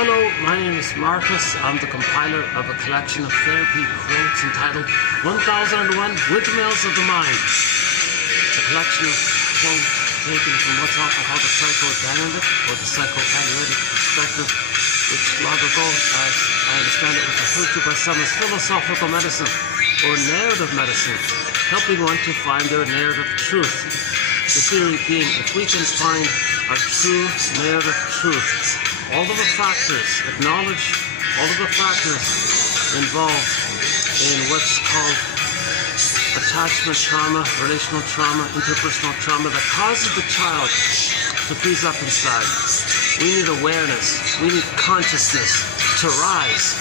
Hello, my name is Marcus. I'm the compiler of a collection of therapy quotes entitled 1001 Windmills of the Mind. A collection of quotes taken from what's often called the psychodynamic or the psychoanalytic perspective, which long ago, as I understand it, was referred to by some as philosophical medicine or narrative medicine, helping one to find their narrative truth. The theory being, if we can find our true narrative truth, all of the factors, acknowledge all of the factors involved in what's called attachment trauma, relational trauma, interpersonal trauma that causes the child to freeze up inside. We need awareness, we need consciousness to rise.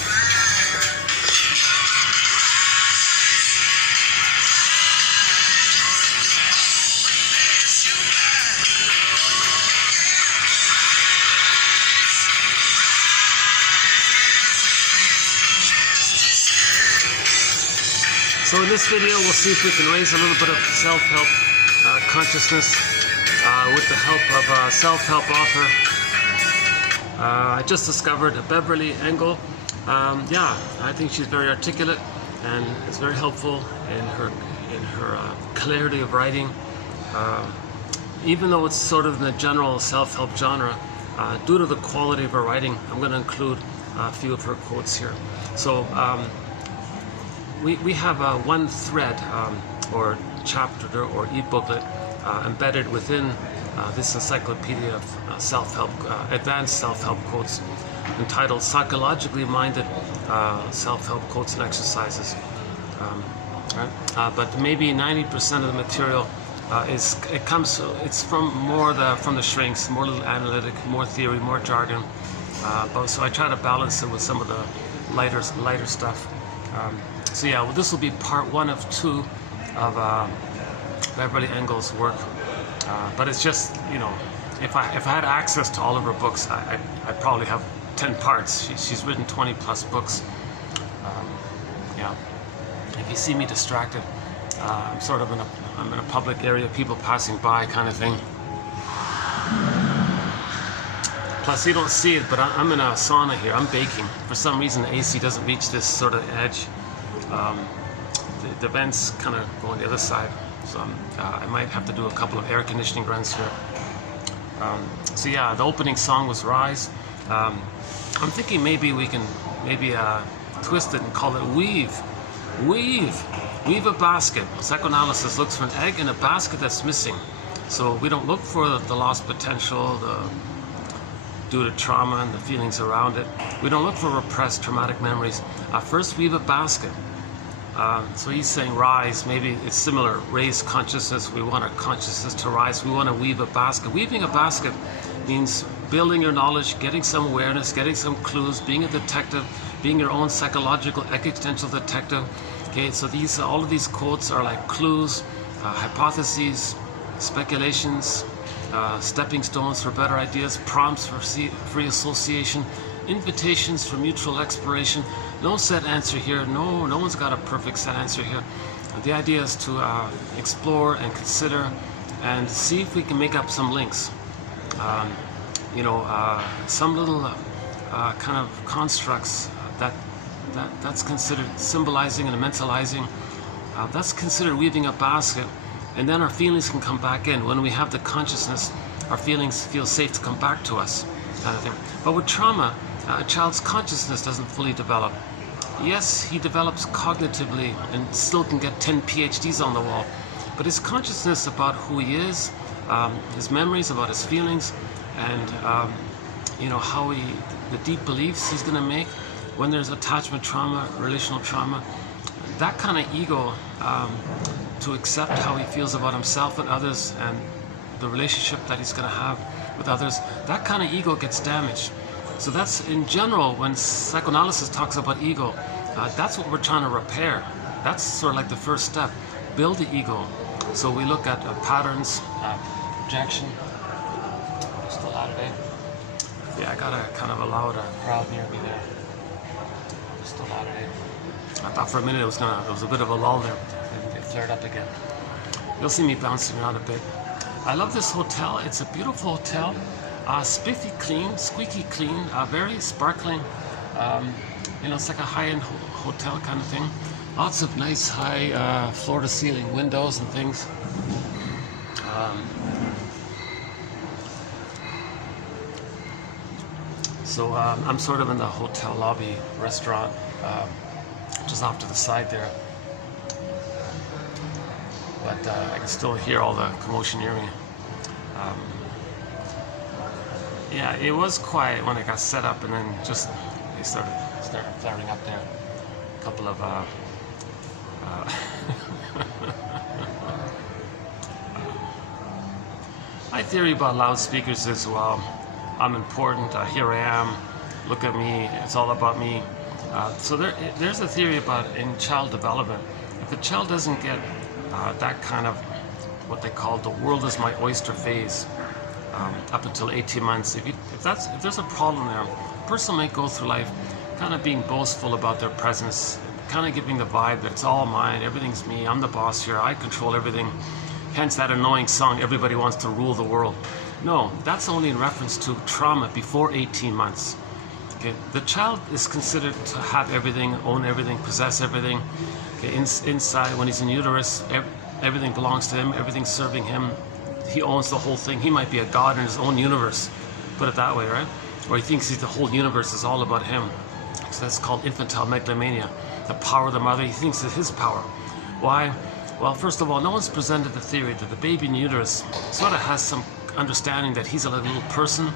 So in this video, we'll see if we can raise a little bit of self-help consciousness with the help of a self-help author. I just discovered Beverly Engel. I think she's very articulate and it's very helpful in her clarity of writing. Even though it's sort of in the general self-help genre, due to the quality of her writing, I'm going to include a few of her quotes here. So. We have one thread or chapter or e-booklet embedded within this encyclopedia of self-help, advanced self-help quotes entitled Psychologically Minded Self-Help Quotes and Exercises. But maybe 90% of the material it's from from the shrinks, more analytic, more theory, more jargon. So I try to balance it with some of the lighter stuff. So yeah, well, this will be part 1 of 2 of Beverly Engel's work. But it's just, you know, if I had access to all of her books, I'd probably have 10 parts. She's written 20 plus books. Yeah. If you see me distracted, I'm sort of I'm in a public area, people passing by kind of thing. Plus, you don't see it, but I'm in a sauna here. I'm baking. For some reason, the AC doesn't reach this sort of edge. The vents kind of go on the other side, so I might have to do a couple of air conditioning runs here. So yeah, the opening song was Rise. I'm thinking maybe we can twist it and call it Weave. Weave a basket. Psychoanalysis looks for an egg in a basket that's missing. So we don't look for the lost potential, due to trauma and the feelings around it. We don't look for repressed traumatic memories. First, weave a basket. So he's saying rise, maybe it's similar, raise consciousness. We want our consciousness to rise. We want to weave a basket. Weaving a basket means building your knowledge, getting some awareness, getting some clues, being a detective, being your own psychological existential detective. Okay, so all of these quotes are like clues, hypotheses, speculations, stepping stones for better ideas, prompts for free association, invitations for mutual exploration. No set answer here. No one's got a perfect set answer here. The idea is to explore and consider and see if we can make up some links. Some little kind of constructs that's considered symbolizing and mentalizing. That's considered weaving a basket. And then our feelings can come back in. When we have the consciousness, our feelings feel safe to come back to us, kind of thing. But with trauma, a child's consciousness doesn't fully develop. Yes, he develops cognitively and still can get 10 PhDs on the wall. But his consciousness about who he is, his memories about his feelings, and the deep beliefs he's going to make when there's attachment trauma, relational trauma, that kind of ego, to accept how he feels about himself and others and the relationship that he's going to have with others, that kind of ego gets damaged. So that's, in general, when psychoanalysis talks about ego, that's what we're trying to repair. That's sort of like the first step. Build the ego. So we look at patterns, projection. Still out today? Yeah, I got a kind of a loud crowd near me there. Still out today. I thought for a minute there was a bit of a lull there. It flared up again. You'll see me bouncing around a bit. I love this hotel. It's a beautiful hotel. Spiffy clean, squeaky clean, very sparkling. It's like a high-end hotel kind of thing. Lots of nice high floor-to-ceiling windows and things. So I'm sort of in the hotel lobby restaurant, just off to the side there. But I can still hear all the commotion near me. Yeah, it was quiet when I got set up, and then just they started flaring up there. A couple of my theory about loudspeakers is, well, I'm important, here I am, look at me, it's all about me. So there's a theory about in child development, if the child doesn't get that kind of what they call the world is my oyster phase, up until 18 months, if there's a problem there, a person might go through life kind of being boastful about their presence, kind of giving the vibe that it's all mine, everything's me, I'm the boss here, I control everything. Hence that annoying song, everybody wants to rule the world. No, that's only in reference to trauma before 18 months. Okay, the child is considered to have everything, own everything, possess everything. Okay, inside, when he's in uterus, everything belongs to him, everything's serving him. He owns the whole thing. He might be a god in his own universe, put it that way, right? Or he thinks the whole universe is all about him. So that's called infantile megalomania, the power of the mother. He thinks it's his power. Why? Well, first of all, no one's presented the theory that the baby in uterus sort of has some understanding that he's a little person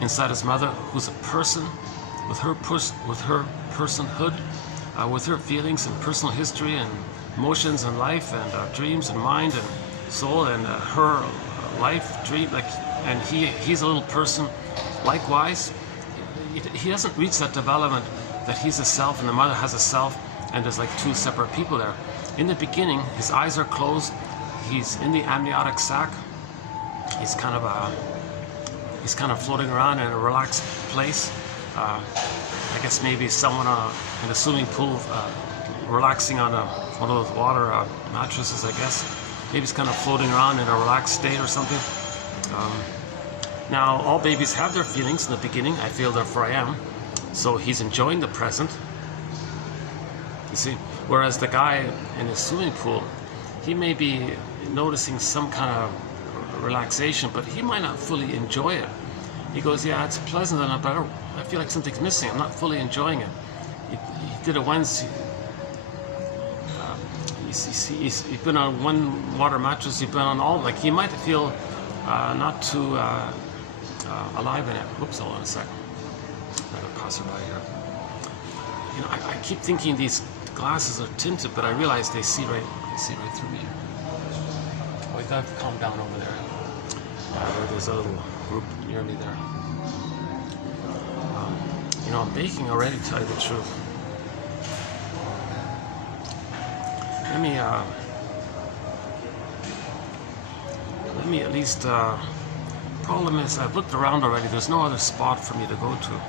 inside his mother, who's a person with her personhood, with her feelings and personal history and emotions and life and dreams and mind and soul and her life dream, and he's a little person. Likewise, he doesn't reach that development that he's a self and the mother has a self, and there's like two separate people there. In the beginning, his eyes are closed. He's in the amniotic sac. He's kind of floating around in a relaxed place. I guess maybe someone in a swimming pool relaxing on one of those water mattresses, I guess. Maybe he's kind of floating around in a relaxed state or something. Now, all babies have their feelings in the beginning. I feel, therefore I am. So he's enjoying the present. You see? Whereas the guy in his swimming pool, he may be noticing some kind of relaxation, but he might not fully enjoy it. He goes, yeah, it's pleasant enough, but I feel like something's missing. I'm not fully enjoying it. He did it once. He's been on one water mattress. He's been on all. Like, he might feel not too alive in it. Whoops, hold on a second. I'm gonna pass it by here. You know, I keep thinking these glasses are tinted, but I realize they see right through me. Oh, you gotta calm down over there. There's a little group near me there. You know, I'm baking already, to tell you the truth. Let me at least, problem is I've looked around already, there's no other spot for me to go to.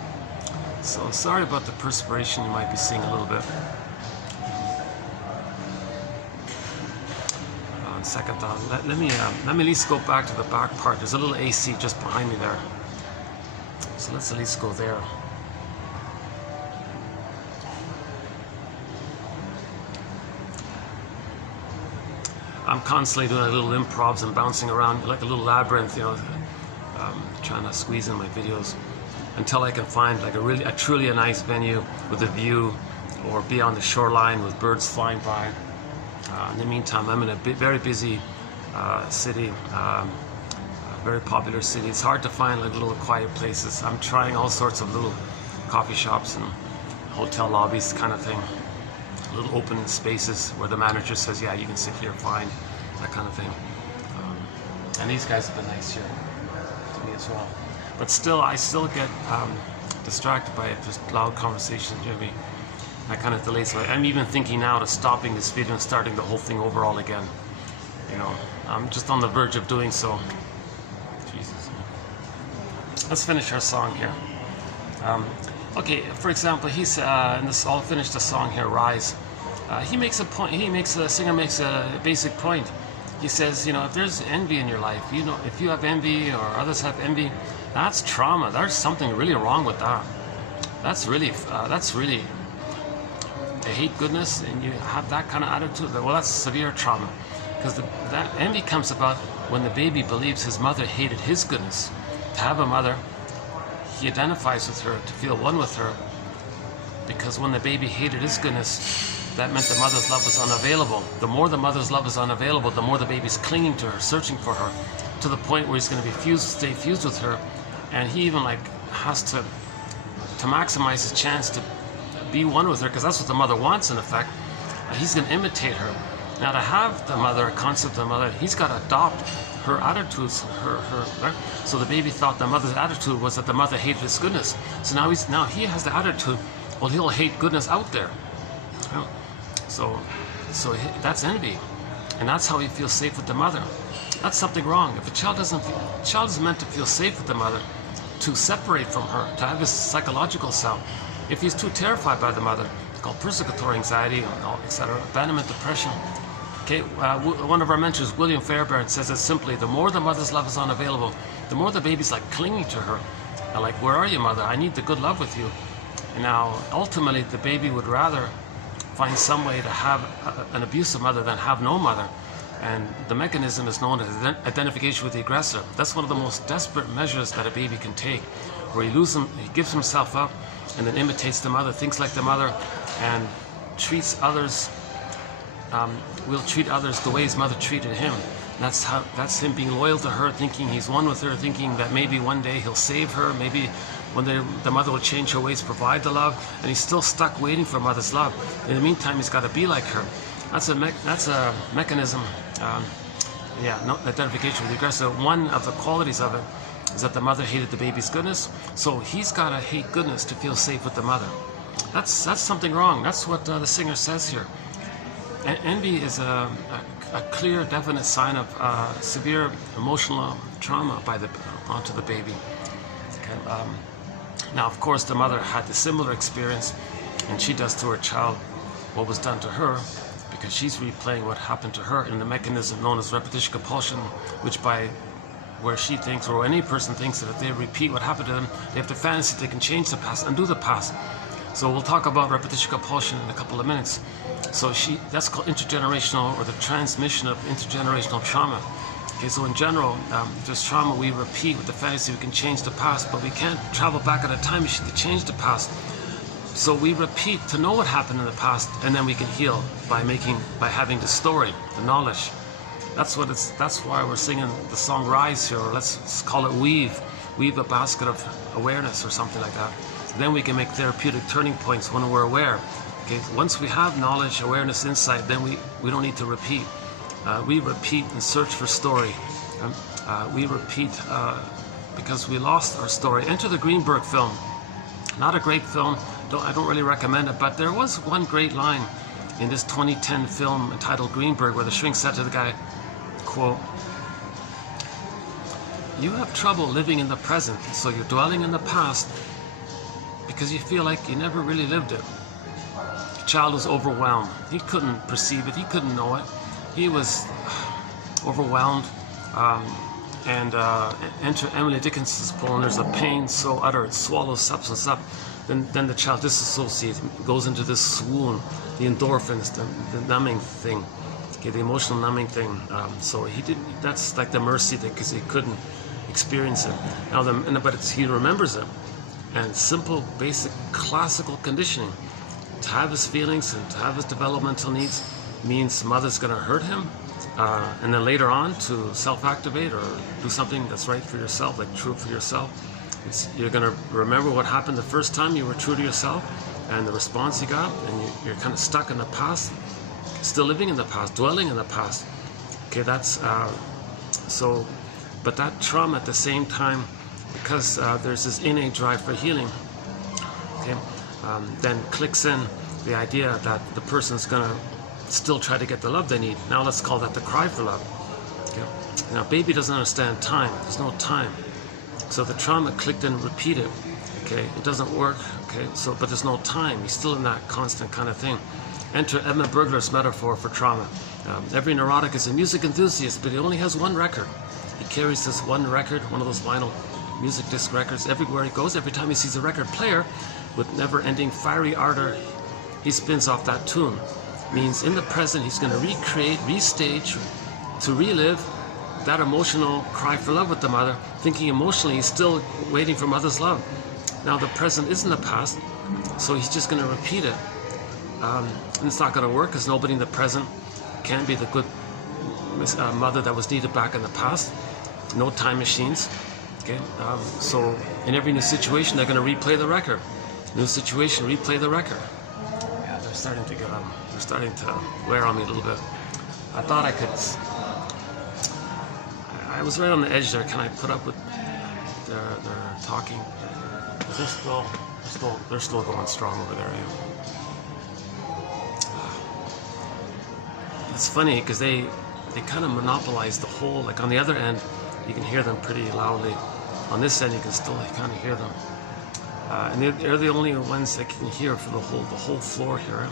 So sorry about the perspiration you might be seeing a little bit. On second thought, let me at least go back to the back part. There's a little AC just behind me there. So let's at least go there. I'm constantly doing little improvs and bouncing around like a little labyrinth, you know, trying to squeeze in my videos until I can find like a truly nice venue with a view, or be on the shoreline with birds flying by. In the meantime, I'm in a very busy city, very popular city. It's hard to find like little quiet places. I'm trying all sorts of little coffee shops and hotel lobbies kind of thing. Little open spaces where the manager says, yeah, you can sit here fine, that kind of thing. And these guys have been nice here to me as well. But still, I still get distracted by it. There's loud conversations near me. That kind of delays. So I'm even thinking now of stopping this video and starting the whole thing over all again. You know, I'm just on the verge of doing so. Jesus. Let's finish our song here. Okay, for example, he's in this. I'll finish the song here. Rise. He makes a point. The singer makes a basic point. he says, you know, if there's envy in your life, you know, if you have envy or others have envy, that's trauma. There's something really wrong with that. That's really they hate goodness, and you have that kind of attitude. Well, that's severe trauma, because that envy comes about when the baby believes his mother hated his goodness. To have a mother, he identifies with her, to feel one with her, because when the baby hated his goodness, that meant the mother's love was unavailable. The more the mother's love is unavailable, the more the baby's clinging to her, searching for her, to the point where he's going to be stay fused with her, and he even like has to maximize his chance to be one with her, because that's what the mother wants in effect. He's going to imitate her. Now, to have the mother, a concept of the mother, he's got to adopt her attitudes, right? So the baby thought the mother's attitude was that the mother hated his goodness. So now he has the attitude, well, he'll hate goodness out there. You know? So that's envy, and that's how he feels safe with the mother. That's something wrong. If a child is meant to feel safe with the mother, to separate from her, to have his psychological self. If he's too terrified by the mother, it's called persecutory anxiety, etc., abandonment depression. Okay, one of our mentors, William Fairbairn, says it simply: the more the mother's love is unavailable, the more the baby's like clinging to her. Like, where are you, mother? I need the good love with you. And now, ultimately, the baby would rather find some way to have an abusive mother than have no mother. And the mechanism is known as identification with the aggressor. That's one of the most desperate measures that a baby can take, where he gives himself up and then imitates the mother, thinks like the mother, and treats others, will treat others the way his mother treated him. That's him being loyal to her, thinking he's one with her, thinking that maybe one day he'll save her, maybe one day the mother will change her ways, provide the love, and he's still stuck waiting for mother's love. In the meantime, he's got to be like her. That's a mechanism. Identification with the aggressor. One of the qualities of it is that the mother hated the baby's goodness, so he's got to hate goodness to feel safe with the mother. That's something wrong. That's what the singer says here. Envy is a clear, definite sign of severe emotional trauma onto the baby. Okay. Now, of course, the mother had a similar experience, and she does to her child what was done to her, because she's replaying what happened to her in the mechanism known as repetition compulsion, where she thinks, or any person thinks, that if they repeat what happened to them, they have the fantasy they can change the past, undo the past. So we'll talk about repetition compulsion in a couple of minutes. So that's called intergenerational, or the transmission of intergenerational trauma. Okay, so in general, there's trauma we repeat with the fantasy we can change the past, but we can't travel back in a time machine to change the past. So we repeat to know what happened in the past, and then we can heal by having the story, the knowledge. That's why we're singing the song Rise here, or let's call it Weave a basket of awareness or something like that. Then we can make therapeutic turning points when we're aware. Okay, once we have knowledge, awareness, insight, then we don't need to repeat. We repeat and search for story. We repeat because we lost our story. Enter the Greenberg film. Not a great film. I don't really recommend it, but there was one great line in this 2010 film entitled Greenberg, where the shrink said to the guy, quote, "You have trouble living in the present, so you're dwelling in the past because you feel like you never really lived it." The child was overwhelmed. He couldn't perceive it. He couldn't know it. He was overwhelmed. Enter Emily Dickinson's poem, there's a pain so utter it swallows substance up. Then the child disassociates, goes into this swoon, the endorphins, the numbing thing, okay, the emotional numbing thing. So he didn't. That's like the mercy thing, because he couldn't experience it. Now, he remembers it, and simple, basic, classical conditioning. To have his feelings and to have his developmental needs means mother's going to hurt him, and then later on to self-activate or do something that's right for yourself, like true for yourself. You're going to remember what happened the first time you were true to yourself and the response you got, and you're kind of stuck in the past, still living in the past, dwelling in the past. Okay, that's but that trauma at the same time, because there's this innate drive for healing, okay, then clicks in the idea that the person's going to still try to get the love they need. Now let's call that the cry for love. Okay? Now, baby doesn't understand time. There's no time. So the trauma clicked in repeated. Okay, it doesn't work. Okay, but there's no time. He's still in that constant kind of thing. Enter Edmund Burglar's metaphor for trauma. Every neurotic is a music enthusiast, but he only has one record. He carries this one record, one of those vinyl music disc records, everywhere he goes. Every time he sees a record player with never-ending fiery ardor, he spins off that tune. Means in the present, he's going to recreate, restage, to relive that emotional cry for love with the mother, thinking emotionally he's still waiting for mother's love. Now the present isn't the past, so he's just going to repeat it. And it's not going to work because nobody in the present can be the good mother that was needed back in the past. No time machines. Okay, so in every new situation, they're going to replay the record. New situation, replay the record. Yeah, they're starting to wear on me a little bit. I thought I could. I was right on the edge there. Can I put up with their talking? They're still going strong over there. Yeah. It's funny because they kind of monopolize the whole. Like on the other end, you can hear them pretty loudly. On this end, you can still kind of hear them, and they're the only ones that can hear for the whole floor here.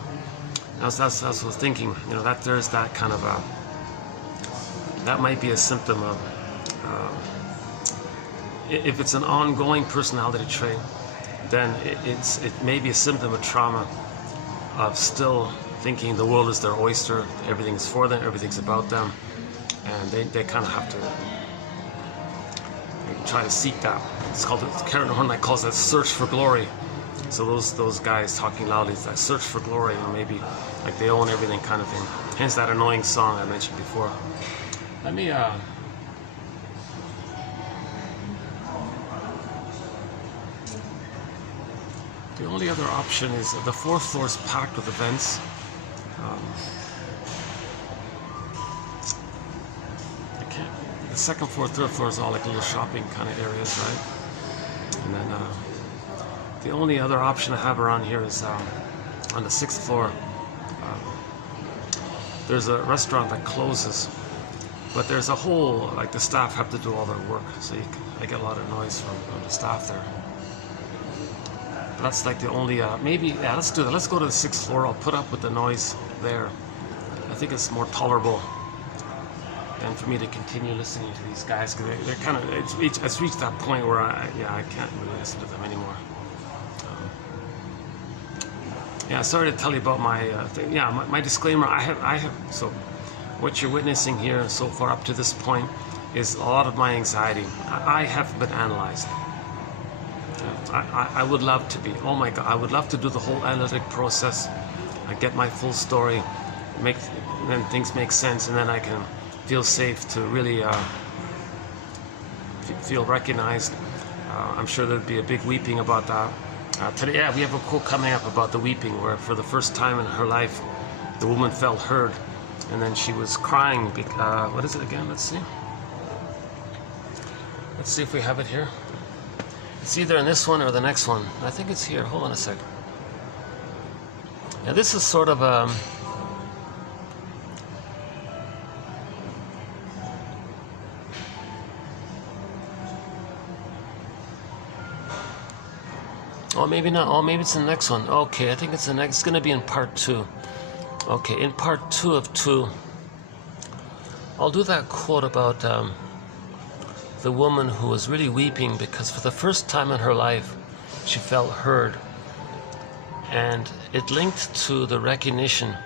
That's what I was thinking. You know, that there's that kind of that might be a symptom of if it's an ongoing personality trait, then it may be a symptom of trauma, of still thinking the world is their oyster, everything's for them, everything's about them, and they kind of have to try to seek that. It's called, Karen Hornley calls that search for glory. So those guys talking loudly, it's that search for glory, and maybe like they own everything kind of thing. Hence that annoying song I mentioned before. Let me the only other option is the fourth floor is packed with events. The second floor, third floor is all like little shopping kind of areas, right? And then the only other option I have around here is on the sixth floor. There's a restaurant that closes, but there's a whole, like the staff have to do all their work, so I get a lot of noise from the staff there. But that's like the only, maybe, yeah, let's do that. Let's go to the sixth floor. I'll put up with the noise there. I think it's more tolerable than for me to continue listening to these guys, because they're kind of, it's reached that point where I can't really listen to them anymore. Yeah, sorry to tell you about my thing. Yeah, my disclaimer. I have. So, what you're witnessing here so far up to this point is a lot of my anxiety. I have been analyzed. I would love to be. Oh my God, I would love to do the whole analytic process. I get my full story, then things make sense, and then I can feel safe to really feel recognized. I'm sure there'd be a big weeping about that. Today, yeah, we have a quote coming up about the weeping, where for the first time in her life, the woman felt heard, and then she was crying. What is it again? Let's see. Let's see if we have it here. It's either in this one or the next one. I think it's here. Hold on a sec. Yeah, this is sort of a... Oh, maybe not. Oh, maybe it's the next one. Okay, I think it's the next. It's going to be in part 2. Okay, in part 2 of 2, I'll do that quote about the woman who was really weeping because for the first time in her life, she felt heard. And it linked to the recognition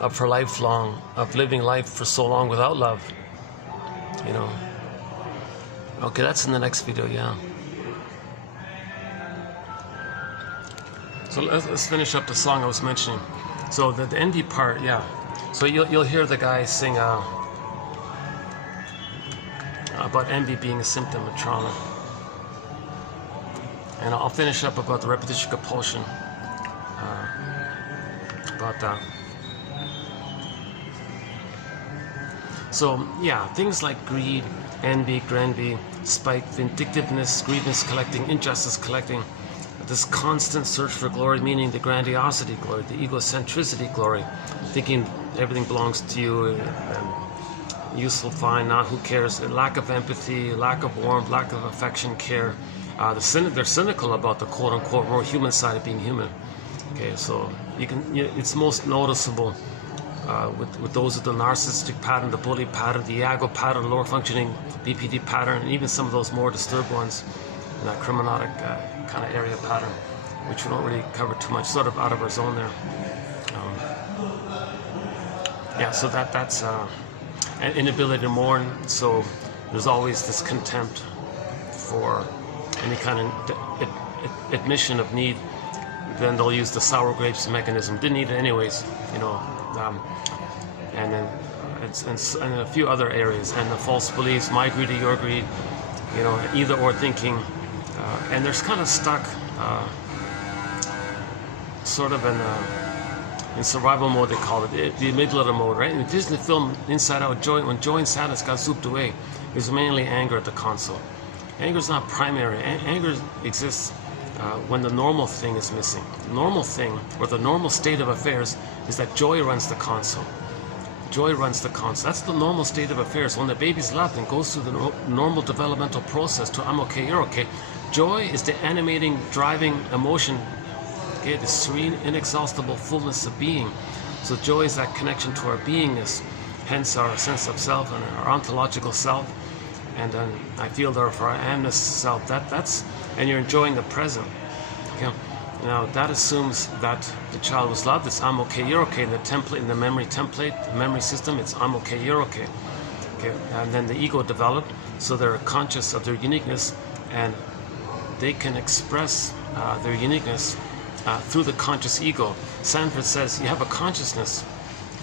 of her lifelong, of living life for so long without love. You know. Okay, that's in the next video, yeah. So let's finish up the song I was mentioning. So the envy part, yeah. So you'll hear the guy sing about envy being a symptom of trauma. And I'll finish up about the repetition compulsion. About that. So yeah, things like greed, envy, granby, spite, vindictiveness, grievance collecting, injustice collecting, this constant search for glory, meaning the grandiosity glory, the egocentricity glory, thinking everything belongs to you and useful, fine, not who cares, lack of empathy, lack of warmth, lack of affection, care, They're cynical about the quote-unquote more human side of being human. Okay, so it's most noticeable with those with the narcissistic pattern, the bully pattern, the ego pattern, lower functioning BPD pattern, and even some of those more disturbed ones in that criminalic kind of area pattern, which we don't really cover too much, sort of out of our zone there. Yeah, so that's an inability to mourn. So there's always this contempt for any kind of admission of need. Then they'll use the sour grapes mechanism. Didn't need it anyways, you know. And then and a few other areas, and the false beliefs, my greed or your greed, you know, either or thinking, and there's kind of stuck, sort of in survival mode, they call it, the amygdala mode, right? In the Disney film Inside Out, when joy and sadness got zooped away, it was mainly anger at the console. Anger is not primary. Anger exists when the normal thing is missing. The normal thing, or the normal state of affairs, is that joy runs the console. Joy runs the console. That's the normal state of affairs. When the baby's left and goes through the normal developmental process to I'm okay, you're okay, joy is the animating, driving emotion, okay, the serene, inexhaustible fullness of being. So joy is that connection to our beingness, hence our sense of self and our ontological self. And then I feel there for our amness self. That's and you're enjoying the present. Okay. Now that assumes that the child was loved. It's I'm okay, you're okay. In the template, in the memory template, the memory system, it's I'm okay, you're okay. Okay. And then the ego developed, so they're conscious of their uniqueness, and they can express their uniqueness through the conscious ego. Sanford says you have a consciousness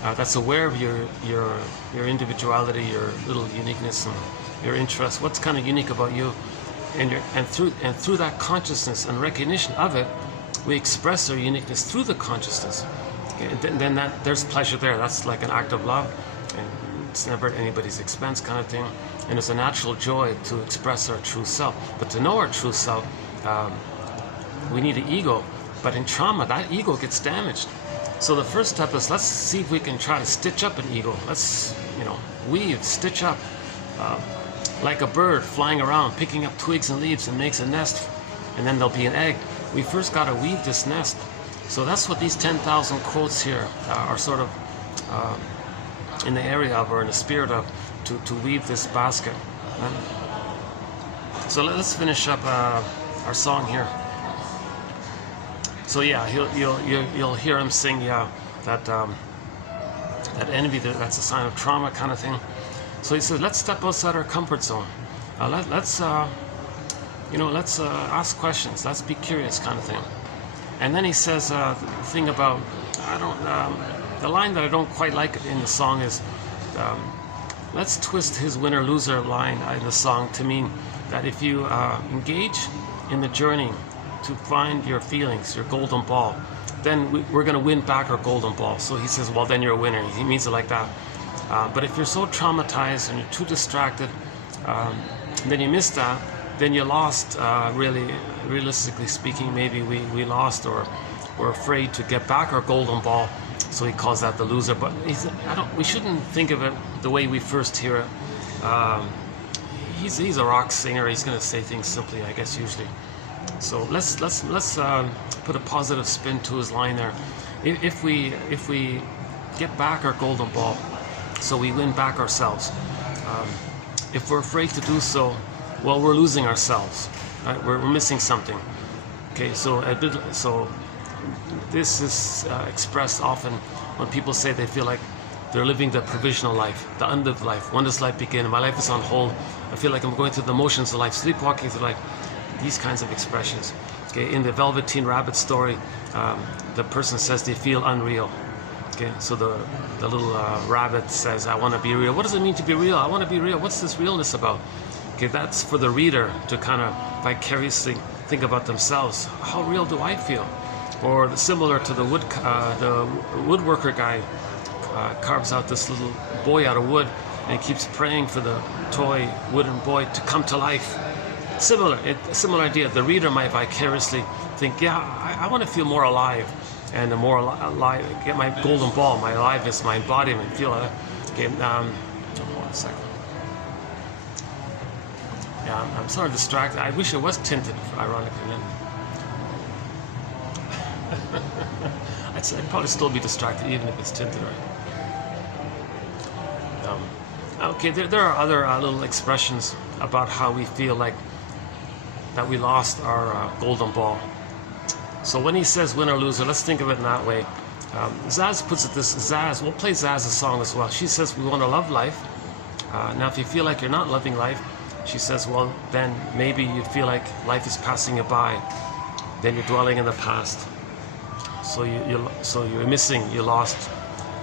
that's aware of your individuality, your little uniqueness, and your interests. What's kind of unique about you, and through that consciousness and recognition of it, we express our uniqueness through the consciousness. Okay, and then there's pleasure there. That's like an act of love, and it's never at anybody's expense kind of thing. And it's a natural joy to express our true self. But to know our true self, we need an ego. But in trauma, that ego gets damaged. So the first step is, let's see if we can try to stitch up an ego. Let's, weave, stitch up. Like a bird flying around, picking up twigs and leaves and makes a nest, and then there'll be an egg. We first got to weave this nest. So that's what these 10,000 quotes here are sort of in the area of, or in the spirit of, to weave this basket. So let's finish up our song here. So yeah, you'll hear him sing, that envy, that's a sign of trauma kind of thing. So he says, let's step outside our comfort zone. Let's ask questions. Let's be curious, kind of thing. And then he says the thing about, the line that I don't quite like in the song is, let's twist his winner-loser line in the song to mean that if you engage in the journey to find your feelings, your golden ball, then we're going to win back our golden ball. So he says, well, then you're a winner. He means it like that. But if you're so traumatized and you're too distracted, and then you miss that, then you lost, realistically speaking, maybe we lost, or we're afraid to get back our golden ball. So he calls that the loser. But we shouldn't think of it the way we first hear it. He's a rock singer. He's going to say things simply, I guess, usually. So let's put a positive spin to his line there. If we get back our golden ball, so we win back ourselves. If we're afraid to do so, well, we're losing ourselves. Right? We're missing something. Okay, so this is expressed often when people say they feel like they're living the provisional life, the unlived life. When does life begin? My life is on hold. I feel like I'm going through the motions of life, sleepwalking through life. These kinds of expressions. Okay, in the Velveteen Rabbit story, the person says they feel unreal. Okay, so the little rabbit says, I want to be real. What does it mean to be real? I want to be real. What's this realness about? Okay, that's for the reader to kind of vicariously think about themselves. How real do I feel? Or similar to the woodworker guy carves out this little boy out of wood, and he keeps praying for the toy wooden boy to come to life. Similar idea. The reader might vicariously think, yeah, I want to feel more alive. And the more alive, get my golden ball, my aliveness, my embodiment, feel it. Okay, 1 second. I'm sort of distracted. I wish it was tinted, ironically. I'd probably still be distracted even if it's tinted, right? Okay, there are other little expressions about how we feel like that we lost our golden ball. So when he says win or loser, let's think of it in that way. Zaz puts it this, we'll play Zaz's song as well. She says we want to love life. Now if you feel like you're not loving life, she says, well, then maybe you feel like life is passing you by. Then you're dwelling in the past. So you're missing, you lost.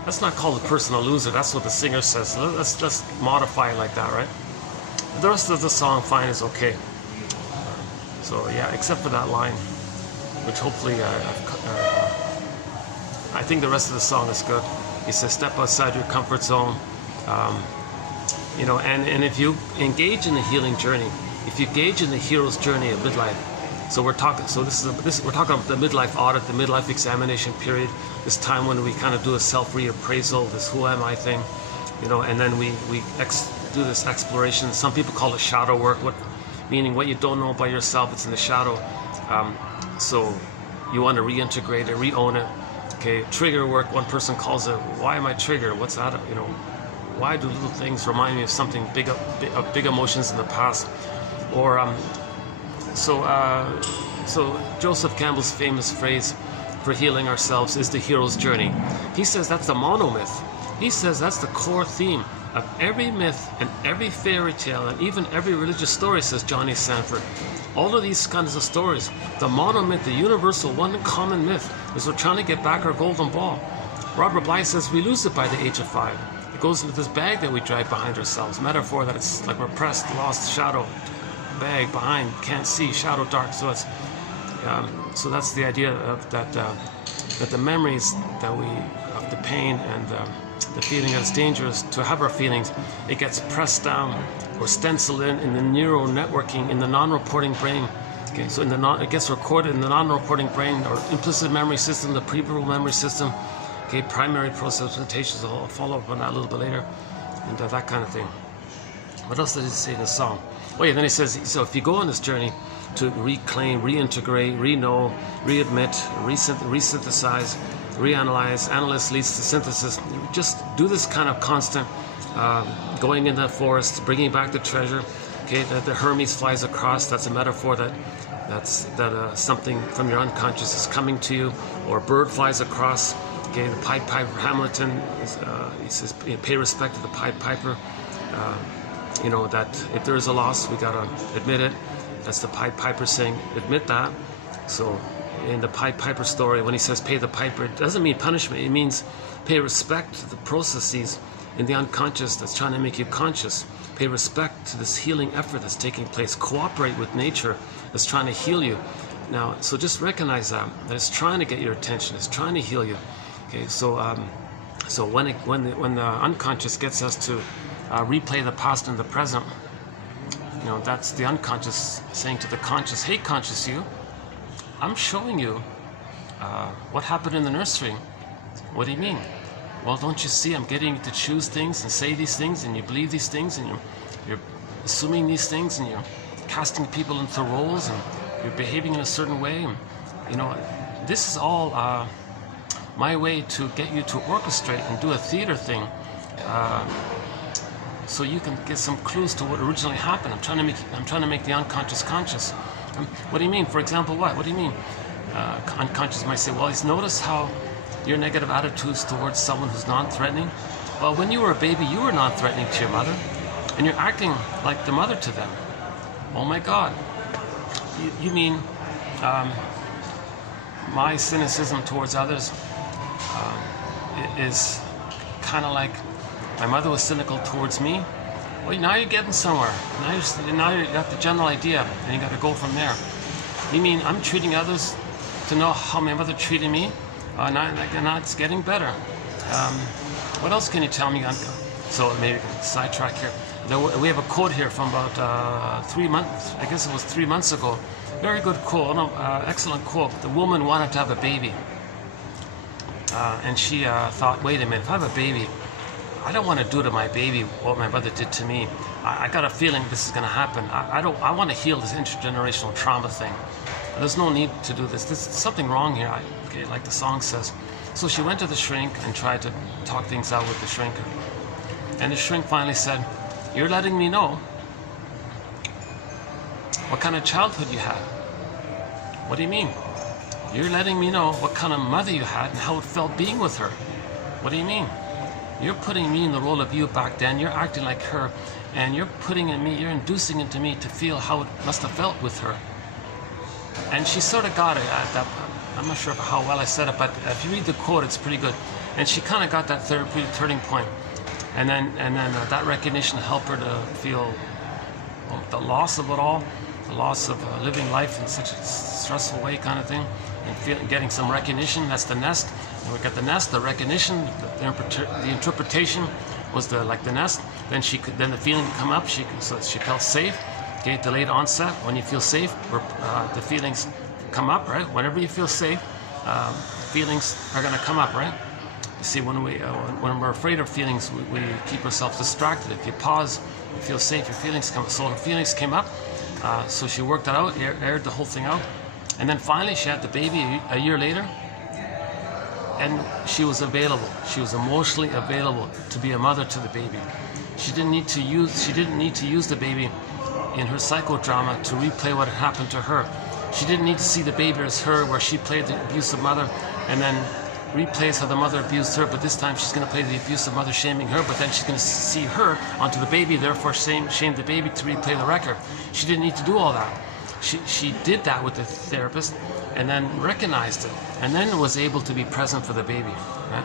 Let's not call the person a loser. That's what the singer says. Let's modify it like that, right? The rest of the song, fine, is okay. So yeah, except for that line, which hopefully I think the rest of the song is good. He says, step outside your comfort zone. You know, and if you engage in the healing journey, if you engage in the hero's journey of midlife, so we're talking. So we're talking about the midlife audit, the midlife examination period. This time when we kind of do a self-reappraisal, this who am I thing, you know, and then we do this exploration. Some people call it shadow work, meaning what you don't know about yourself, it's in the shadow. So you want to reintegrate it, re-own it. Okay, trigger work. One person calls it, why am I triggered? What's that? You know, why do little things remind me of something big, of big emotions in the past? Or so Joseph Campbell's famous phrase for healing ourselves is the hero's journey. He says that's the monomyth. He says that's the core theme of every myth and every fairy tale and even every religious story, says Johnny Sanford. All of these kinds of stories, the monomyth, the universal one common myth, is we're trying to get back our golden ball. Robert Bly says we lose it by the age of 5. It goes into this bag that we drag behind ourselves. Metaphor that it's like repressed, lost shadow, bag behind, can't see, shadow dark. So it's so that's the idea of that the memories that we of the pain and the feeling that it's dangerous to have our feelings, it gets pressed down or stenciled in the neural networking in the non-reporting brain. Okay, so it gets recorded in the non-reporting brain or implicit memory system, the pre-verbal memory system. Okay, primary process presentations. I'll follow up on that a little bit later, and that kind of thing. What else did he say in the song? Oh yeah, then he says, so if you go on this journey to reclaim, reintegrate, re-know, readmit, resynthesize, reanalyze, analysis leads to synthesis. Just do this kind of constant going in the forest, bringing back the treasure. Okay, the Hermes flies across. That's a metaphor that something from your unconscious is coming to you. Or a bird flies across. Okay, the Pied Piper, Hamilton, he says, pay respect to the Pied Piper. You know, that if there is a loss, we gotta admit it. That's the Pied Piper saying, admit that. So in the Pied Piper story, when he says pay the piper, it doesn't mean punishment. It means pay respect to the processes in the unconscious that's trying to make you conscious. Pay respect to this healing effort that's taking place. Cooperate with nature that's trying to heal you. Now, so just recognize that it's trying to get your attention. It's trying to heal you. Okay, so so when the unconscious gets us to replay the past and the present, you know, that's the unconscious saying to the conscious, hey, conscious you, I'm showing you what happened in the nursery. What do you mean? Well, don't you see I'm getting you to choose things and say these things, and you believe these things, and you're assuming these things, and you're casting people into roles, and you're behaving in a certain way. And, you know, this is all my way to get you to orchestrate and do a theater thing, so you can get some clues to what originally happened. I'm trying to make the unconscious conscious. What do you mean? For example, what? What do you mean? Unconscious might say, well, notice how your negative attitudes towards someone who's non-threatening. Well, when you were a baby, you were non-threatening to your mother, and you're acting like the mother to them. Oh my God. You mean my cynicism towards others is kind of like my mother was cynical towards me? Well, now you're getting somewhere. Now you got the general idea, and you got to go from there. You mean I'm treating others to know how my mother treated me? Now it's getting better. What else can you tell me? So maybe sidetrack here. We have a quote here from about 3 months. I guess it was 3 months ago. Very good quote. Excellent quote. The woman wanted to have a baby, and she thought, wait a minute, if I have a baby, I don't want to do to my baby what my mother did to me. I got a feeling this is going to happen. I want to heal this intergenerational trauma thing. There's no need to do this. There's something wrong here, okay, like the song says. So she went to the shrink and tried to talk things out with the shrink. And the shrink finally said, "You're letting me know what kind of childhood you had." "What do you mean?" "You're letting me know what kind of mother you had and how it felt being with her." "What do you mean?" "You're putting me in the role of you back then. You're acting like her, and you're inducing into me to feel how it must have felt with her." And she sort of got it at that point. I'm not sure how well I said it, but if you read the quote, it's pretty good. And she kind of got that therapeutic turning point. And then that recognition helped her to feel the loss of it all, the loss of living life in such a stressful way, kind of thing, and getting some recognition. That's the nest. And we got the nest, the recognition, the interpretation was the nest. Then the feeling would come up. So she felt safe. Okay, delayed onset. When you feel safe, the feelings come up, right? Whenever you feel safe, feelings are going to come up, right? You see, when we're afraid of feelings, we keep ourselves distracted. If you pause, you feel safe, your feelings come up. So her feelings came up. So she worked that out, aired the whole thing out. And then finally she had the baby a year later. And she was available. She was emotionally available to be a mother to the baby. She didn't need to use the baby in her psychodrama to replay what had happened to her. She didn't need to see the baby as her, where she played the abusive mother and then replays how the mother abused her, but this time she's going to play the abusive mother shaming her, but then she's going to see her onto the baby, therefore shame the baby to replay the record. She didn't need to do all that. She did that with the therapist and then recognized it and then was able to be present for the baby, right?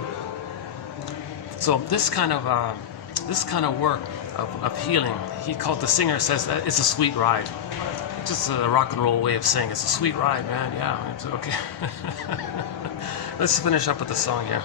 So this kind of work of healing, the singer says that it's a sweet ride. It's just a rock and roll way of saying it's a sweet ride, man. Yeah, it's okay. Let's finish up with the song here.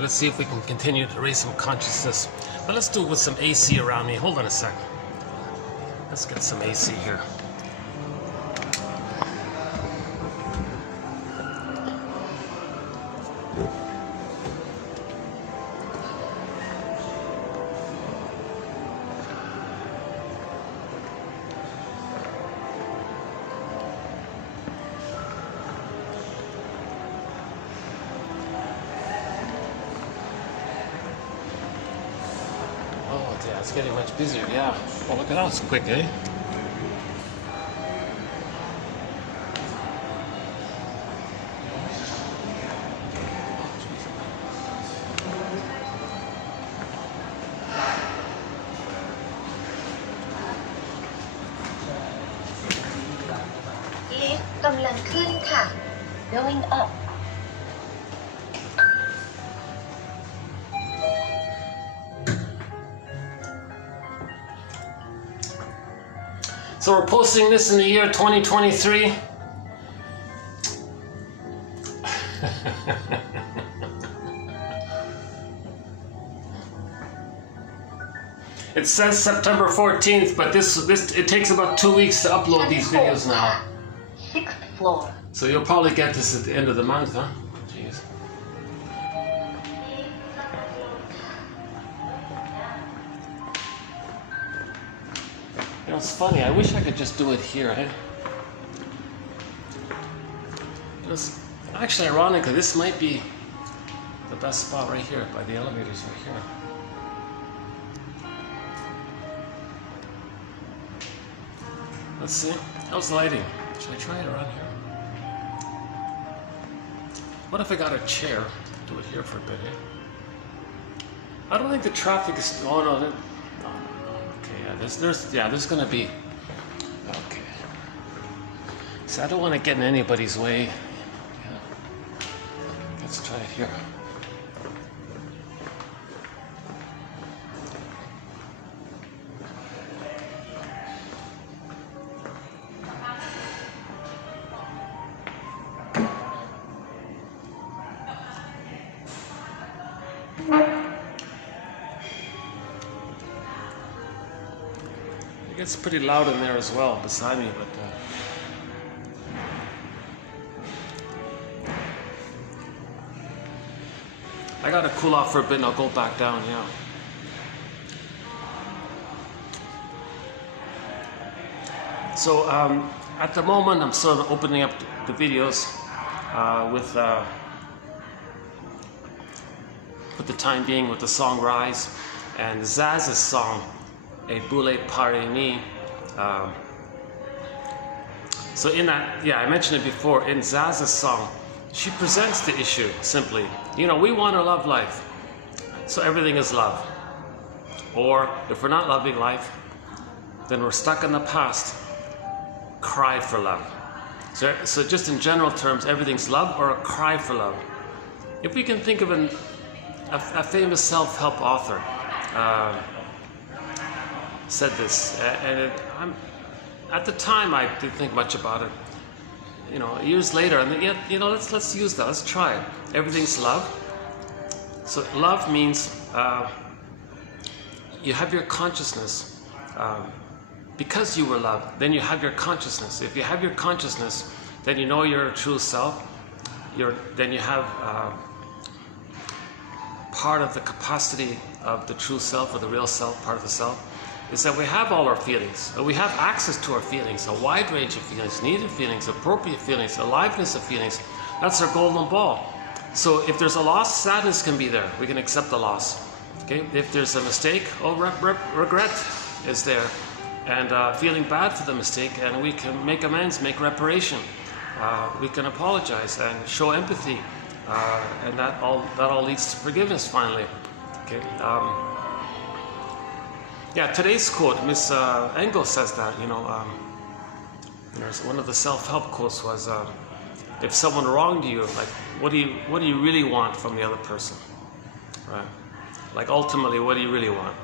Let's see if we can continue to raise some consciousness. But let's do it with some AC around me. Hold on a second. Let's get some AC here. Oh, yeah, it's getting much busier, yeah. Oh, look at that, it's quick, eh? Lift กำลังขึ้นค่ะ Going up. So we're posting this in the year 2023. It says September 14th, but it takes about 2 weeks to upload these videos now. 6th floor. So you'll probably get this at the end of the month, huh? Jeez. You know, it's funny. I wish I could just do it here, eh? It's actually ironically, this might be the best spot right here by the elevators right here. Let's see. How's the lighting? Should I try it around here? What if I got a chair? Do it here for a bit, eh? I don't think the traffic is. Oh no, no. Okay, yeah, there's gonna be. Okay. So I don't want to get in anybody's way. Yeah. Let's try it here. It gets pretty loud in there as well beside me, but I gotta cool off for a bit and I'll go back down, yeah. So at the moment I'm sort of opening up the videos with the time being with the song Rise and Zaz's song A Boule Parini. So in that, yeah, I mentioned it before, in Zaz's song, she presents the issue simply. You know, we want to love life, so everything is love. Or if we're not loving life, then we're stuck in the past, cry for love. So just in general terms, everything's love or a cry for love. If we can think of a famous self-help author, said this, and at the time I didn't think much about it. You know, years later, and yet, you know, let's use that. Let's try it. Everything's love. So love means you have your consciousness. Because you were loved, then you have your consciousness. If you have your consciousness, then you know your true self. Then you have part of the capacity of the true self or the real self, part of the self, is that we have all our feelings. We have access to our feelings, a wide range of feelings, needed feelings, appropriate feelings, aliveness of feelings. That's our golden ball. So if there's a loss, sadness can be there. We can accept the loss. Okay? If there's a mistake, regret is there. And feeling bad for the mistake, and we can make amends, make reparation. We can apologize and show empathy. And that all leads to forgiveness finally. Okay? Yeah, today's quote, Miss Engel says that, you know, one of the self-help quotes was, if someone wronged you, like, what do you really want from the other person, right? Like, ultimately, what do you really want?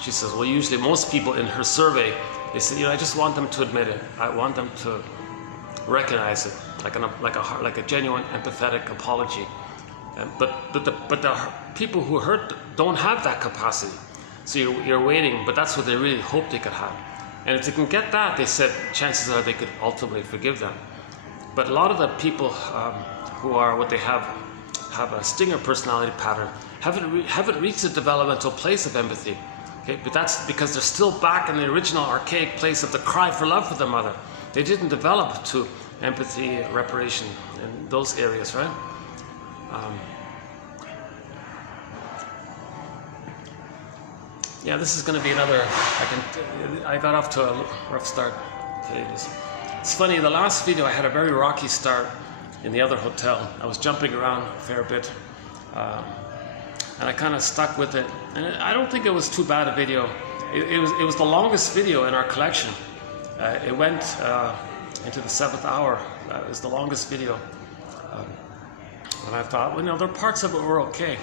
She says, well, usually most people in her survey, they say, you know, I just want them to admit it. I want them to recognize it, like a genuine, empathetic apology. But the people who hurt don't have that capacity. So you're waiting, but that's what they really hope they could have. And if they can get that, they said, chances are they could ultimately forgive them. But a lot of the people who are what they have a stinger personality pattern, haven't reached the developmental place of empathy. Okay? But that's because they're still back in the original archaic place of the cry for love for their mother. They didn't develop to empathy, reparation, in those areas, right? Yeah, this is going to be another. I got off to a rough start today. It's funny. The last video I had a very rocky start in the other hotel. I was jumping around a fair bit, and I kind of stuck with it. And I don't think it was too bad a video. It was the longest video in our collection. It went into the 7th hour. It was the longest video. And I thought, well, there are parts of it were okay.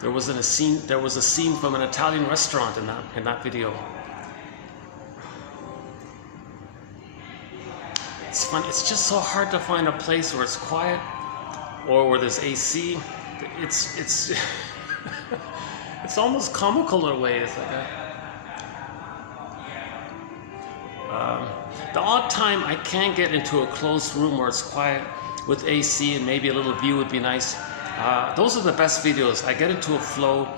There was a scene from an Italian restaurant in that video. It's fun. It's just so hard to find a place where it's quiet or where there's AC. It's it's almost comical in a way. It's like the odd time I can get into a closed room where it's quiet with AC and maybe a little view would be nice. Those are the best videos. I get into a flow.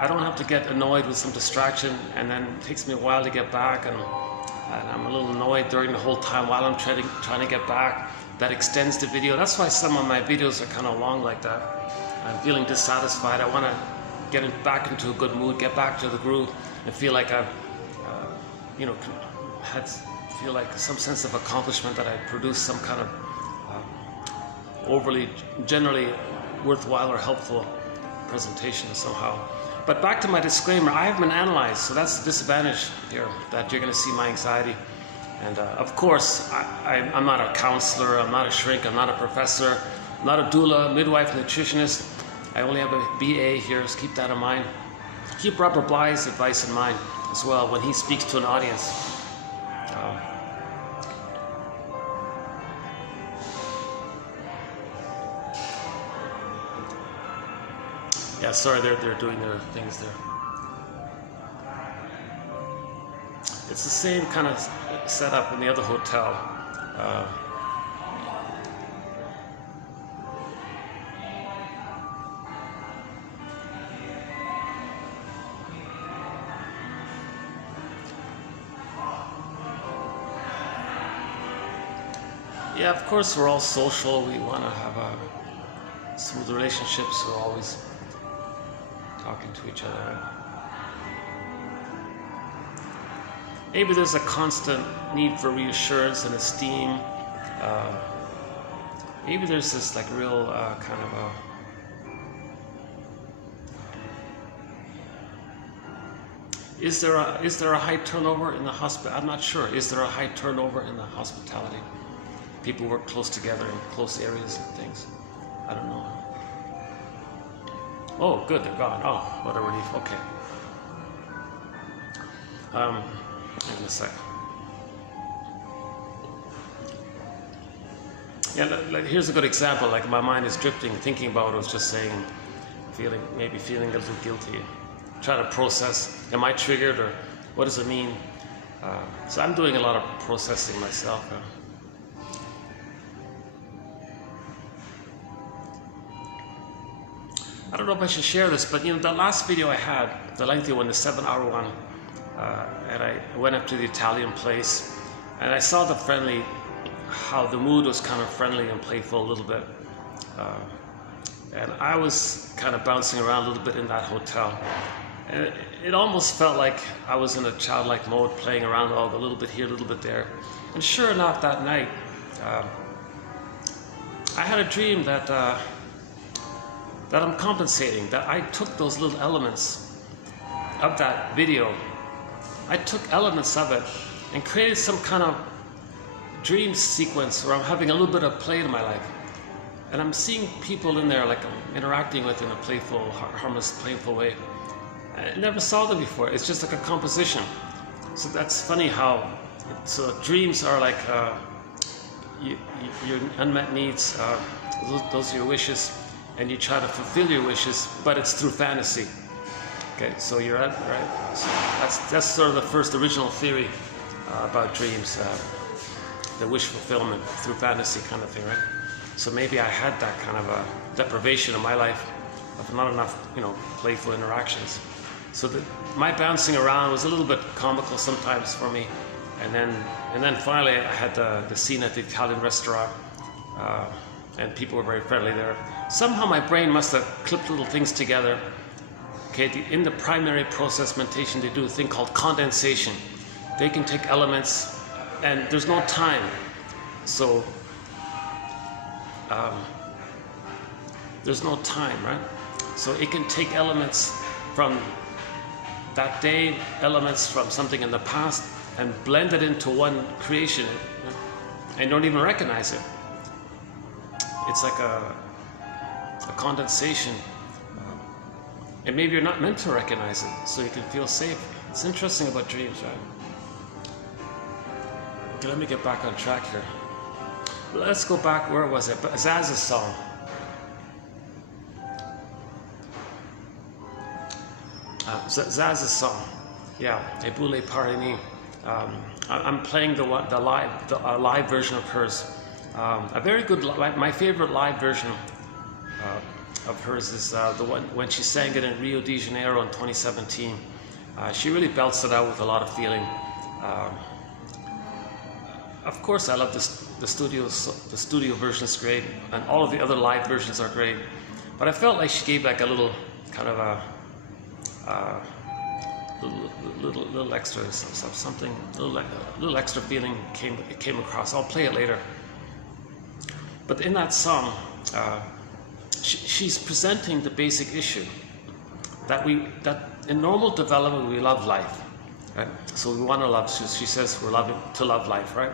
I don't have to get annoyed with some distraction, and then it takes me a while to get back, and I'm a little annoyed during the whole time while I'm trying to get back. That extends the video. That's why some of my videos are kind of long like that. I'm feeling dissatisfied. I want to get back into a good mood, get back to the groove, and feel like I've, feel like some sense of accomplishment that I produced some kind of overly, generally worthwhile or helpful presentation somehow. But back to my disclaimer, I haven't been analyzed, so that's the disadvantage here, that you're going to see my anxiety. And of course, I'm not a counselor, I'm not a shrink, I'm not a professor, I'm not a doula, midwife, nutritionist. I only have a BA here, so keep that in mind. Keep Robert Bly's advice in mind as well when he speaks to an audience. Yeah, sorry, they're doing their things there. It's the same kind of setup in the other hotel. Yeah, of course, we're all social. We want to have smooth relationships. We're always talking to each other. Maybe there's a constant need for reassurance and esteem. Maybe there's this like real kind of a. Is there a high turnover in the hospital? I'm not sure. Is there a high turnover in the hospitality? People work close together in close areas and things. I don't know. Oh, good, they're gone. Oh, what a relief. Okay. Hang on a sec. Yeah, like, here's a good example. Like my mind is drifting, thinking about what I was just saying, maybe feeling a little guilty. Try to process. Am I triggered, or what does it mean? So I'm doing a lot of processing myself. I don't know if I should share this, but the last video I had, the lengthy one, the 7-hour one, and I went up to the Italian place, and I saw how the mood was kind of friendly and playful a little bit, and I was kind of bouncing around a little bit in that hotel, and it almost felt like I was in a childlike mode, playing around a little bit here, a little bit there, and sure enough, that night, I had a dream that I'm compensating, that I took those little elements of that video, I took elements of it and created some kind of dream sequence where I'm having a little bit of play in my life. And I'm seeing people in there like I'm interacting with in a playful, harmless, playful way. I never saw them before. It's just like a composition. So that's funny how, so dreams are like your unmet needs, those are your wishes. And you try to fulfill your wishes, but it's through fantasy. Okay, so you're right. So that's sort of the first original theory about dreams, the wish fulfillment through fantasy kind of thing, right? So maybe I had that kind of a deprivation in my life of not enough, playful interactions. So my bouncing around was a little bit comical sometimes for me, and then finally I had the scene at the Italian restaurant. And people were very friendly there. somehow my brain must have clipped little things together. Okay, in the primary process mentation, they do a thing called condensation. They can take elements, and there's no time. So, there's no time, right? So it can take elements from that day, elements from something in the past, and blend it into one creation, and don't even recognize it. It's like a condensation. And maybe you're not meant to recognize it, so you can feel safe. It's interesting about dreams, right? Okay, let me get back on track here. Let's go back, where was it? Zaz's song. Zaz's song. Yeah, Ebule Parini. I'm playing the live version of hers. A very good, my favorite live version of hers is the one when she sang it in Rio de Janeiro in 2017. She really belts it out with a lot of feeling. Of course, I love the studio version is great, and all of the other live versions are great. But I felt like she gave like a little kind of a little extra something, little extra feeling came across. I'll play it later. But in that song, she's presenting the basic issue that in normal development we love life, right? So we want to love. She says we're to love life, right?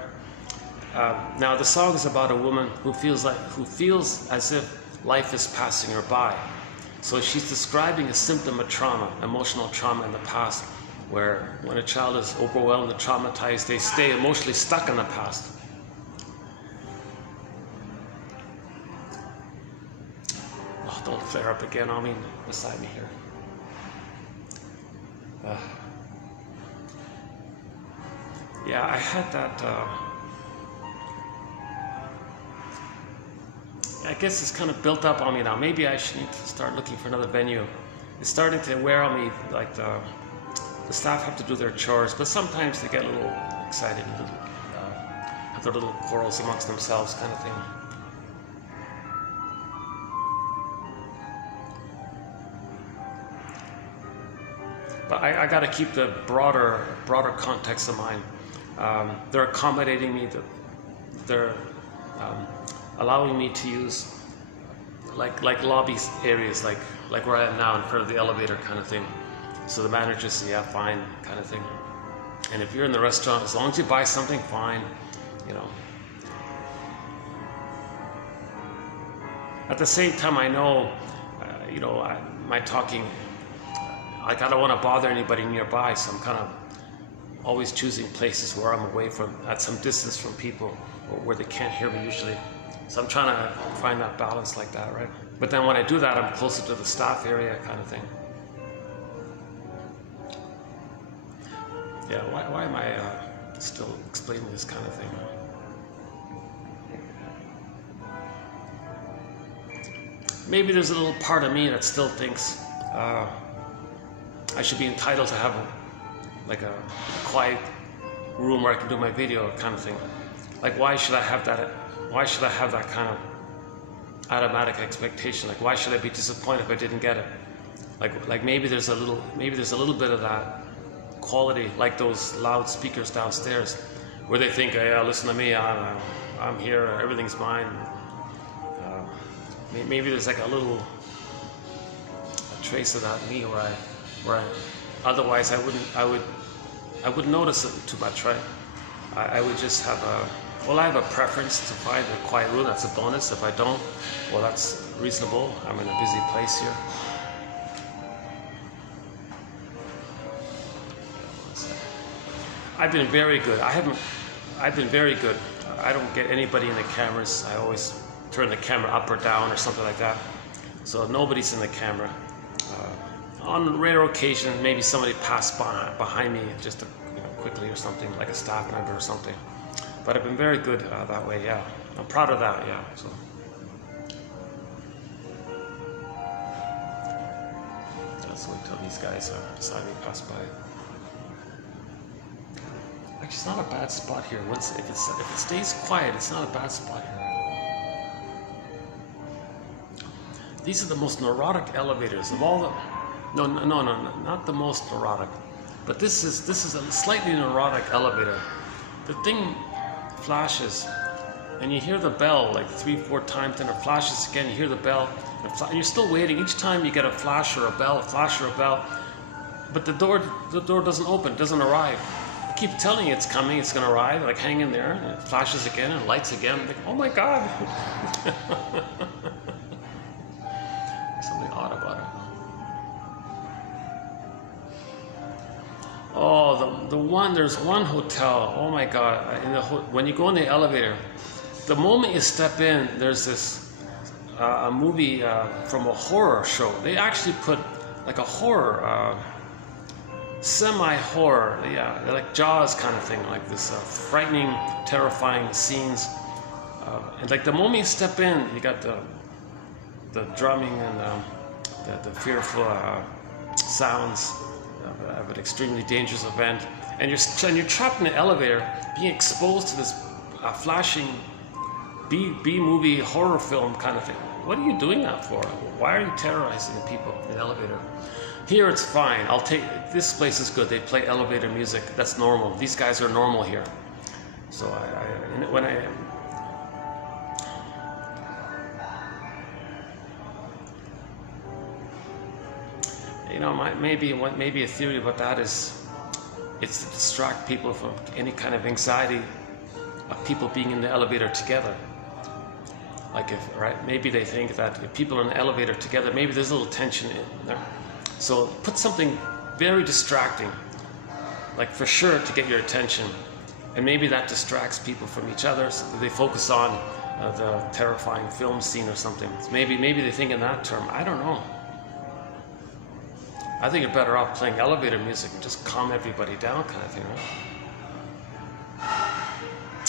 Now the song is about a woman who feels as if life is passing her by. So she's describing a symptom of trauma, emotional trauma in the past, where when a child is overwhelmed and traumatized, they stay emotionally stuck in the past. Oh, don't flare up again on me beside me here. Yeah, I had that. I guess it's kind of built up on me now. Maybe I should need to start looking for another venue. It's starting to wear on me, like the staff have to do their chores, but sometimes they get a little excited and have their little quarrels amongst themselves kind of thing. But I got to keep the broader context in mind. They're accommodating me. They're allowing me to use like lobby areas, like where I am now in front of the elevator kind of thing. So the manager says, yeah, fine, kind of thing. And if you're in the restaurant, as long as you buy something, fine, you know. At the same time, I know, my talking, like I don't want to bother anybody nearby, so I'm kind of always choosing places where I'm away from, at some distance from people, or where they can't hear me usually. So I'm trying to find that balance like that, right? But then when I do that, I'm closer to the staff area kind of thing. Yeah, why am I still explaining this kind of thing? Maybe there's a little part of me that still thinks I should be entitled to have a quiet room where I can do my video kind of thing. Like, why should I have that? Why should I have that kind of automatic expectation? Like, why should I be disappointed if I didn't get it? Like maybe there's a little bit of that quality, like those loudspeakers downstairs, where they think, "Yeah, listen to me. I'm here. Everything's mine." Maybe there's like a trace of that in me where I otherwise I wouldn't notice it too much, right? I would just have I have a preference to find a quiet room. That's a bonus. If I don't, well, that's reasonable. I'm in a busy place here. I've been very good. I've been very good. I don't get anybody in the cameras. I always turn the camera up or down or something like that. So nobody's in the camera. On rare occasion, maybe somebody passed behind me just quickly or something, like a staff member or something. But I've been very good that way, yeah. I'm proud of that, yeah. So. Let's wait till these guys beside me pass by. Actually, it's not a bad spot here. If it stays quiet, it's not a bad spot here. These are the most neurotic elevators of all the. No, not the most neurotic, but this is a slightly neurotic elevator. The thing flashes, and you hear the bell like 3-4 times, then it flashes again. You hear the bell, and you're still waiting. Each time you get a flash or a bell, but the door doesn't open, doesn't arrive. I keep telling you it's coming, it's going to arrive. Like hang in there, and it flashes again and lights again. I'm like, oh my God. Something odd about it. Oh, there's one hotel. Oh my God! When you go in the elevator, the moment you step in, there's this a movie from a horror show. They actually put like a horror, semi-horror, yeah, like Jaws kind of thing, like this frightening, terrifying scenes. And like the moment you step in, you got the drumming and the fearful sounds of an extremely dangerous event, and you're trapped in the elevator, being exposed to this flashing B movie horror film kind of thing. What are you doing that for? Why are you terrorizing the people in the elevator? Here it's fine. This place is good. They play elevator music. That's normal. These guys are normal here. So maybe a theory about that is it's to distract people from any kind of anxiety of people being in the elevator together. Like maybe they think that if people are in the elevator together, maybe there's a little tension in there. So put something very distracting, like for sure to get your attention, and maybe that distracts people from each other. So they focus on the terrifying film scene or something. So maybe they think in that term. I don't know. I think you're better off playing elevator music and just calm everybody down kind of thing, right?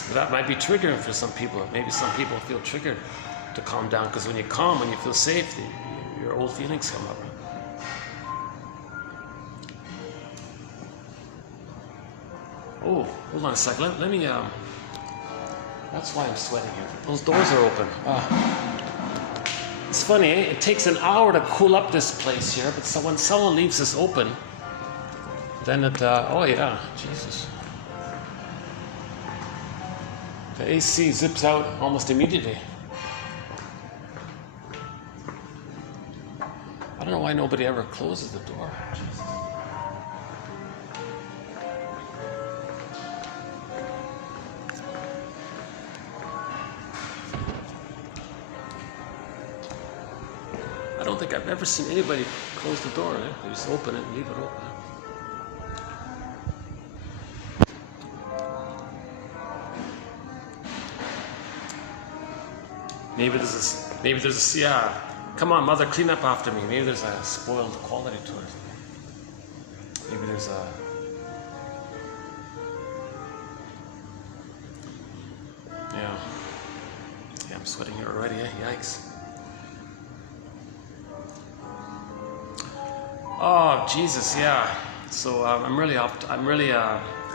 But that might be triggering for some people. Maybe some people feel triggered to calm down, because when you calm, when you feel safe, your old feelings come up. Oh, hold on a sec. Let me, that's why I'm sweating here. Those doors are open. It's funny, eh? It takes an hour to cool up this place here, but when someone leaves this open, then it, oh yeah, Jesus. The AC zips out almost immediately. I don't know why nobody ever closes the door. Jesus. I don't think I've ever seen anybody close the door. They just open it and leave it open. Maybe there's yeah. Come on, mother, clean up after me. Maybe there's a spoiled quality to it. Maybe there's a. Yeah, I'm sweating here already. Yikes. Oh Jesus, yeah. So I'm really got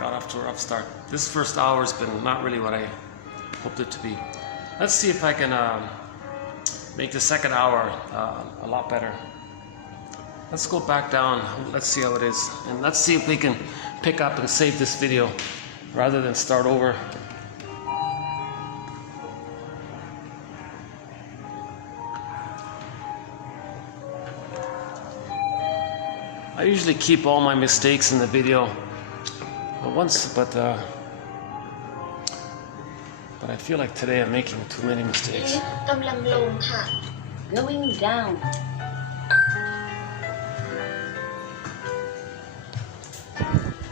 off to a rough start. This first hour's been not really what I hoped it to be. Let's see if I can make the second hour a lot better. Let's go back down. Let's see how it is, and let's see if we can pick up and save this video rather than start over. I usually keep all my mistakes in the video, but I feel like today I'm making too many mistakes. Going down.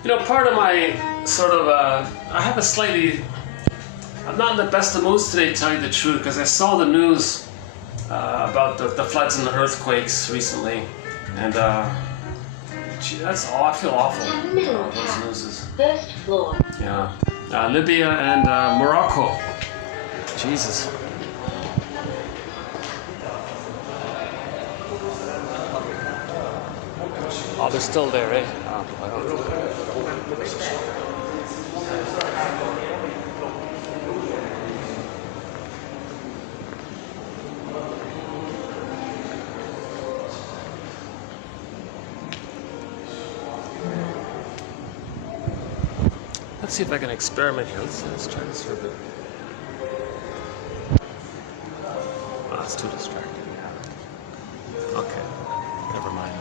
You know, part of my sort of, I have a slightly, I'm not in the best of moods today, to tell you the truth, because I saw the news about the floods and the earthquakes recently, and gee, that's all. I feel awful. Those newses. First floor. Yeah. Libya and Morocco. Jesus. Oh, they're still there, eh? Let's see if I can experiment here. Let's try this for a bit. Oh, that's too distracting. Okay, never mind.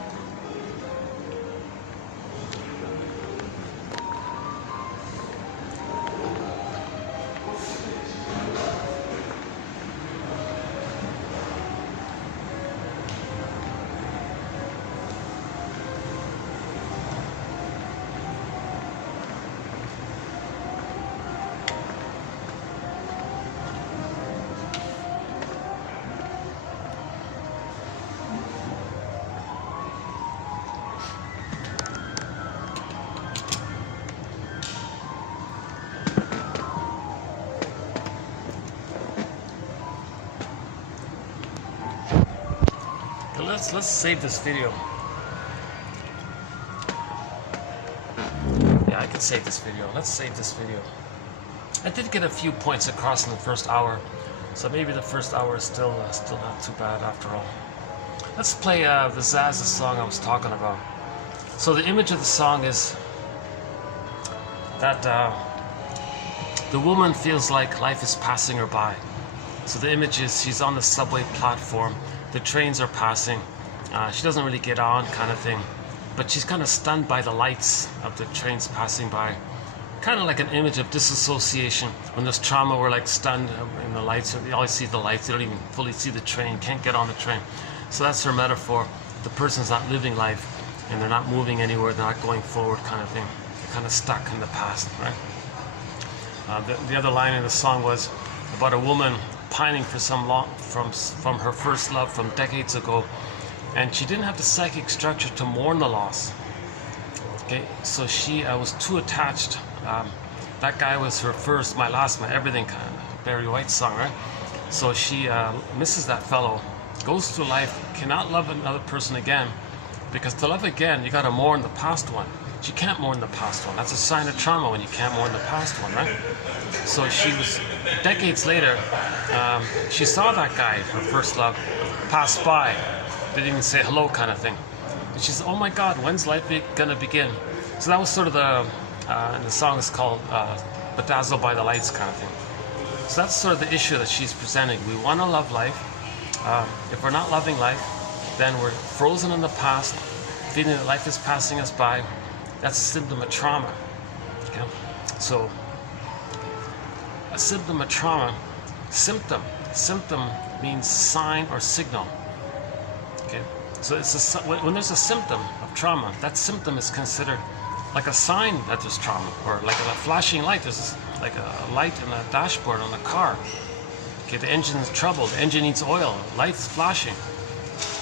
Let's save this video. Yeah, I can save this video. Let's save this video. I did get a few points across in the first hour, so maybe the first hour is still not too bad after all. Let's play the Zaz song I was talking about. So the image of the song is that the woman feels like life is passing her by. So the image is she's on the subway platform. The trains are passing. She doesn't really get on, kind of thing, but she's kind of stunned by the lights of the trains passing by. Kind of like an image of disassociation. When there's trauma, we're like stunned in the lights. You always see the lights. You don't even fully see the train. Can't get on the train. So that's her metaphor. The person's not living life, and they're not moving anywhere. They're not going forward, kind of thing. They're kind of stuck in the past, right? The other line in the song was about a woman pining for from her first love from decades ago, and she didn't have the psychic structure to mourn the loss. Okay, so she was too attached. That guy was her first, my last, my everything, kind of Barry White song, right? So she misses that fellow, goes through life, cannot love another person again, because to love again, you got to mourn the past one. She can't mourn the past one. That's a sign of trauma when you can't mourn the past one, right? So she was, decades later, she saw that guy, her first love, pass by, didn't even say hello, kind of thing. And she said, oh my God, when's life gonna begin? So that was sort of and the song is called Bedazzled by the Lights, kind of thing. So that's sort of the issue that she's presenting. We want to love life. If we're not loving life, then we're frozen in the past, feeling that life is passing us by. That's a symptom of trauma. Okay? So a symptom of trauma, symptom means sign or signal. Okay? So it's when there's a symptom of trauma, that symptom is considered like a sign that there's trauma, or like a flashing light. There's like a light in the dashboard on the car. Okay, the engine's trouble, the engine needs oil, light's flashing.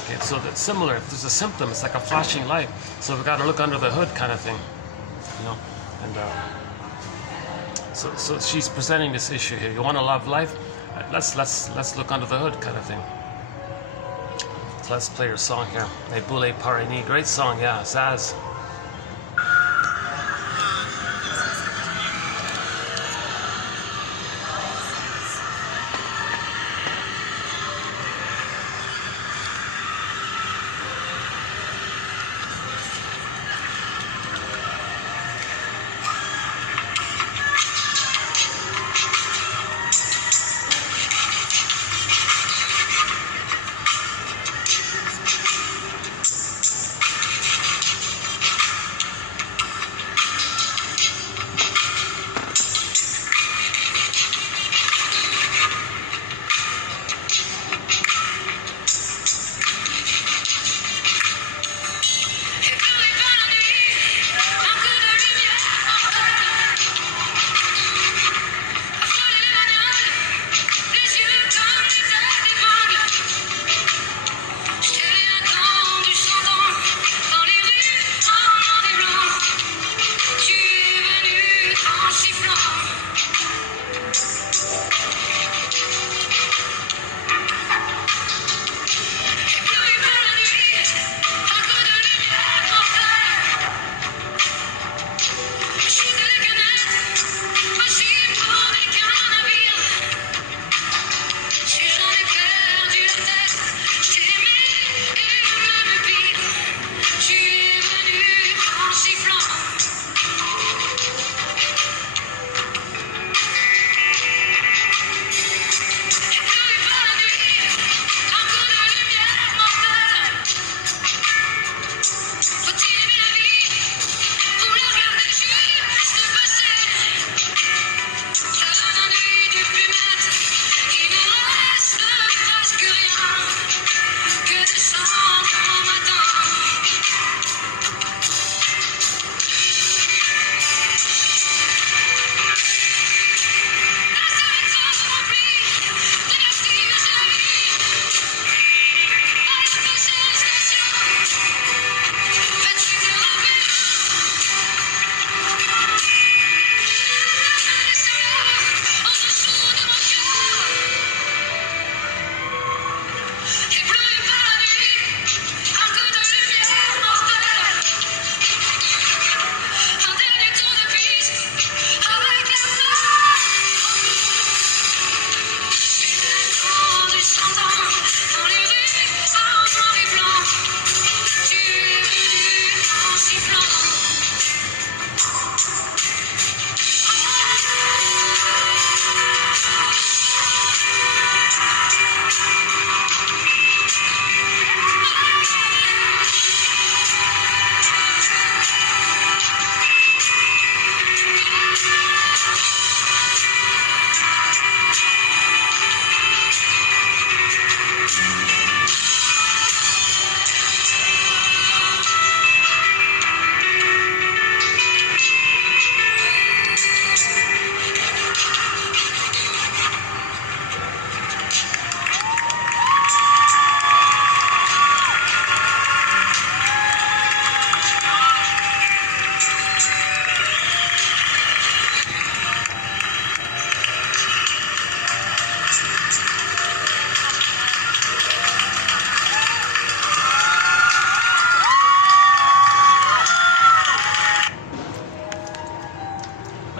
Okay, so that's similar. If there's a symptom, it's like a flashing light. So we've got to look under the hood, kind of thing, you know. And so she's presenting this issue here. You want to love life? Let's look under the hood, kind of thing. So let's play her song here. Ne Boule Parini, great song, yeah. Zaz.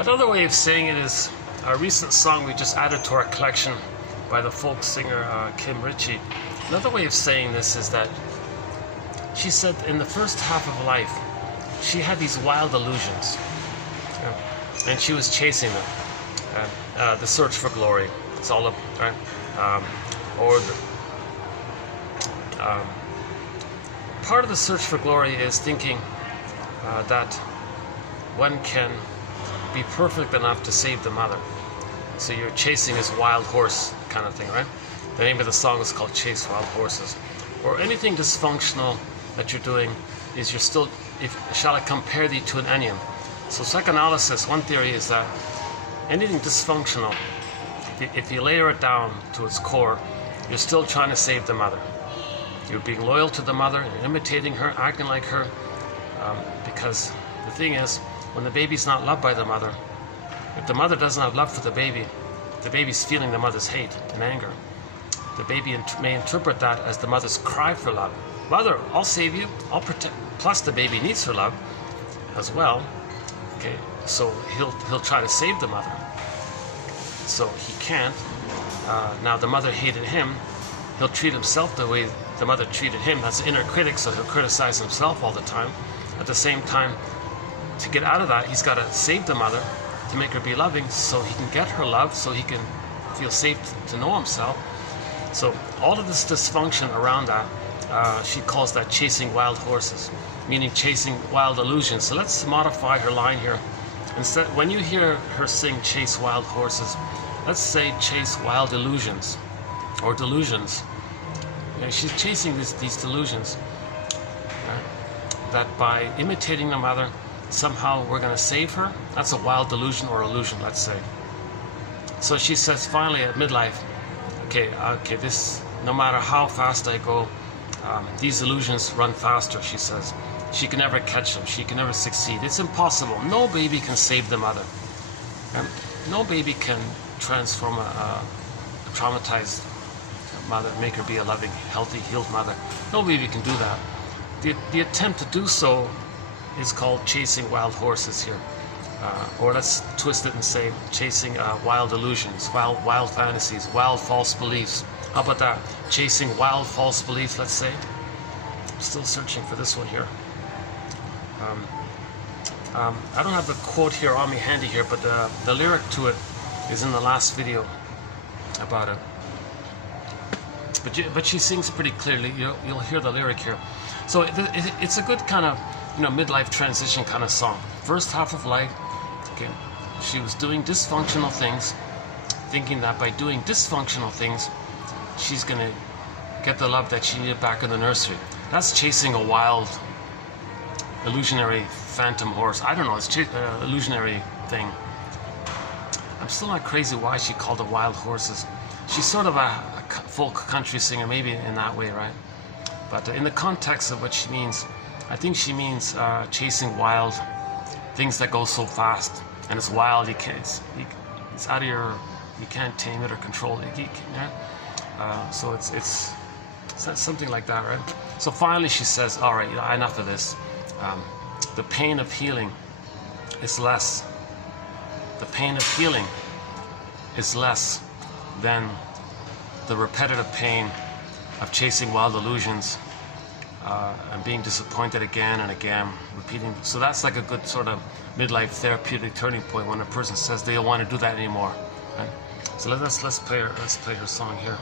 Another way of saying it is a recent song we just added to our collection by the folk singer Kim Ritchie. Another way of saying this is that she said in the first half of life, she had these wild illusions, and she was chasing them. The search for glory. It's all up, right? Part of the search for glory is thinking that one can be perfect enough to save the mother. So you're chasing this wild horse kind of thing, right? The name of the song is called Chase Wild Horses. Or anything dysfunctional that you're doing is you're still, shall I compare thee to an onion? So psychoanalysis, one theory is that anything dysfunctional, if you layer it down to its core, you're still trying to save the mother. You're being loyal to the mother, you're imitating her, acting like her, because the thing is, when the baby's not loved by the mother, if the mother doesn't have love for the baby's feeling the mother's hate and anger. The baby may interpret that as the mother's cry for love. Mother, I'll save you, I'll protect. Plus the baby needs her love as well. Okay, so he'll try to save the mother. So he can't. Now the mother hated him. He'll treat himself the way the mother treated him. That's the inner critic, so he'll criticize himself all the time. At the same time, to get out of that, he's got to save the mother to make her be loving, so he can get her love, so he can feel safe to know himself. So all of this dysfunction around that, she calls that chasing wild horses, meaning chasing wild illusions. So let's modify her line here. Instead, when you hear her sing chase wild horses, let's say chase wild illusions or delusions. You know, she's chasing these delusions, that by imitating the mother, somehow we're going to save her. That's a wild delusion or illusion, let's say. So she says finally at midlife, okay, this, no matter how fast I go, these illusions run faster, she says. She can never catch them. She can never succeed. It's impossible. No baby can save the mother. And no baby can transform a traumatized mother, make her be a loving, healthy, healed mother. No baby can do that. The attempt to do so is called chasing wild horses here. Or let's twist it and say chasing wild illusions, wild fantasies, wild false beliefs. How about that? Chasing wild false beliefs, let's say. I'm still searching for this one here. I don't have the quote here on me handy here, but the lyric to it is in the last video about it. But she sings pretty clearly. You'll hear the lyric here. So it's a good kind of, midlife transition kind of song. First half of life, okay, she was doing dysfunctional things, thinking that by doing dysfunctional things, she's gonna get the love that she needed back in the nursery. That's chasing a wild, illusionary phantom horse. I don't know, it's illusionary thing. I'm still not crazy why she called it wild horses. She's sort of a folk country singer, maybe in that way, right? But in the context of what she means, I think she means chasing wild things that go so fast, and it's wild. It's out of your. You can't tame it or control it. So it's something like that, right? So finally, she says, "All right, enough of this. The pain of healing is less. The pain of healing is less than the repetitive pain of chasing wild illusions and being disappointed again and again, repeating." So that's like a good sort of midlife therapeutic turning point when a person says they don't want to do that anymore. Right? So let's play her song here.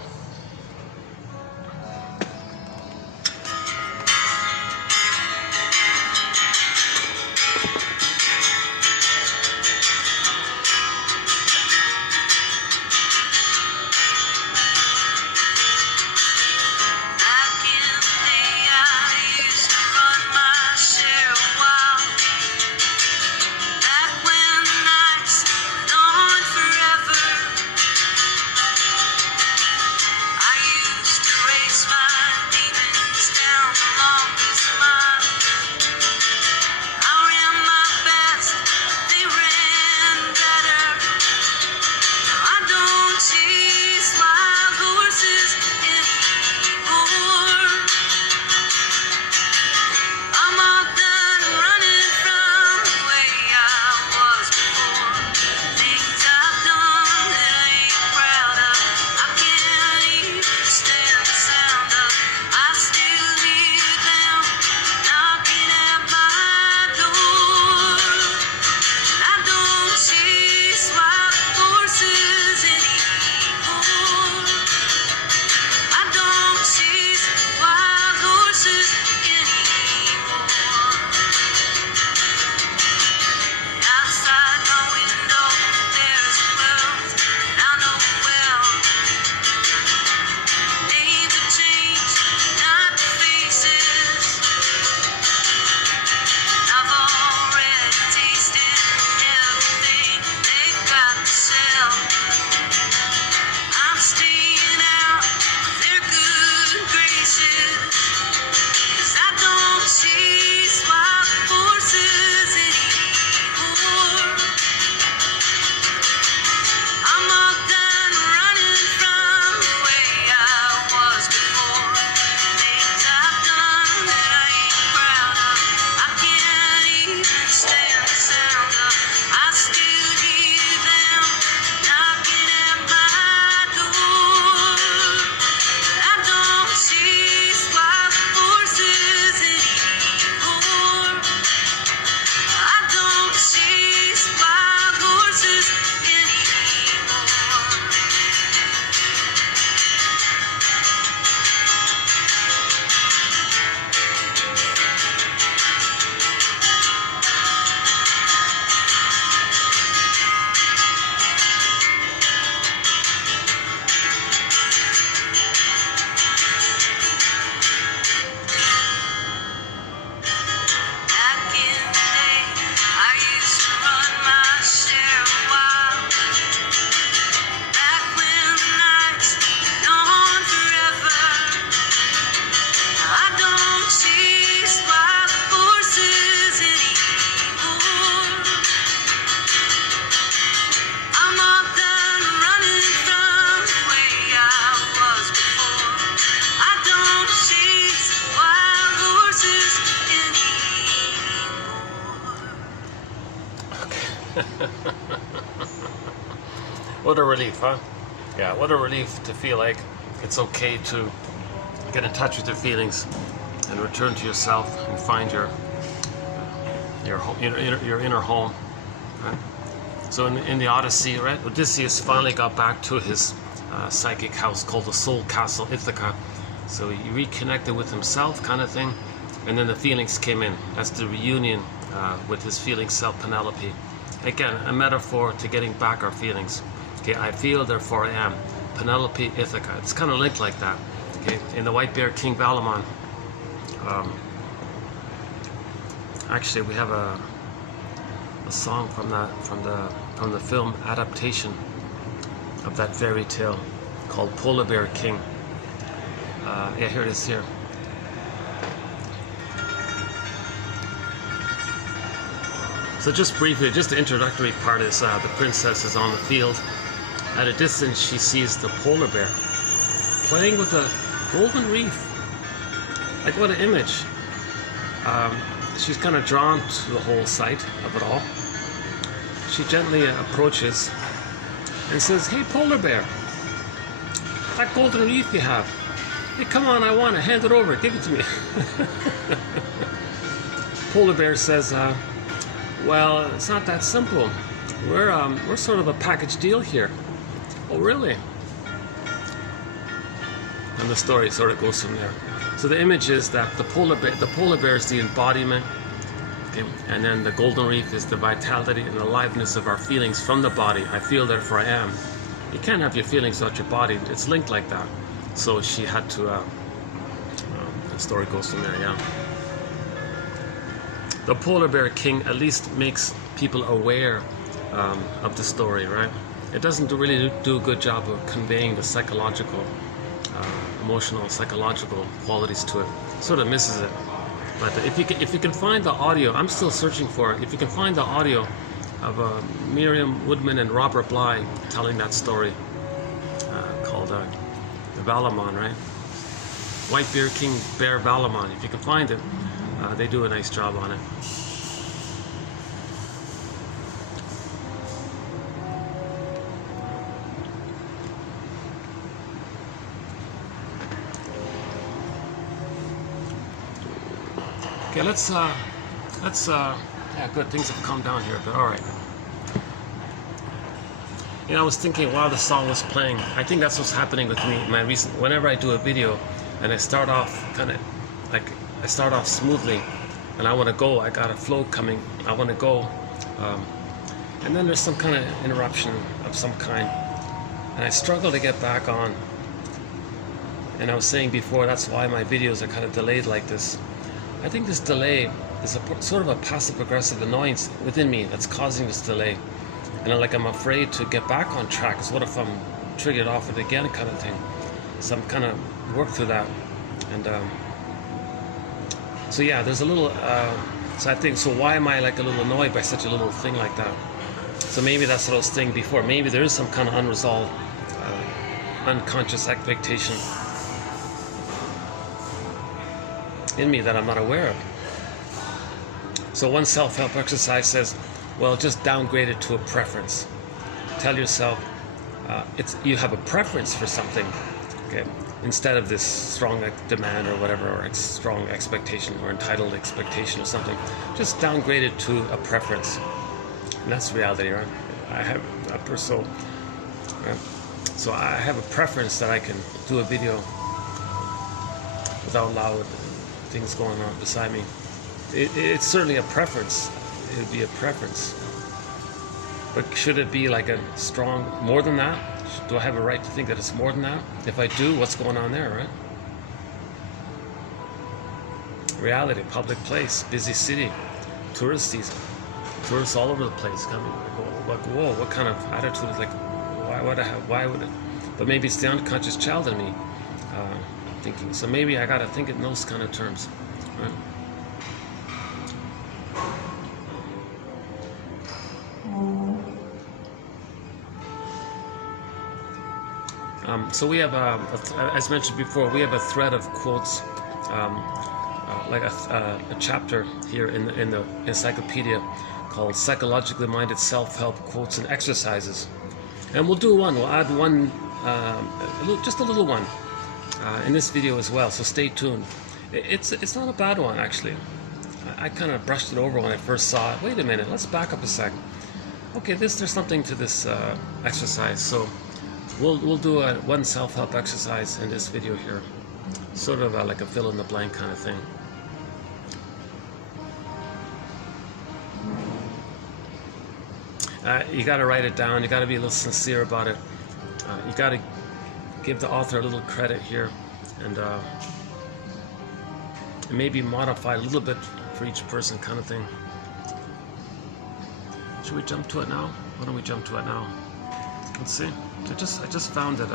What a relief, huh? Yeah, what a relief to feel like it's okay to get in touch with your feelings and return to yourself and find your inner home. Right? So in the Odyssey, right, Odysseus finally got back to his psychic house called the Soul Castle, Ithaca. So he reconnected with himself, kind of thing, and then the feelings came in. That's the reunion with his feeling self, Penelope. Again, a metaphor to getting back our feelings. Okay, I feel, therefore I am. Penelope, Ithaca. It's kind of linked like that. Okay, in the White Bear, King Valamon. Actually, we have a song from the film adaptation of that fairy tale called Polar Bear King. Yeah, here it is here. So just briefly, just the introductory part is the princess is on the field. At a distance, she sees the polar bear playing with a golden reef. Like, what an image. She's kind of drawn to the whole sight of it all. She gently approaches and says, "Hey, polar bear, that golden reef you have, hey, come on, I want it, hand it over, give it to me." Polar bear says, "Well, it's not that simple. We're sort of a package deal here." "Oh, really?" And the story sort of goes from there. So the image is that the polar bear is the embodiment, okay, and then the golden reef is the vitality and aliveness of our feelings from the body. I feel, therefore I am. You can't have your feelings without your body. It's linked like that. So she had to. The story goes from there. Yeah. The Polar Bear King at least makes people aware of the story, right? It doesn't really do a good job of conveying the psychological, emotional, psychological qualities to it. Sort of misses it. But if you can find the audio, I'm still searching for it. If you can find the audio of Miriam Woodman and Robert Bly telling that story called the Valamon, right? White Bear King Bear Valamon. If you can find it, they do a nice job on it. Okay, let's yeah, good, things have calmed down here, but all right. You know, I was thinking while the song was playing, I think that's what's happening with me. Whenever I do a video and I start off I start off smoothly, and I want to go. I got a flow coming. I want to go, and then there's some kind of interruption of some kind, and I struggle to get back on. And I was saying before, that's why my videos are kind of delayed like this. I think this delay is sort of a passive-aggressive annoyance within me that's causing this delay, and I'm afraid to get back on track. Because what if I'm triggered off it again, kind of thing? So I'm kind of work through that, and. So yeah, there's a little, so I think, so why am I like a little annoyed by such a little thing like that? So maybe that's what I was saying before. Maybe there is some kind of unresolved, unconscious expectation in me that I'm not aware of. So one self-help exercise says, well, just downgrade it to a preference. Tell yourself, you have a preference for something, okay? Instead of this strong demand or whatever, or strong expectation or entitled expectation or something, just downgrade it to a preference. And that's reality, right? I have a personal, so I have a preference that I can do a video without loud things going on beside me. It's certainly a preference. It would be a preference. But should it be like a strong, more than that? Do I have a right to think that it's more than that? If I do, what's going on there, right? Reality, public place, busy city, tourist season. Tourists all over the place coming. Like, whoa, what kind of attitude is like, why would it? But maybe it's the unconscious child in me thinking. So maybe I gotta think in those kind of terms, right? So we have, as mentioned before, we have a thread of quotes like a chapter here in the encyclopedia called Psychologically Minded Self-Help Quotes and Exercises. And we'll do one, we'll add one, just a little one in this video as well, so stay tuned. It's not a bad one, actually. I kind of brushed it over when I first saw it. Wait a minute, let's back up a sec. Okay, there's something to this exercise, so we'll do one self-help exercise in this video here. Sort of like a fill-in-the-blank kind of thing. You got to write it down. You got to be a little sincere about it. You got to give the author a little credit here, and maybe modify a little bit for each person, kind of thing. Should we jump to it now? Why don't we jump to it now? Let's see. I just found it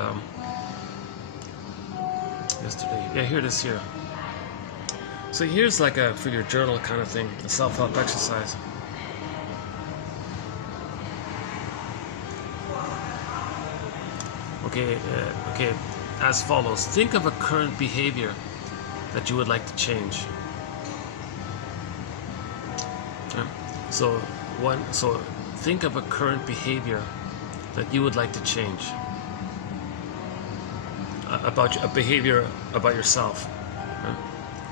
yesterday. Yeah, here it is here. So here's like a for your journal kind of thing, a self-help exercise. Okay, as follows. Think of a current behavior that you would like to change. Okay. So think of a current behavior that you would like to change. About a behavior about yourself. Okay.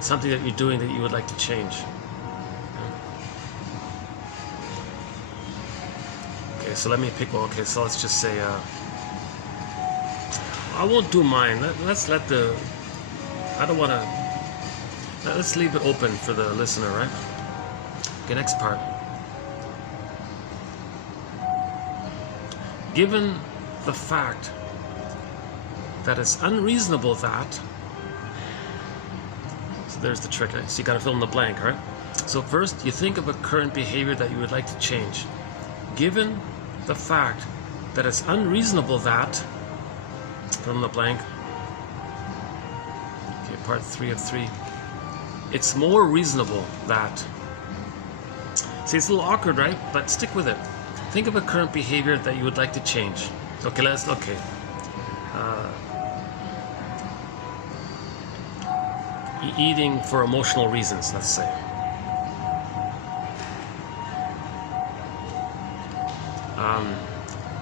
Something that you're doing that you would like to change. Okay, so let me pick one. Okay, so let's just say I won't do mine. Let's let the... I don't want to... Let's leave it open for the listener, right? Okay, next part. Given the fact that it's unreasonable that... So there's the trick. So you got to fill in the blank, right? So first, you think of a current behavior that you would like to change. Given the fact that it's unreasonable that... Fill in the blank. Okay, part 3 of 3. It's more reasonable that. See, it's a little awkward, right? But stick with it. Think of a current behavior that you would like to change. Okay, eating for emotional reasons, let's say.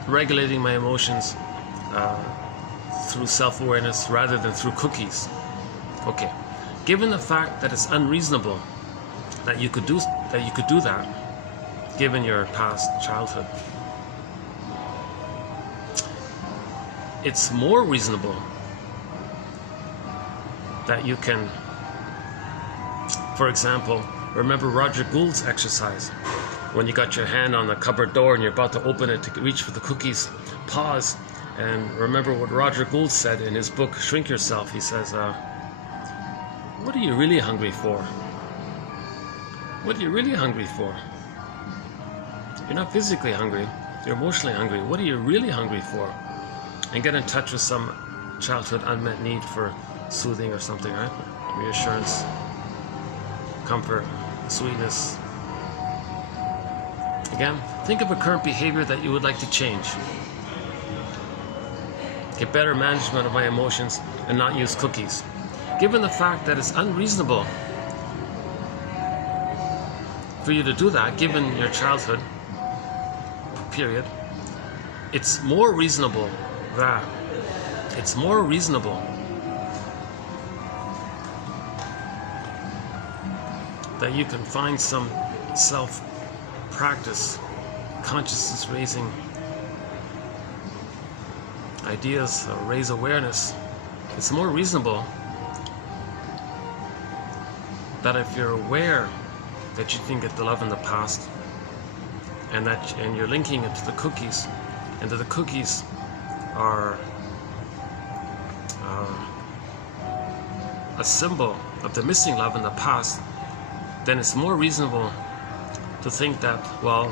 Regulating my emotions through self-awareness rather than through cookies. Okay. Given the fact that it's unreasonable that you could do that, given your past childhood, it's more reasonable that you can, for example, remember Roger Gould's exercise. When you got your hand on the cupboard door and you're about to open it to reach for the cookies, pause and remember what Roger Gould said in his book, Shrink Yourself. He says, what are you really hungry for? What are you really hungry for? You're not physically hungry, you're emotionally hungry. What are you really hungry for? And get in touch with some childhood unmet need for soothing or something, right? Reassurance, comfort, sweetness. Again, think of a current behavior that you would like to change. Get better management of my emotions and not use cookies. Given the fact that it's unreasonable for you to do that, given your childhood, period, it's more reasonable that you can find some self-practice, consciousness-raising ideas, raise awareness. It's more reasonable that if you're aware that you can get the love in the past, and you're linking it to the cookies, and that the cookies are a symbol of the missing love in the past, then it's more reasonable to think that, well,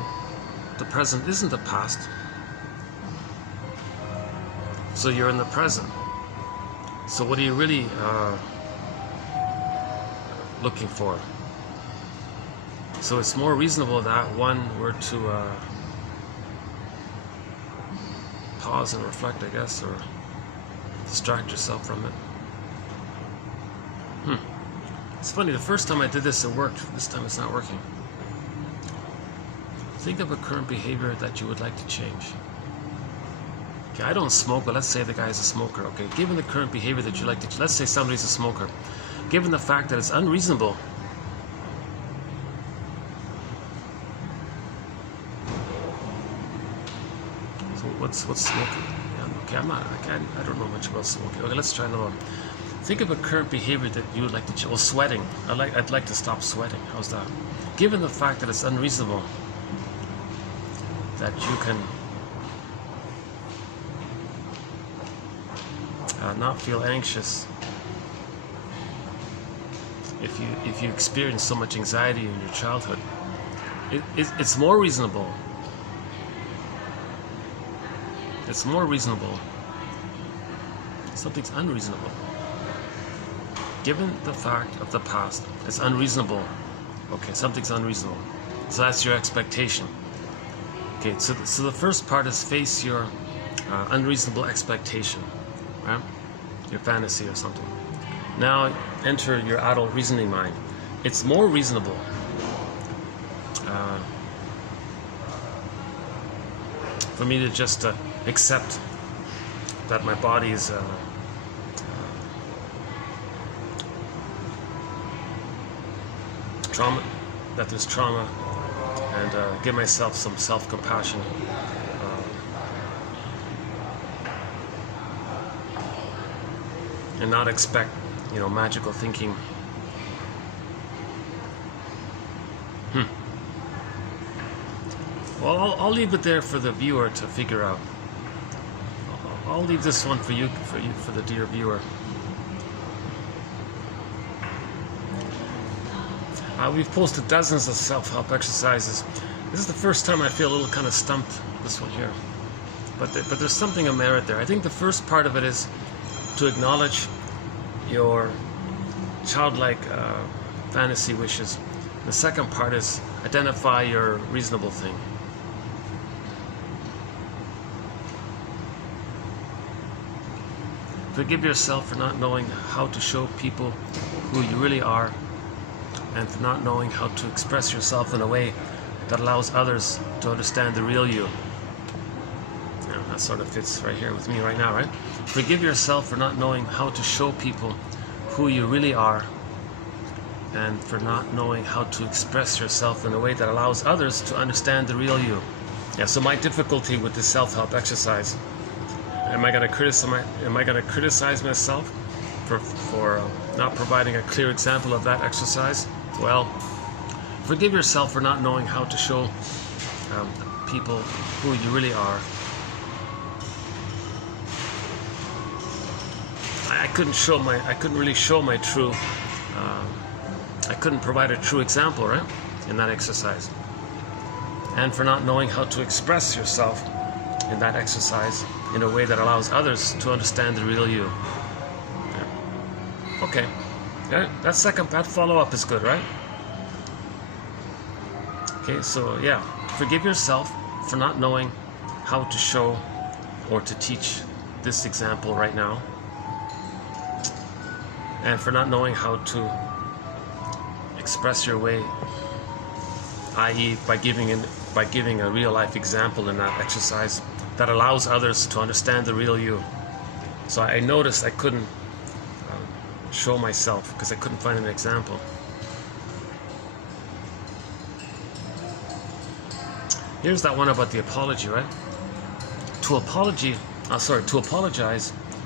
the present isn't the past, so you're in the present. So what are you really looking for? So it's more reasonable that one were to pause and reflect, I guess, or distract yourself from it. It's funny, the first time I did this, it worked. This time it's not working. Think of a current behavior that you would like to change. Okay, I don't smoke, but let's say the guy's a smoker. Okay, given the current behavior that you like to, let's say somebody's a smoker. Given the fact that it's unreasonable. So what's smoking? Yeah, okay, I don't know much about smoking. Okay, let's try another one. Think of a current behavior that you would like to change. Well, sweating. I'd like to stop sweating. How's that? Given the fact that it's unreasonable, that you can not feel anxious if you experience so much anxiety in your childhood, it's more reasonable. It's more reasonable. Something's unreasonable. Given the fact of the past, it's unreasonable. Okay, something's unreasonable. So that's your expectation. Okay, so the first part is face your unreasonable expectation, right? Your fantasy or something. Now enter your adult reasoning mind. It's more reasonable for me to just accept that my body is trauma, that there's trauma, and give myself some self-compassion. And not expect, magical thinking. Well, I'll leave it there for the viewer to figure out. I'll leave this one for you, for the dear viewer. We've posted dozens of self-help exercises. This is the first time I feel a little kind of stumped, this one here. But there's something of merit there. I think the first part of it is to acknowledge your childlike fantasy wishes. The second part is identify your reasonable thing. Forgive yourself for not knowing how to show people who you really are, and for not knowing how to express yourself in a way that allows others to understand the real you. Yeah, that sort of fits right here with me right now, right? Forgive yourself for not knowing how to show people who you really are, and for not knowing how to express yourself in a way that allows others to understand the real you. Yeah, so my difficulty with this self-help exercise, am I going to criticize myself for not providing a clear example of that exercise? Well, forgive yourself for not knowing how to show people who you really are. I couldn't really show my true. I couldn't provide a true example, right, in that exercise. And for not knowing how to express yourself in that exercise in a way that allows others to understand the real you. Yeah. Okay. Yeah, that follow-up is good, right? Okay, so yeah, forgive yourself for not knowing how to show or to teach this example right now, and for not knowing how to express your way, i.e. by giving a real-life example in that exercise that allows others to understand the real you. So I noticed I couldn't show myself because I couldn't find an example. Here's that one about the apology, right? To apologize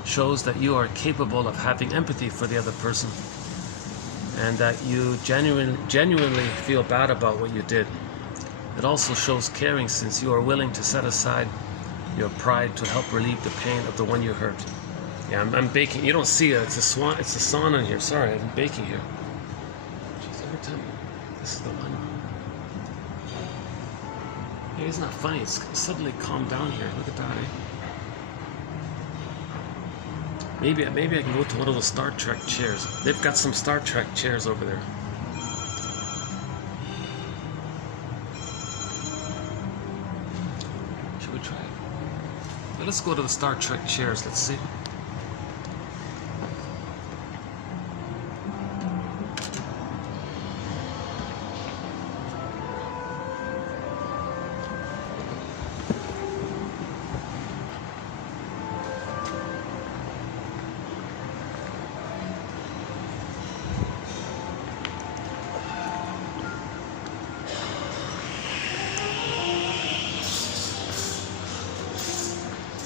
shows that you are capable of having empathy for the other person, and that you genuinely feel bad about what you did. It also shows caring, since you are willing to set aside your pride to help relieve the pain of the one you hurt. Yeah, I'm baking. You don't see it. It's a sauna in here. Sorry, I'm baking here. Jeez, every time. This is the one. Hey, it's not funny. It's suddenly calmed down here. Look at that, eh? Maybe I can go to one of those Star Trek chairs. They've got some Star Trek chairs over there. Should we try it? Yeah, let's go to the Star Trek chairs. Let's see.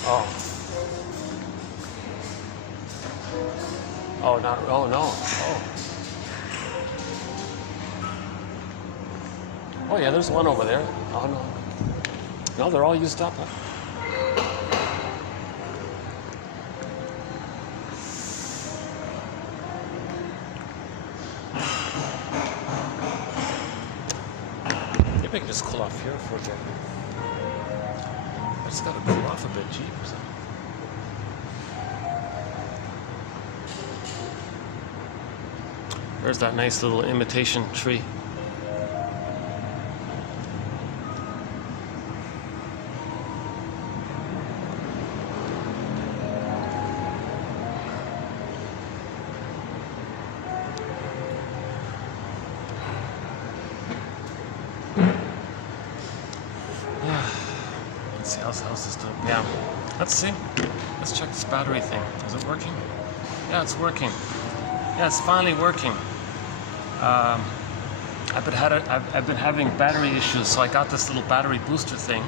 Oh. Oh, not. Oh no. Oh. Oh yeah, there's one over there. Oh no. No, they're all used up. Huh? Maybe I can just cool off here for a bit. I just gotta cool off a bit, jeepers. There's that nice little imitation tree. Let's see how's this doing. Yeah, let's see. Let's check this battery thing. Is it working? Yeah, it's working. Yeah, it's finally working. I've been having battery issues, so I got this little battery booster thing,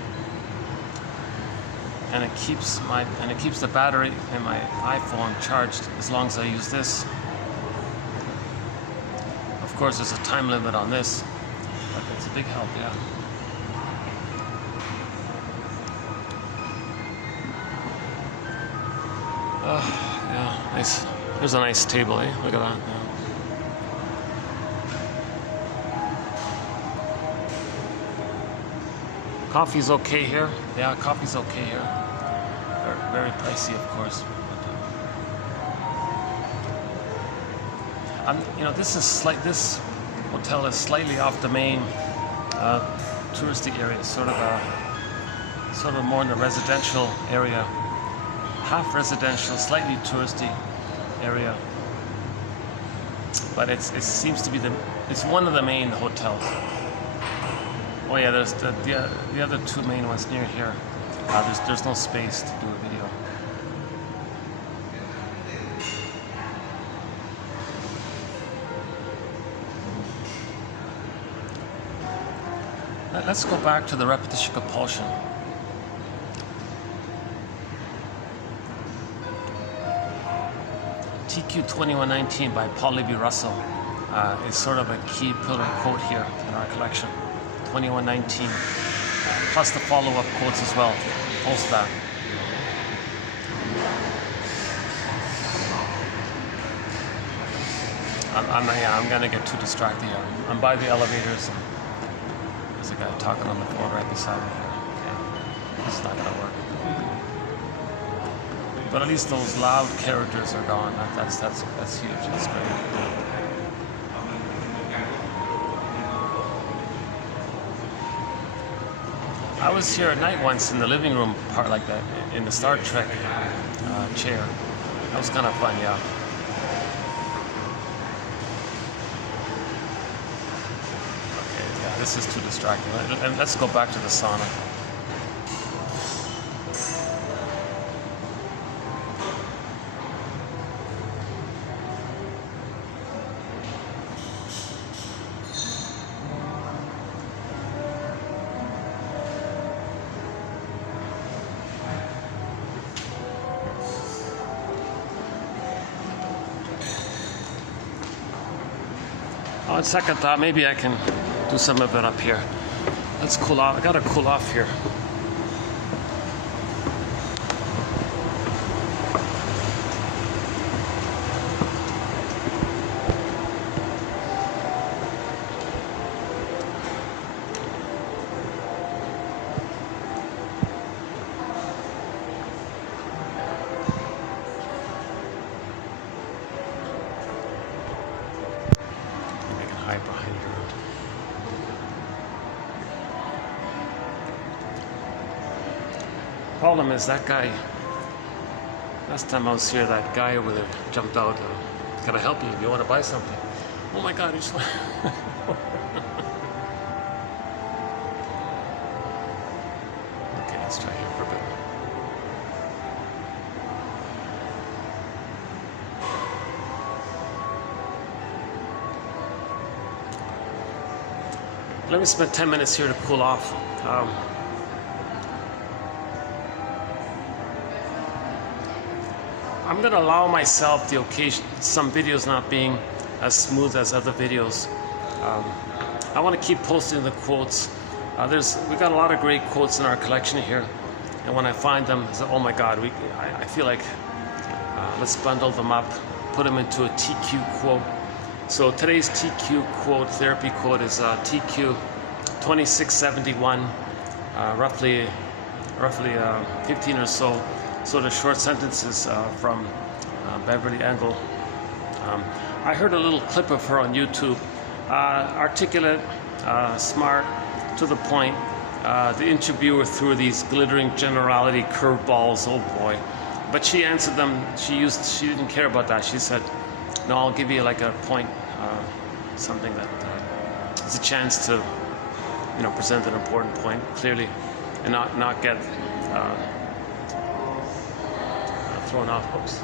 and it keeps the battery in my iPhone charged as long as I use this. Of course, there's a time limit on this, but it's a big help. Yeah. Yeah, nice. There's a nice table, eh? Look at that. Yeah. Coffee's okay here. Yeah, coffee's okay here. Very pricey, of course. But, this hotel is slightly off the main touristy area, sort of more in the residential area, half residential, slightly touristy area. But it seems to be it's one of the main hotels. Oh yeah, there's the other two main ones near here. There's no space to do a video. Let's go back to the repetition compulsion. TQ 2119 by Paul Libby-Russell is sort of a key pillar quote here in our collection. 2119, plus the follow-up quotes as well. Post that. I'm gonna get too distracted here. I'm by the elevators, and there's a guy talking on the phone right beside me here. Okay, this is not gonna work. But at least those loud characters are gone. That's huge. That's great. I was here at night once in the living room part like that, in the Star Trek chair. That was kind of fun, yeah. Okay, yeah, this is too distracting. And let's go back to the sauna. On second thought, maybe I can do some of it up here. Let's cool off. I gotta cool off here. Behind her. Problem is that guy. Last time I was here, that guy over there jumped out. Can I help you? You want to buy something? Oh my God! He's. Okay, let's try here for a bit. Let me spend 10 minutes here to cool off. I'm going to allow myself the occasion, some videos not being as smooth as other videos. I want to keep posting the quotes. We got a lot of great quotes in our collection here, and when I find them, I say, oh my God, I feel like let's bundle them up, put them into a TQ quote. So today's TQ quote, therapy quote, is TQ 2671, roughly 15 or so sort of short sentences from Beverly Engel. I heard a little clip of her on YouTube. Articulate, smart, to the point. The interviewer threw these glittering generality curveballs, oh boy. But she answered them, she didn't care about that. She said, no, I'll give you like a point, something that is a chance to, present an important point clearly and not get thrown off. Oops.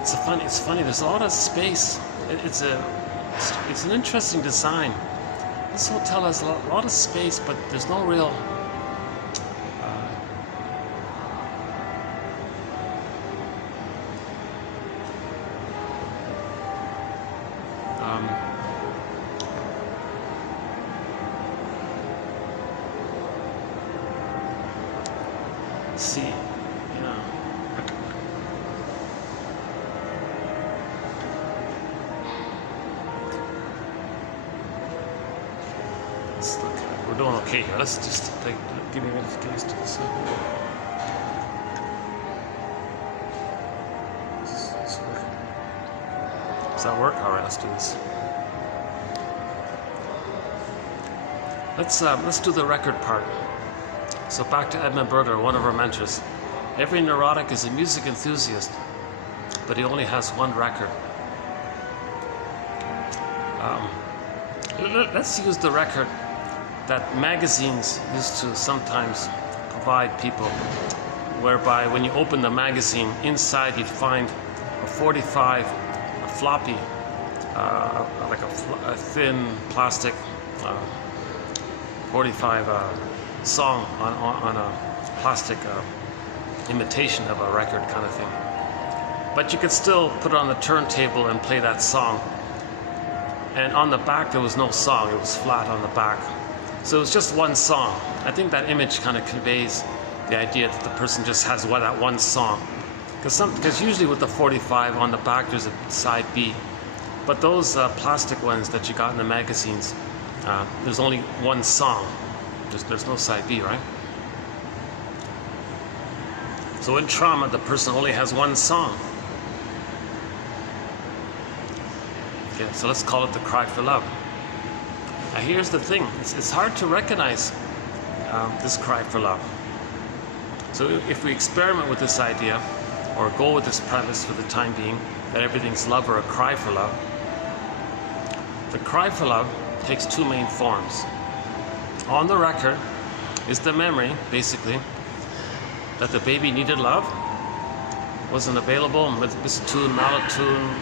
It's funny. There's a lot of space. It's an interesting design. This hotel has a lot of space, but there's no real. Let's see. We're doing okay here. Let's just give me a minute to get used to this. Does that work? All right, let's do this. Let's do the record part. So back to Edmund Burger, one of our mentors. Every neurotic is a music enthusiast, but he only has one record. Let's use the record that magazines used to sometimes provide people, whereby when you open the magazine, inside you'd find a 45, a floppy, like a thin plastic 45 song on a plastic imitation of a record kind of thing. But you could still put it on the turntable and play that song. And on the back there was no song, it was flat on the back. So it was just one song. I think that image kind of conveys the idea that the person just has that one song. Because usually with the 45 on the back there's a side B. But those plastic ones that you got in the magazines, there's only one song. There's no side B, right? So in trauma, the person only has one song. Okay, so let's call it the cry for love. Now here's the thing, it's hard to recognize this cry for love. So if we experiment with this idea, or go with this premise for the time being, that everything's love or a cry for love, the cry for love takes two main forms. On the record is the memory, basically, that the baby needed love, wasn't available, misattuned, malattuned,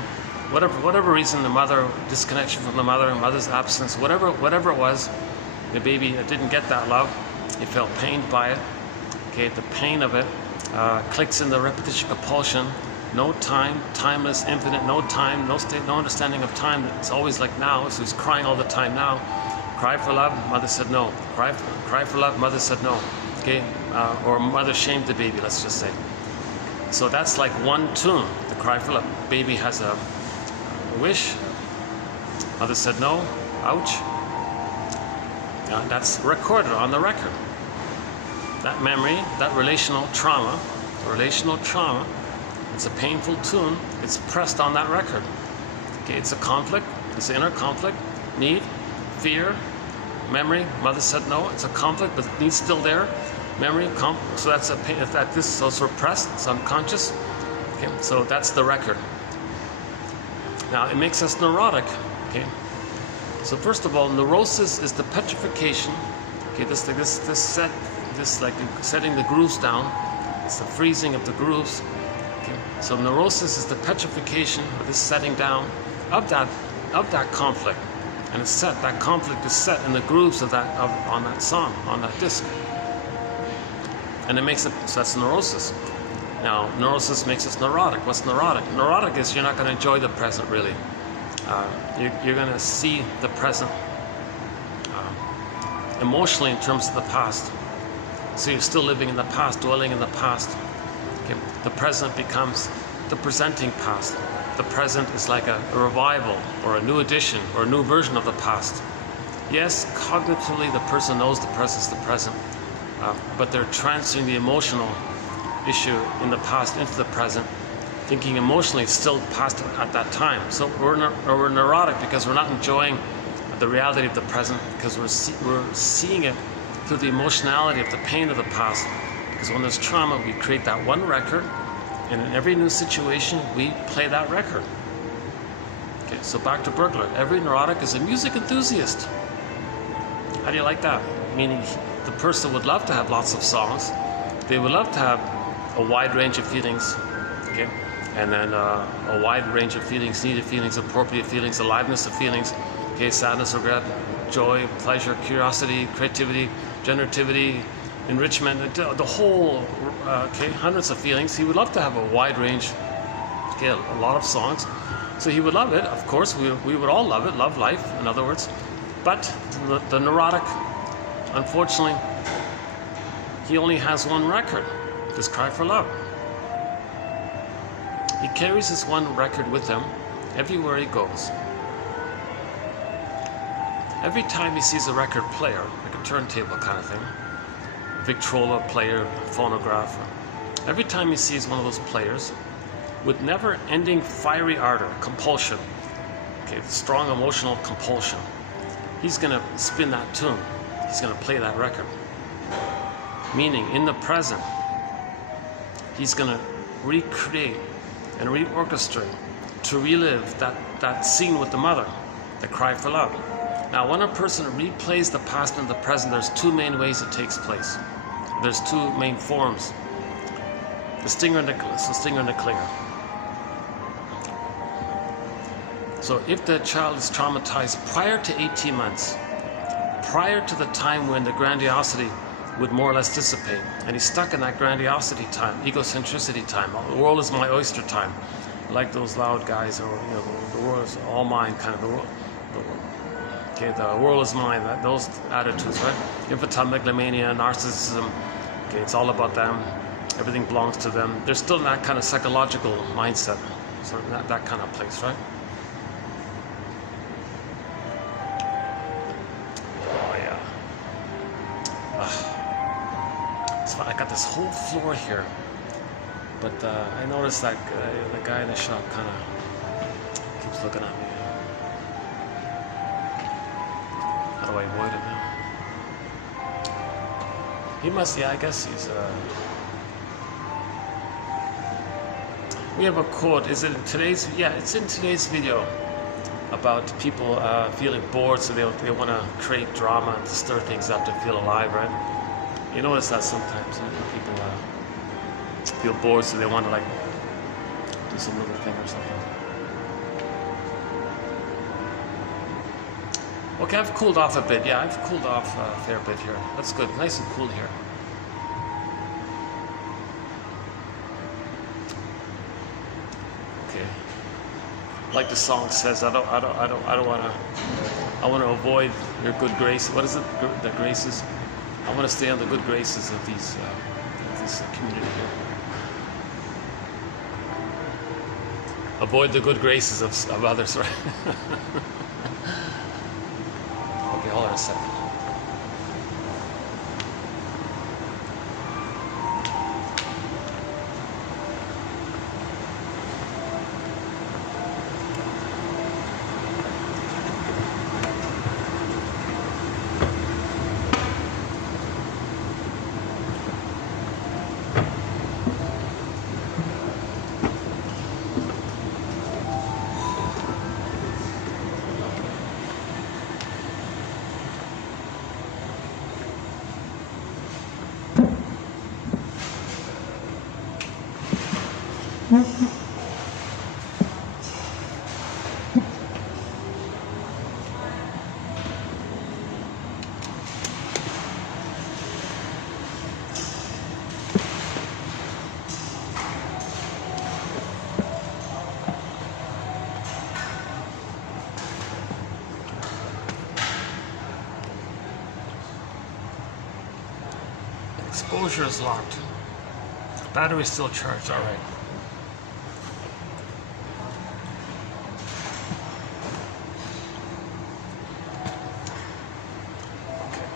whatever reason, the mother, disconnection from the mother's absence, whatever it was, the baby didn't get that love. He felt pained by it. Okay, the pain of it clicks in the repetition compulsion. No time, timeless, infinite, no time, no state, no understanding of time. It's always like now, so he's crying all the time now. Cry for love, mother said no. Cry for love, mother said no. Okay, or mother shamed the baby, let's just say. So that's like one tune, the cry for love. Baby has a wish, mother said no, ouch. That's recorded on the record. That memory, that relational trauma, it's a painful tune, it's pressed on that record. Okay, it's a conflict, it's an inner conflict, need, fear, memory, mother said no, it's a conflict, but the need's still there. Memory, so that's a pain, this is also repressed, it's unconscious. Okay, so that's the record. Now it makes us neurotic. Okay, so first of all, neurosis is the petrification. Okay, this like setting the grooves down. It's the freezing of the grooves. Okay, so neurosis is the petrification, or this setting down of that conflict. And it's set, that conflict is set in the grooves of on that song, on that disc. And it makes it, so that's neurosis. Now, neurosis makes us neurotic. What's neurotic? Neurotic is you're not going to enjoy the present, really. You're going to see the present emotionally in terms of the past. So you're still living in the past, dwelling in the past. Okay? The present becomes the presenting past. The present is like a revival or a new edition or a new version of the past. Yes, cognitively the person knows the present is the present, but they're transferring the emotional issue in the past into the present, thinking emotionally it's still past at that time. So we're neurotic because we're not enjoying the reality of the present, because we're seeing it through the emotionality of the pain of the past. Because when there's trauma, we create that one record, and in every new situation, we play that record. Okay, so back to burglar. Every neurotic is a music enthusiast. How do you like that? Meaning, the person would love to have lots of songs. They would love to have a wide range of feelings, okay? And then a wide range of feelings, needed feelings, appropriate feelings, aliveness of feelings, okay? Sadness, regret, joy, pleasure, curiosity, creativity, generativity, enrichment, the whole, okay, hundreds of feelings. He would love to have a wide range, okay, a lot of songs. So he would love it, of course, we would all love it, love life, in other words. But the neurotic, unfortunately, he only has one record, this cry for love. He carries this one record with him everywhere he goes. Every time he sees a record player, like a turntable kind of thing, Victrola player, phonograph, every time he sees one of those players, with never-ending fiery ardor, compulsion, okay, strong emotional compulsion, he's going to spin that tune. He's going to play that record. Meaning, in the present, he's going to recreate and reorchestrate to relive that scene with the mother, the cry for love. Now, when a person replays the past and the present, there's two main ways it takes place. There's two main forms. The stinger and the clinger. So if the child is traumatized prior to 18 months, prior to the time when the grandiosity would more or less dissipate, and he's stuck in that grandiosity time, egocentricity time, the world is my oyster time, like those loud guys, or the world is all mine kind of the world. Okay, the world is mine, those attitudes, right? Infantile megalomania, narcissism, okay, it's all about them, everything belongs to them. They're still in that kind of psychological mindset, so that kind of place, right? Oh yeah. It's fun. I got this whole floor here, but I noticed that the guy in the shop kind of keeps looking at me. How do I avoid it now? He must, yeah, I guess he's, we have a quote, is it in today's, yeah, it's in today's video about people feeling bored, so they want to create drama and to stir things up to feel alive, right? You notice that sometimes, people feel bored, so they want to like do some little thing or something. Okay, I've cooled off a bit. Yeah, I've cooled off a fair bit here. That's good. Nice and cool here. Okay. Like the song says, I want to avoid your good grace. What is it? The graces. I want to stay on the good graces of this community here. Avoid the good graces of others, right? Okay, hold on a second. Exposure is locked. Battery is still charged, alright. Okay.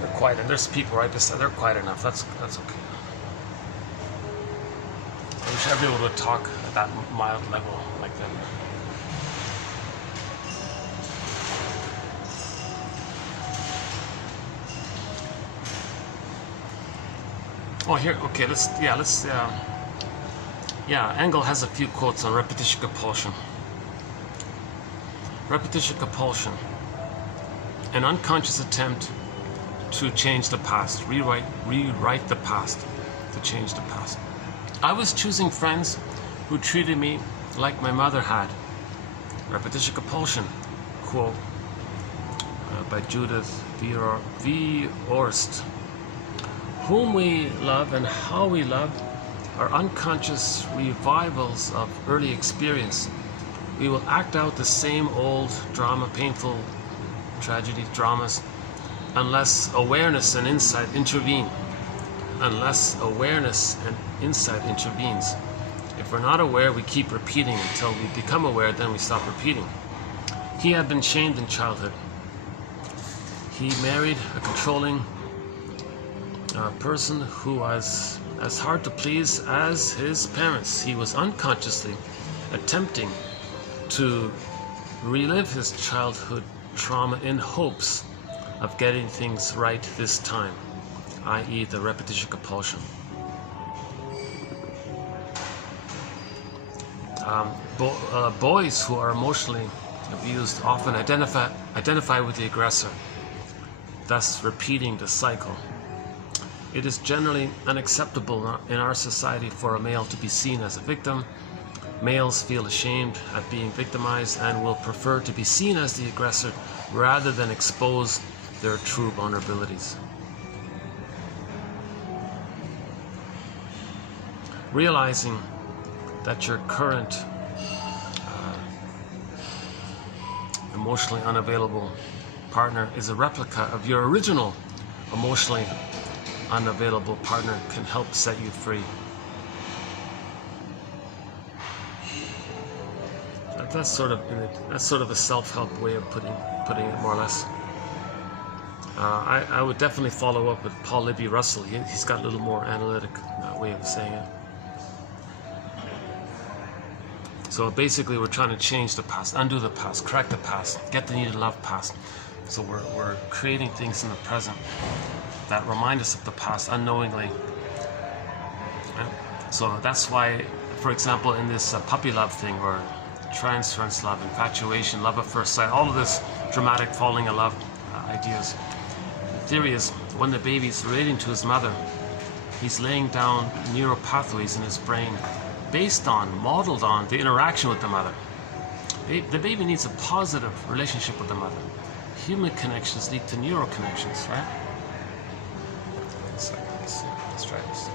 They're quiet, and there's people right beside. They're quiet enough. That's okay. I wish everyone would talk at that mild level like that. Oh, here, okay, Engel has a few quotes on repetition compulsion. Repetition compulsion, an unconscious attempt to change the past, rewrite the past, to change the past. I was choosing friends who treated me like my mother had. Repetition compulsion, quote by Judith Viorst. Whom we love and how we love are unconscious revivals of early experience. We will act out the same old drama, painful tragedy dramas, unless awareness and insight intervene. Unless awareness and insight intervenes. If we're not aware, we keep repeating until we become aware, then we stop repeating. He had been shamed in childhood. He married a controlling person who was as hard to please as his parents. He was unconsciously attempting to relive his childhood trauma in hopes of getting things right this time, i.e. the repetition compulsion. Boys who are emotionally abused often identify with the aggressor, thus repeating the cycle. It is generally unacceptable in our society for a male to be seen as a victim. Males feel ashamed at being victimized and will prefer to be seen as the aggressor rather than expose their true vulnerabilities. Realizing that your current emotionally unavailable partner is a replica of your original emotionally unavailable partner can help set you free. That's sort of a self-help way of putting it, more or less. I would definitely follow up with Paul Libby Russell. He's got a little more analytic way of saying it. So basically, we're trying to change the past, undo the past, correct the past, get the needed love past. So we're creating things in the present that remind us of the past unknowingly. So that's why, for example, in this puppy love thing, or transference love, infatuation, love at first sight, all of this dramatic falling in love ideas. The theory is when the baby's relating to his mother, he's laying down neural pathways in his brain modeled on the interaction with the mother. The baby needs a positive relationship with the mother. Human connections lead to neural connections, right? So, let's try this.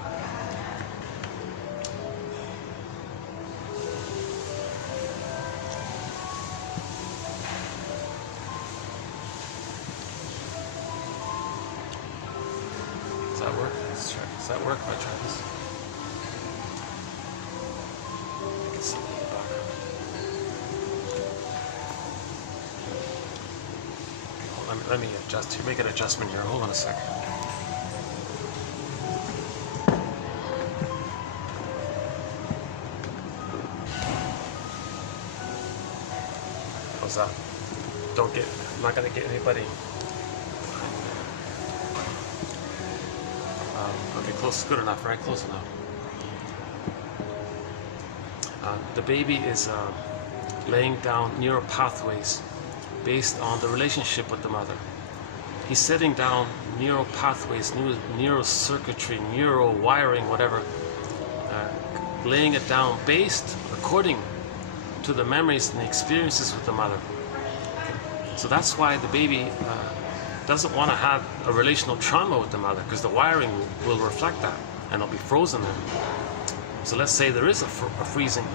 Does that work? Let's try. Does that work if I try this? I can see it in the background. Okay, hold on, let me adjust here. Make an adjustment here. Hold on a second. How's that? I'm not going to get anybody. Okay, close, good enough, right? Close enough. The baby is laying down neural pathways based on the relationship with the mother. He's setting down neural pathways, neural circuitry, neural wiring, whatever, laying it down based according to the memories and the experiences with the mother. So that's why the baby doesn't want to have a relational trauma with the mother, because the wiring will reflect that and it'll be frozen there. So let's say there is a freezing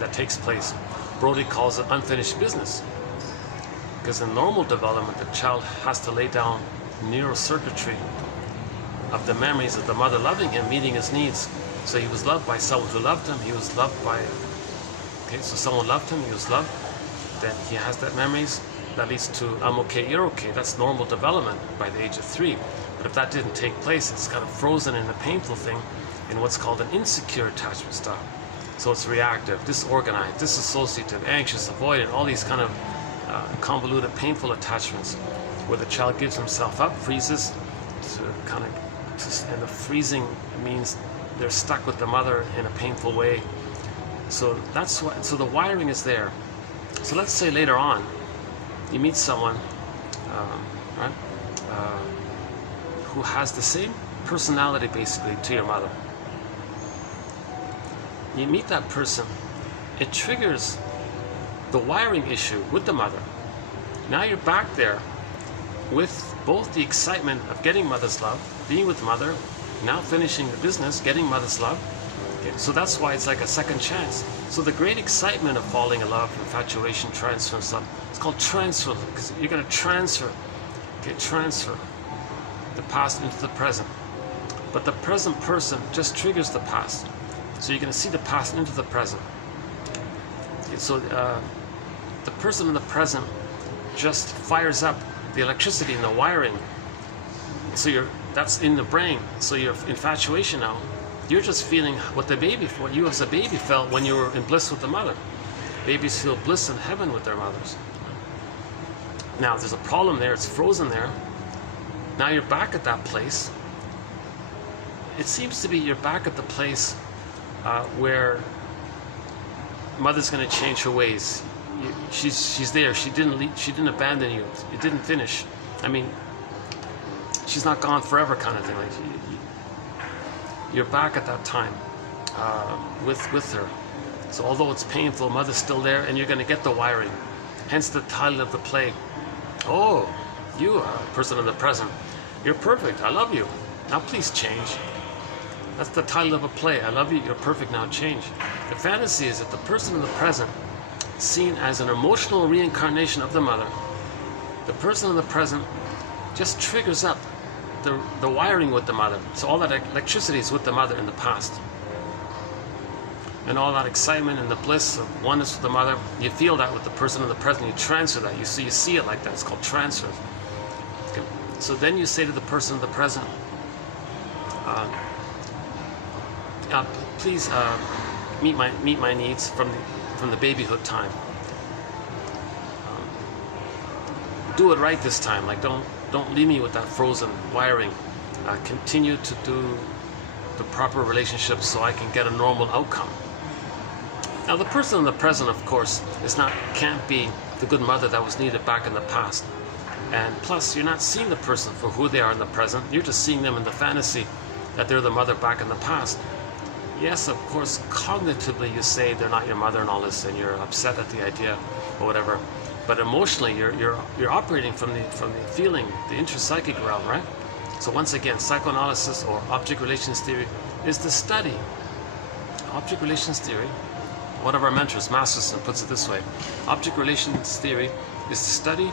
that takes place. Brody calls it unfinished business, because in normal development the child has to lay down neural circuitry of the memories of the mother loving him, meeting his needs. So he was loved by someone who loved him. He was loved by, okay, so someone loved him, he was loved. Then he has that memories. That leads to, I'm okay, you're okay. That's normal development by the age of 3. But if that didn't take place, it's kind of frozen in a painful thing in what's called an insecure attachment style. So it's reactive, disorganized, disassociative, anxious, avoidant, all these kind of convoluted, painful attachments where the child gives himself up, freezes, to kind of, and the freezing means they're stuck with the mother in a painful way. So that's what, so the wiring is there. So let's say later on, you meet someone, right, who has the same personality basically to your mother. You meet that person, it triggers the wiring issue with the mother. Now you're back there with both the excitement of getting mother's love, being with mother, now finishing the business, getting mother's love. Okay, so that's why it's like a second chance. So the great excitement of falling in love, infatuation, transfer and stuff, it's called transfer, because you're going to transfer, okay, transfer the past into the present. But the present person just triggers the past. So you're going to see the past into the present. Okay, so the person in the present just fires up the electricity and the wiring. So that's in the brain. So your infatuation now, you're just feeling what what you as a baby felt when you were in bliss with the mother. Babies feel bliss in heaven with their mothers. Now there's a problem there, it's frozen there. Now you're back at that place. It seems to be you're back at the place where mother's going to change her ways. She's there. She didn't leave, she didn't abandon you. It didn't finish. I mean, she's not gone forever, kind of thing. Like you're back at that time with her. So although it's painful, mother's still there, and you're going to get the wiring. Hence the title of the play. Oh, you are a person in the present. You're perfect. I love you. Now please change. That's the title of a play. I love you. You're perfect. Now change. The fantasy is that the person in the present, seen as an emotional reincarnation of the mother, the person in the present just triggers up the wiring with the mother. So all that electricity is with the mother in the past. And all that excitement and the bliss of oneness with the mother, you feel that with the person in the present, you transfer that. You see it like that. It's called transfer. Okay. So then you say to the person in the present, please meet my needs from the babyhood time. Do it right this time. Like don't leave me with that frozen wiring. Continue to do the proper relationships so I can get a normal outcome. Now the person in the present, of course, can't be the good mother that was needed back in the past. And plus, you're not seeing the person for who they are in the present. You're just seeing them in the fantasy that they're the mother back in the past. Yes, of course, cognitively you say they're not your mother and all this, and you're upset at the idea or whatever. But emotionally, you're operating from the feeling, the intrapsychic realm, right? So once again, psychoanalysis or object relations theory is the study. Object relations theory, one of our mentors, Masterson, puts it this way: object relations theory is the study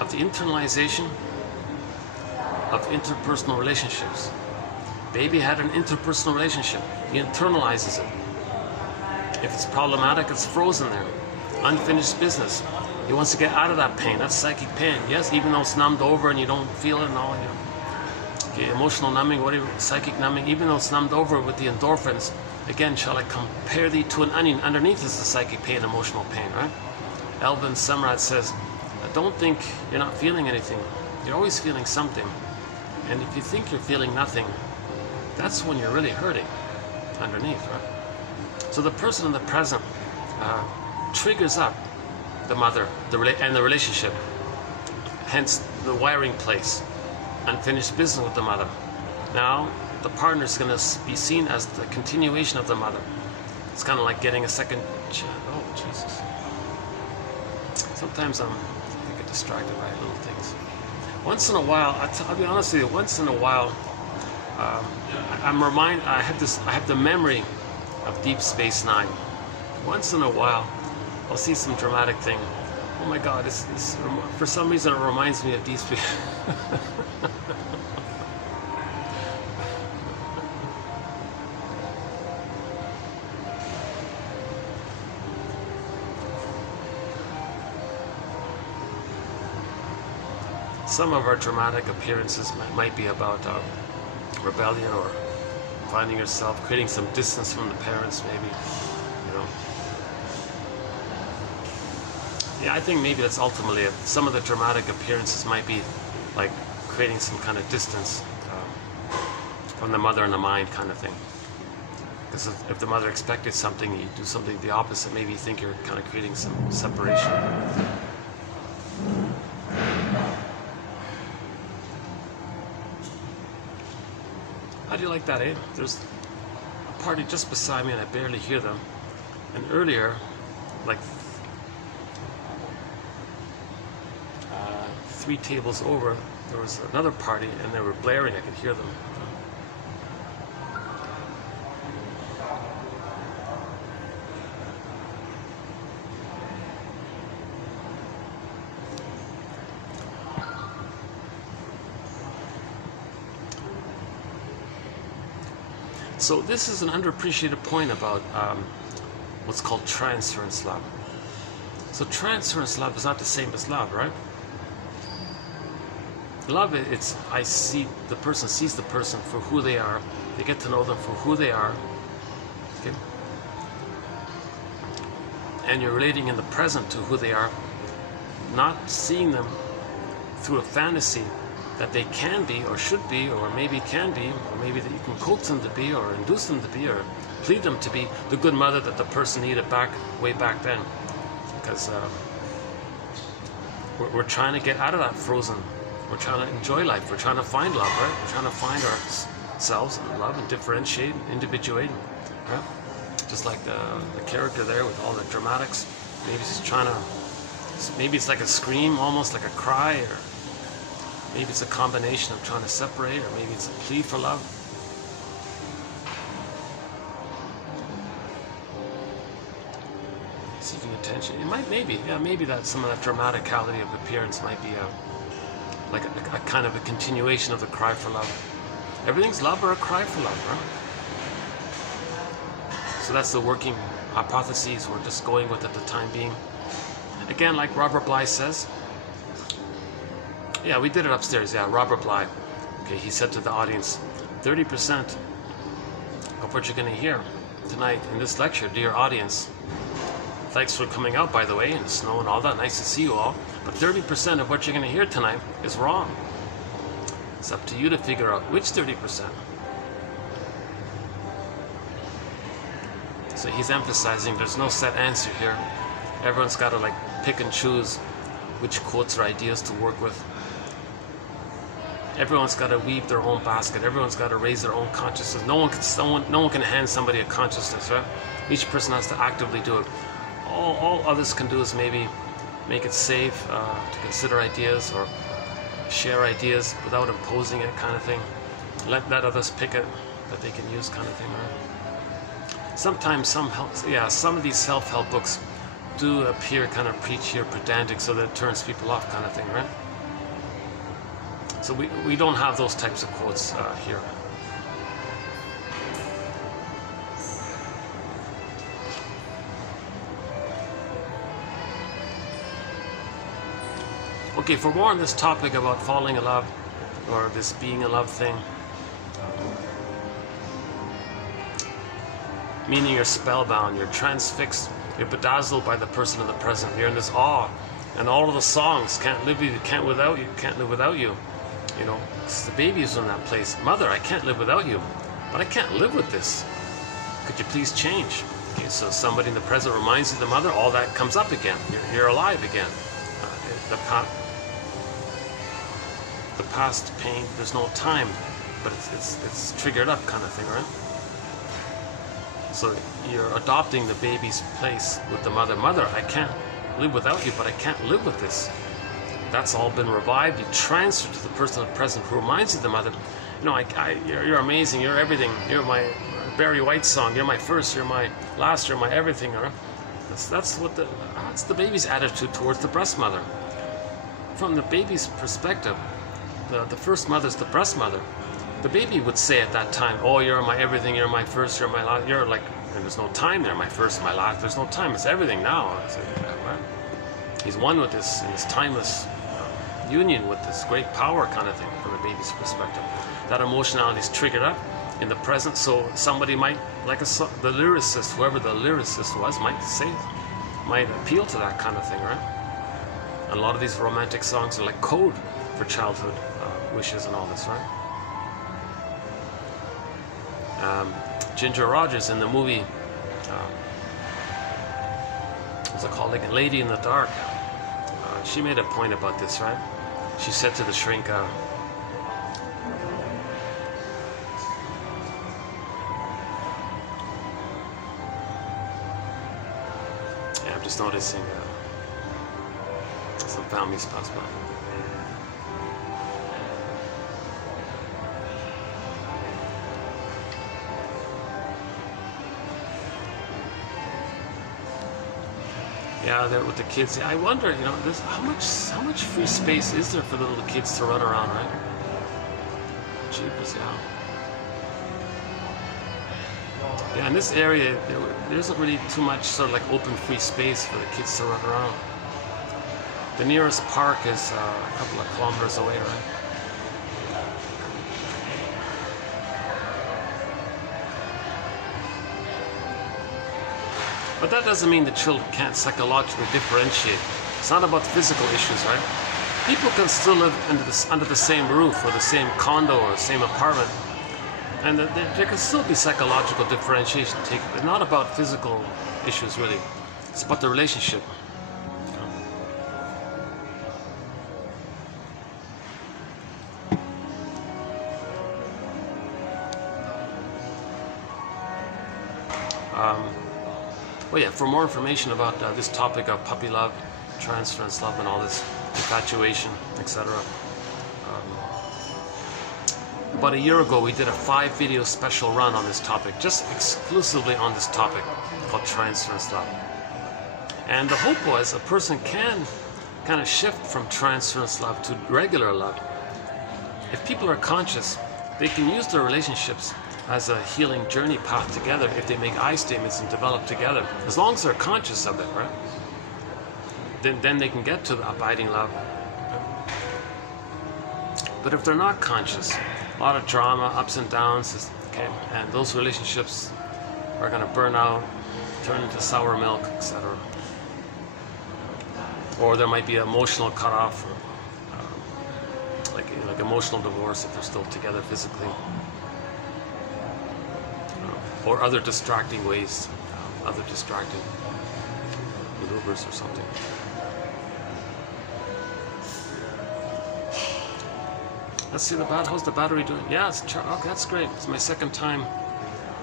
of the internalization of interpersonal relationships. Baby had an interpersonal relationship. He internalizes it. If it's problematic, it's frozen there. Unfinished business. He wants to get out of that pain. That's psychic pain. Yes, even though it's numbed over and you don't feel it and all. Okay, emotional numbing, whatever, psychic numbing, even though it's numbed over with the endorphins. Again, shall I compare thee to an onion? Underneath is the psychic pain, emotional pain, right? Elvin Semrad says, don't think you're not feeling anything. You're always feeling something. And if you think you're feeling nothing, that's when you're really hurting underneath, right? So the person in the present triggers up the mother and the relationship. Hence the wiring place. Unfinished business with the mother. Now the partner is going to be seen as the continuation of the mother. It's kind of like getting a second chance. Oh, Jesus. Sometimes I get distracted by little things. Once in a while, I'll be honest with you, once in a while, I have the memory of Deep Space Nine. Once in a while, I'll see some dramatic thing. Oh my God, for some reason it reminds me of Deep Space. some of our dramatic appearances might be about rebellion or finding yourself, creating some distance from the parents, maybe, you know. Yeah, I think maybe that's ultimately it. Some of the dramatic appearances might be like creating some kind of distance from the mother and the mind kind of thing. Because if the mother expected something, you do something the opposite, maybe you think you're kind of creating some separation. How do you like that, eh? There's a party just beside me and I barely hear them. And earlier, like 3 tables over, there was another party and they were blaring. I could hear them. So this is an underappreciated point about what's called transference love. So transference love is not the same as love, right? Love, it's the person sees the person for who they are. They get to know them for who they are. Okay? And you're relating in the present to who they are, not seeing them through a fantasy that they can be or should be or maybe can be, or maybe that you can coax them to be or induce them to be or plead them to be the good mother that the person needed way back then. Because we're trying to get out of that frozen. We're trying to enjoy life. We're trying to find love, right? We're trying to find ourselves and love and differentiate and individuate, right? Just like the character there with all the dramatics. Maybe he's trying to, maybe it's like a scream, almost like a cry, or maybe it's a combination of trying to separate, or maybe it's a plea for love. Seeking attention. It might, maybe that some of that dramaticality of appearance might be like a kind of a continuation of the cry for love. Everything's love or a cry for love, right? So that's the working hypotheses we're just going with at the time being. Again, like Robert Bly says, yeah, we did it upstairs. Yeah, Robert Bly. Okay, he said to the audience, 30% of what you're going to hear tonight in this lecture, dear audience. Thanks for coming out, by the way, in the snow and all that. Nice to see you all. But 30% of what you're going to hear tonight is wrong. It's up to you to figure out which 30%. So he's emphasizing there's no set answer here. Everyone's got to like pick and choose which quotes or ideas to work with. Everyone's got to weave their own basket. Everyone's got to raise their own consciousness. No one can hand somebody a consciousness, right? Each person has to actively do it. All others can do is maybe make it safe to consider ideas or share ideas without imposing it, kind of thing. Let others pick it that they can use, kind of thing, right? Sometimes some of these self-help books do appear kind of preachy or pedantic, so that it turns people off, kind of thing, right? So we don't have those types of quotes here. Okay, for more on this topic about falling in love, or this being in love thing, meaning you're spellbound, you're transfixed, you're bedazzled by the person of the present, you're in this awe, and all of the songs can't live without you. You know, it's the baby's in that place. Mother, I can't live without you, but I can't live with this. Could you please change? Okay, so somebody in the present reminds you of the mother, all that comes up again. You're alive again. The past pain, there's no time, but it's triggered up, kind of thing, right? So you're adopting the baby's place with the mother. Mother, I can't live without you, but I can't live with this. That's all been revived. You transfer to the person of the present who reminds you of the mother. You know, you're amazing. You're everything. You're my Barry White song. You're my first. You're my last. You're my everything. Right? That's the baby's attitude towards the breast mother. From the baby's perspective, the first mother's the breast mother. The baby would say at that time, "Oh, you're my everything. You're my first. You're my last. You're like." And there's no time there. My first, my last. There's no time. It's everything now. He's one with this in this timeless union with this great power kind of thing from the baby's perspective. That emotionality is triggered up in the present, so somebody might, like the lyricist, whoever the lyricist was, might appeal to that kind of thing, right? And a lot of these romantic songs are like code for childhood wishes and all this, right? Ginger Rogers in the movie, what's it called, like Lady in the Dark, she made a point about this, right? She said to the shrink, yeah, I'm just noticing some families pass by. Yeah, there with the kids. I wonder, you know, how much free space is there for the little kids to run around, right? Jeepers, yeah. Yeah, in this area, there isn't really too much sort of like open free space for the kids to run around. The nearest park is a couple of kilometers away, right? But that doesn't mean the children can't psychologically differentiate. It's not about physical issues, right? People can still live under the same roof or the same condo or the same apartment, and there can still be psychological differentiation taken. It's not about physical issues, really. It's about the relationship. Well, yeah, for more information about this topic of puppy love, transference love, and all this infatuation, etc. About a year ago, we did a 5-video special run on this topic, just exclusively on this topic called transference love. And the hope was a person can kind of shift from transference love to regular love. If people are conscious, they can use their relationships as a healing journey path together if they make I statements and develop together. As long as they're conscious of it, right? Then they can get to the abiding love. But if they're not conscious, a lot of drama, ups and downs, okay, and those relationships are going to burn out, turn into sour milk, etc. Or there might be emotional cutoff, or like emotional divorce if they're still together physically. Or other distracting ways, other distracting maneuvers or something. Let's see how's the battery doing? Yeah, okay, that's great. It's my second time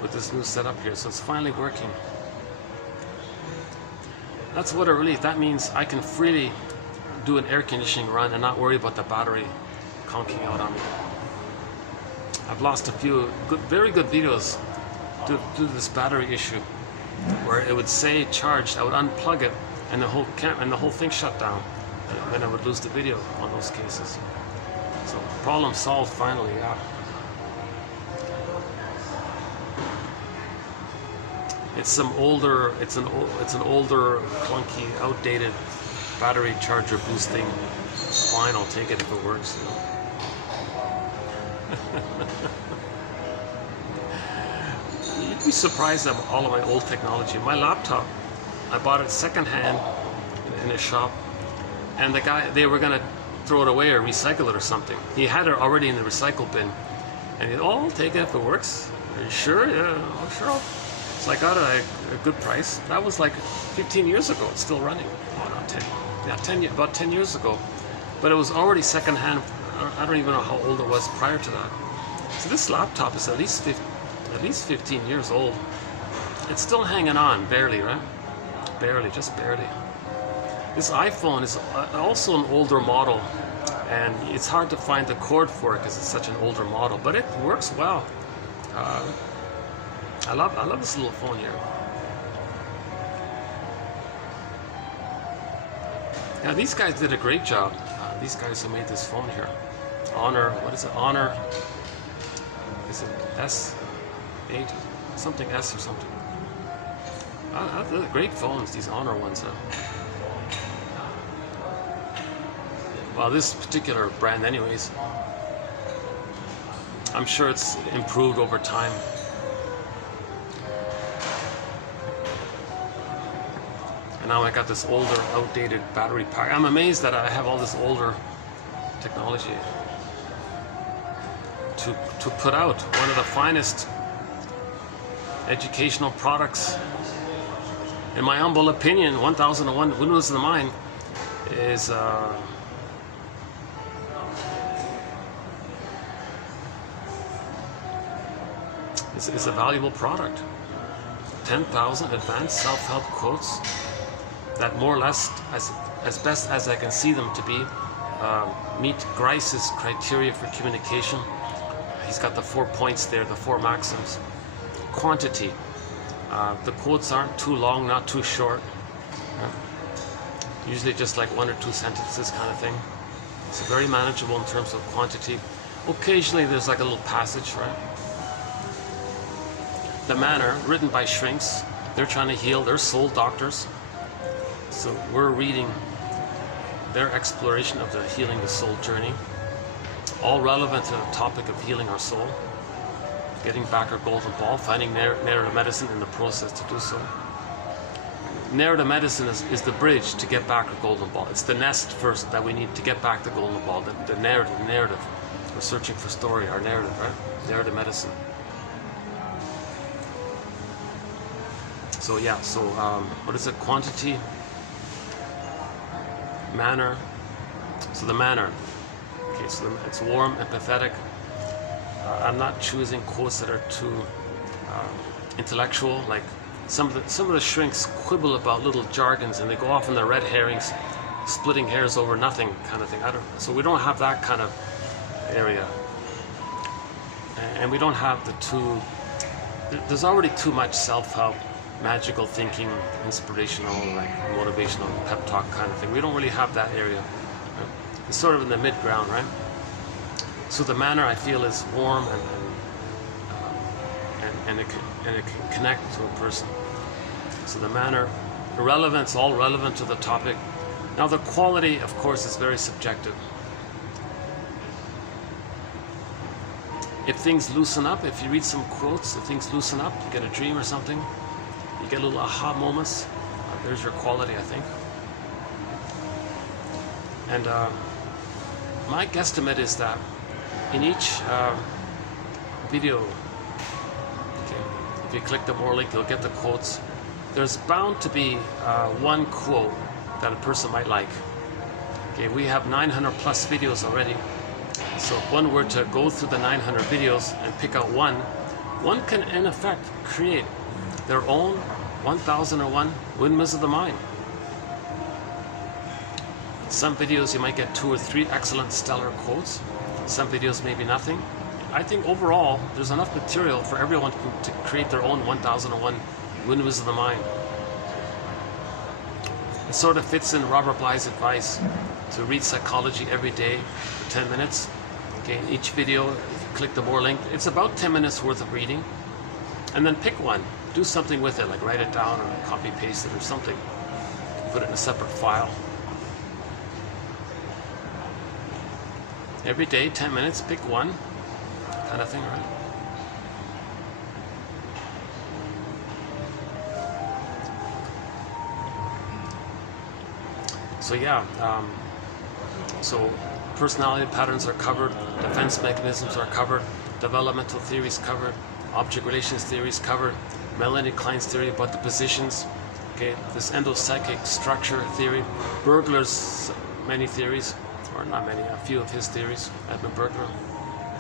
with this new setup here, so it's finally working. That's what that means I can freely do an air conditioning run and not worry about the battery conking out on me. I've lost a few very good videos due to this battery issue, where it would say charged, I would unplug it, and the whole thing shut down, and then I would lose the video on those cases. So problem solved finally. Yeah. It's an older, clunky, outdated battery charger boosting. Fine, I'll take it if it works. You know. You'd be surprised at all of my old technology. My laptop, I bought it secondhand in a shop, and the guy, they were gonna throw it away or recycle it or something. He had it already in the recycle bin, and he, I'll take it if it works. Are you sure? Yeah, oh, sure. So I got it at a good price. That was like 15 years ago. It's still running. Oh, not 10. Yeah, about 10 years ago. But it was already secondhand. I don't even know how old it was prior to that. So this laptop is at least 15 years old. It's still hanging on, barely, right? Barely, just barely. This iPhone is also an older model, and it's hard to find the cord for it because it's such an older model, but it works well. I love this little phone here. Yeah, these guys did a great job. These guys who made this phone here. Honor, what is it? Honor, is it S8? Something S or something. They're great phones, these Honor ones. well, this particular brand anyways, I'm sure it's improved over time. And now I got this older, outdated battery pack. I'm amazed that I have all this older technology to put out one of the finest educational products. In my humble opinion, 1001 Windmills of the Mind is a valuable product. 10,000 advanced self-help quotes that more or less, as best as I can see them to be, meet Grice's criteria for communication. He's got the 4 points there, the 4 maxims. Quantity. The quotes aren't too long, not too short. Usually just like 1 or 2 sentences kind of thing. It's very manageable in terms of quantity. Occasionally there's like a little passage, right? The Manner, written by shrinks. They're trying to heal. They're soul doctors. So we're reading their exploration of the healing the soul journey. All relevant to the topic of healing our soul. Getting back our golden ball, finding narrative medicine in the process to do so. Narrative medicine is the bridge to get back our golden ball. It's the nest first that we need to get back the golden ball. The narrative. We're searching for story, our narrative, right? Narrative medicine. So yeah, so what is it? Quantity, manner. So the manner. Okay, so it's warm, empathetic. I'm not choosing quotes that are too intellectual. Like some of the shrinks quibble about little jargons and they go off on their red herrings, splitting hairs over nothing kind of thing. So we don't have that kind of area, and we don't have the too. There's already too much self-help, magical thinking, inspirational, like motivational pep talk kind of thing. We don't really have that area. It's sort of in the mid-ground, right? So the manner, I feel, is warm and it can connect to a person. So the manner, the relevance, all relevant to the topic. Now the quality, of course, is very subjective. If things loosen up, if you read some quotes, if things loosen up, you get a dream or something, you get little aha moments, there's your quality, I think. And my guesstimate is that in each video, okay, if you click the more link, you'll get the quotes. There's bound to be one quote that a person might like. Okay, we have 900 plus videos already. So if one were to go through the 900 videos and pick out one can in effect create their own 1001 Windmills of the Mind. Some videos you might get 2 or 3 excellent stellar quotes. Some videos maybe nothing. I think overall there's enough material for everyone to create their own 1001 Windmills of the Mind. It sort of fits in Robert Bly's advice to read psychology every day for 10 minutes. Okay, in each video, if you click the more link, it's about 10 minutes worth of reading. And then pick one, do something with it, like write it down or copy paste it or something. Put it in a separate file. Every day, 10 minutes, pick one, kind of thing, right? So yeah, so personality patterns are covered, defense mechanisms are covered, developmental theories covered, object relations theories covered, Melanie Klein's theory about the positions, okay, this endopsychic structure theory, Bergler's many theories, or not many, a few of his theories, Edmund Bergler.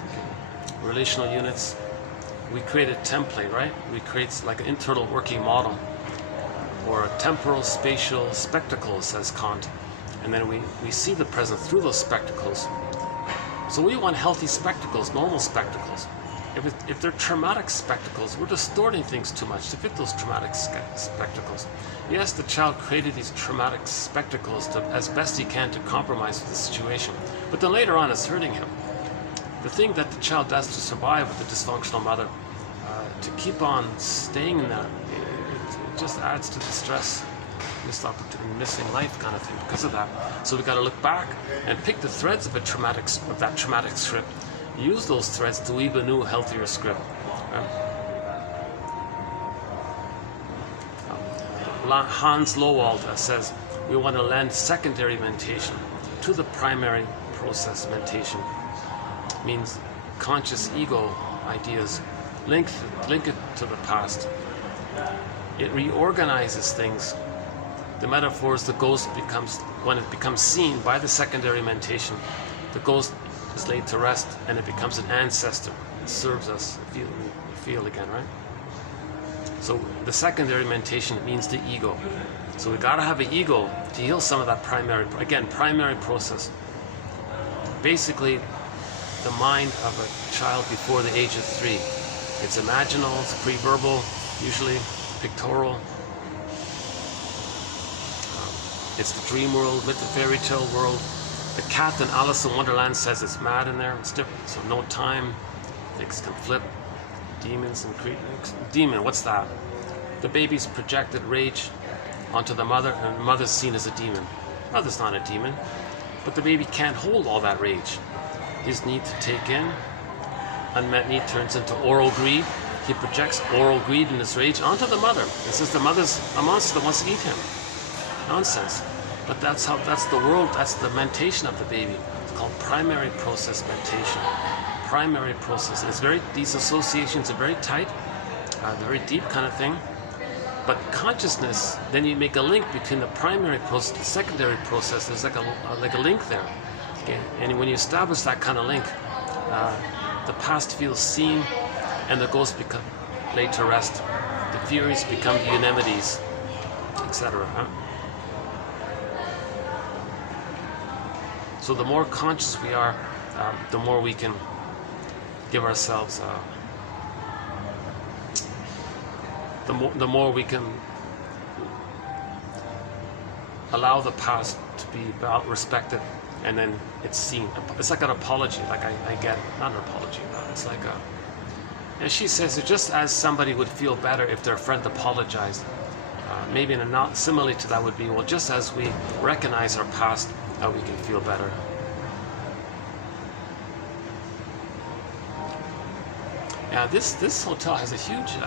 Okay. Relational units. We create a template, right? We create like an internal working model, or a temporal spatial spectacle, says Kant. And then we see the present through those spectacles. So we want healthy spectacles, normal spectacles. If they're traumatic spectacles, we're distorting things too much to fit those traumatic spectacles. Yes, the child created these traumatic spectacles to, as best he can, to compromise with the situation. But then later on, it's hurting him. The thing that the child does to survive with the dysfunctional mother, to keep on staying in that, it just adds to the stress missed opportunity, missing life kind of thing because of that. So we got to look back and pick the threads of that traumatic script, use those threads to weave a new, healthier script. Hans Lowald says we want to lend secondary mentation to the primary process mentation. Means conscious ego ideas, link it to the past. It reorganizes things. The metaphor is the ghost becomes, when it becomes seen by the secondary mentation, the ghost is laid to rest and it becomes an ancestor. It serves us, feel again, right? So the secondary mentation means the ego. So we gotta have an ego to heal some of that primary process. Basically, the mind of a child before the age of 3. It's imaginal, it's pre-verbal, usually pictorial. It's the dream world with the fairy tale world. The cat in Alice in Wonderland says it's mad in there. It's different, so no time. Things can flip. Demons and creatures. Demon, what's that? The baby's projected rage onto the mother, and the mother's seen as a demon. Mother's not a demon, but the baby can't hold all that rage. His need to take in, unmet need turns into oral greed. He projects oral greed and his rage onto the mother. It says the mother's a monster that wants to eat him. Nonsense. But that's the world, that's the mentation of the baby. It's called primary process mentation. Primary process. And these associations are very tight, very deep kind of thing. But consciousness, then you make a link between the primary process and the secondary process. There's like a link there. Okay? And when you establish that kind of link, the past feels seen and the ghosts become laid to rest. The furies become the Unamities, etc. So the more conscious we are, the more we can give ourselves, the more we can allow the past to be respected, and then it's seen. It's like an apology, like I get, not an apology, it's like and she says, it's just as somebody would feel better if their friend apologized. Maybe a simile to that would be, well, just as we recognize our past, we can feel better. Yeah, this hotel has a huge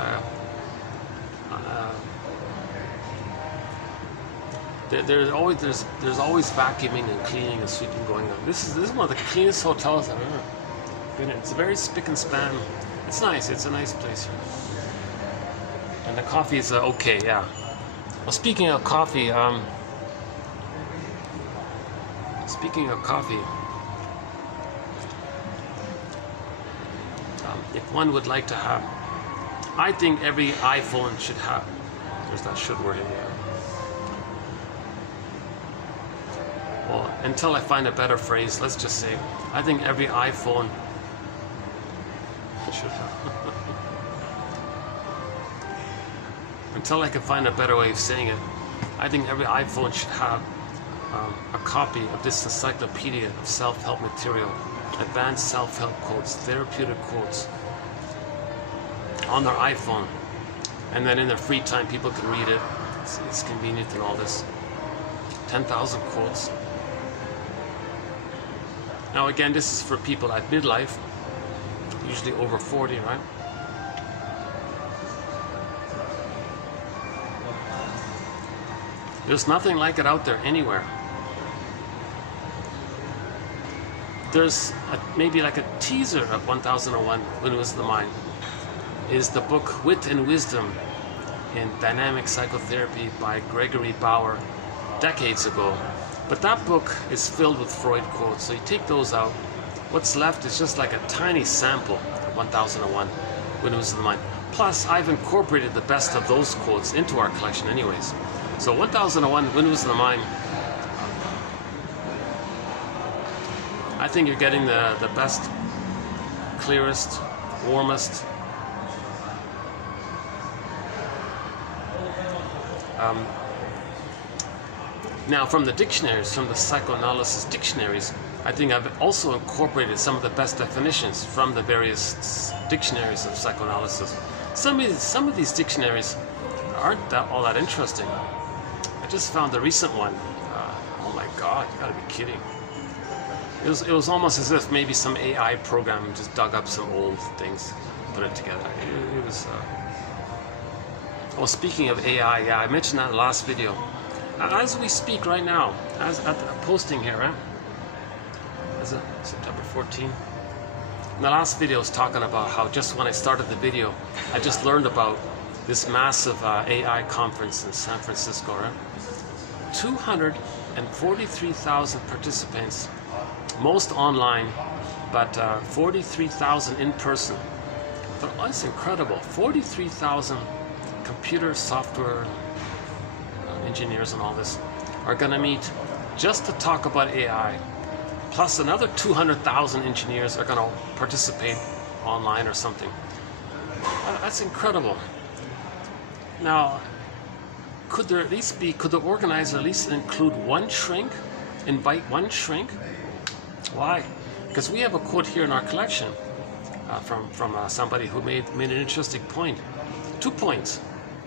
there's always vacuuming and cleaning and sweeping going on. This is one of the cleanest hotels I've ever been in. It's very spick and span. It's nice. It's a nice place here. And the coffee is okay. Yeah. Well, speaking of coffee, if one would like to have, I think every iPhone should have. There's that should word in there. Well, until I find a better phrase, let's just say, I think every iPhone should have. Until I can find a better way of saying it, I think every iPhone should have a copy of this encyclopedia of self-help material, advanced self-help quotes, therapeutic quotes on their iPhone, and then in their free time people can read it. It's convenient and all this. 10,000 quotes. Now again, this is for people at midlife, usually over 40, right? There's nothing like it out there anywhere. There's maybe like a teaser of 1001, When Was the Mind, is the book Wit and Wisdom in Dynamic Psychotherapy by Gregory Bauer, decades ago. But that book is filled with Freud quotes, so you take those out. What's left is just like a tiny sample of 1001, When Was the Mind. Plus, I've incorporated the best of those quotes into our collection anyways. So 1001, When Was the Mind? I think you're getting the best, clearest, warmest, now from the dictionaries, from the psychoanalysis dictionaries, I think I've also incorporated some of the best definitions from the various dictionaries of psychoanalysis. Some of these dictionaries aren't all that interesting. just found the recent one. Oh my God, you gotta be kidding. It was almost as if maybe some AI program just dug up some old things, put it together. It was. Well, speaking of AI, yeah, I mentioned that in the last video. As we speak right now, as at the posting here, right? Is it September 14th? In the last video, I was talking about how just when I started the video, I just learned about this massive AI conference in San Francisco, right? 243,000 participants, most online, but 43,000 in person. But it's incredible. 43,000 computer software engineers and all this are going to meet just to talk about AI. Plus another 200,000 engineers are going to participate online or something. That's incredible. Now, could the organizer at least include one shrink? Invite one shrink? Why? Because we have a quote here in our collection from somebody who made an interesting point. 2 points.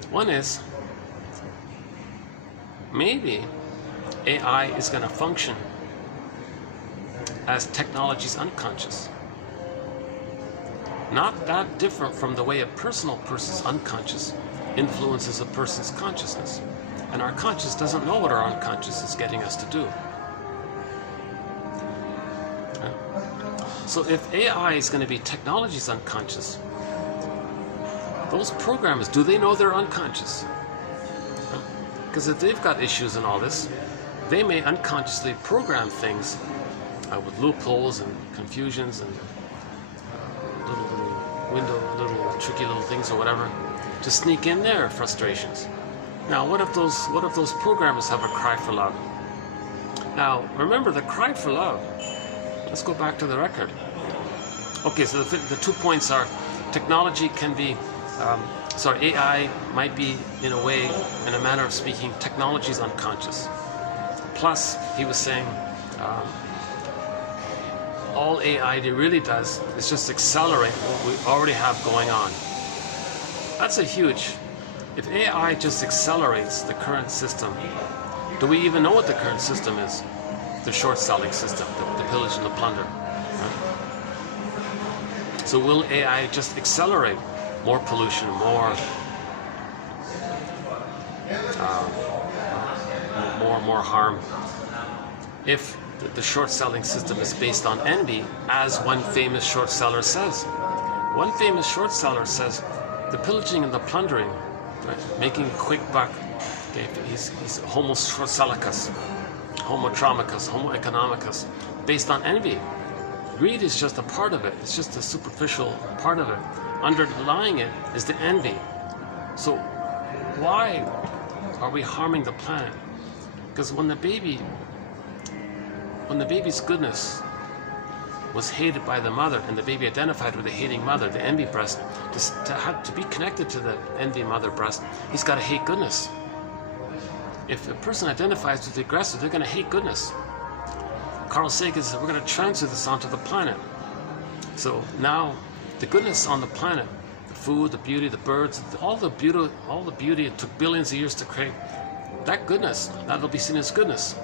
One is, maybe AI is going to function as technology's unconscious. Not that different from the way a person's unconscious influences a person's consciousness. And our conscious doesn't know what our unconscious is getting us to do. So if AI is going to be technology's unconscious, those programmers, do they know they're unconscious? Because if they've got issues in all this, they may unconsciously program things with loopholes and confusions and little tricky little things or whatever to sneak in their frustrations. Now, what if those programmers have a cry for love? Now, remember the cry for love. Let's go back to the record. Okay, so the 2 points are technology can be. AI might be, in a way, in a manner of speaking, technology's unconscious. Plus, he was saying, all AI really does is just accelerate what we already have going on. That's a huge. If AI just accelerates the current system, do we even know what the current system is? The short-selling system, the pillage and the plunder. Right? So will AI just accelerate more pollution, more harm? If the short-selling system is based on envy, as one famous short seller says. One famous short seller says, the pillaging and the plundering, right, making a quick buck, okay, he's homo short-sellicus, homo traumicus, homo economicus, based on envy. Greed is just a part of it. It's just a superficial part of it. Underlying it is the envy. So why are we harming the planet? Because when the baby's goodness was hated by the mother, and the baby identified with the hating mother, the envy breast, to be connected to the envy mother breast, he's got to hate goodness. If a person identifies with the aggressor, they're going to hate goodness. Carl Sagan says we're going to transfer this onto the planet. So now, the goodness on the planet, the food, the beauty, the birds, all the beauty it took billions of years to create, that goodness, that'll be seen as goodness.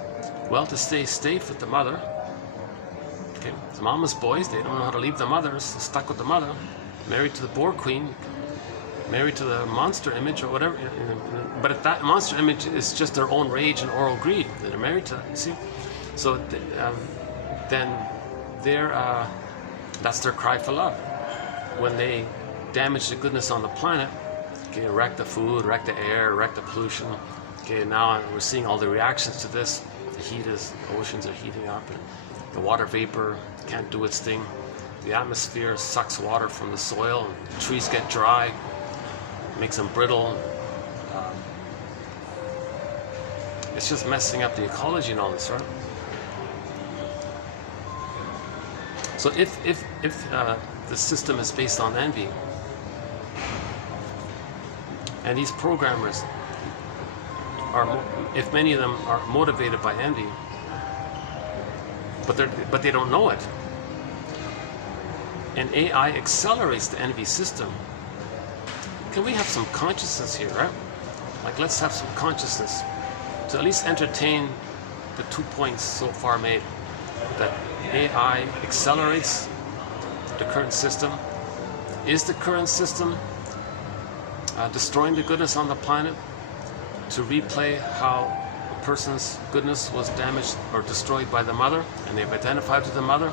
Well, to stay safe with the mother, okay, the mama's boys, they don't know how to leave the mothers, they're stuck with the mother, married to the boar queen, married to the monster image or whatever. But if that monster image is just their own rage and oral greed, they're married to, you see? So then that's their cry for love. When they damage the goodness on the planet, okay, wreck the food, wreck the air, wreck the pollution. Okay, now we're seeing all the reactions to this. The oceans are heating up, and the water vapor can't do its thing. The atmosphere sucks water from the soil, and the trees get dry, makes them brittle. It's just messing up the ecology and all this, right? So if the system is based on envy, and these programmers if many of them are motivated by envy, but they don't know it, and AI accelerates the envy system, can we have some consciousness here, right? Like, let's have some consciousness. to at least entertain the 2 points so far made, that AI accelerates the current system. Is the current system destroying the goodness on the planet to replay how a person's goodness was damaged or destroyed by the mother, and they've identified with the mother,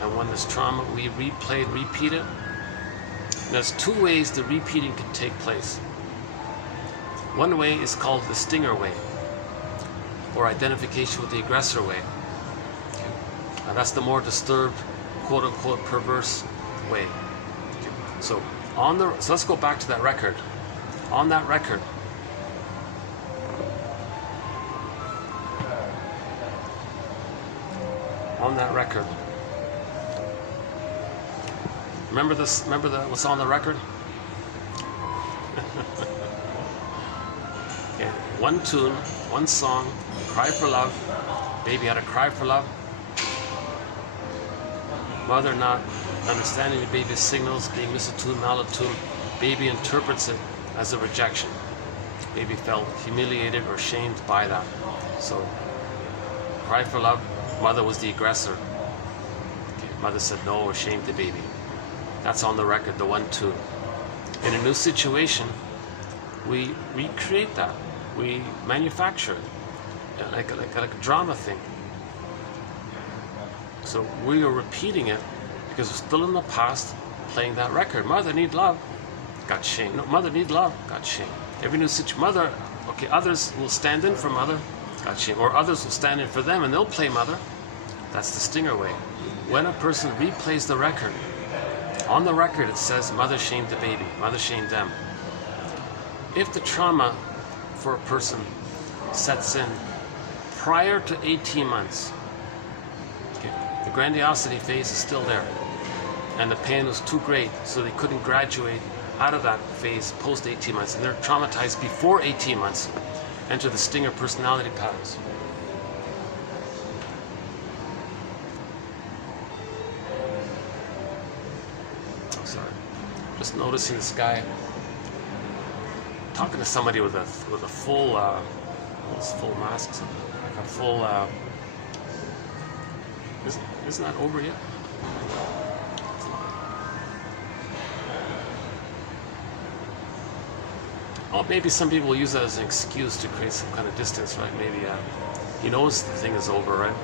and when there's trauma we repeat it? And there's two ways the repeating can take place. One way is called the stinger way, or identification with the aggressor way. And that's the more disturbed, quote-unquote perverse way. So let's go back to that record. On that record, remember this? Remember what's on the record? Okay. One tune, one song, cry for love. Baby had a cry for love. Mother not understanding the baby's signals, being misattuned, malattuned. Baby interprets it as a rejection. Baby felt humiliated or shamed by that. So, cry for love. Mother was the aggressor. Okay. Mother said no or shamed the baby. That's on the record, the one tune. In a new situation, we recreate that. We manufacture it, like a drama thing. So we are repeating it because we're still in the past, playing that record. Mother need love, got shamed. No, mother need love, got shamed. Every new situation, mother, okay, others will stand in for mother, got shamed. Or others will stand in for them and they'll play mother. That's the stinger way. When a person replays the record, on the record it says mother shamed the baby, mother shamed them. If the trauma for a person sets in prior to 18 months, okay, the grandiosity phase is still there, and the pain was too great, so they couldn't graduate out of that phase post 18 months, and they're traumatized before 18 months, enter the stinger personality patterns. Oh, sorry. Just noticing this guy talking to somebody with a full full mask, like a full. Isn't that over yet? Oh, maybe some people will use that as an excuse to create some kind of distance, right? Maybe he knows the thing is over, right?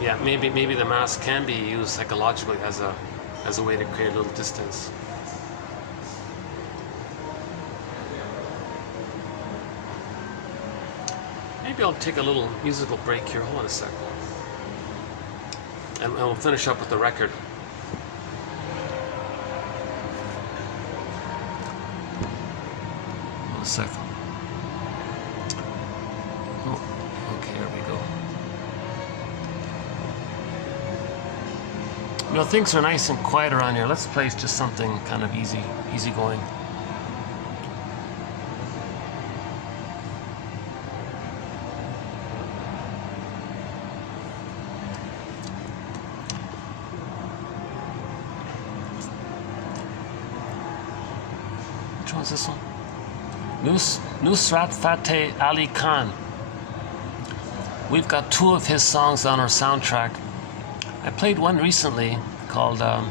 Yeah, maybe the mask can be used psychologically as a way to create a little distance. Maybe I'll take a little musical break here. Hold on a sec. And we'll finish up with the record. Hold on a sec. Oh, okay, here we go. You know, things are nice and quiet around here. Let's play just something kind of easy going. Which one's this one? Nusrat Fateh Ali Khan. We've got 2 of his songs on our soundtrack. I played one recently called, what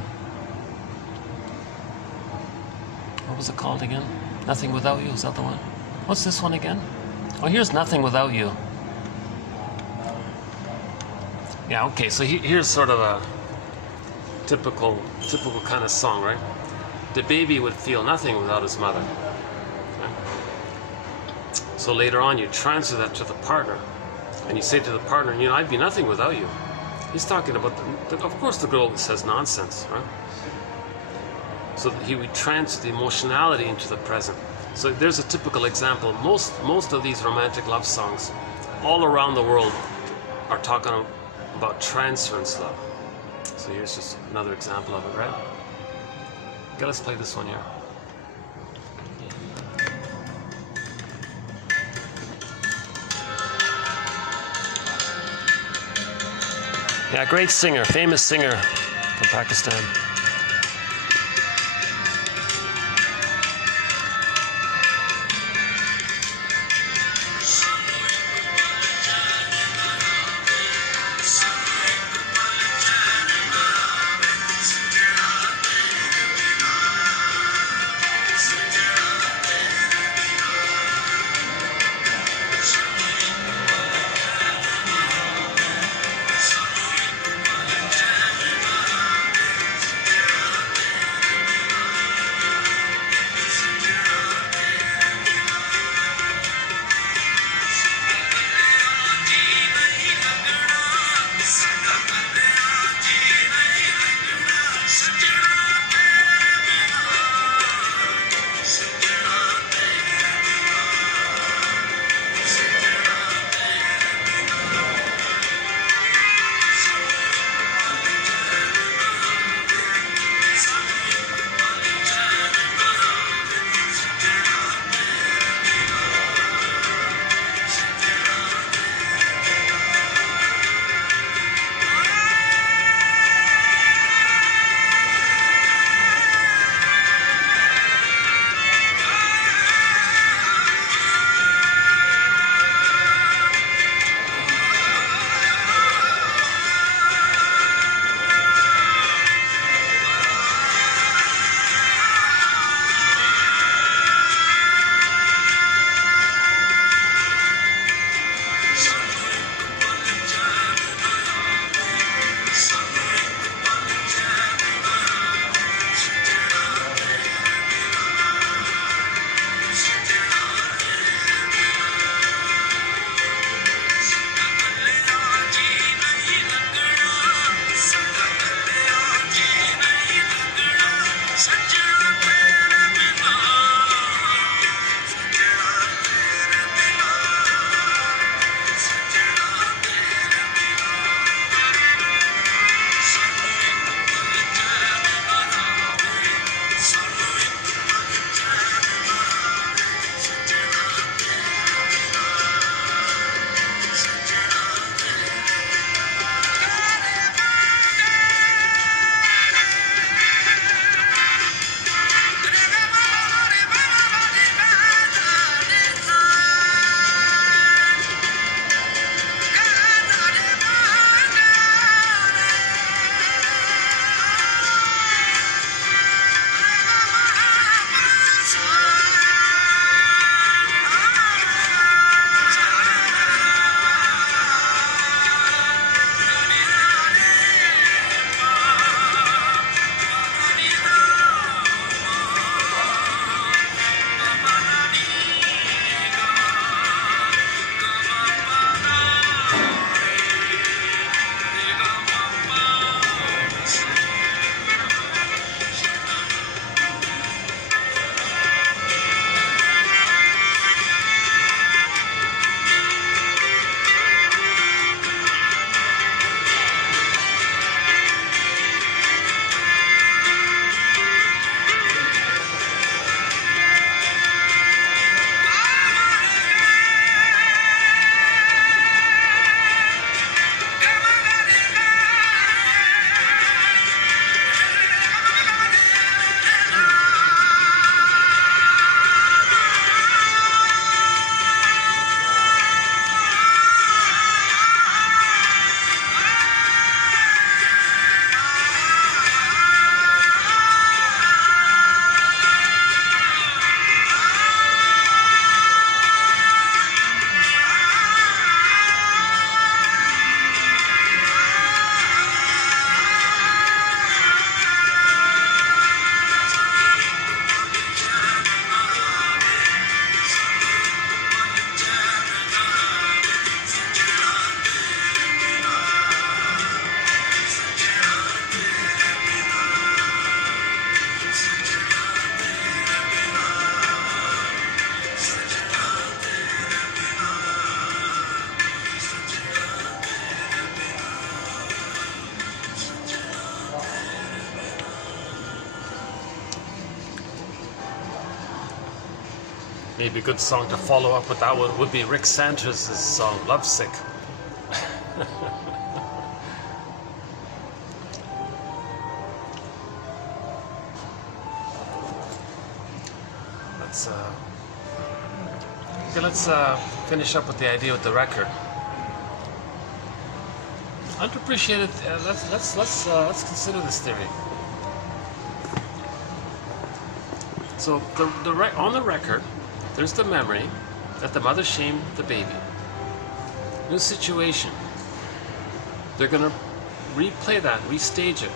was it called again? Nothing Without You, is that the one? What's this one again? Oh, here's Nothing Without You. Yeah, okay, so here's sort of a typical kind of song, right? The baby would feel nothing without his mother. Right? So later on you transfer that to the partner, and you say to the partner, you know, I'd be nothing without you. He's talking about, of course, the girl says nonsense, right? So he would transfer the emotionality into the present. So there's a typical example. Most of these romantic love songs all around the world are talking about transference love. So here's just another example of it, right? Okay, let's play this one here. Yeah, great singer, famous singer from Pakistan. maybe a good song to follow up with that one would be Rick Sanders' song Lovesick. Let's finish up with the idea with the record. Underappreciated. Let's consider this theory. So on the record, there's the memory that the mother shamed the baby. New situation. They're gonna replay that, restage it.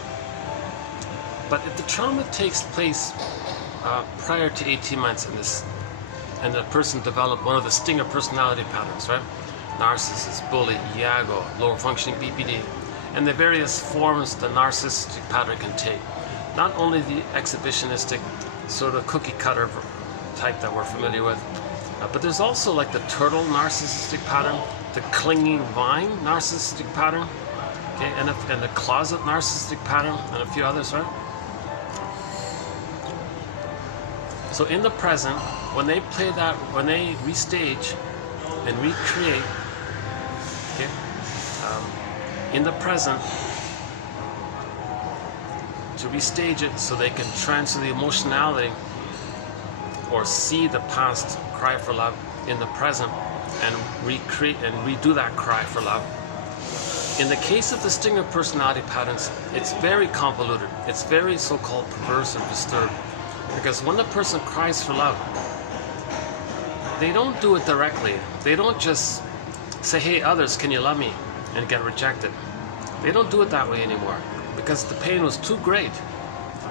But if the trauma takes place prior to 18 months and the person developed one of the stinger personality patterns, right? Narcissist, bully, Iago, lower functioning BPD, and the various forms the narcissistic pattern can take. Not only the exhibitionistic, sort of cookie cutter type that we're familiar with, but there's also like the turtle narcissistic pattern, the clinging vine narcissistic pattern, okay, and the closet narcissistic pattern, and a few others, right? So in the present, when they play that, when they restage and recreate, okay, in the present, to restage it so they can transfer the emotionality or see the past cry for love in the present and recreate and redo that cry for love. In the case of the stinger personality patterns, it's very convoluted. It's very so-called perverse and disturbed. Because when the person cries for love, they don't do it directly. They don't just say, hey, others, can you love me? And get rejected. They don't do it that way anymore because the pain was too great.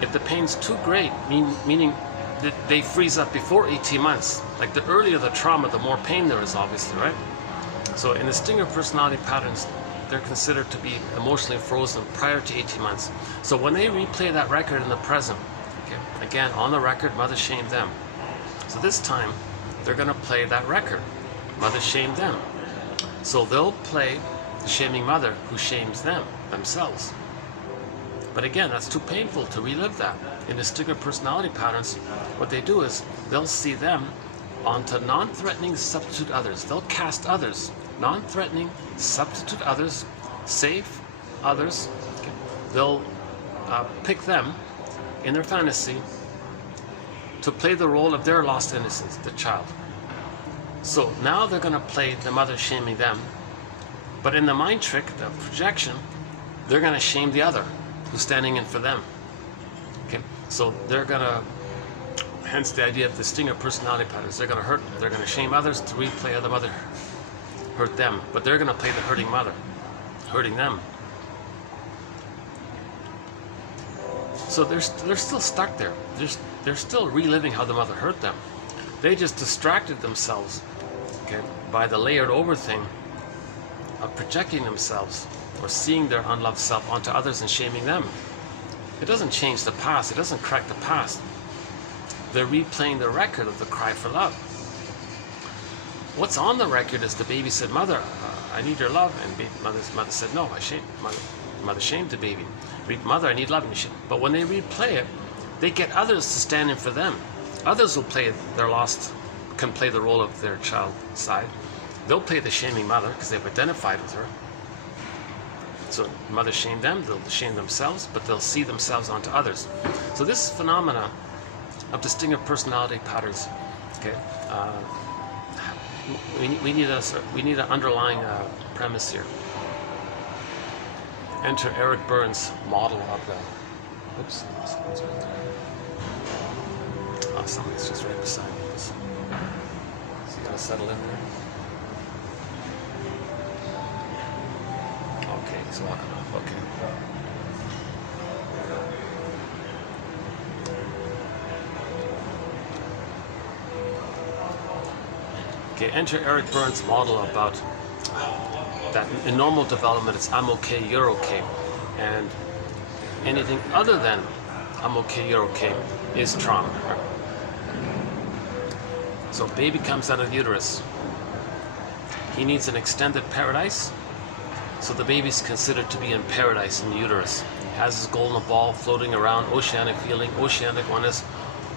If the pain's too great, meaning that they freeze up before 18 months, like the earlier the trauma, the more pain there is, obviously, right? So in the stinger personality patterns, they're considered to be emotionally frozen prior to 18 months. So when they replay that record in the present, okay, again, on the record, mother shamed them. So this time, they're going to play that record. Mother shamed them. So they'll play the shaming mother who shames them, themselves. But again, that's too painful to relive that. In the stinger personality patterns, what they do is they'll see them onto non-threatening substitute others. They'll cast others, non-threatening substitute others, safe others. Okay. They'll pick them in their fantasy to play the role of their lost innocence, the child. So now they're going to play the mother shaming them, but in the mind trick, the projection, they're going to shame the other who's standing in for them. Okay, so they're going to, hence the idea of the stinger personality patterns. They're going to hurt, they're going to shame others to replay how the mother hurt them, but they're going to play the hurting mother, hurting them. So they're still stuck there. They're still reliving how the mother hurt them. They just distracted themselves, okay, by the layered over thing of projecting themselves or seeing their unloved self onto others and shaming them. It doesn't change the past. It doesn't correct the past. They're replaying the record of the cry for love. What's on the record is the baby said, "Mother, I need your love," and mother said, "No, mother shamed the baby. Mother, I need love." But when they replay it, they get others to stand in for them. Others will play their lost, can play the role of their child side. They'll play the shaming mother because they've identified with her. So mother shamed them, they'll shame themselves, but they'll see themselves onto others. So this phenomena of the stinger personality patterns, okay, we need an underlying premise here. Enter Eric Burns' model of the. Oops, someone's right there. Oh, somebody's just right beside me. Is he gonna settle in there? Okay, he's walking off. Okay. Okay, enter Eric Burns' model about that in normal development it's I'm okay, you're okay. And anything other than I'm okay, you're okay is trauma. Right? So baby comes out of the uterus. He needs an extended paradise. So the baby's considered to be in paradise in the uterus. Has his golden ball floating around, oceanic feeling, oceanic oneness.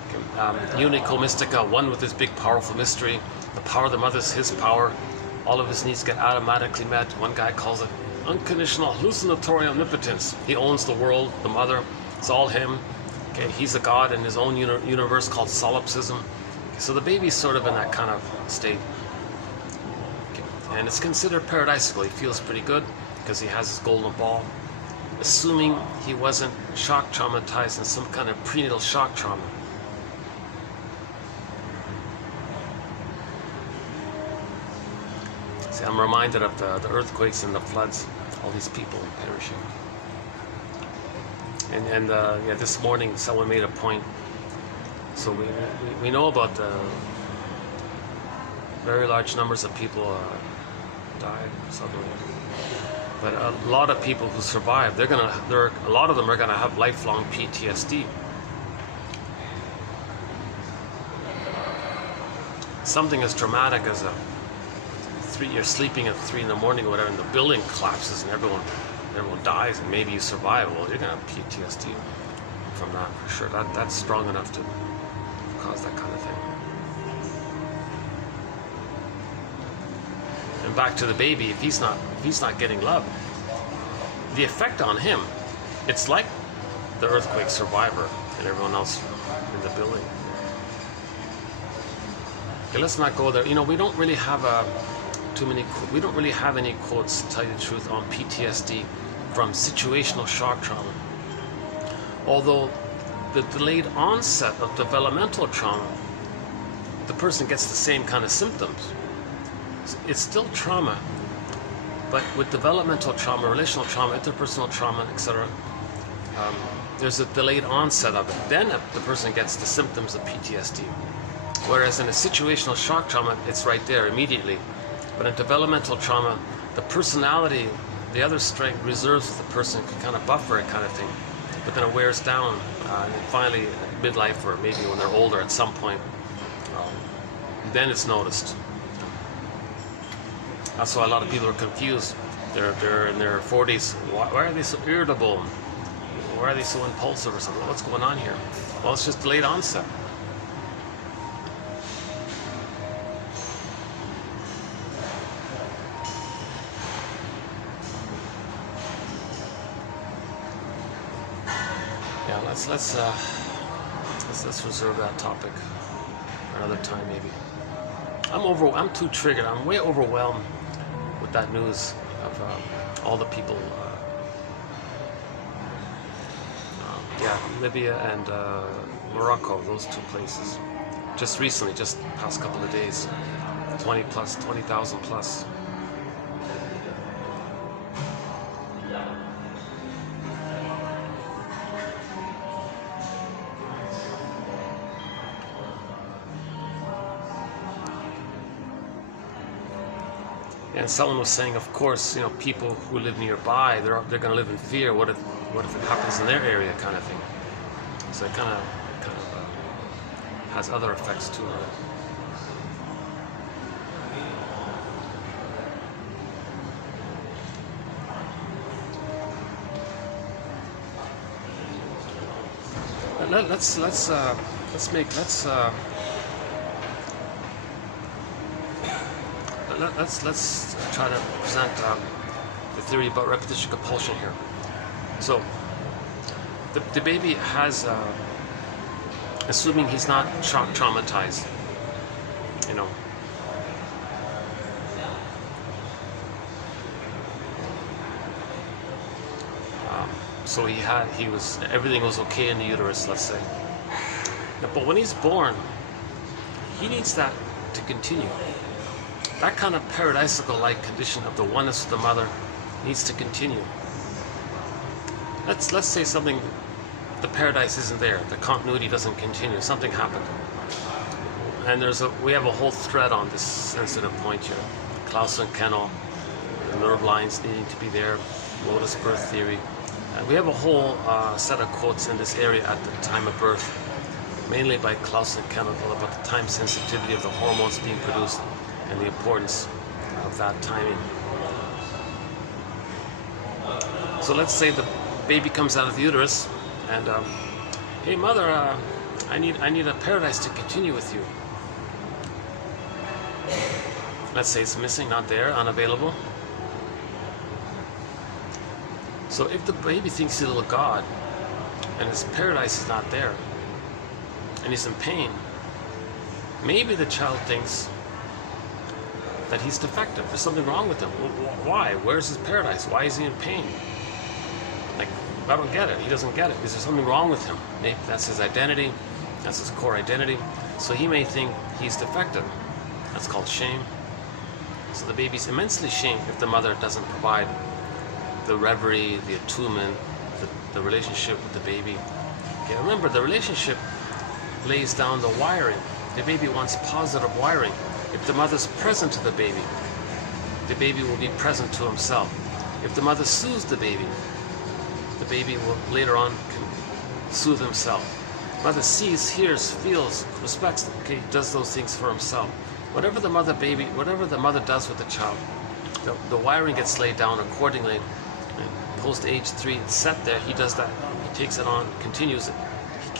Okay. unico mystica, one with this big powerful mystery. The power of the mother is his power. All of his needs get automatically met. One guy calls it unconditional hallucinatory omnipotence. He owns the world, the mother. It's all him. Okay, he's a god in his own universe called solipsism. Okay, so the baby's sort of in that kind of state. Okay, and it's considered paradisical. He feels pretty good because he has his golden ball. Assuming he wasn't shock traumatized in some kind of prenatal shock trauma. See, I'm reminded of the earthquakes and the floods, all these people perishing. And yeah, this morning someone made a point. So we know about the very large numbers of people died suddenly. But a lot of people who survive, a lot of them are gonna have lifelong PTSD. Something as dramatic as you're sleeping at 3 in the morning or whatever, and the building collapses and everyone dies, and maybe you survive. Well, you're gonna have PTSD from that for sure. That's strong enough to cause that kind of thing. And back to the baby, if he's not getting love, the effect on him, it's like the earthquake survivor and everyone else in the building. Okay, let's not go there. You know, we don't really have we don't really have any quotes, to tell you the truth, on PTSD from situational shock trauma. Although the delayed onset of developmental trauma, the person gets the same kind of symptoms. It's still trauma, but with developmental trauma, relational trauma, interpersonal trauma, etc., there's a delayed onset of it. Then the person gets the symptoms of PTSD. Whereas in a situational shock trauma, it's right there immediately. But in developmental trauma, the personality, the other strength, reserves of the person can kind of buffer it kind of thing. But then it wears down, and then finally at midlife, or maybe when they're older at some point, then it's noticed. That's why a lot of people are confused. They're in their 40s. Why are they so irritable? Why are they so impulsive or something? What's going on here? Well, it's just delayed onset. Yeah, let's reserve that topic for another time, maybe. I'm too triggered. I'm way overwhelmed with that news of all the people. Libya and Morocco, those two places. Just recently, just past couple of days, 20,000 plus. And someone was saying, of course, you know, people who live nearby, they're going to live in fear. What if it happens in their area, kind of thing. So it kind of has other effects too. Let's try to present the theory about repetition compulsion here. So the baby has, assuming he's not shock traumatized, you know, so everything was okay in the uterus, let's say. But when he's born, he needs that to continue. That kind of paradisical-like condition of the oneness of the mother needs to continue. Let's say something, the paradise isn't there, the continuity doesn't continue, something happened. And we have a whole thread on this sensitive point here. Klaus and Kennel, the nerve lines needing to be there, lotus birth theory. And we have a whole set of quotes in this area at the time of birth, mainly by Klaus and Kennel, about the time sensitivity of the hormones being produced and the importance of that timing. So let's say the baby comes out of the uterus and, hey mother, I need a paradise to continue with you. Let's say it's missing, not there, unavailable. So if the baby thinks he's a little God and his paradise is not there and he's in pain, maybe the child thinks that he's defective. There's something wrong with him. Why? Where's his paradise? Why is he in pain? Like, I don't get it. He doesn't get it. Is there something wrong with him? Maybe that's his identity. That's his core identity. So he may think he's defective. That's called shame. So the baby's immensely shamed if the mother doesn't provide the reverie, the attunement, the relationship with the baby. Okay, remember, the relationship lays down the wiring. The baby wants positive wiring. If the mother's present to the baby will be present to himself. If the mother soothes the baby will later on can soothe himself. Mother sees, hears, feels, respects, okay, does those things for himself. Whatever the mother does with the child, the wiring gets laid down accordingly. And post age 3, it's set there. He does that. He takes it on, continues it.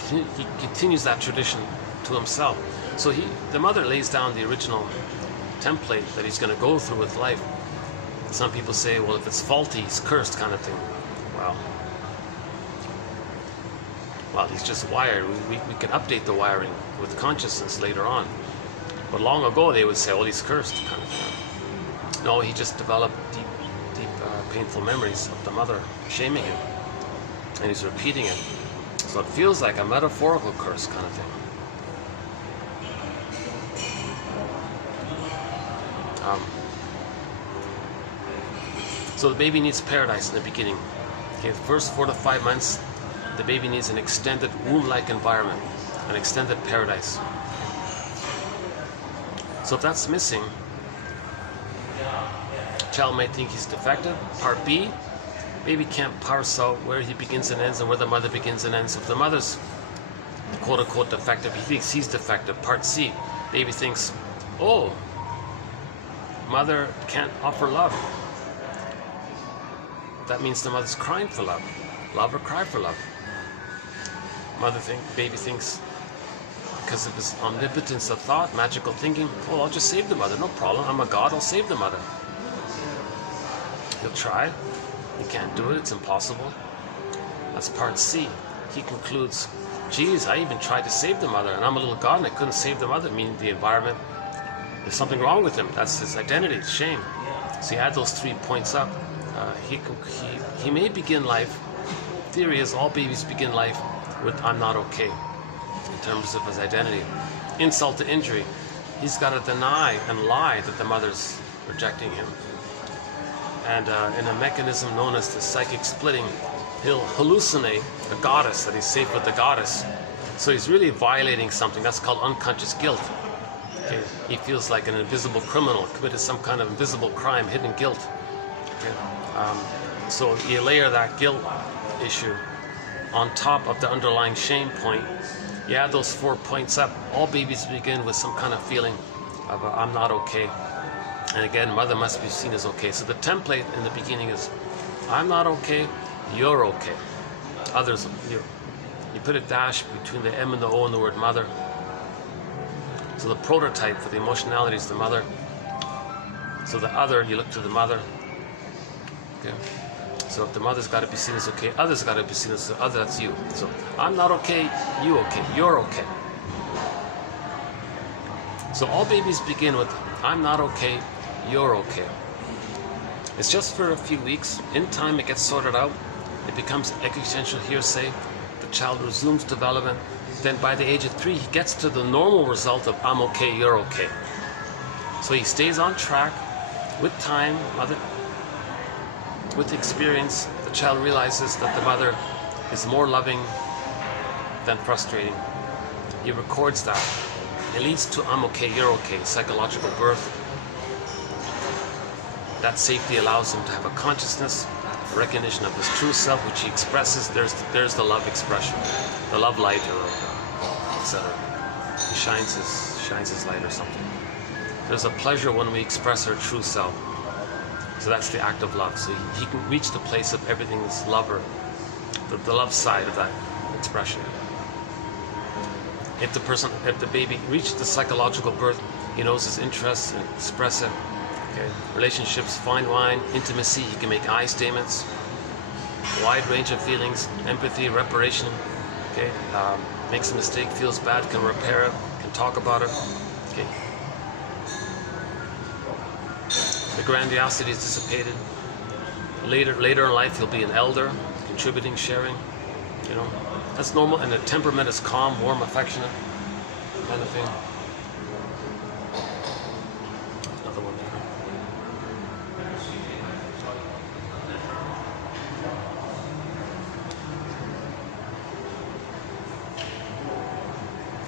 He continues that tradition to himself. So the mother lays down the original template that he's going to go through with life. Some people say, well, if it's faulty, he's cursed, kind of thing. Well, he's just wired. We can update the wiring with consciousness later on. But long ago, they would say, well, he's cursed, kind of thing. No, he just developed deep, painful memories of the mother shaming him. And he's repeating it. So it feels like a metaphorical curse, kind of thing. So the baby needs paradise in the beginning. Okay, the first 4 to 5 months, the baby needs an extended womb-like environment, an extended paradise. So if that's missing, child might think he's defective. Part B, baby can't parse out where he begins and ends and where the mother begins and ends. If the mother's quote-unquote defective, he thinks he's defective. Part C, baby thinks, oh, mother can't offer love. That means the mother's crying for love. Love or cry for love. Baby thinks, because of his omnipotence of thought, magical thinking, oh, I'll just save the mother, no problem. I'm a god, I'll save the mother. He'll try. He can't do it, it's impossible. That's part C. He concludes, geez, I even tried to save the mother, and I'm a little god and I couldn't save the mother, meaning the environment. There's something wrong with him. That's his identity, shame. So you add those 3 points up. He may begin life. Theory is all babies begin life with I'm not okay in terms of his identity. Insult to injury. He's got to deny and lie that the mother's rejecting him. And in a mechanism known as the psychic splitting, he'll hallucinate a goddess, that he's safe with the goddess. So he's really violating something. That's called unconscious guilt. Okay? He feels like an invisible criminal, committed some kind of invisible crime, hidden guilt. Okay? So you layer that guilt issue on top of the underlying shame point. You add those 4 points up. All babies begin with some kind of feeling of I'm not okay. And again, mother must be seen as okay. So the template in the beginning is I'm not okay, you're okay. Others, you put a dash between the M and the O in the word mother. So the prototype for the emotionality is the mother. So the other, you look to the mother. Okay. So if the mother's got to be seen as okay, others got to be seen as other, that's you. So I'm not okay, you okay, you're okay. So all babies begin with I'm not okay, you're okay. It's just for a few weeks. In time it gets sorted out. It becomes existential hearsay. The child resumes development. Then by the age of 3 he gets to the normal result of I'm okay, you're okay. So he stays on track. With time, with experience, the child realizes that the mother is more loving than frustrating. He records that. It leads to I'm okay, you're okay, psychological birth. That safety allows him to have a consciousness, a recognition of his true self, which he expresses. There's the love expression, the love light, or etc. He shines his light or something. There's a pleasure when we express our true self. So that's the act of love. So he can reach the place of everything is lover, the love side of that expression. If the baby reached the psychological birth, he knows his interests and express it. Okay. Relationships, fine wine, intimacy. He can make I statements. Wide range of feelings, empathy, reparation. Okay. Makes a mistake, feels bad, can repair it, can talk about it. Okay. The grandiosity is dissipated. Later in life, he'll be an elder, contributing, sharing. You know, that's normal. And the temperament is calm, warm, affectionate, kind of thing. Another one there.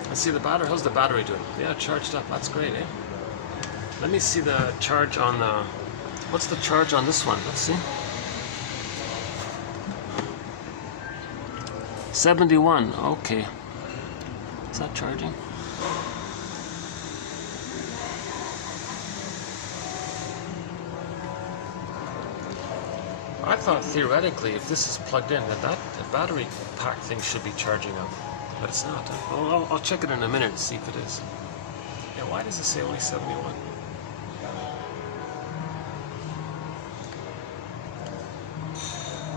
Let's see the battery. How's the battery doing? Yeah, charged up. That's great, eh? Let me see the charge on the... What's the charge on this one? Let's see. 71. Okay. Is that charging? I thought theoretically, if this is plugged in, that the battery pack thing should be charging up. But it's not. I'll check it in a minute and see if it is. Yeah, why does it say only 71?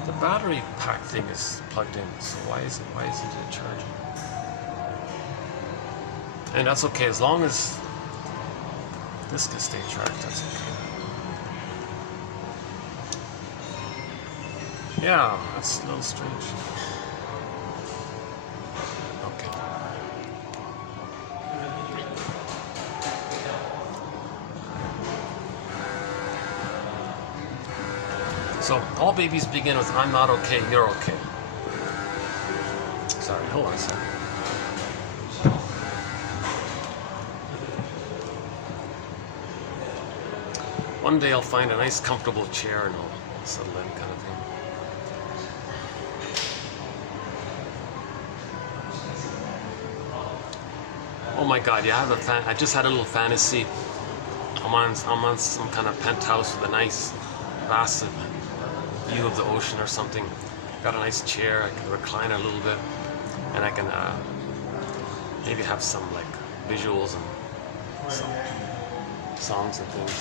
The battery pack thing is plugged in, so why isn't it charging? And that's okay, as long as this can stay charged, that's okay. Yeah, that's a little strange. Okay. So, all babies begin with, I'm not okay, you're okay. Sorry, hold on a second. One day I'll find a nice comfortable chair and I'll settle in, kind of thing. Oh my God, yeah, I just had a little fantasy. I'm on some kind of penthouse with a nice vast view of the ocean or something. Got a nice chair, I can recline a little bit, and I can maybe have some like visuals and some songs and things,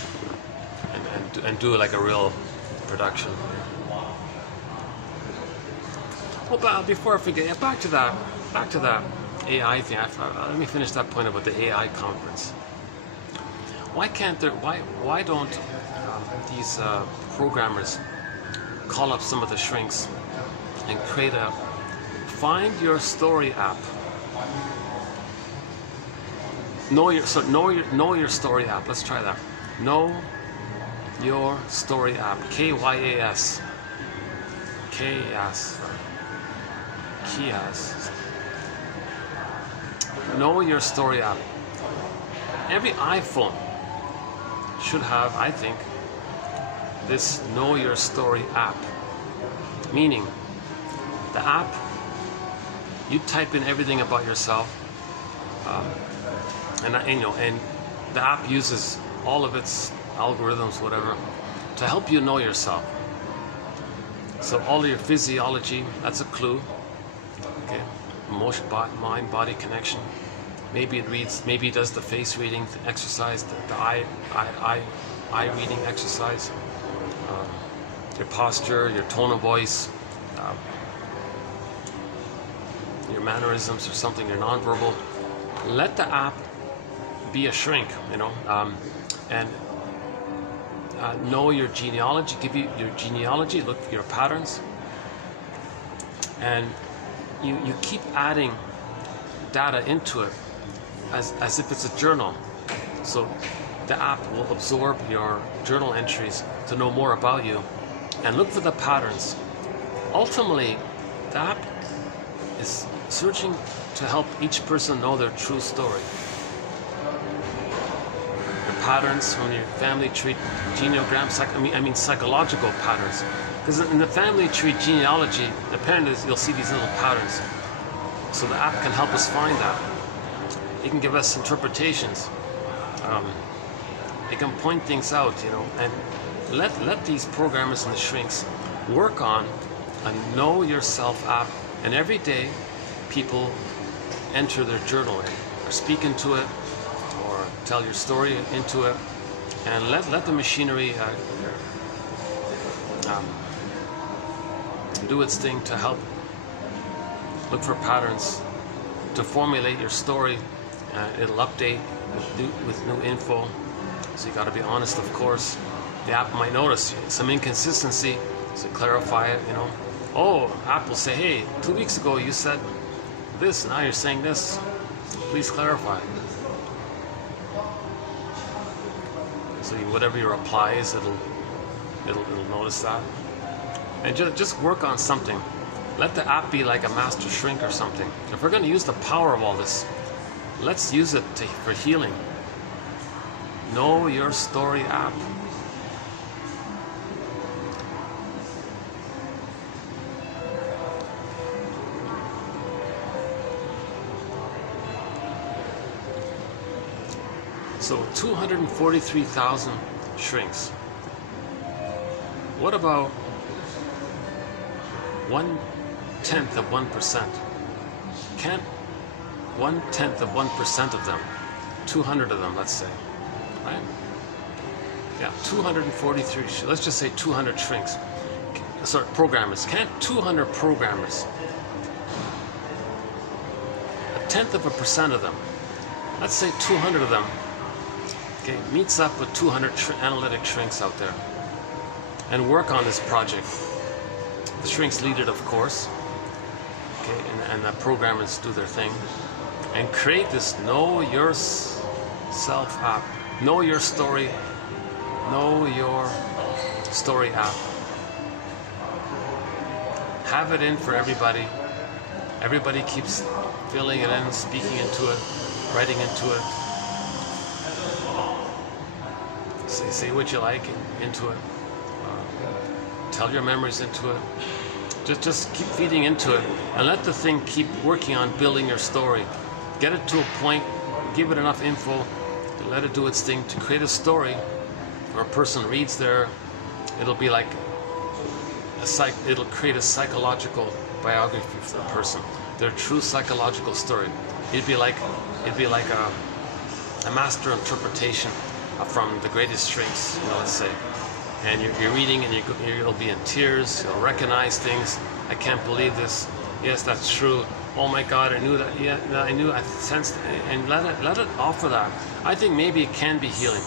and do like a real production. Well, before I forget, back to that AI thing. Let me finish that point about the AI conference. Why don't these programmers call up some of the shrinks and create a Find Your Story app? Know Your Story app. Let's try that. Know Your Story app. KYAS. Kias. Know Your Story app. Every iPhone should have, I think, this Know Your Story app. Meaning, the app, you type in everything about yourself, and the app uses all of its algorithms, whatever, to help you know yourself. So all of your physiology, that's a clue. Okay, emotion, mind, body connection. Maybe it reads. Maybe it does the face reading exercise, the eye reading exercise. Your posture, your tone of voice, your mannerisms or something. Your nonverbal. Let the app be a shrink, and know your genealogy. Give you your genealogy. Look for your patterns, and you keep adding data into it as if it's a journal. So the app will absorb your journal entries to know more about you and look for the patterns. Ultimately, the app is searching to help each person know their true story. Your patterns from your family tree, genogram, psychological patterns. Because in the family tree genealogy, apparently you'll see these little patterns. So the app can help us find that. It can give us interpretations. It can point things out, and let these programmers and the shrinks work on a Know Yourself app. And every day, people enter their journal in, or speak into it, or tell your story into it, and let the machinery do its thing to help look for patterns, to formulate your story. It'll update with new info, so you got to be honest, of course. The app might notice some inconsistency, so clarify it, you know. Oh, app will say, hey, 2 weeks ago you said this, now you're saying this. Please clarify. So whatever your reply is, it'll notice that. And just work on something. Let the app be like a master shrink or something. If we're going to use the power of all this, let's use it for healing. Know your story app. So 243,000 shrinks. What about 1/10 of 1%? Can't 1/10 of 1% of them, 200 of them, let's say, right? Yeah, 243. Let's just say 200 shrinks. Sorry, programmers. Can't 200 programmers, 1/10 of a percent of them, let's say 200 of them, okay, meets up with 200 analytic shrinks out there and work on this project. The shrinks lead it, of course, okay, and the programmers do their thing, and create this Know Yourself app. Know Your Story. Know Your Story app. Have it in for everybody. Everybody keeps filling it in, speaking into it, writing into it. Say what you like into it. Tell your memories into it. Just keep feeding into it, and let the thing keep working on building your story. Get it to a point, give it enough info, let it do its thing to create a story where a person reads there. It'll be like it'll create a psychological biography for the person, their true psychological story. It'd be like a master interpretation from the greatest shrinks, you know, let's say. And you're reading, and you'll be in tears. You'll recognize things. I can't believe this. Yes, that's true. Oh my God, I knew that. Yeah, I knew. I sensed it. And let it offer that. I think maybe it can be healing.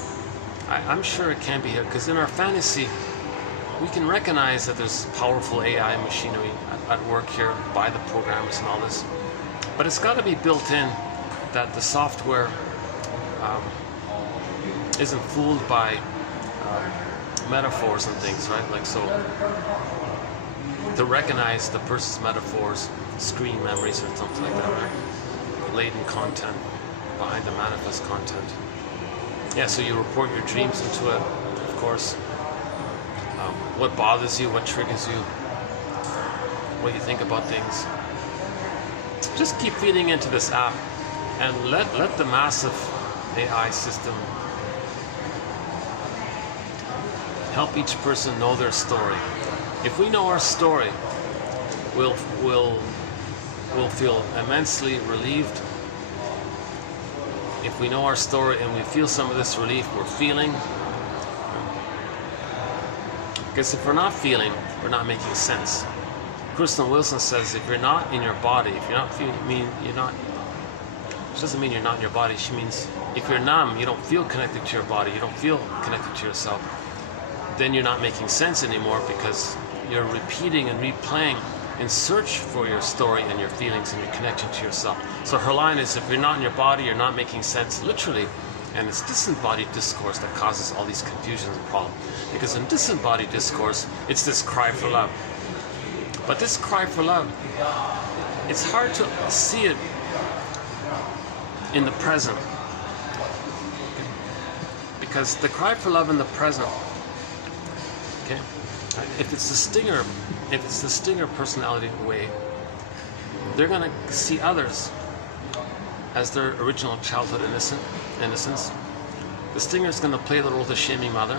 I'm sure it can be healing, because in our fantasy, we can recognize that there's powerful AI machinery at work here by the programmers and all this. But it's got to be built in that the software isn't fooled by metaphors and things, right? Like, so to recognize the person's metaphors, screen memories or something like that, right? Latent content behind the manifest content. Yeah, so you report your dreams into it, of course. What bothers you, what triggers you, what you think about things. Just keep feeding into this app, and let the massive AI system help each person know their story. If we know our story, we'll feel immensely relieved. If we know our story and we feel some of this relief we're feeling, because if we're not feeling, we're not making sense. Kristen Wilson says, if you're not in your body, if you're not feeling, she doesn't mean you're not in your body. She means if you're numb, you don't feel connected to your body, you don't feel connected to yourself, then you're not making sense anymore, because you're repeating and replaying in search for your story and your feelings and your connection to yourself. So her line is, if you're not in your body, you're not making sense, literally. And it's disembodied discourse that causes all these confusions and problems. Because in disembodied discourse, it's this cry for love. But this cry for love, it's hard to see it in the present. Because the cry for love in the present, okay, if it's the stinger personality way, they're gonna see others as their original childhood innocence. The stinger is gonna play the role of the shaming mother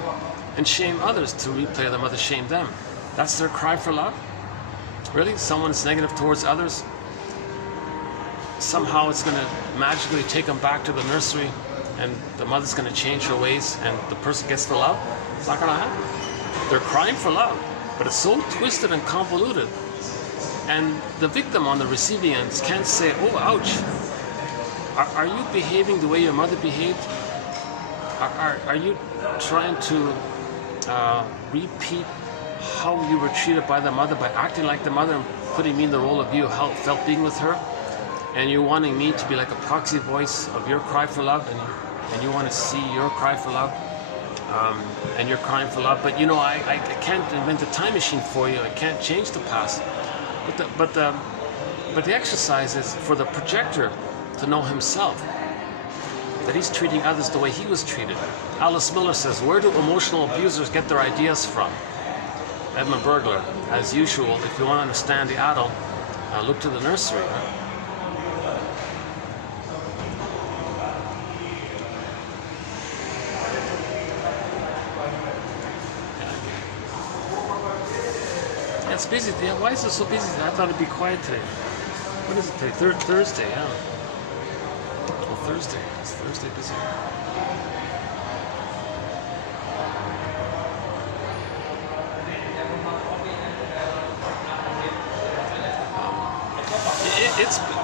and shame others to replay the mother shame them. That's their cry for love? Really? Someone is negative towards others? somehow it's going to magically take them back to the nursery and the mother's going to change her ways and the person gets the love. It's not going to happen. They're crying for love, but it's so twisted and convoluted. And the victim on the receiving end can't say, oh, ouch. Are you behaving the way your mother behaved? Are you trying to repeat how you were treated by the mother by acting like the mother and putting me in the role of you, how it felt being with her? And you're wanting me to be like a proxy voice of your cry for love, and you want to see your cry for love, and you're crying for love. But you know, I can't invent a time machine for you. I can't change the past. But the exercise is for the projector to know himself, that he's treating others the way he was treated. Alice Miller says, where do emotional abusers get their ideas from? Edmund Burglar, as usual, if you want to understand the adult, look to the nursery. Yeah, it's busy. Yeah, why is it so busy? I thought it'd be quiet today. What is it today? Thursday, yeah. Oh, Thursday. It's Thursday busy.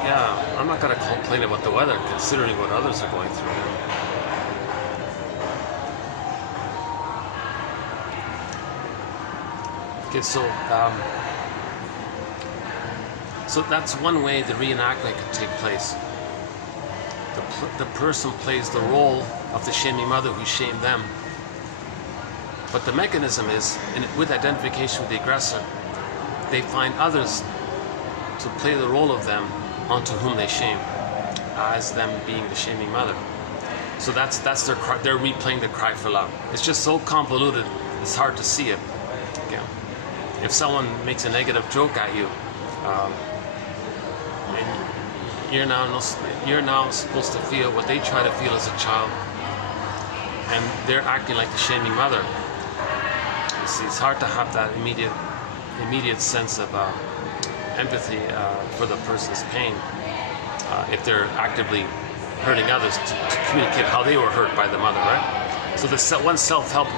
Yeah, I'm not going to complain about the weather, considering what others are going through. Okay, so that's one way the reenactment can take place. The person plays the role of the shaming mother who shamed them. But the mechanism is, with identification with the aggressor, they find others to play the role of them onto whom they shame, as them being the shaming mother. So that's their cry, they're replaying the cry for love. It's just so convoluted, it's hard to see it. Okay. If someone makes a negative joke at you, and you're now supposed to feel what they try to feel as a child, and they're acting like the shaming mother. You see, it's hard to have that immediate sense of empathy for the person's pain if they're actively hurting others to communicate how they were hurt by the mother, right? So the one self-help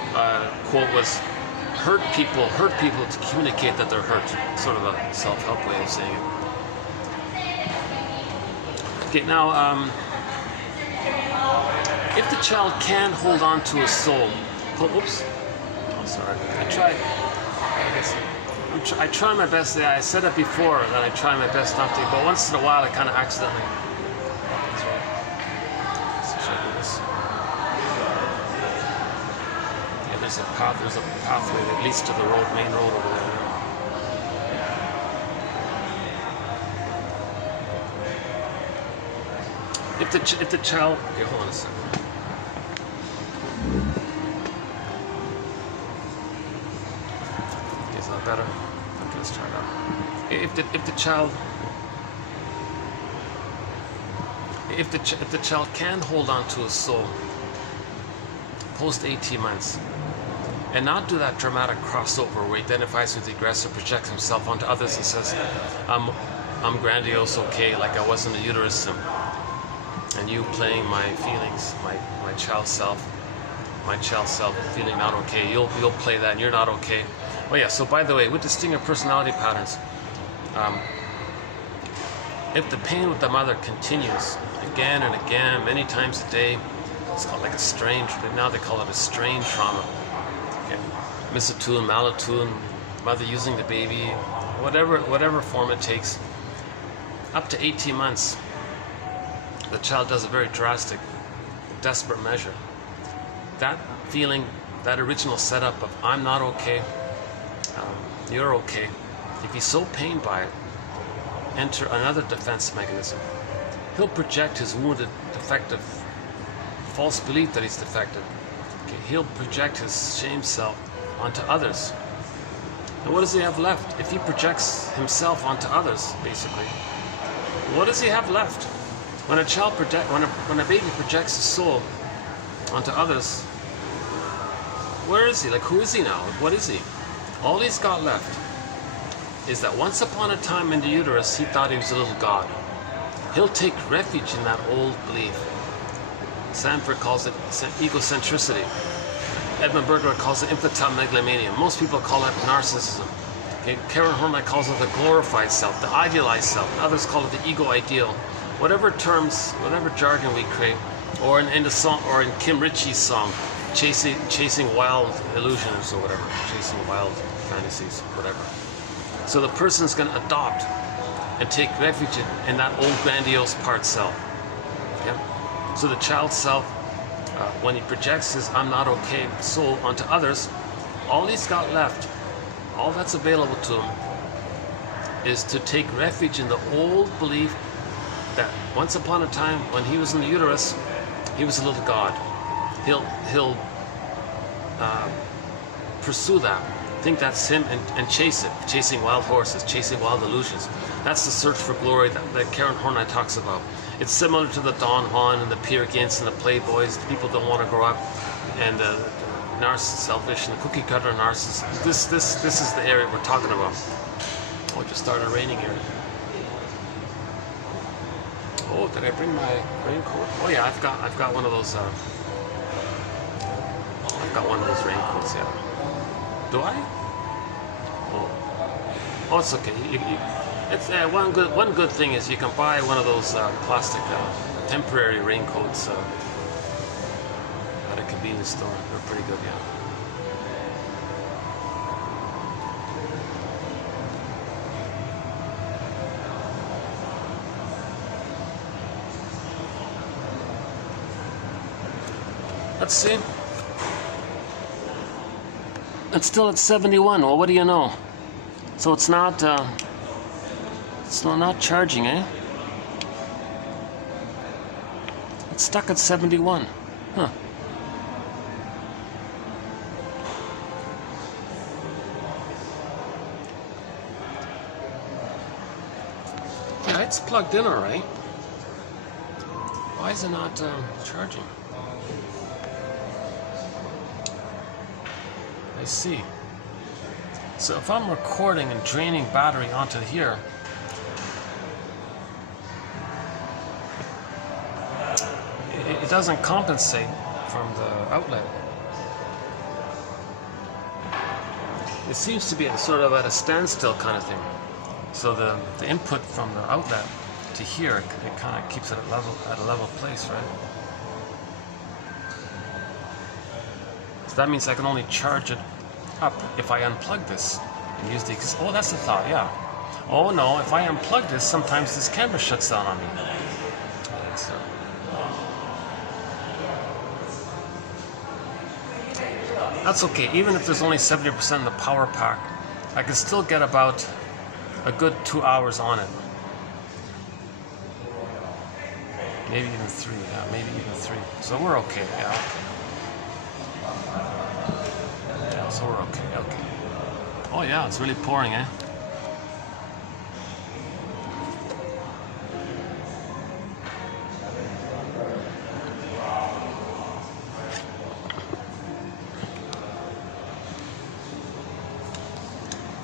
quote was, hurt people to communicate that they're hurt. Sort of a self-help way of saying it. Okay, now, if the child can hold on to a soul, oops, oh, sorry, I try my best. Yeah, I said it before that I try my best not to, but once in a while I kind of accidentally. Let's check this. Yeah, there's a pathway that leads to the main road over there. If the child, okay, hold on a second. Okay, is that better? Okay, let's try that. If the child can hold on to a soul post 18 months and not do that dramatic crossover where he identifies with the aggressor, projects himself onto others and says, I'm grandiose, okay, like I was in the uterus, and you playing my feelings, my child self feeling not okay. You'll play that, and you're not okay. Oh yeah. So by the way, with the stinger personality patterns, if the pain with the mother continues again and again, many times a day, it's called like a strain. Now they call it a strain trauma. Okay. Misatune, malatune, mother using the baby, whatever form it takes, up to 18 months. The child does a very drastic, desperate measure. That feeling, that original setup of I'm not okay, you're okay, if he's so pained by it, enter another defense mechanism. He'll project his wounded, defective, false belief that he's defective. Okay, he'll project his shame self onto others. And what does he have left? If he projects himself onto others, basically, what does he have left? When a baby projects his soul onto others, where is he? Like, who is he now? What is he? All he's got left is that once upon a time in the uterus, he thought he was a little god. he'll take refuge in that old belief. Sanford calls it egocentricity. Edmund Burger calls it infantile megalomania. Most people call that narcissism. Okay? Karen Horney calls it the glorified self, the idealized self. And others call it the ego ideal. Whatever terms, whatever jargon we create, or in the song, or in Kim Ritchie's song, chasing wild illusions or whatever, chasing wild fantasies, whatever. So the person's going to adopt and take refuge in that old grandiose part self. Yeah? So the child self, when he projects his "I'm not okay" soul onto others, all he's got left, all that's available to him, is to take refuge in the old belief that once upon a time, when he was in the uterus, he was a little god. He'll pursue that, think that's him, and chase it, chasing wild horses, chasing wild illusions. That's the search for glory that Karen Horney talks about. It's similar to the Don Juan and the Peer Gynt's and the Playboys. People don't want to grow up, and the selfish and the cookie cutter narcissist. This is the area we're talking about. Oh, it just started raining here. Oh, did I bring my raincoat? Oh yeah, I've got one of those. I've got one of those raincoats. Yeah. Do I? Oh, it's okay. It's one good thing is you can buy one of those plastic temporary raincoats at a convenience store. They're pretty good, yeah. Let's see. It's still at 71. Well, what do you know? So it's not charging, eh? It's stuck at 71. Huh. Yeah, it's plugged in all right. Why is it not charging? I see. So if I'm recording and draining battery onto here, it doesn't compensate from the outlet. It seems to be sort of at a standstill kind of thing. So the input from the outlet to here, it kind of keeps it at a level place, right? So that means I can only charge it up if I unplug this and use the. Oh, that's the thought, yeah. Oh no, if I unplug this, sometimes this camera shuts down on me. So. That's okay. Even if there's only 70% of the power pack, I can still get about a good 2 hours on it. Maybe even 3. Yeah, maybe even 3. So we're okay. Yeah. Yeah, so we're okay. Okay. Oh yeah, it's really pouring, eh?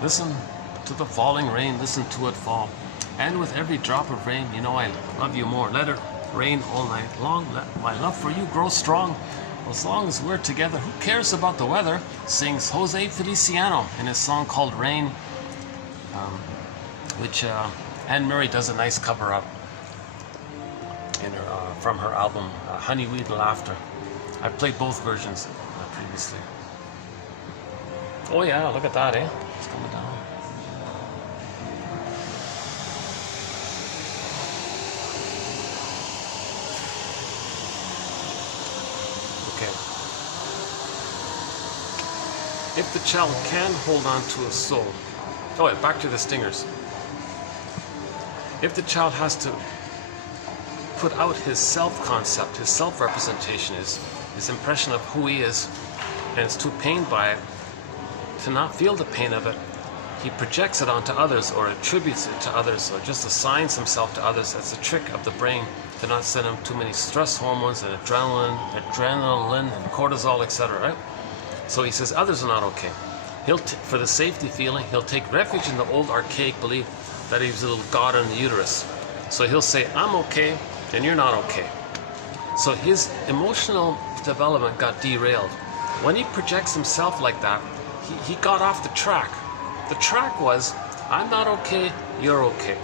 Listen to the falling rain, listen to it fall. And with every drop of rain, you know I love you more. Let it rain all night long. Let my love for you grow strong. As long as we're together, who cares about the weather? Sings Jose Feliciano in his song called Rain, which Anne Murray does a nice cover up in her, from her album Honeyweed and Laughter. I played both versions previously. Oh yeah, look at that, eh? It's coming down. Okay. If the child can hold on to a soul. Oh, yeah, back to the stingers. If the child has to put out his self-concept, his self-representation, his impression of who he is, and is too pained by it, to not feel the pain of it, he projects it onto others or attributes it to others or just assigns himself to others. That's a trick of the brain to not send him too many stress hormones and adrenaline and cortisol, etc. Right? So he says others are not okay. For the safety feeling, he'll take refuge in the old archaic belief that he was a little god in the uterus. So he'll say, I'm okay, and you're not okay. So his emotional development got derailed. When he projects himself like that, he got off the track. The track was, I'm not okay, you're okay.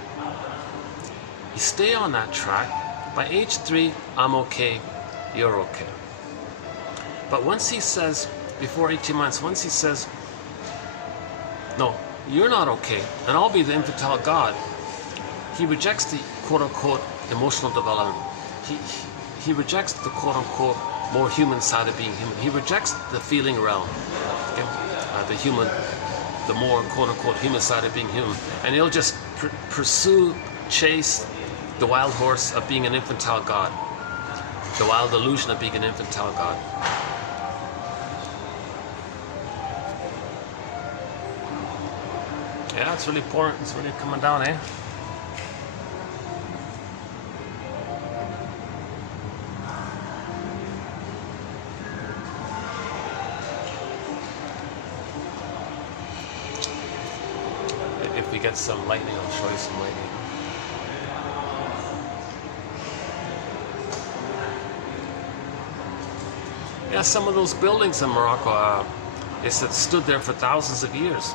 You stay on that track. By age 3, I'm okay, you're okay. But once he says, before 18 months, once he says, no, you're not okay, and I'll be the infantile God, he rejects the quote-unquote emotional development. He rejects the quote-unquote more human side of being human. He rejects the feeling realm, okay? The human, the more quote-unquote human side of being human. And he'll just pursue, chase the wild horse of being an infantile God, the wild illusion of being an infantile God. Yeah, it's really pouring, it's really coming down, eh? If we get some lightning, I'll show you some lightning. Yeah, some of those buildings in Morocco, they said stood there for thousands of years.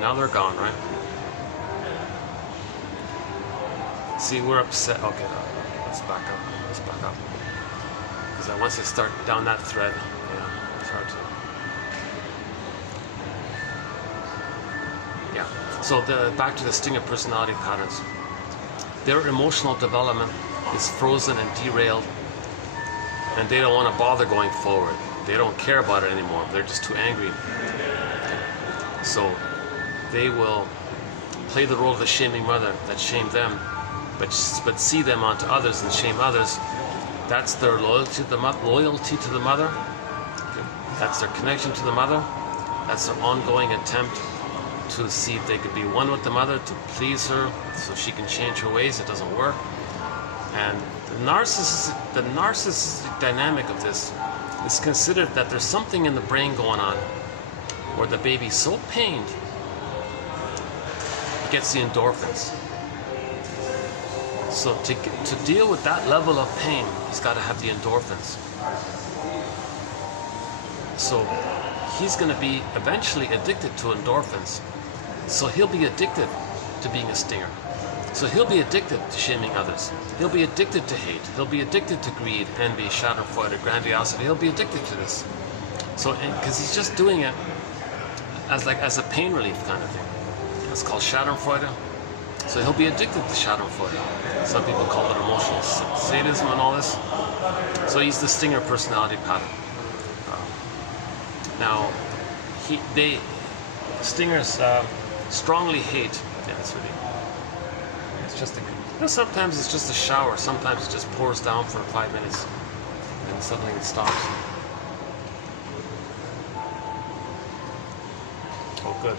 Now they're gone, right? See, we're upset. Okay, let's back up. Let's back up. Because once I start down that thread, yeah, it's hard to. Yeah. So back to the stinger personality patterns. Their emotional development is frozen and derailed, and they don't want to bother going forward. They don't care about it anymore. They're just too angry. So they will play the role of the shaming mother that shamed them, but see them onto others and shame others. That's their loyalty to the mother. Okay. That's their connection to the mother. That's their ongoing attempt to see if they could be one with the mother, to please her so she can change her ways. It doesn't work. And the narcissistic dynamic of this is considered that there's something in the brain going on where the baby's so pained, it gets the endorphins. So to deal with that level of pain, he's got to have the endorphins. So he's going to be eventually addicted to endorphins. So he'll be addicted to being a stinger. So he'll be addicted to shaming others. He'll be addicted to hate. He'll be addicted to greed, envy, schadenfreude, grandiosity. He'll be addicted to this. So, because he's just doing it as a pain relief kind of thing. It's called schadenfreude. So he'll be addicted to schadenfreude. Some people call it emotional sadism and all this. So he's the stinger personality pattern. Now, stingers strongly hate. Yeah, it's really. It's just sometimes it's just a shower. Sometimes it just pours down for 5 minutes, and suddenly it stops. Oh, good.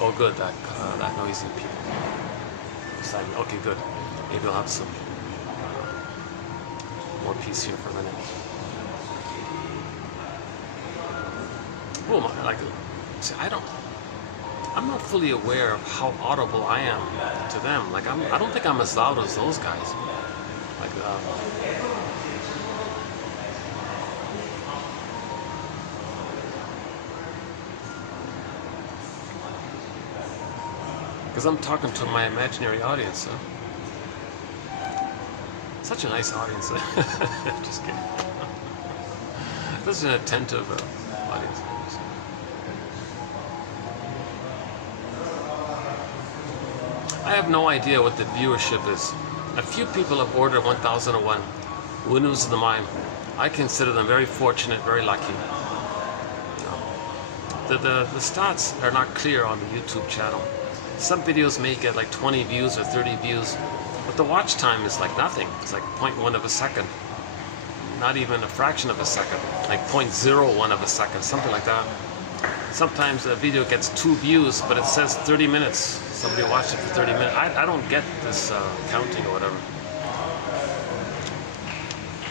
Oh, good. That noisy people. Okay, good. Maybe I'll have some more peace here for a minute. Oh my! Like, see, I'm not fully aware of how audible I am to them. Like, I don't think I'm as loud as those guys. Like, because I'm talking to my imaginary audience. Such a nice audience. Just kidding. This is an attentive audience. I have no idea what the viewership is. A few people have ordered 1001 Windmills of the Mind. I consider them very fortunate, very lucky. The stats are not clear on the YouTube channel. Some videos may get like 20 views or 30 views, but the watch time is like nothing. It's like 0.1 of a second. Not even a fraction of a second. Like 0.01 of a second, something like that. Sometimes a video gets 2 views, but it says 30 minutes. Somebody watched it for 30 minutes. I don't get this counting or whatever.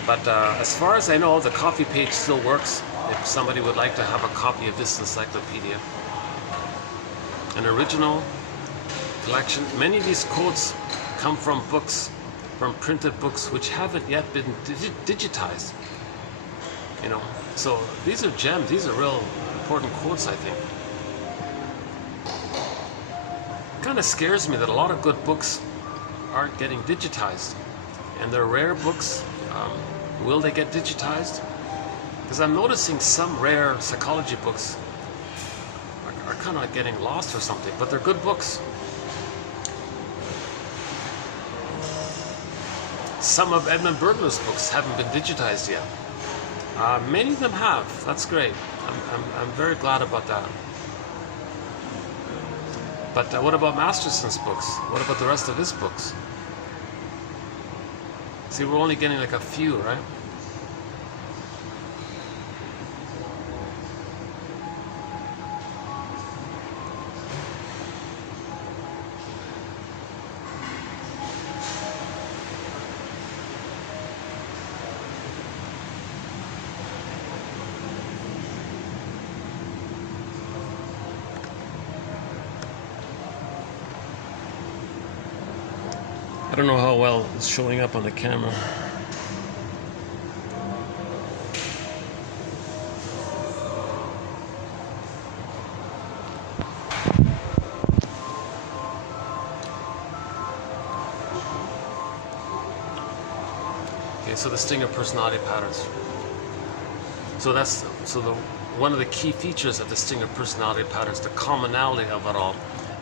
But as far as I know, the coffee page still works. If somebody would like to have a copy of this encyclopedia. An original collection. Many of these quotes come from books from printed books which haven't yet been digitized. You know, so these are gems. These are real important quotes, I think. It kind of scares me that a lot of good books aren't getting digitized, and they're rare books. Will they get digitized? Because I'm noticing some rare psychology books are kind of like getting lost or something, but they're good books. Some of Edmund Burglar's books haven't been digitized yet. Many of them have. That's great. I'm very glad about that. But what about Masterson's books? What about the rest of his books? See, we're only getting like a few, right? I don't know how well it's showing up on the camera. Okay, so the Stinger personality patterns. So one of the key features of the Stinger personality patterns, the commonality of it all,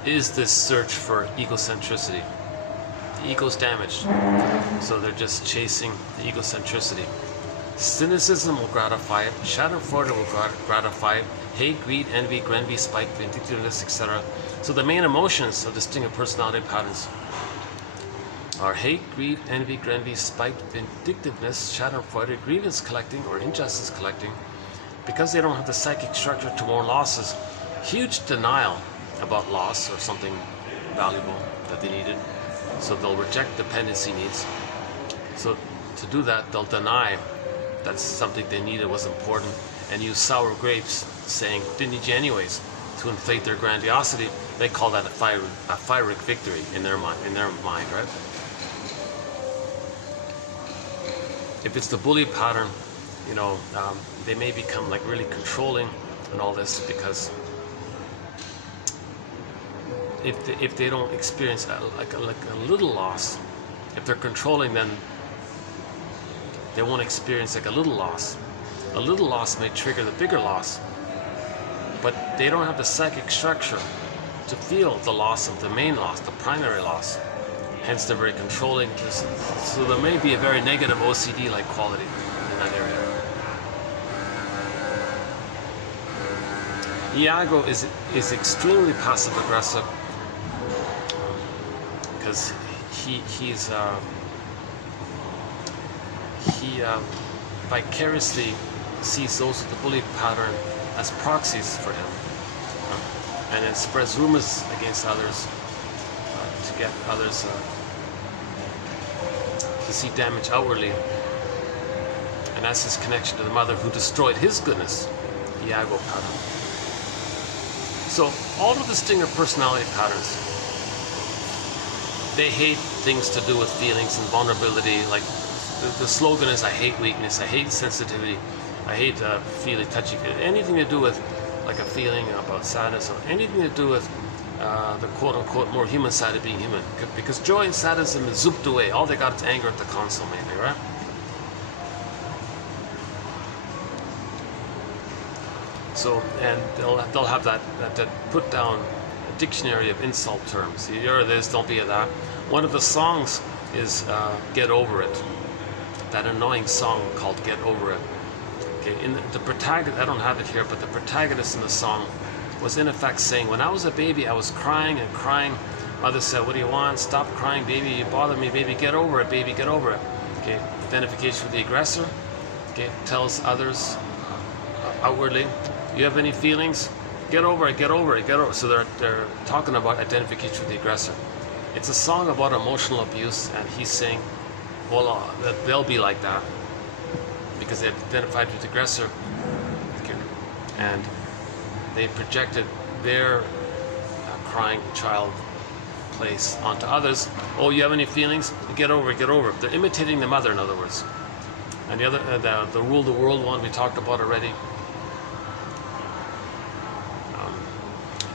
is this search for egocentricity. The ego's damaged, so they're just chasing the egocentricity. Cynicism will gratify it, Schadenfreude will gratify it, hate, greed, envy, grenvy, spite, vindictiveness, etc. So the main emotions of the Stinger personality patterns are hate, greed, envy, grenvy, spite, vindictiveness, Schadenfreude, grievance collecting or injustice collecting. Because they don't have the psychic structure to mourn losses, huge denial about loss or something valuable that they needed. So they'll reject dependency needs. So to do that, they'll deny that something they needed was important and use sour grapes, saying, didn't need you anyways, to inflate their grandiosity. They call that a pyrrhic victory in their mind, right? If it's the bully pattern, you know, they may become like really controlling and all this, because if they don't experience like a little loss, if they're controlling, then they won't experience like a little loss. A little loss may trigger the bigger loss, but they don't have the psychic structure to feel the loss of the main loss, the primary loss. Hence they're very controlling. So there may be a very negative OCD-like quality in that area. Iago is extremely passive-aggressive, because he vicariously sees those with the bully pattern as proxies for him, and then spreads rumors against others to get others to see damage outwardly, and that's his connection to the mother who destroyed his goodness, Iago pattern. So all of the Stinger personality patterns, they hate things to do with feelings and vulnerability. Like the slogan is, I hate weakness, I hate sensitivity, I hate feeling touchy. Anything to do with like a feeling about sadness, or anything to do with the quote-unquote more human side of being human. Because joy and sadness have been zooped away. All they got is anger at the console, maybe, right? So, and they'll have that put down dictionary of insult terms. You're this, don't be a that. One of the songs is Get Over It. That annoying song called Get Over It. Okay, in the protagonist, I don't have it here, but the protagonist in the song was in effect saying, when I was a baby, I was crying and crying. Mother said, what do you want? Stop crying, baby, you bother me, baby, get over it, baby, get over it. Okay, identification with the aggressor. Okay, tells others outwardly, you have any feelings? Get over it, get over it, get over it. So they're talking about identification with the aggressor. It's a song about emotional abuse, and he's saying, well, that they'll be like that because they identified with the aggressor, and they projected their crying child place onto others. Oh, you have any feelings? Get over it, get over it. They're imitating the mother, in other words. And the other, the rule the world one we talked about already.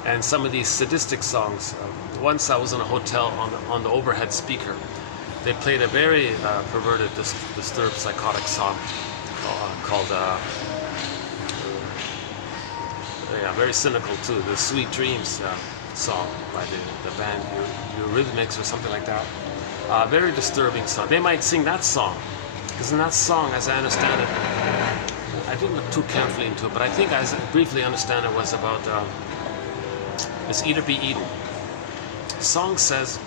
And some of these sadistic songs. Once I was in a hotel on the overhead speaker. They played a very perverted, disturbed, psychotic song called, yeah, very cynical too, the Sweet Dreams song by the band Eurythmics or something like that. Very disturbing song. They might sing that song, because in that song, as I understand it, I didn't look too carefully into it, but I think as I briefly understand it was about it's eat or be eaten. The song says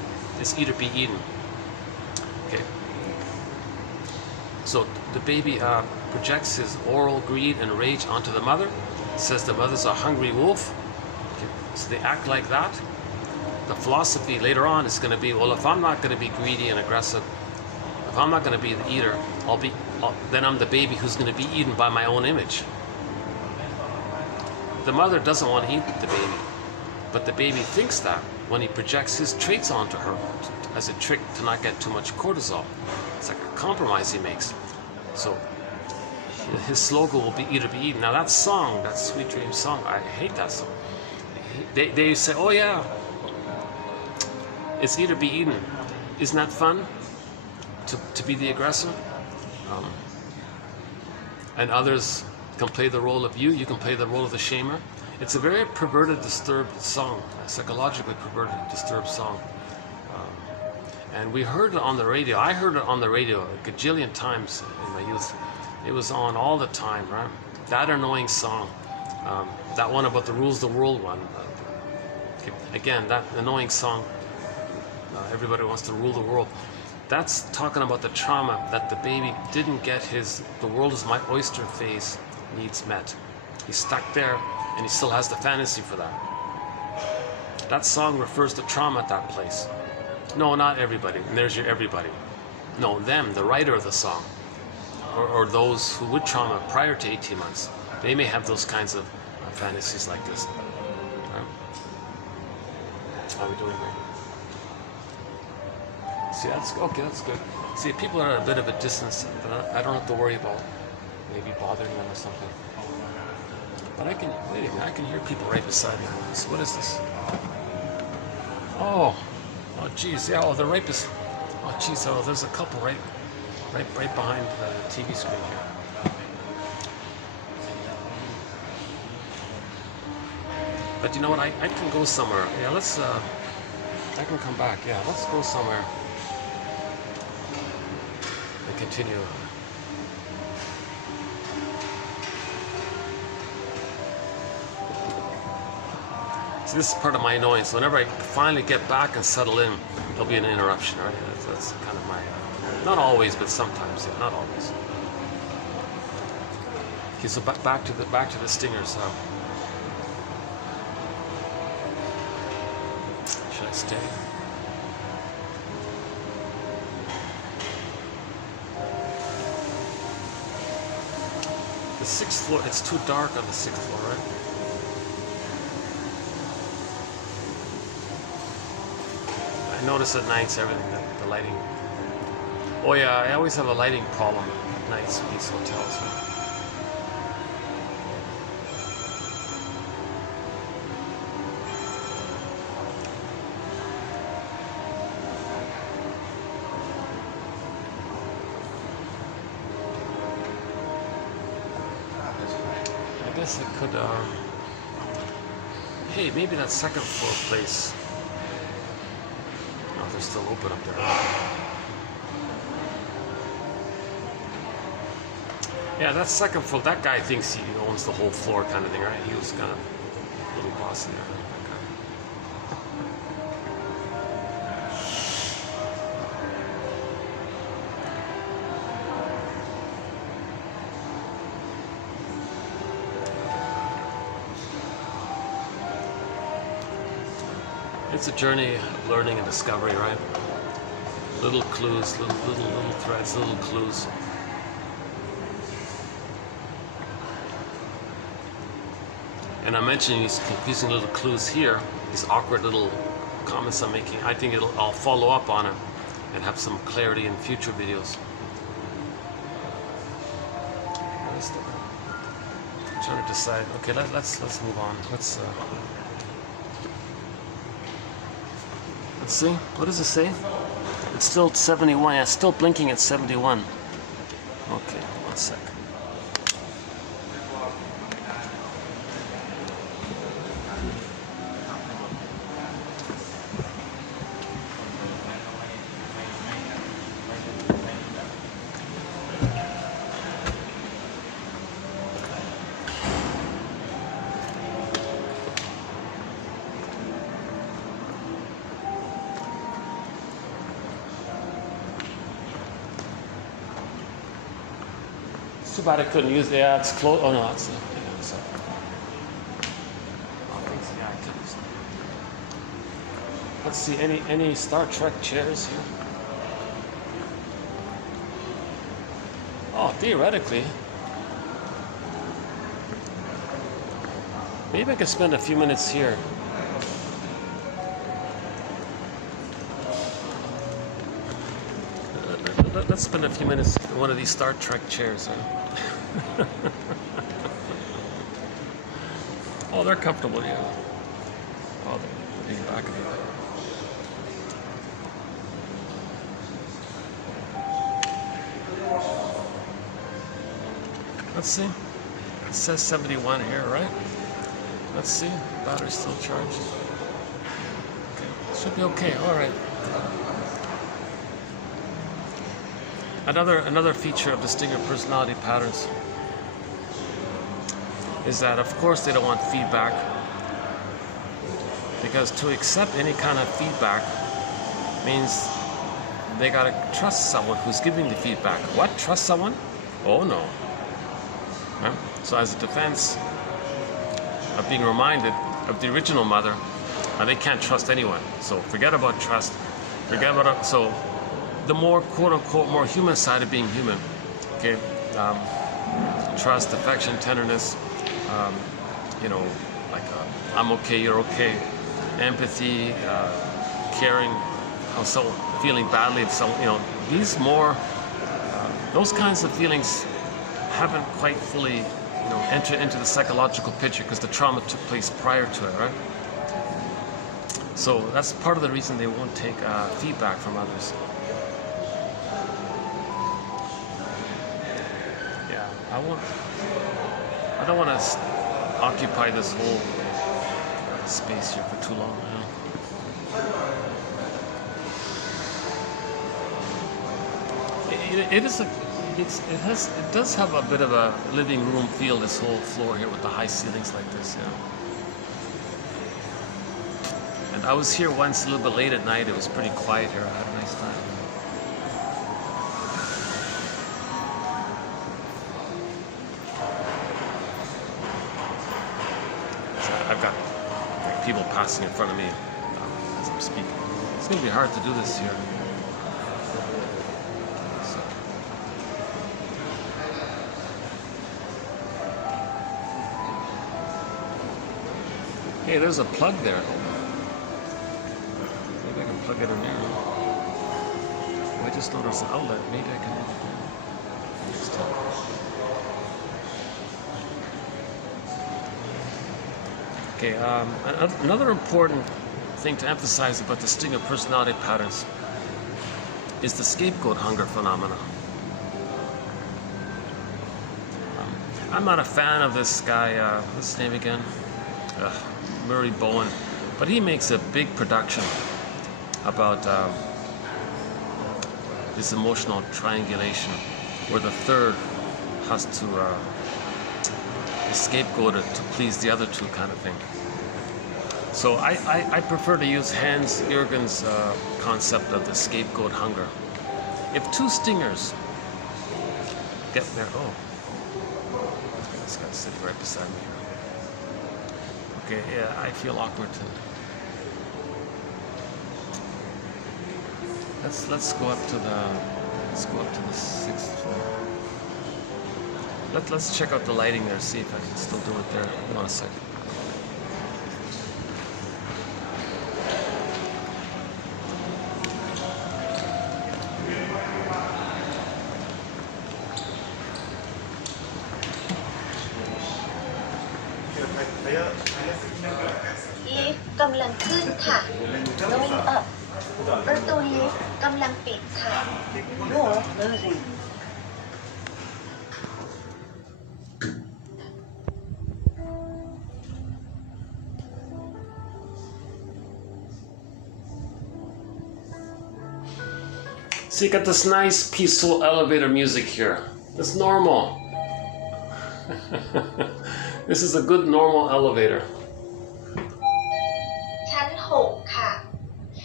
it's eat or be eaten. Okay. So the baby projects his oral greed and rage onto the mother, says the mother's a hungry wolf. Okay. So they act like that. The philosophy later on is going to be, well, if I'm not going to be greedy and aggressive, if I'm not going to be the eater, then I'm the baby who's going to be eaten by my own image. The mother doesn't want to eat the baby, but the baby thinks that when he projects his traits onto her as a trick to not get too much cortisol. It's like a compromise he makes. So his slogan will be eat or be eaten. Now that song, that Sweet Dream song, I hate that song. They say, oh yeah, it's eat or be eaten. Isn't that fun? To be the aggressor? And others can play the role of you can play the role of the shamer. It's a very perverted, disturbed song, a psychologically perverted, disturbed song. And we heard it on the radio. I heard it on the radio a gajillion times in my youth. It was on all the time, right? That annoying song. That one about the rules the world one. Again, that annoying song, everybody wants to rule the world. That's talking about the trauma that the baby didn't get his the world is my oyster phase needs met. He's stuck there and he still has the fantasy for that. That song refers to trauma at that place. No, not everybody. And there's your everybody. No, them, the writer of the song. Or those who with trauma prior to 18 months. They may have those kinds of fantasies like this. Right? How are we doing here? See, that's okay, that's good. See, people are at a bit of a distance, but I don't have to worry about maybe bothering them or something. But I can, wait a minute, I can hear people right beside me. So what is this? Oh geez, yeah, oh, they're right beside, oh geez, oh, there's a couple right behind the TV screen here. But you know what, I can go somewhere. Yeah, let's, I can come back, yeah, let's go somewhere. And continue. See, this is part of my annoyance. Whenever I finally get back and settle in, there'll be an interruption, right? That's kind of my, not always, but sometimes, yeah, not always. Okay, so back to the stingers. Should I stay? The 6th floor, it's too dark on the 6th floor, right? I notice at nights everything, the lighting. Oh yeah, I always have a lighting problem at nights in these hotels. Right? I guess I could, hey, maybe that 2nd floor place. No, they're still open up there. Yeah, that 2nd floor, that guy thinks he owns the whole floor kind of thing, right? He was kind of a little bossy there, that guy. It's a journey of learning and discovery, right? Little clues, little threads, little clues. And I'm mentioning these confusing little clues here, these awkward little comments I'm making. I think I'll follow up on it and have some clarity in future videos. I'm trying to decide. Okay, let's move on. Let's see. What does it say? It's still 71. Yeah, it's still blinking at 71. Okay, 1 sec. Too bad I couldn't use it. Yeah, it's close. Oh no, it's sorry. Yeah, I could use it. Let's see, any Star Trek chairs here? Oh, theoretically. Maybe I could spend a few minutes here. Let's spend a few minutes in one of these Star Trek chairs, huh? Oh, they're comfortable, yeah. Oh, they're being back of it. Let's see. It says 71 here, right? Let's see. Battery's still charged. Okay. Should be okay. All right. Another feature of the stinger personality patterns is that, of course, they don't want feedback, because to accept any kind of feedback means they gotta trust someone who's giving the feedback. What? Trust someone? Oh no. Right? So as a defense of being reminded of the original mother, they can't trust anyone. So forget about trust. Forget about it. So the more quote-unquote more human side of being human, okay, trust, affection, tenderness, you know, like I'm okay, you're okay, empathy, caring, how someone feeling badly if someone, you know, these more, those kinds of feelings haven't quite fully, you know, entered into the psychological picture because the trauma took place prior to it, right? So that's part of the reason they won't take feedback from others. I don't want to occupy this whole space here for too long. You know? It does have a bit of a living room feel, this whole floor here with the high ceilings like this, you know. And I was here once a little bit late at night. It was pretty quiet here. I had a nice time. I've got people passing in front of me as I'm speaking. It's going to be hard to do this here. So. Hey, there's a plug there. Maybe I can plug it in there. Oh, I just noticed an outlet. Maybe I can. Next time. Okay, another important thing to emphasize about the stinger personality patterns is the scapegoat hunger phenomenon. I'm not a fan of this guy, what's his name again? Murray Bowen, but he makes a big production about this emotional triangulation where the third has to scapegoat it to please the other two, kind of thing. So I prefer to use Hans Jürgen's concept of the scapegoat hunger. If two stingers get there, this guy's sitting right beside me here. Okay, yeah, I feel awkward too. Let's go up to the 6th floor. Let's check out the lighting there, see if I can still do it there. Hold on a second. lift กำลังขึ้นค่ะ going up ประตูลิฟต์กำลังปิดค่ะ door closing So you got this nice, peaceful elevator music here. It's normal. This is a good, normal elevator. ชั้น6ค่ะ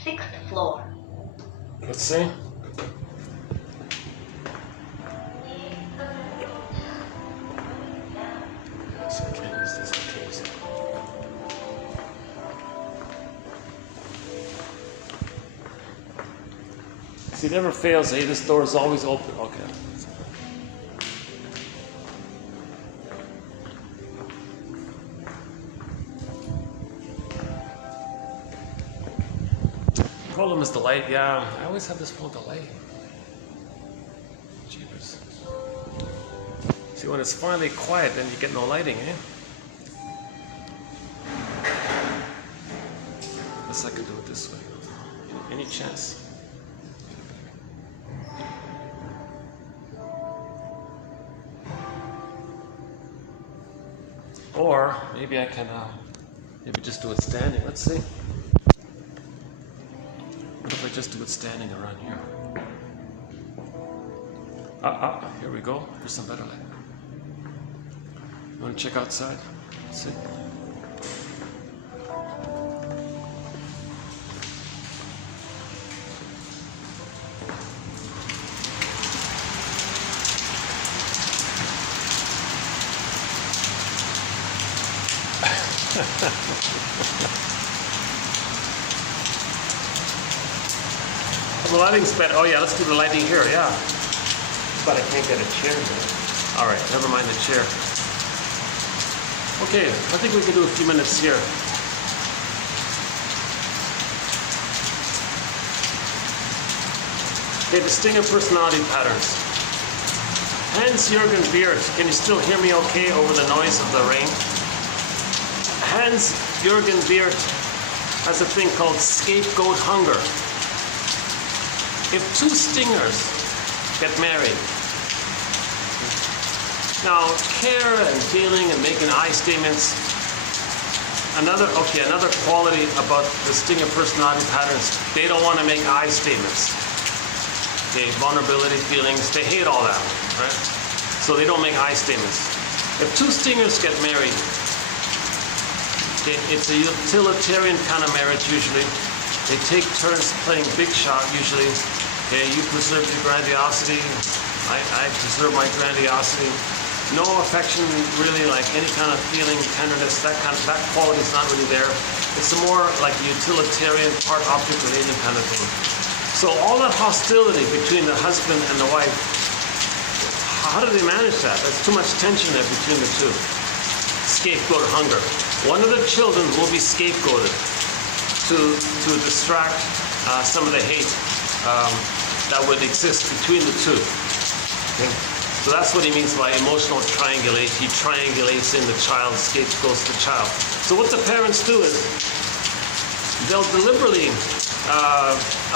sixth floor Let's see. So I can't use this. I can't use it. See, it never fails, eh? This door is always open. Okay. Problem is the light. Yeah, I always have this problem with the light. Jeepers. See, when it's finally quiet, then you get no lighting, eh? Unless I can do it this way. Any chance? Or maybe I can maybe just do it standing. Let's see. What if I just do it standing around here? Here we go. Here's some better light. You want to check outside? Let's see. The lighting's better. Oh yeah, let's do the lighting here, yeah. But I can't get a chair here. Alright, never mind the chair. Okay, I think we can do a few minutes here. Okay, distinct personality patterns. Hans-Jürgen Viorst, can you still hear me okay over the noise of the rain? Hans-Jürgen Viorst has a thing called scapegoat hunger. If two stingers get married, now care and feeling and making I statements, another quality about the stinger personality patterns, they don't want to make I statements. Okay, vulnerability, feelings, they hate all that, right? So they don't make I statements. If two stingers get married, okay, it's a utilitarian kind of marriage usually. They take turns playing big shot usually. Okay, you preserve your grandiosity, I preserve my grandiosity. No affection really, like any kind of feeling, tenderness, that quality is not really there. It's a more like utilitarian part object relating kind of thing. So all that hostility between the husband and the wife, how do they manage that? There's too much tension there between the two. Scapegoat hunger. One of the children will be scapegoated to distract some of the hate that would exist between the two. Okay? So that's what he means by emotional triangulate. He triangulates in the child, scapegoats the child. So what the parents do is they'll deliberately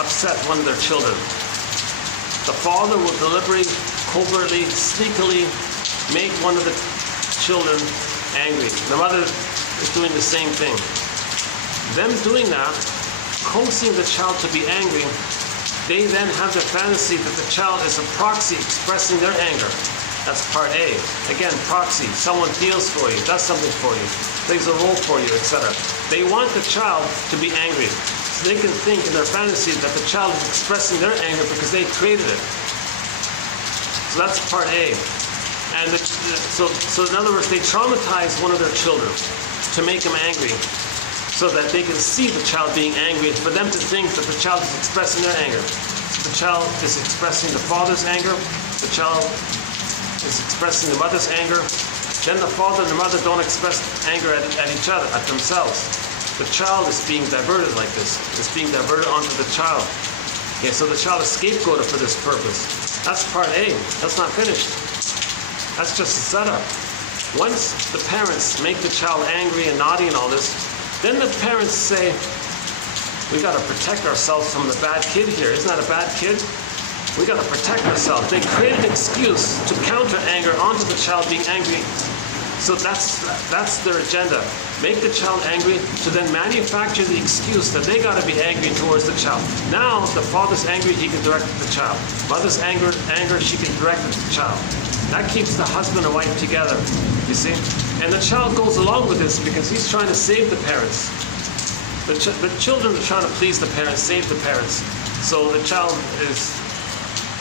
upset one of their children. The father will deliberately, covertly, sneakily make one of the children angry. The mother is doing the same thing. Them doing that, coaxing the child to be angry, they then have the fantasy that the child is a proxy expressing their anger. That's part A. Again, proxy. Someone feels for you, does something for you, plays a role for you, etc. They want the child to be angry. So they can think in their fantasy that the child is expressing their anger because they created it. So that's part A. And so in other words, they traumatize one of their children to make them angry, so that they can see the child being angry, for them to think that the child is expressing their anger. So the child is expressing the father's anger, the child is expressing the mother's anger, then the father and the mother don't express anger at each other, at themselves. The child is being diverted like this. It's being diverted onto the child. Okay, so the child is scapegoated for this purpose. That's part A. That's not finished. That's just a setup. Once the parents make the child angry and naughty and all this, then the parents say, we got to protect ourselves from the bad kid here. Isn't that a bad kid? We got to protect ourselves. They create an excuse to counter anger onto the child being angry. So that's their agenda. Make the child angry to then manufacture the excuse that they got to be angry towards the child. Now the father's angry, he can direct the child. Mother's anger, she can direct the child. That keeps the husband and wife together, you see? And the child goes along with this because he's trying to save the parents. The children are trying to please the parents, save the parents. So the child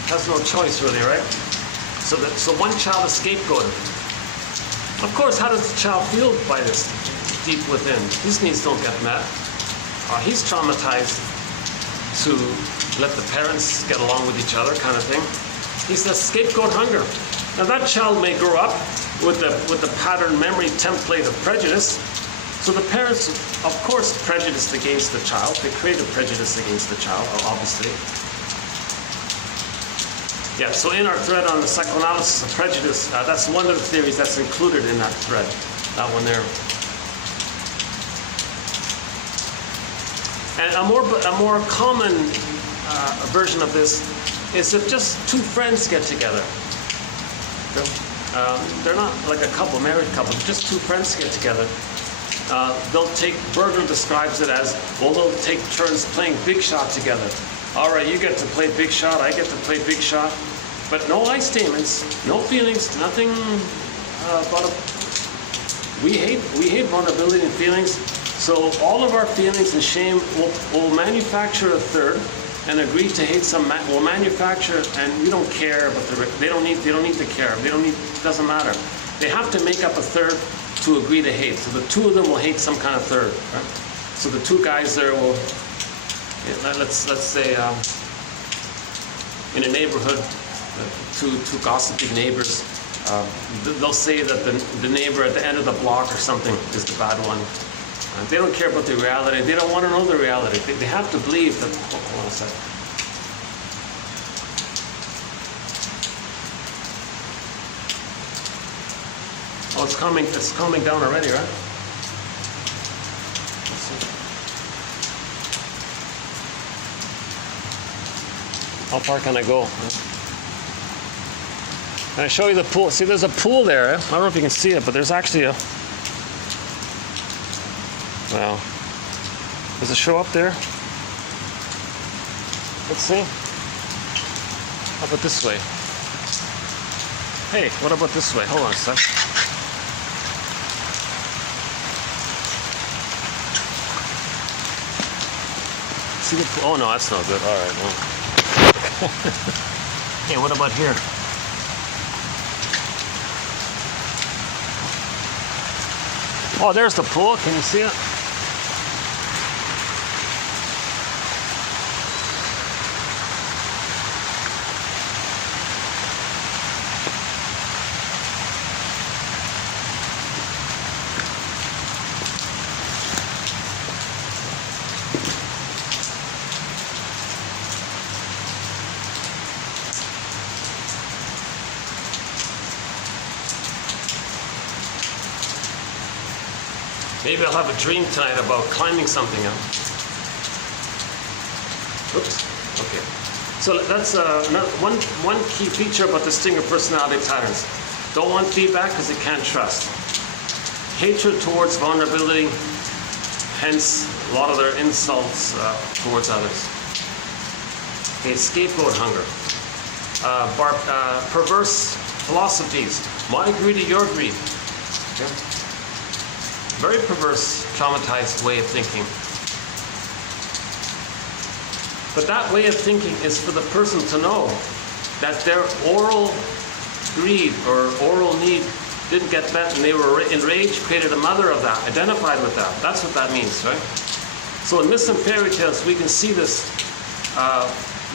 has no choice really, right? So one child is scapegoated. Of course, how does the child feel by this deep within? His needs don't get met. He's traumatized to let the parents get along with each other kind of thing. He says scapegoat hunger. Now that child may grow up with the pattern memory template of prejudice. So the parents, of course, prejudiced against the child. They created prejudice against the child, obviously. Yeah, so in our thread on the psychoanalysis of prejudice, that's one of the theories that's included in that thread, that one there. And a more common version of this is if just two friends get together. They're not like a couple, married couple, just two friends get together. Berger describes it as, well, they'll take turns playing big shot together. All right, you get to play big shot, I get to play big shot. But no I statements, no feelings, nothing about it. We hate vulnerability and feelings. So all of our feelings and shame will manufacture a third and agree to hate some. Will manufacture, and we don't care, but they don't need to care. Doesn't matter. They have to make up a third to agree to hate. So the two of them will hate some kind of third. Right? So the two guys there will. Let's say in a neighborhood, two gossiping neighbors. They'll say that the neighbor at the end of the block or something is the bad one. They don't care about the reality. They don't want to know the reality. They have to believe that. Hold on a second. Oh, it's coming down already, right? Let's see. How far can I go? Can I show you the pool? See, there's a pool there. I don't know if you can see it, but there's actually a... Well, does it show up there? Let's see. How about this way? Hey, what about this way? Hold on a sec. See the pool? Oh no, that's not good. All right. Well. Hey, what about here? Oh, there's the pool. Can you see it? Maybe I'll have a dream tonight about climbing something up. Oops. Okay. So that's one key feature about distinct personality patterns. Don't want feedback because they can't trust. Hatred towards vulnerability, hence a lot of their insults towards others. Okay, scapegoat hunger. Perverse philosophies. My greed to your greed. Okay. Very perverse, traumatized way of thinking. But that way of thinking is for the person to know that their oral greed or oral need didn't get met and they were enraged, created a mother of that, identified with that. That's what that means, right? So in myths and fairy tales, we can see this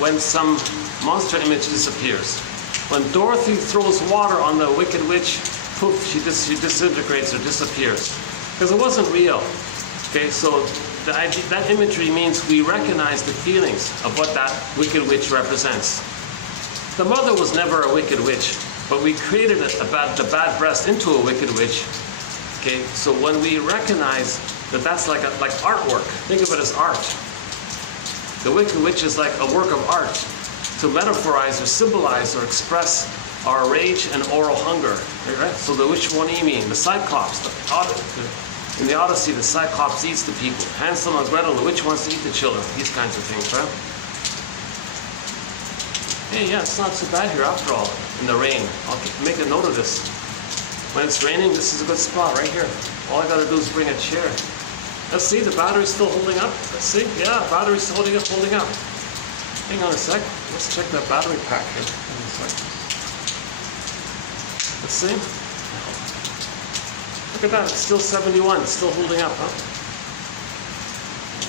when some monster image disappears. When Dorothy throws water on the wicked witch, poof, she disintegrates or disappears. Because it wasn't real. Okay, so that imagery means we recognize the feelings of what that wicked witch represents. The mother was never a wicked witch. but we created the bad breast into a wicked witch. Okay, so when we recognize that that's like artwork, think of it as art. The wicked witch is like a work of art to metaphorize or symbolize or express our rage and oral hunger. Right? So the witch Wonimi, the Cyclops, in the Odyssey, the Cyclops eats the people. Hansel and Gretel, the witch wants to eat the children. These kinds of things, right? Hey, yeah, it's not so bad here after all, in the rain. I'll make a note of this. When it's raining, this is a good spot right here. All I gotta do is bring a chair. Let's see, the battery's still holding up. Let's see, yeah, battery's holding up. Hang on a sec. Let's check that battery pack here. Hang on a sec. Let's see. Look at that, it's still 71, it's still holding up, huh?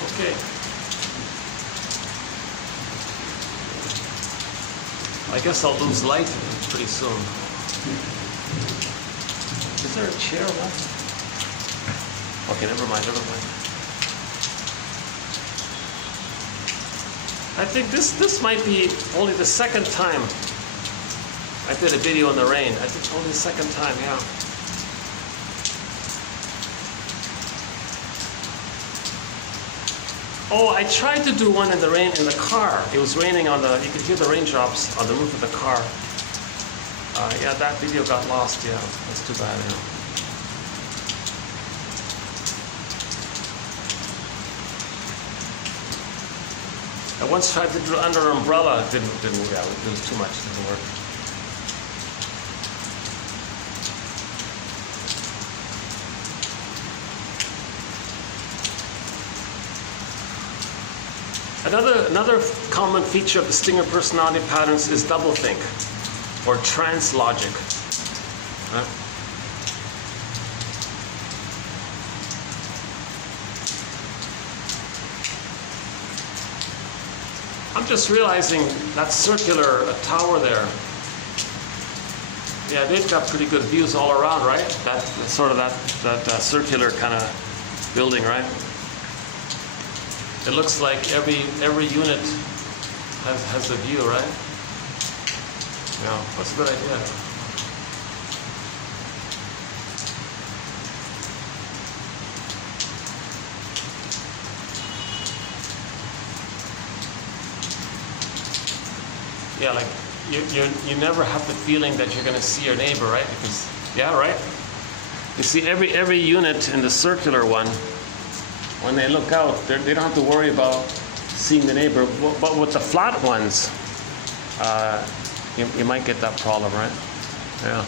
Okay. I guess I'll lose light pretty soon. Is there a chair left? Okay, never mind. I think this might be only the second time I did a video in the rain. I think only the second time, yeah. Oh, I tried to do one in the rain in the car. It was raining you could hear the raindrops on the roof of the car. Yeah, that video got lost, yeah. That's too bad, yeah. I once tried to do it under an umbrella. It didn't work out. It was too much, it didn't work. Another common feature of the Stinger personality patterns is doublethink, or trance logic. Right? I'm just realizing that circular tower there. Yeah, they've got pretty good views all around, right? That sort of that circular kind of building, right? It looks like every unit has a view, right? Yeah, that's a good idea. Yeah, like you never have the feeling that you're going to see your neighbor, right? Because yeah, right. You see, every unit in the circular one, when they look out, they don't have to worry about seeing the neighbor. But with the flat ones, you might get that problem, right? Yeah.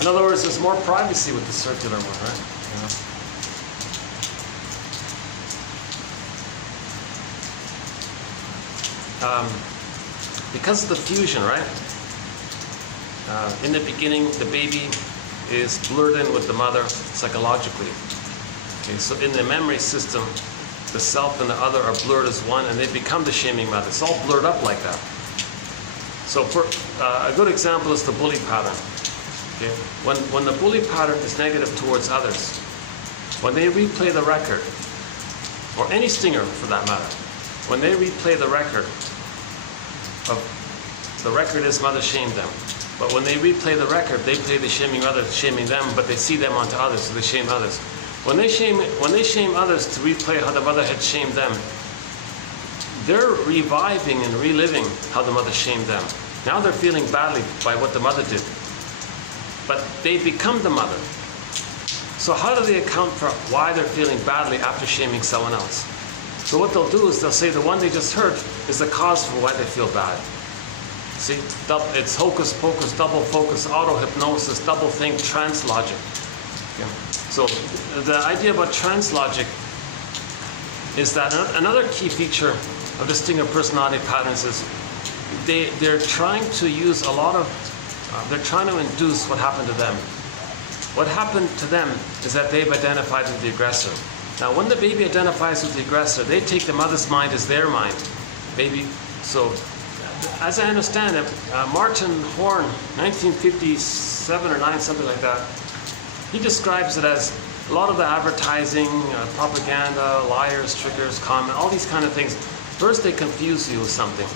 In other words, there's more privacy with the circular one, right? Yeah. Because of the fusion, right? In the beginning, the baby is blurred in with the mother psychologically. Okay, so in the memory system, the self and the other are blurred as one, and they become the shaming mother. It's all blurred up like that. So for a good example is the bully pattern. Okay? When the bully pattern is negative towards others, when they replay the record, or any stinger for that matter, when they replay the record is mother shamed them. But when they replay the record, they play the shaming mother shaming them, but they see them onto others, so they shame others. When they shame others to replay how the mother had shamed them, they're reviving and reliving how the mother shamed them. Now they're feeling badly by what the mother did. But they become the mother. So how do they account for why they're feeling badly after shaming someone else? So what they'll do is they'll say the one they just hurt is the cause for why they feel bad. See, it's hocus pocus, double focus, auto-hypnosis, double think, trance logic. Okay. So the idea about trance logic is that another key feature of the Stinger personality patterns is they're trying to use they're trying to induce what happened to them. What happened to them is that they've identified with the aggressor. Now, when the baby identifies with the aggressor, they take the mother's mind as their mind. Baby, so as I understand it, Martin Horn, 1957 or 9, something like that, he describes it as a lot of the advertising, propaganda, liars, triggers, comment, all these kind of things. First, they confuse you with something.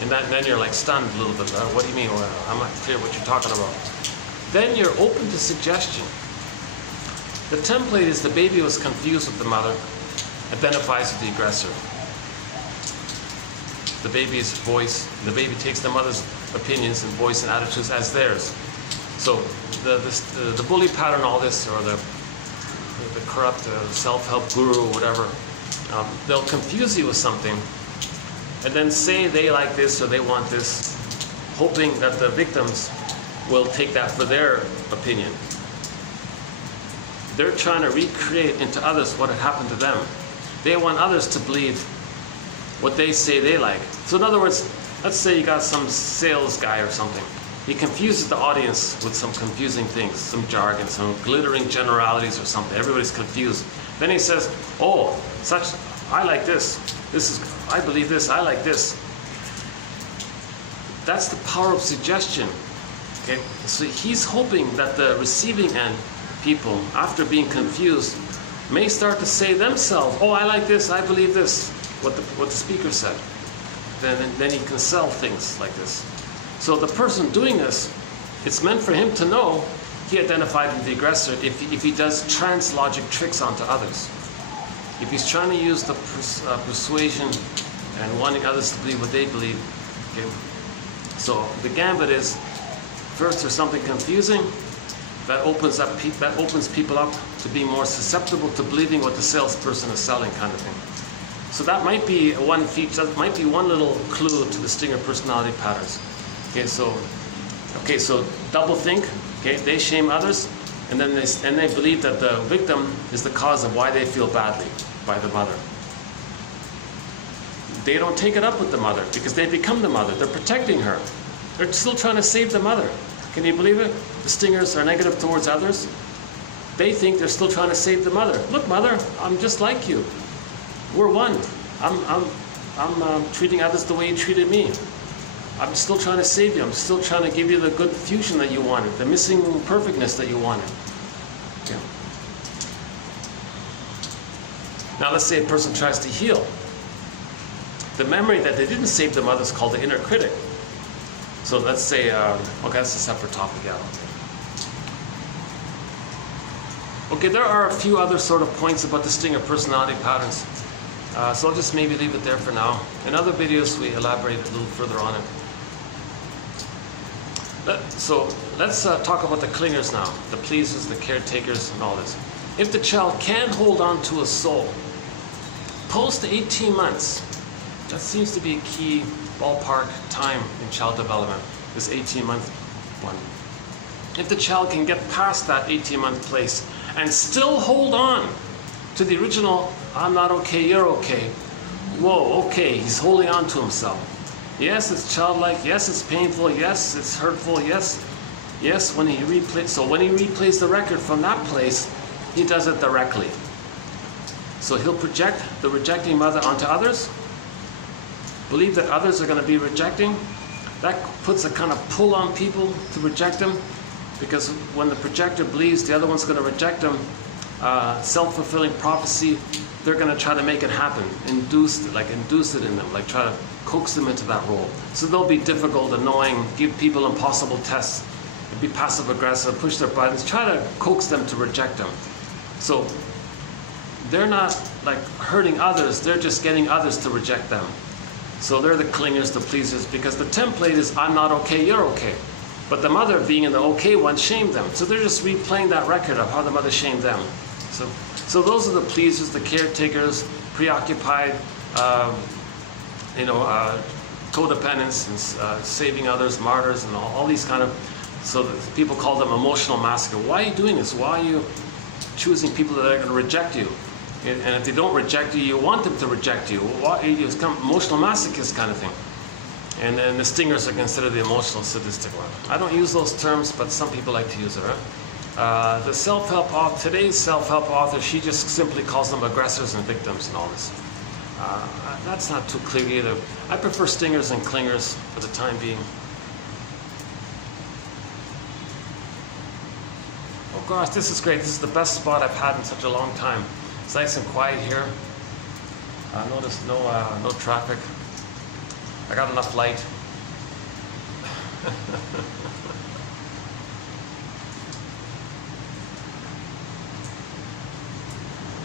And then you're like stunned a little bit. What do you mean? Well, I'm not clear what you're talking about. Then you're open to suggestion. The template is the baby was confused with the mother, identifies with the aggressor. The baby's voice, the baby takes the mother's opinions and voice and attitudes as theirs. So the bully pattern, all this, or the corrupt self-help guru or whatever, they'll confuse you with something and then say they like this or they want this, hoping that the victims will take that for their opinion. They're trying to recreate into others what had happened to them. They want others to believe what they say they like. So in other words, let's say you got some sales guy or something. He confuses the audience with some confusing things, some jargon, some glittering generalities or something. Everybody's confused. Then he says, oh, I like this. I believe this, I like this. That's the power of suggestion. Okay? So he's hoping that the receiving end people, after being confused, may start to say themselves, oh, I like this, I believe this, what the speaker said. Then he can sell things like this. So the person doing this, it's meant for him to know he identified with the aggressor if he does trans-logic tricks onto others. If he's trying to use the persuasion and wanting others to believe what they believe. Okay? So the gambit is, first there's something confusing, that opens people up to be more susceptible to believing what the salesperson is selling, kind of thing. So that might be one feature, that might be one little clue to the stinger personality patterns. Okay, so double think. Okay, they shame others, and then they believe that the victim is the cause of why they feel badly by the mother. They don't take it up with the mother because they become the mother. They're protecting her. They're still trying to save the mother. Can you believe it? The stingers are negative towards others. They think they're still trying to save the mother. Look, mother, I'm just like you. We're one. I'm treating others the way you treated me. I'm still trying to save you. I'm still trying to give you the good fusion that you wanted, the missing perfectness that you wanted. Yeah. Now let's say a person tries to heal. The memory that they didn't save the mother is called the inner critic. So let's say, okay, that's a separate topic, yeah. Okay, there are a few other sort of points about the stinger personality patterns. So I'll just maybe leave it there for now. In other videos, we elaborate a little further on it. So let's talk about the clingers now, the pleasers, the caretakers, and all this. If the child can hold on to a soul, post 18 months, that seems to be a key ballpark time in child development, this 18-month one. If the child can get past that 18-month place and still hold on to the original, I'm not okay, you're okay. Whoa, okay, he's holding on to himself. Yes, it's childlike. Yes, it's painful. Yes, it's hurtful. Yes, when he replays the record from that place, he does it directly. So he'll project the rejecting mother onto others, believe that others are going to be rejecting. That puts a kind of pull on people to reject him, because when the projector believes the other one's going to reject him, self-fulfilling prophecy, they're going to try to make it happen, induce it in them, like try to coax them into that role. So they'll be difficult, annoying, give people impossible tests, be passive-aggressive, push their buttons, try to coax them to reject them. So they're not like hurting others, they're just getting others to reject them. So they're the clingers, the pleasers, because the template is I'm not okay, you're okay. But the mother, being in the okay one, shamed them. So they're just replaying that record of how the mother shamed them. So those are the pleasers, the caretakers, preoccupied, codependence, and saving others, martyrs, and all these kind of, so people call them emotional massacre. Why are you doing this? Why are you choosing people that are going to reject you? And if they don't reject you, you want them to reject you. It's kind of emotional masochist kind of thing. And then the stingers are considered the emotional sadistic one. I don't use those terms, but some people like to use it, right? The self-help author, today's self-help author, she just simply calls them aggressors and victims and all this. That's not too clear either. I prefer stingers and clingers for the time being. Oh gosh, this is great. This is the best spot I've had in such a long time. It's nice and quiet here. Notice no traffic. I got enough light.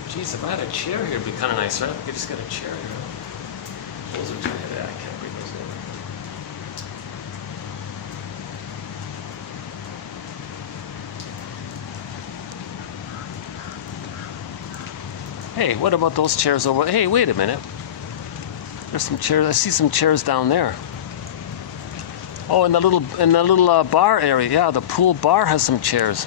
Jeez, if I had a chair here, it'd be kind of nice, right? We could just get a chair here. Those are chairs. Yeah, I can't bring those over. Hey, what about those chairs over? Hey, wait a minute. There's some chairs. I see some chairs down there. Oh, in the little bar area. Yeah, the pool bar has some chairs.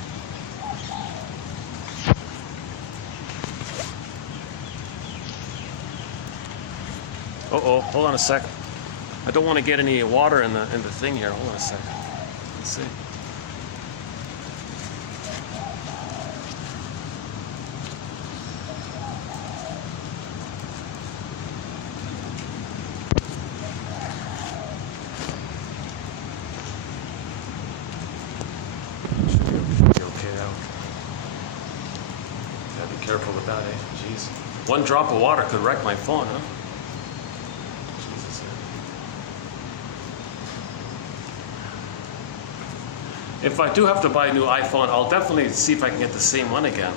Uh-oh, hold on a sec. I don't want to get any water in the thing here. Hold on a sec. Let's see. Should be okay now. Gotta be careful with that, eh? Jeez. One drop of water could wreck my phone, huh? If I do have to buy a new iPhone, I'll definitely see if I can get the same one again.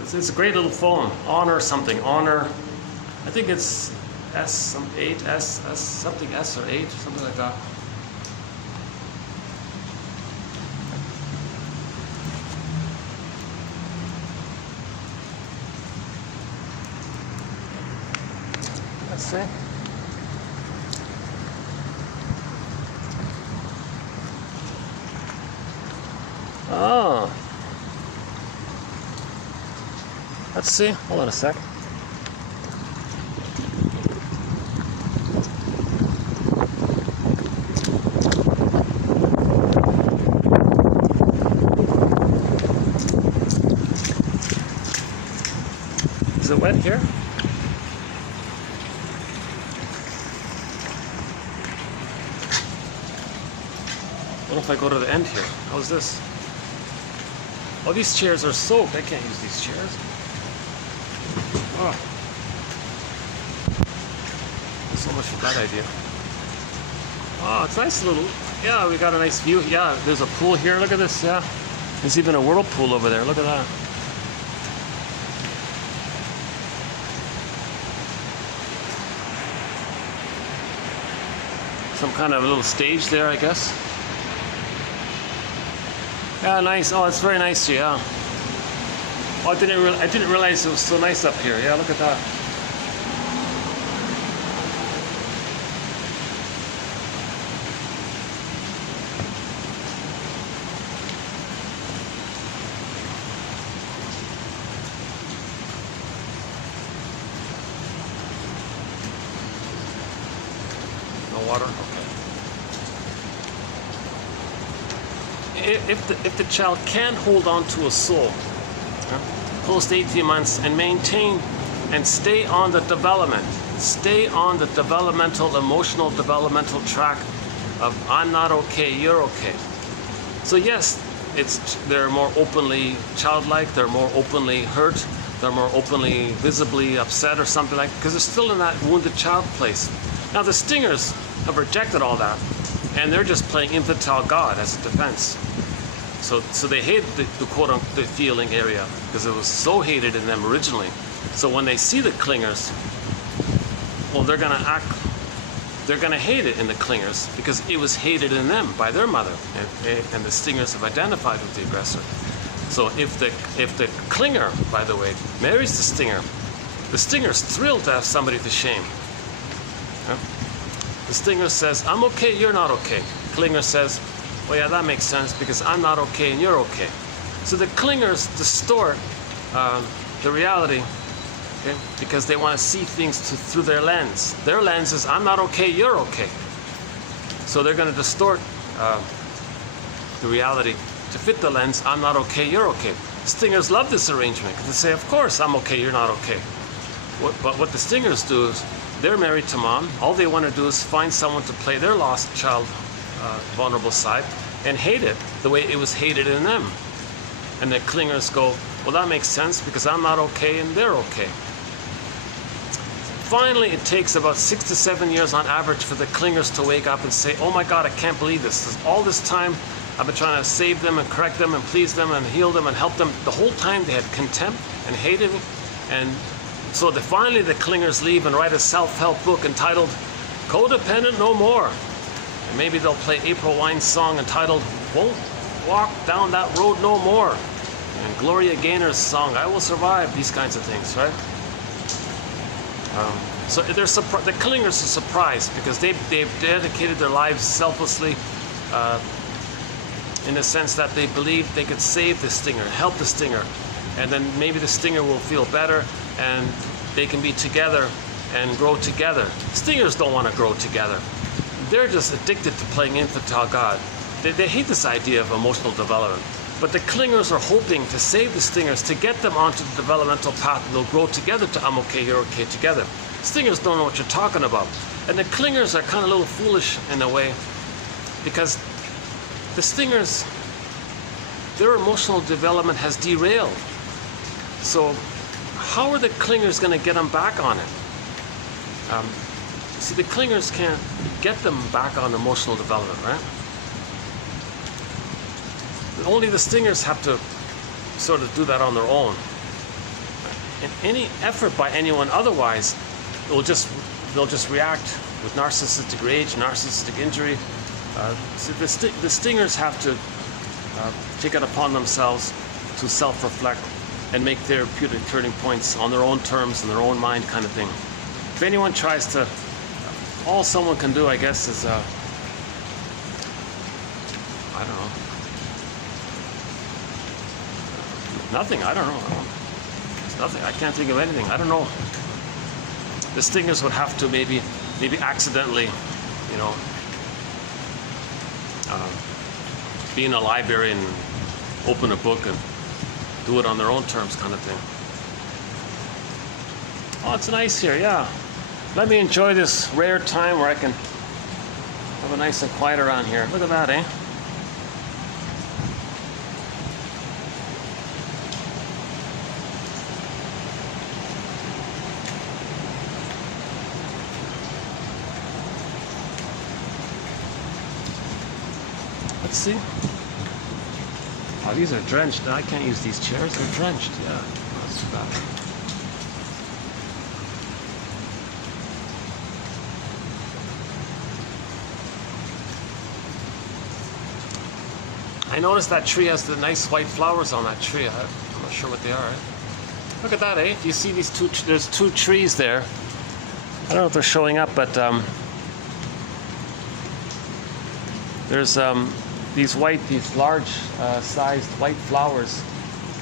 It's a great little phone. Honor something. Honor. I think it's S8, S something S or 8, something like that. Let's see. Oh. Let's see. Hold on a sec. Is it wet here? What if I go to the end here? How's this? Oh, these chairs are soaked. I can't use these chairs. Oh. So much for that idea. Oh, it's nice little. Yeah, we got a nice view. Yeah, there's a pool here. Look at this. Yeah. There's even a whirlpool over there. Look at that. Some kind of a little stage there, I guess. Yeah, nice. Oh, it's very nice here. Yeah. Oh, I didn't realize it was so nice up here. Yeah, look at that. No water. Okay. If the child can hold on to a soul post 18 months and maintain and stay on the development, stay on the developmental, emotional developmental track of I'm not okay, you're okay. So yes, they're more openly childlike, they're more openly hurt, they're more openly visibly upset or something like, because they're still in that wounded child place. Now the stingers have rejected all that, and they're just playing infantile God as a defense. So they hate the quote-unquote the feeling area because it was so hated in them originally. So when they see the clingers, well, they're gonna hate it in the clingers because it was hated in them by their mother, and the stingers have identified with the aggressor. So if the clinger, by the way, marries the stinger's thrilled to have somebody to shame. The stinger says, I'm okay, you're not okay. Clinger says, well, yeah, that makes sense because I'm not okay and you're okay. So the clingers distort the reality, okay, because they want to see things through their lens. Their lens is, I'm not okay, you're okay. So they're going to distort the reality to fit the lens, I'm not okay, you're okay. Stingers love this arrangement because they say, of course, I'm okay, you're not okay. But what the stingers do is, they're married to mom. All they want to do is find someone to play their lost child vulnerable side and hate it the way it was hated in them. And the clingers go, well, that makes sense because I'm not okay and they're okay. finally it takes about 6 to 7 years on average for the clingers to wake up and say, oh my God, I can't believe this. All this time I've been trying to save them and correct them and please them and heal them and help them. The whole time they had contempt and hated me. And so finally the clingers leave and write a self-help book entitled Codependent No More. And maybe they'll play April Wine's song entitled Won't Walk Down That Road No More. And Gloria Gaynor's song, I Will Survive. These kinds of things, right? So the clingers are surprised because they've dedicated their lives selflessly in the sense that they believe they could save the stinger, help the stinger, and then maybe the stinger will feel better and they can be together and grow together. Stingers don't want to grow together. They're just addicted to playing infantile God. They hate this idea of emotional development. But the clingers are hoping to save the stingers, to get them onto the developmental path, and they'll grow together to I'm okay, you're okay together. Stingers don't know what you're talking about. And the clingers are kind of a little foolish in a way because the stingers, their emotional development has derailed. So how are the clingers going to get them back on it? See, the clingers can't get them back on emotional development, right? Only the stingers have to sort of do that on their own. And any effort by anyone otherwise, they'll just react with narcissistic rage, narcissistic injury. So the stingers have to take it upon themselves to self-reflect and make therapeutic turning points on their own terms, in their own mind kind of thing. If anyone tries to, all someone can do, I guess, is, I don't know. Nothing, I don't know. It's nothing, I can't think of anything, I don't know. The stingers would have to maybe accidentally, you know, be in a library and open a book and do it on their own terms kind of thing. Oh, it's nice here, yeah. Let me enjoy this rare time where I can have a nice and quiet around here. Look at that, eh? Let's see. Oh, these are drenched. I can't use these chairs. They're drenched. Yeah, that's too bad. I noticed that tree has the nice white flowers on that tree. I'm not sure what they are. Look at that, eh? Do you see these two? There's two trees there. I don't know if they're showing up, but there's these large sized white flowers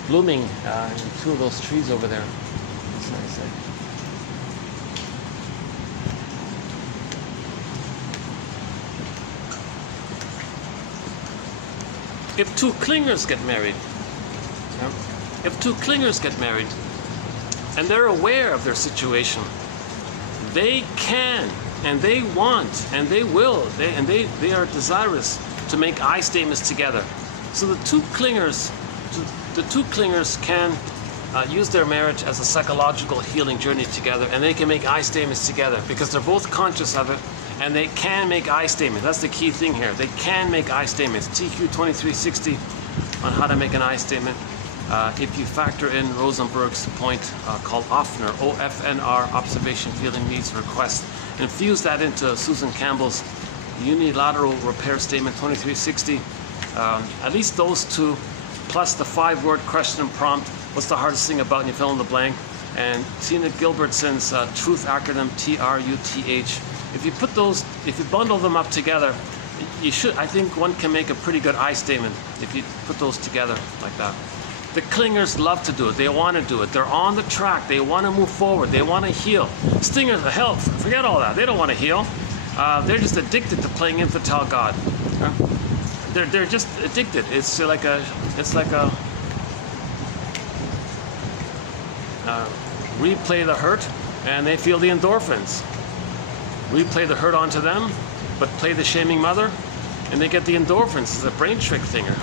blooming in two of those trees over there. That's nice, eh? If two clingers get married, and they're aware of their situation, they can and they want and they will they are desirous to make I statements together. So the two clingers can use their marriage as a psychological healing journey together, and they can make I statements together because they're both conscious of it. And they can make I statements. That's the key thing here. They can make I statements. TQ 2360 on how to make an I statement. If you factor in Rosenberg's point called OFNR, OFNR, Observation, Feeling, Needs, Request, infuse that into Susan Campbell's Unilateral Repair Statement 2360. At least those two, plus the 5-word question and prompt. What's the hardest thing about, and you fill in the blank. And Tina Gilbertson's Truth acronym, TRUTH. If you put those, if you bundle them up together, you should, I think one can make a pretty good I statement if you put those together like that. The clingers love to do it. They want to do it. They're on the track. They want to move forward. They want to heal. Stingers, hell, forget all that. They don't want to heal. They're just addicted to playing infantile God. They're just addicted. It's like a replay the hurt, and they feel the endorphins. Replay the hurt onto them, but play the shaming mother, and they get the endorphins. It's a brain trick thinger.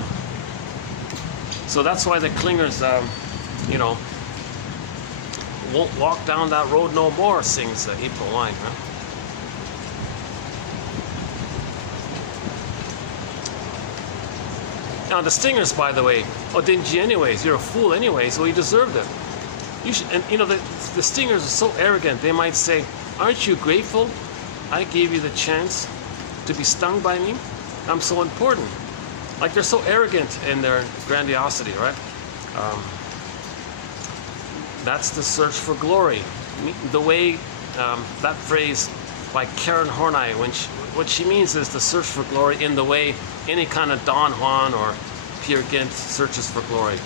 So that's why the clingers, won't walk down that road no more, sings April Wine. Huh? Now the stingers, by the way, oh, didn't you anyways? You're a fool anyways, well, you deserved it. You should, and you know, the stingers are so arrogant, they might say, aren't you grateful I gave you the chance to be stung by me? I'm so important. Like, they're so arrogant in their grandiosity, right? That's the search for glory. The way that phrase by Karen Horney, what she means is the search for glory in the way any kind of Don Juan or Peer Gynt searches for glory.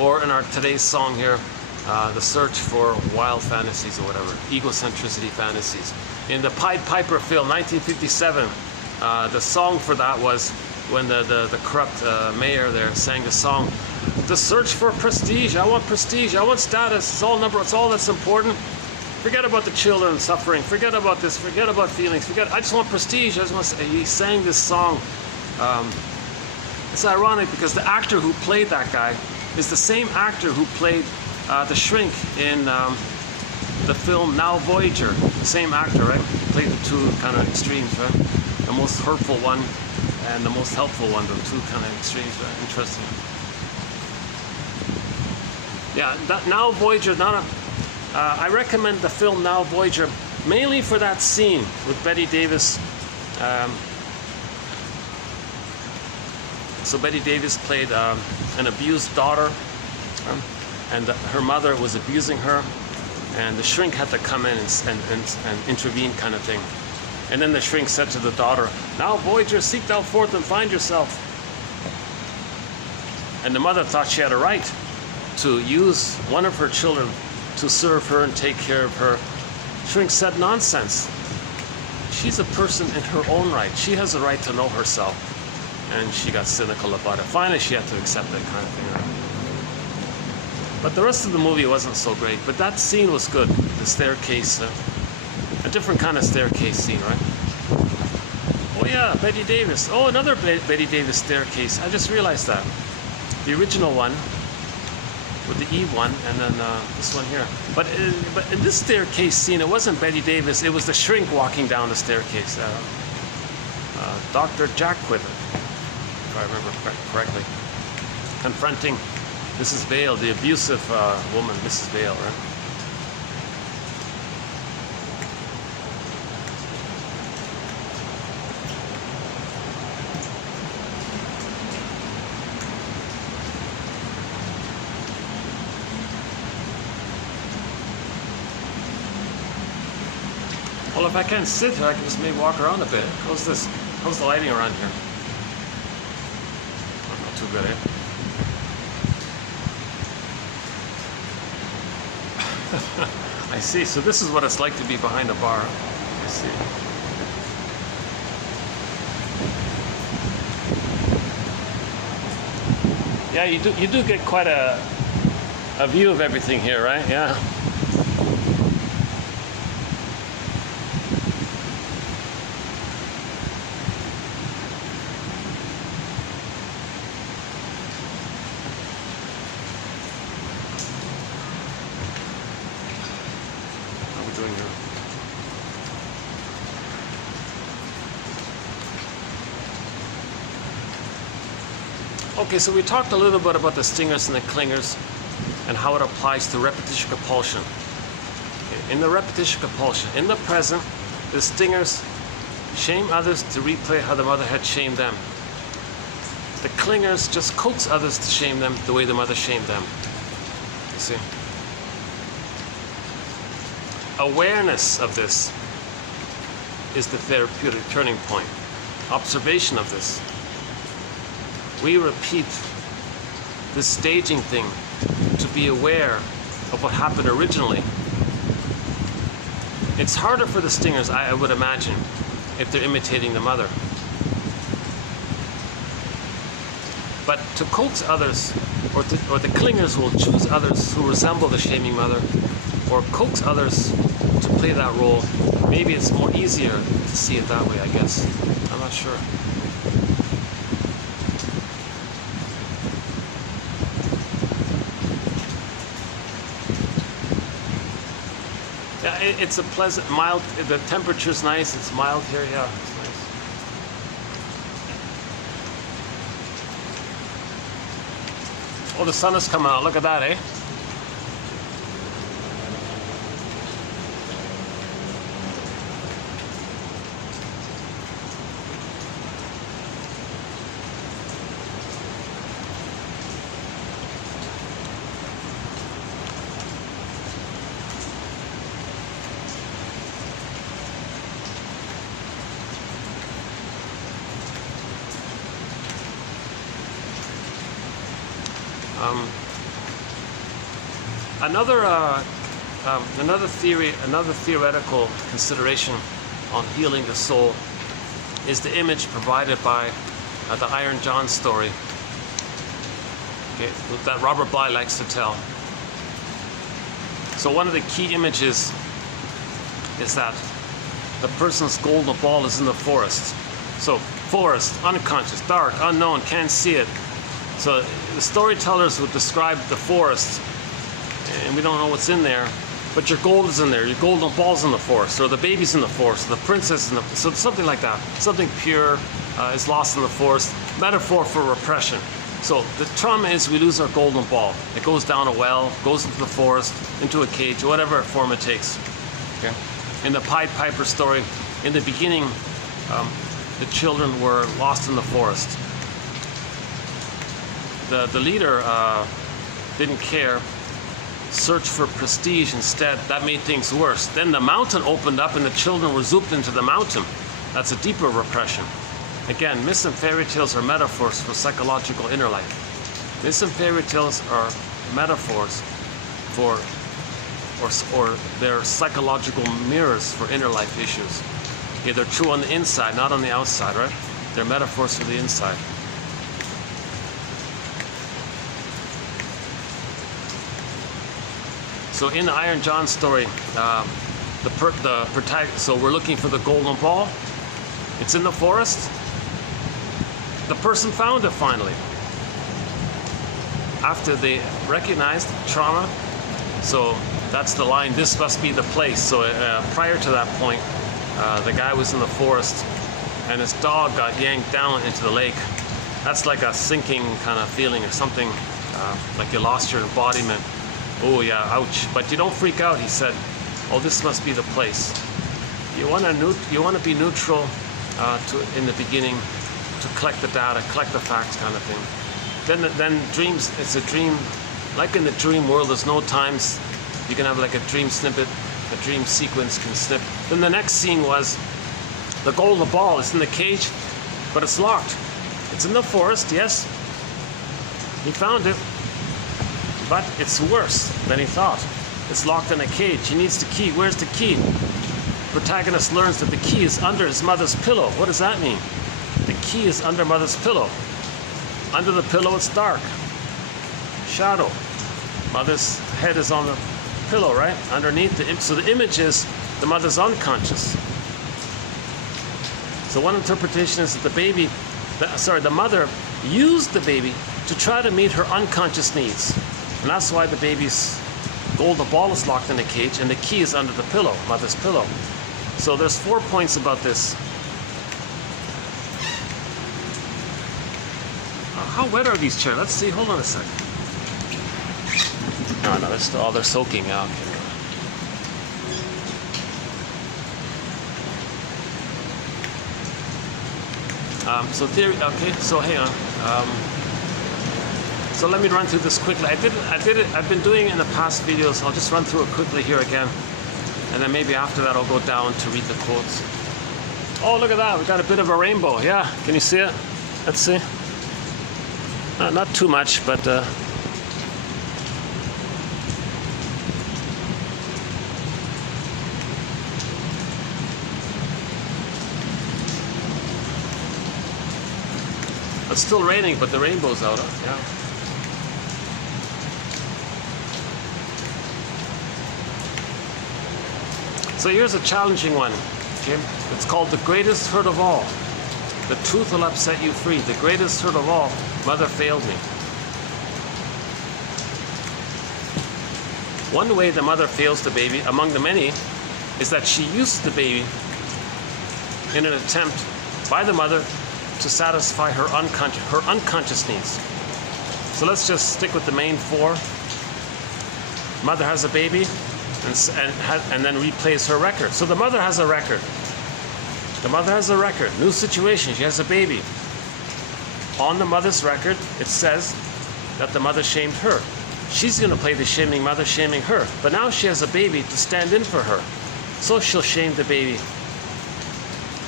Or in our today's song here, the search for wild fantasies or whatever, egocentricity fantasies. In the Pied Piper film, 1957, the song for that was when the corrupt mayor there sang the song, the search for prestige. I want prestige. I want status. It's all that's important. Forget about the children suffering. Forget about this. Forget about feelings. I just want prestige. He sang this song. It's ironic because the actor who played that guy is the same actor who played the shrink in the film Now Voyager. The same actor, right? Played the two kind of extremes, right? The most hurtful one and the most helpful one, the two kind of extremes, right? Interesting. Yeah, Now Voyager, I recommend the film Now Voyager mainly for that scene with Bette Davis. So Bette Davis played an abused daughter, and her mother was abusing her, and the shrink had to come in and intervene, kind of thing. And then the shrink said to the daughter, "Now Voyager, seek thou forth and find yourself." And the mother thought she had a right to use one of her children to serve her and take care of her. Shrink said, "Nonsense. She's a person in her own right. She has a right to know herself." And she got cynical about it. Finally, she had to accept that kind of thing. Right? But the rest of the movie wasn't so great. But that scene was good. The staircase, a different kind of staircase scene, right? Oh yeah, Bette Davis. Oh, another Bette Davis staircase. I just realized that. The original one with the Eve one, and then this one here. But in this staircase scene, it wasn't Bette Davis. It was the shrink walking down the staircase. Dr. Jack Quiver, if I remember correctly, confronting Mrs. Vale, the abusive woman, Mrs. Vale, right? Well, if I can't sit here, I can just maybe walk around a bit. How's this? How's the lighting around here? Oh, not too good, eh? I see. So this is what it's like to be behind a bar. I see. Yeah, you do get quite a view of everything here, right? Yeah. Okay, so we talked a little bit about the stingers and the clingers and how it applies to repetition compulsion. In the repetition compulsion, in the present, the stingers shame others to replay how the mother had shamed them. The clingers just coax others to shame them the way the mother shamed them. You see? Awareness of this is the therapeutic turning point. Observation of this. We repeat this staging thing to be aware of what happened originally. It's harder for the stingers, I would imagine, if they're imitating the mother. But to coax others, or the clingers will choose others who resemble the shaming mother, or coax others to play that role. Maybe it's more easier to see it that way, I guess. I'm not sure. Yeah, it's a pleasant, mild. The temperature's nice. It's mild here. Yeah, it's nice. Oh, the sun is coming out. Look at that, eh? Another theoretical consideration on healing the soul is the image provided by the Iron John story, okay, that Robert Bly likes to tell. So one of the key images is that the person's golden ball is in the forest. So forest, unconscious, dark, unknown, can't see it. So the storytellers would describe the forest, and we don't know what's in there, but your gold is in there, your golden ball's in the forest, or the baby's in the forest, or the princess in the, so something like that. Something pure is lost in the forest. Metaphor for repression. So the trauma is we lose our golden ball. It goes down a well, goes into the forest, into a cage, whatever form it takes. Okay. In the Pied Piper story, in the beginning, the children were lost in the forest. The leader didn't care, searched for prestige instead. That made things worse. Then the mountain opened up and the children were zooped into the mountain. That's a deeper repression. Again, myths and fairy tales are metaphors for psychological inner life. Myths and fairy tales are metaphors for, or they're psychological mirrors for inner life issues. Okay, they're true on the inside, not on the outside, right? They're metaphors for the inside. So in the Iron John story, the protagonist, so we're looking for the golden ball. It's in the forest. The person found it finally. After they recognized trauma, so that's the line, this must be the place. So prior to that point, the guy was in the forest and his dog got yanked down into the lake. That's like a sinking kind of feeling or something, like you lost your embodiment. Oh yeah, ouch. But you don't freak out, he said. Oh, this must be the place. You want to be neutral in the beginning, to collect the data, collect the facts kind of thing. Then dreams, it's a dream. Like in the dream world, there's no times. You can have like a dream snippet, a dream sequence can snip. Then the next scene was the golden ball is in the cage, but it's locked. It's in the forest, yes. He found it. But it's worse than he thought. It's locked in a cage. He needs the key. Where's the key? Protagonist learns that the key is under his mother's pillow. What does that mean? The key is under mother's pillow. Under the pillow it's dark. Shadow. Mother's head is on the pillow, right? Underneath the so the image is the mother's unconscious. So one interpretation is that the mother used the baby to try to meet her unconscious needs. And that's why the baby's golden ball is locked in a cage and the key is under the pillow, mother's pillow. So there's 4 points about this. How wet are these chairs? Let's see, hold on a second. No, they're soaking out. So theory, okay, so hang on. So let me run through this quickly. I've been doing it in the past videos. I'll just run through it quickly here again. And then maybe after that I'll go down to read the quotes. Oh, look at that. We got a bit of a rainbow. Yeah, can you see it? Let's see. Not too much, but it's still raining, but the rainbow's out, huh? Yeah. So here's a challenging one, okay? It's called The Greatest Hurt of All. The truth will upset you free. The greatest hurt of all, mother failed me. One way the mother fails the baby, among the many, is that she uses the baby in an attempt by the mother to satisfy her unconscious needs. So let's just stick with the main four. Mother has a baby and then replays her record. So the mother has a record. The mother has a record. New situation. She has a baby. On the mother's record, it says that the mother shamed her. She's going to play the shaming mother shaming her. But now she has a baby to stand in for her. So she'll shame the baby.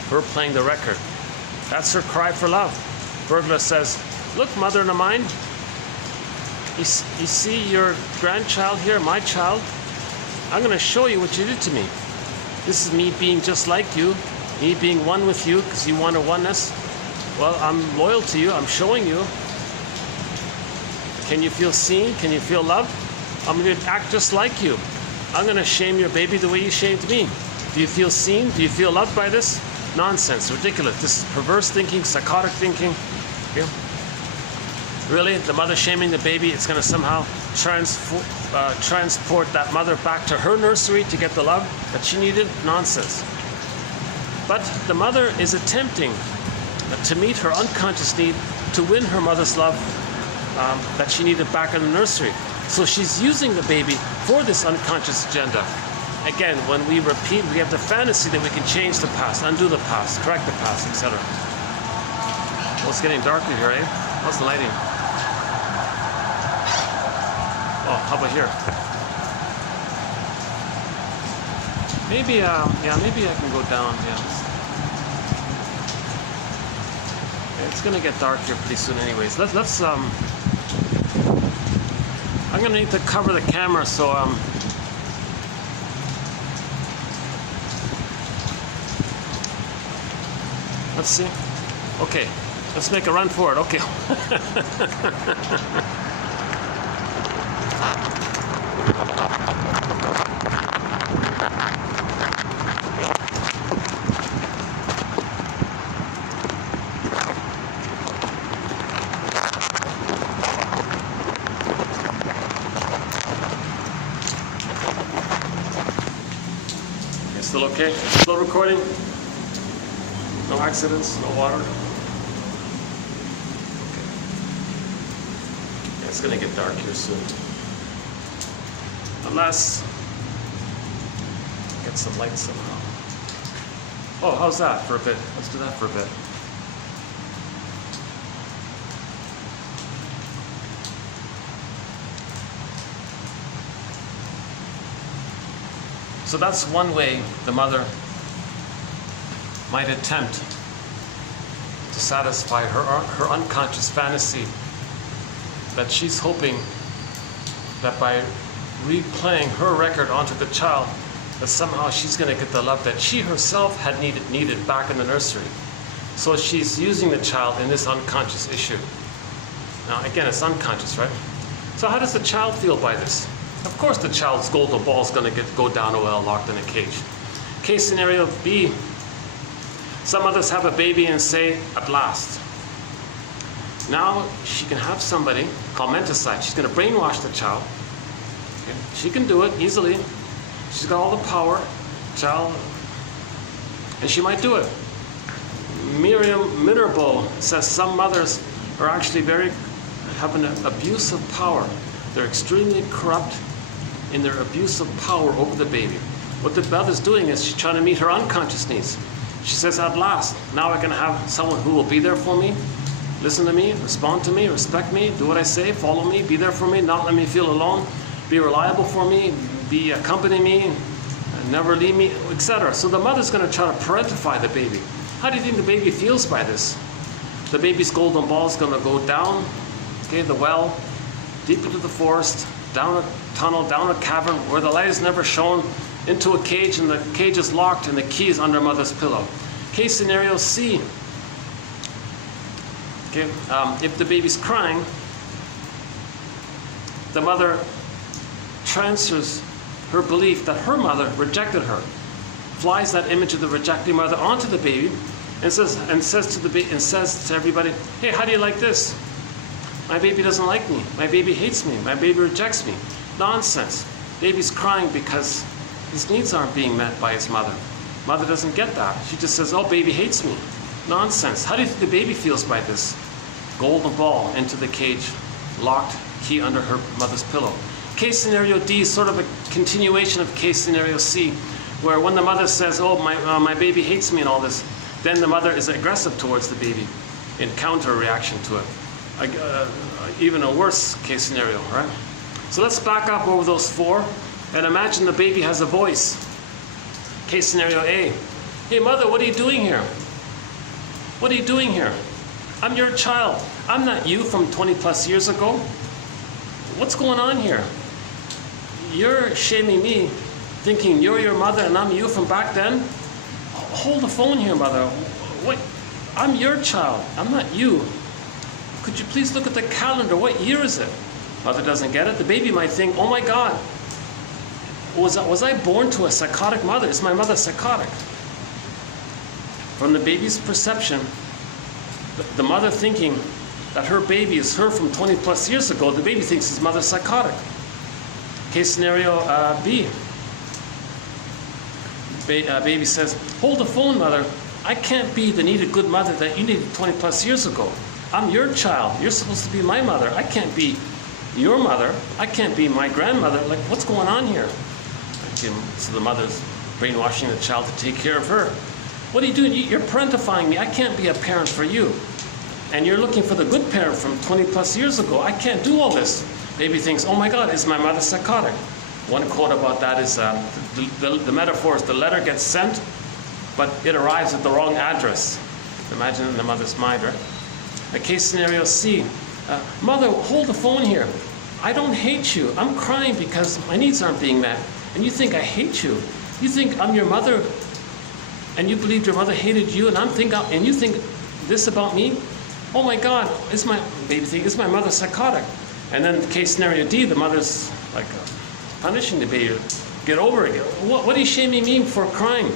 Her playing the record. That's her cry for love. Burglar says, look, mother of mine, you see your grandchild here, my child? I'm going to show you what you did to me. This is me being just like you, me being one with you because you want a oneness. Well, I'm loyal to you. I'm showing you. Can you feel seen? Can you feel loved? I'm going to act just like you. I'm going to shame your baby the way you shamed me. Do you feel seen? Do you feel loved by this? Nonsense, ridiculous. This is perverse thinking, psychotic thinking. Okay? Really, the mother shaming the baby, it's going to somehow transport that mother back to her nursery to get the love that she needed? Nonsense. But the mother is attempting to meet her unconscious need to win her mother's love that she needed back in the nursery. So she's using the baby for this unconscious agenda. Again, when we repeat, we have the fantasy that we can change the past, undo the past, correct the past, etc. Well, it's getting darker here, eh? How's the lighting? Oh, how about here? Maybe, maybe I can go down. Yeah, it's gonna get dark here pretty soon, anyways. Let's. I'm gonna need to cover the camera, so let's see. Okay, let's make a run for it. Okay. Still okay? Still recording? No accidents? No water? Okay. Yeah, it's gonna get dark here soon. Unless get some light somehow. Oh, how's that for a bit? Let's do that for a bit. So that's one way the mother might attempt to satisfy her unconscious fantasy that she's hoping that by replaying her record onto the child, that somehow she's going to get the love that she herself had needed back in the nursery. So she's using the child in this unconscious issue. Now again, it's unconscious, right? So how does the child feel by this? Of course the child's golden ball is going to go down a well locked in a cage. Case scenario B. Some others have a baby and say, at last. Now she can have somebody called menticide. She's going to brainwash the child. Okay? She can do it easily. She's got all the power, child, and she might do it. Miriam Minerbo says some mothers are actually have an abuse of power. They're extremely corrupt in their abuse of power over the baby. What the mother's doing is she's trying to meet her unconscious needs. She says, at last, now I can have someone who will be there for me, listen to me, respond to me, respect me, do what I say, follow me, be there for me, not let me feel alone, be reliable for me, accompany me, never leave me, etc. So the mother's going to try to parentify the baby. How do you think the baby feels by this? The baby's golden ball is going to go down, okay, the well, deep into the forest, down a tunnel, down a cavern where the light is never shown, into a cage, and the cage is locked and the key is under mother's pillow. Case scenario C. Okay, if the baby's crying, the mother transfers her belief that her mother rejected her, flies that image of the rejecting mother onto the baby, and says to everybody, hey, how do you like this? My baby doesn't like me. My baby hates me. My baby rejects me. Nonsense. Baby's crying because his needs aren't being met by his mother. Mother doesn't get that. She just says, oh, baby hates me. Nonsense. How do you think the baby feels by this? Golden ball into the cage, locked, key under her mother's pillow. Case scenario D is sort of a continuation of case scenario C, where when the mother says, oh, my baby hates me and all this, then the mother is aggressive towards the baby in counter reaction to it. Even a worse case scenario, right? So let's back up over those four and imagine the baby has a voice. Case scenario A. Hey mother, what are you doing here? What are you doing here? I'm your child. I'm not you from 20 plus years ago. What's going on here? You're shaming me, thinking you're your mother and I'm you from back then? Hold the phone here, mother. What? I'm your child. I'm not you. Could you please look at the calendar? What year is it? Mother doesn't get it. The baby might think, oh my God, was I born to a psychotic mother? Is my mother psychotic? From the baby's perception, the mother thinking that her baby is her from 20 plus years ago, the baby thinks his mother's psychotic. Case scenario B. Baby says, hold the phone, mother. I can't be the needed good mother that you needed 20 plus years ago. I'm your child. You're supposed to be my mother. I can't be your mother. I can't be my grandmother. Like, what's going on here? So the mother's brainwashing the child to take care of her. What are you doing? You're parentifying me. I can't be a parent for you. And you're looking for the good parent from 20 plus years ago. I can't do all this. Baby thinks, oh my God, is my mother psychotic? One quote about that is, the metaphor is the letter gets sent, but it arrives at the wrong address. Imagine in the mother's mind, right? A case scenario C. Mother, hold the phone here. I don't hate you. I'm crying because my needs aren't being met. And you think I hate you. You think I'm your mother, and you believed your mother hated you, and you think this about me? Oh my God, is my mother psychotic? And then case scenario D, the mother's like punishing the baby. Get over it. What are you shaming me for crying?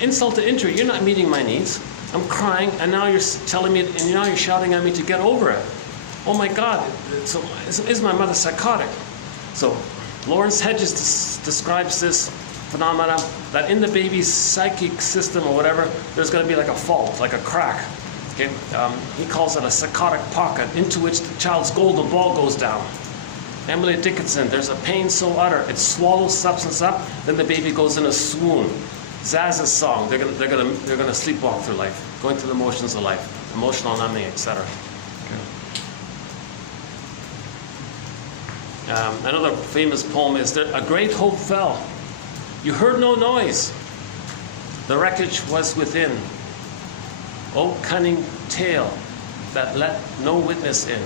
Insult to injury. You're not meeting my needs. I'm crying, and now you're telling me, and now you're shouting at me to get over it. Oh my God, so is my mother psychotic? So Lawrence Hedges describes this phenomena that in the baby's psychic system or whatever, there's going to be like a fault, like a crack. Okay? He calls it a psychotic pocket into which the child's golden ball goes down. Emily Dickinson, there's a pain so utter, it swallows substance up, then the baby goes in a swoon. Zaz's song, they're gonna sleepwalk through life, going through the motions of life, emotional numbing, etc. Okay. Another famous poem is that a great hope fell. You heard no noise. The wreckage was within. O cunning tale that let no witness in.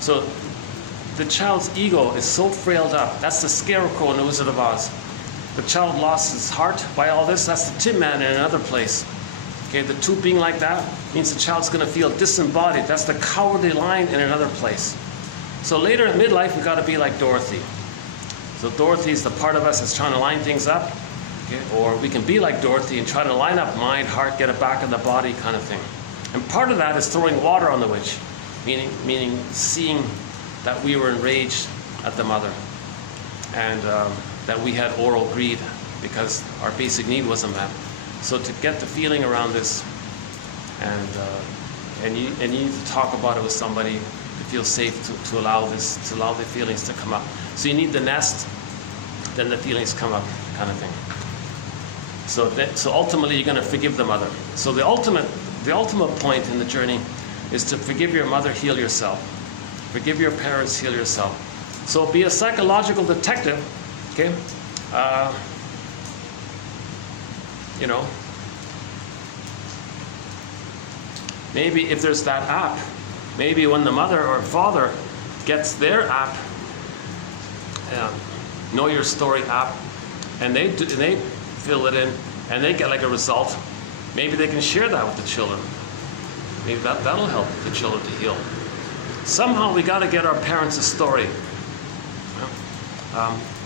So the child's ego is so frailed up. That's the scarecrow in the Wizard of Oz. The child lost his heart by all this. That's the Tin Man in another place. Okay, the two being like that means the child's going to feel disembodied. That's the Cowardly Lion in another place. So later in midlife, we've got to be like Dorothy. So Dorothy is the part of us that's trying to line things up. Okay? Or we can be like Dorothy and try to line up mind, heart, get it back in the body kind of thing. And part of that is throwing water on the witch, meaning seeing that we were enraged at the mother. And that we had oral greed because our basic need wasn't met. So to get the feeling around this, and you need to talk about it with somebody to feel safe to allow the feelings to come up. So you need the nest, then the feelings come up, kind of thing. So ultimately you're going to forgive the mother. So the ultimate point in the journey is to forgive your mother, heal yourself. Forgive your parents, heal yourself. So be a psychological detective. Okay, maybe if there's that app, maybe when the mother or father gets their app, Know Your Story app, and they fill it in, and they get like a result, maybe they can share that with the children. Maybe that'll help the children to heal. Somehow we got to get our parents a story.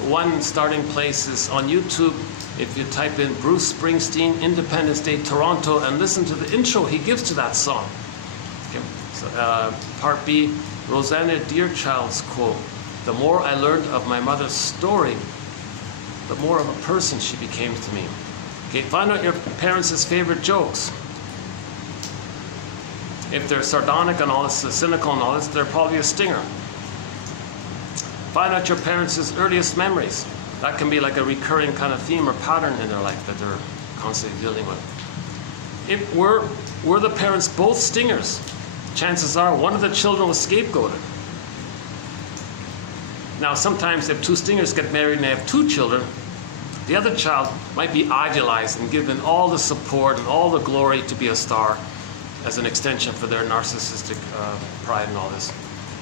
One starting place is on YouTube. If you type in Bruce Springsteen, Independence Day, Toronto, and listen to the intro he gives to that song. Okay. So, part B, Rosanna Deerchild's quote. The more I learned of my mother's story, the more of a person she became to me. Okay, find out your parents' favorite jokes. If they're sardonic and all this, cynical and all this, they're probably a stinger. Find out your parents' earliest memories. That can be like a recurring kind of theme or pattern in their life that they're constantly dealing with. If were the parents both stingers, chances are one of the children was scapegoated. Now, sometimes if two stingers get married and they have two children, the other child might be idealized and given all the support and all the glory to be a star as an extension for their narcissistic pride and all this.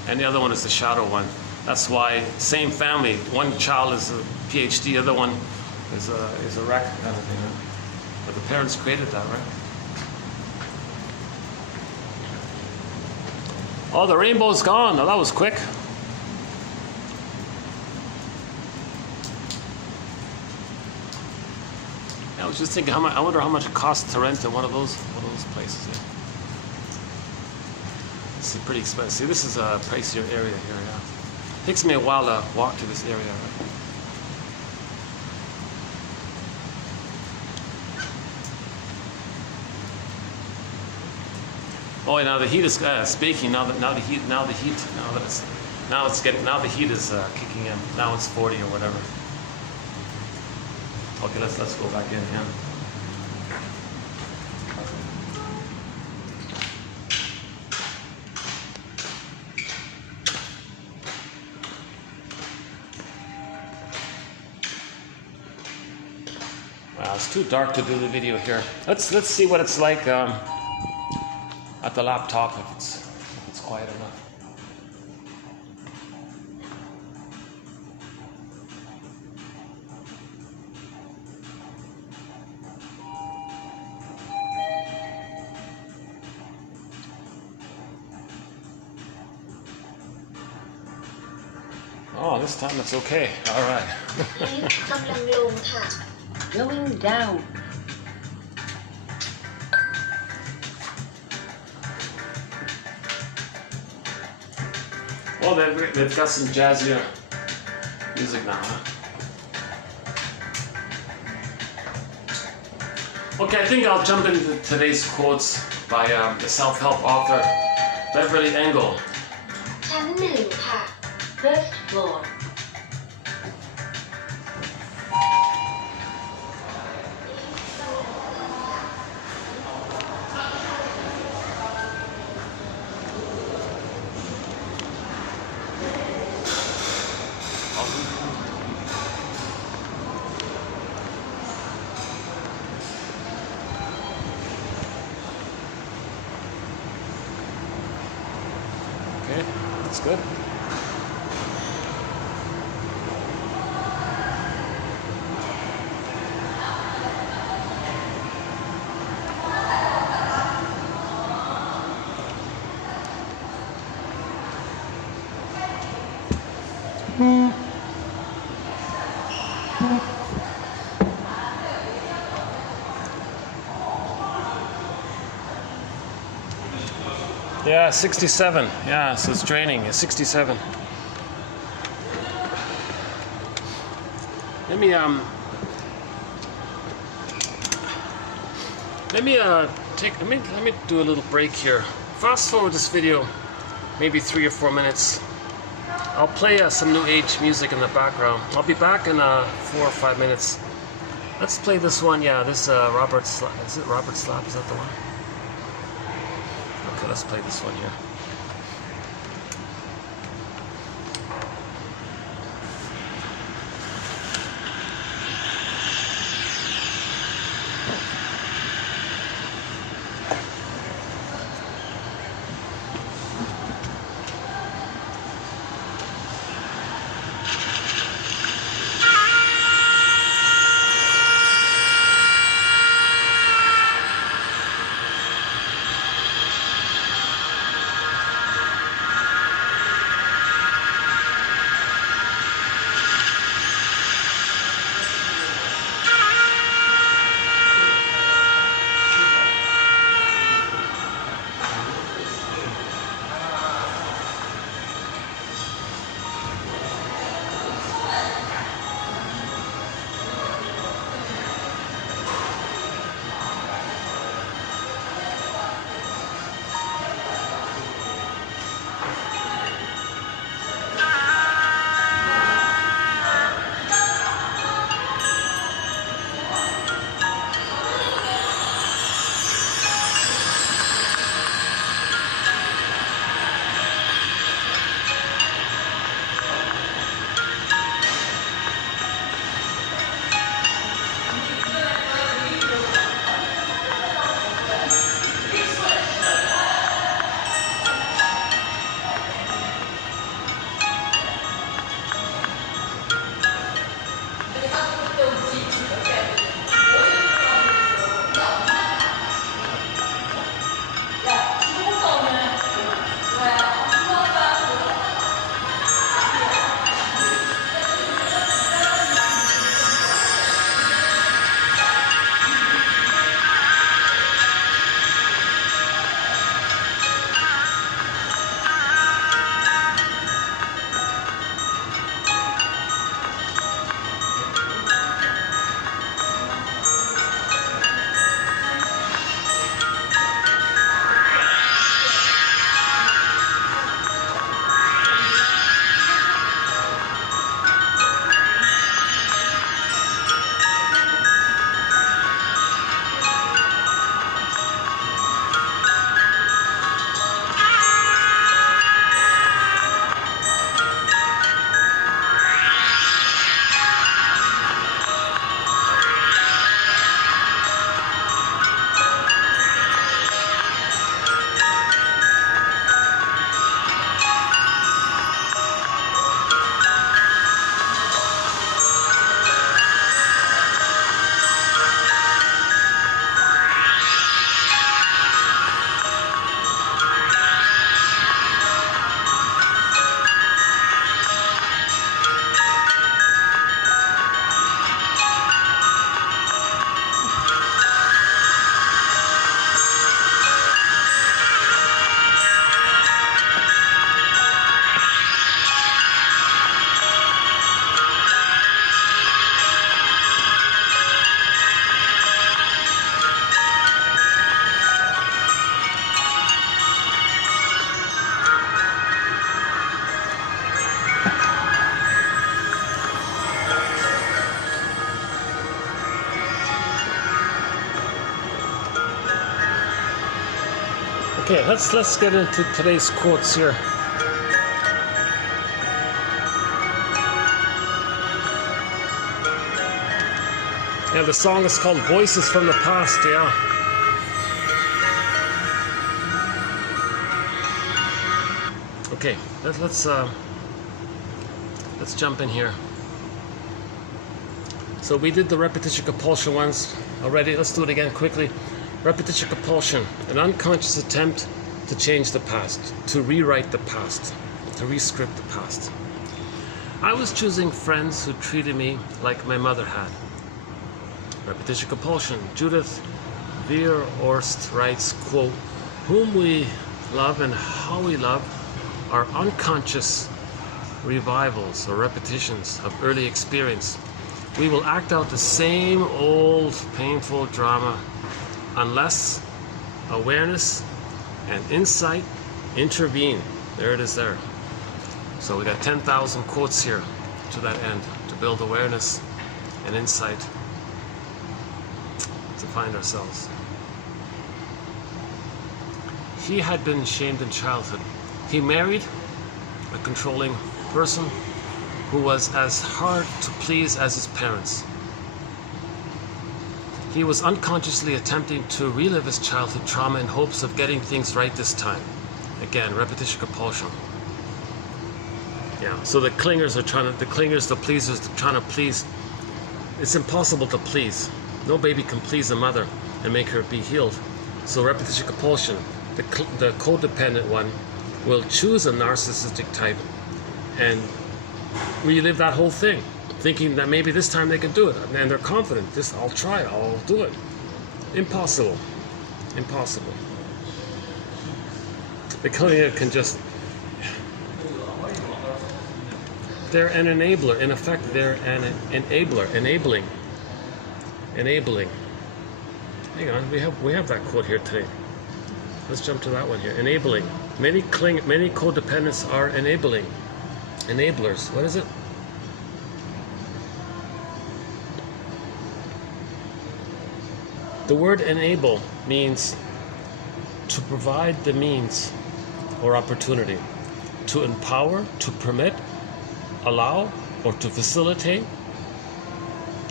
And the other one is the shadow one. That's why same family, one child is a PhD, the other one is a wreck kind of thing. Right? But the parents created that, right? Oh, the rainbow's gone. Oh, that was quick. I was just thinking, I wonder how much it costs to rent in one of those places. Yeah. This is pretty expensive. See, this is a pricier area here. Yeah, takes me a while to walk to this area. Right? Oh, now the heat is speaking. Now the heat is kicking in. Now it's 40 or whatever. Okay, let's go back in here. Wow, it's too dark to do the video here. Let's see what it's like at the laptop if it's quiet enough. Oh, this time it's okay. All right. กำลังลงค่ะ going down Well, they've got some jazzier music now, huh? Okay, I think I'll jump into today's quotes by the self-help author Beverly Engel. ชั้น1ค่ะ first floor Okay, that's good. Yeah, 67. Yeah, so it's draining. It's 67. Let me do a little break here. Fast forward this video, maybe 3 or 4 minutes. I'll play some new age music in the background. I'll be back in 4 or 5 minutes. Let's play this one. Yeah, this Robert Slap. Is it Robert Slap? Is that the one? Okay, let's play this one here. Okay, let's get into today's quotes here. Yeah, the song is called Voices from the Past, yeah. Okay, let's jump in here. So we did the repetition compulsion ones already. Let's do it again quickly. Repetition compulsion, an unconscious attempt to change the past, to rewrite the past, to rescript the past. I was choosing friends who treated me like my mother had. Repetition compulsion. Judith Viorst writes, quote, "Whom we love and how we love are unconscious revivals or repetitions of early experience. We will act out the same old painful drama unless awareness and insight intervene." There it is there. So we got 10,000 quotes here to that end, to build awareness and insight to find ourselves. He had been shamed in childhood. He married a controlling person who was as hard to please as his parents. He was unconsciously attempting to relive his childhood trauma in hopes of getting things right this time. Again, repetition compulsion. Yeah, so the clingers, the pleasers, they're trying to please. It's impossible to please. No baby can please a mother and make her be healed. So repetition compulsion, the codependent one will choose a narcissistic type and relive that whole thing, thinking that maybe this time they can do it, and they're confident. I'll try, I'll do it. Impossible. Impossible. The clinger can just... They're an enabler. In effect, they're an enabler. Enabling. Hang on, we have that quote here today. Let's jump to that one here. Enabling. Many codependents are enabling. Enablers. What is it? The word enable means to provide the means or opportunity, to empower, to permit, allow, or to facilitate.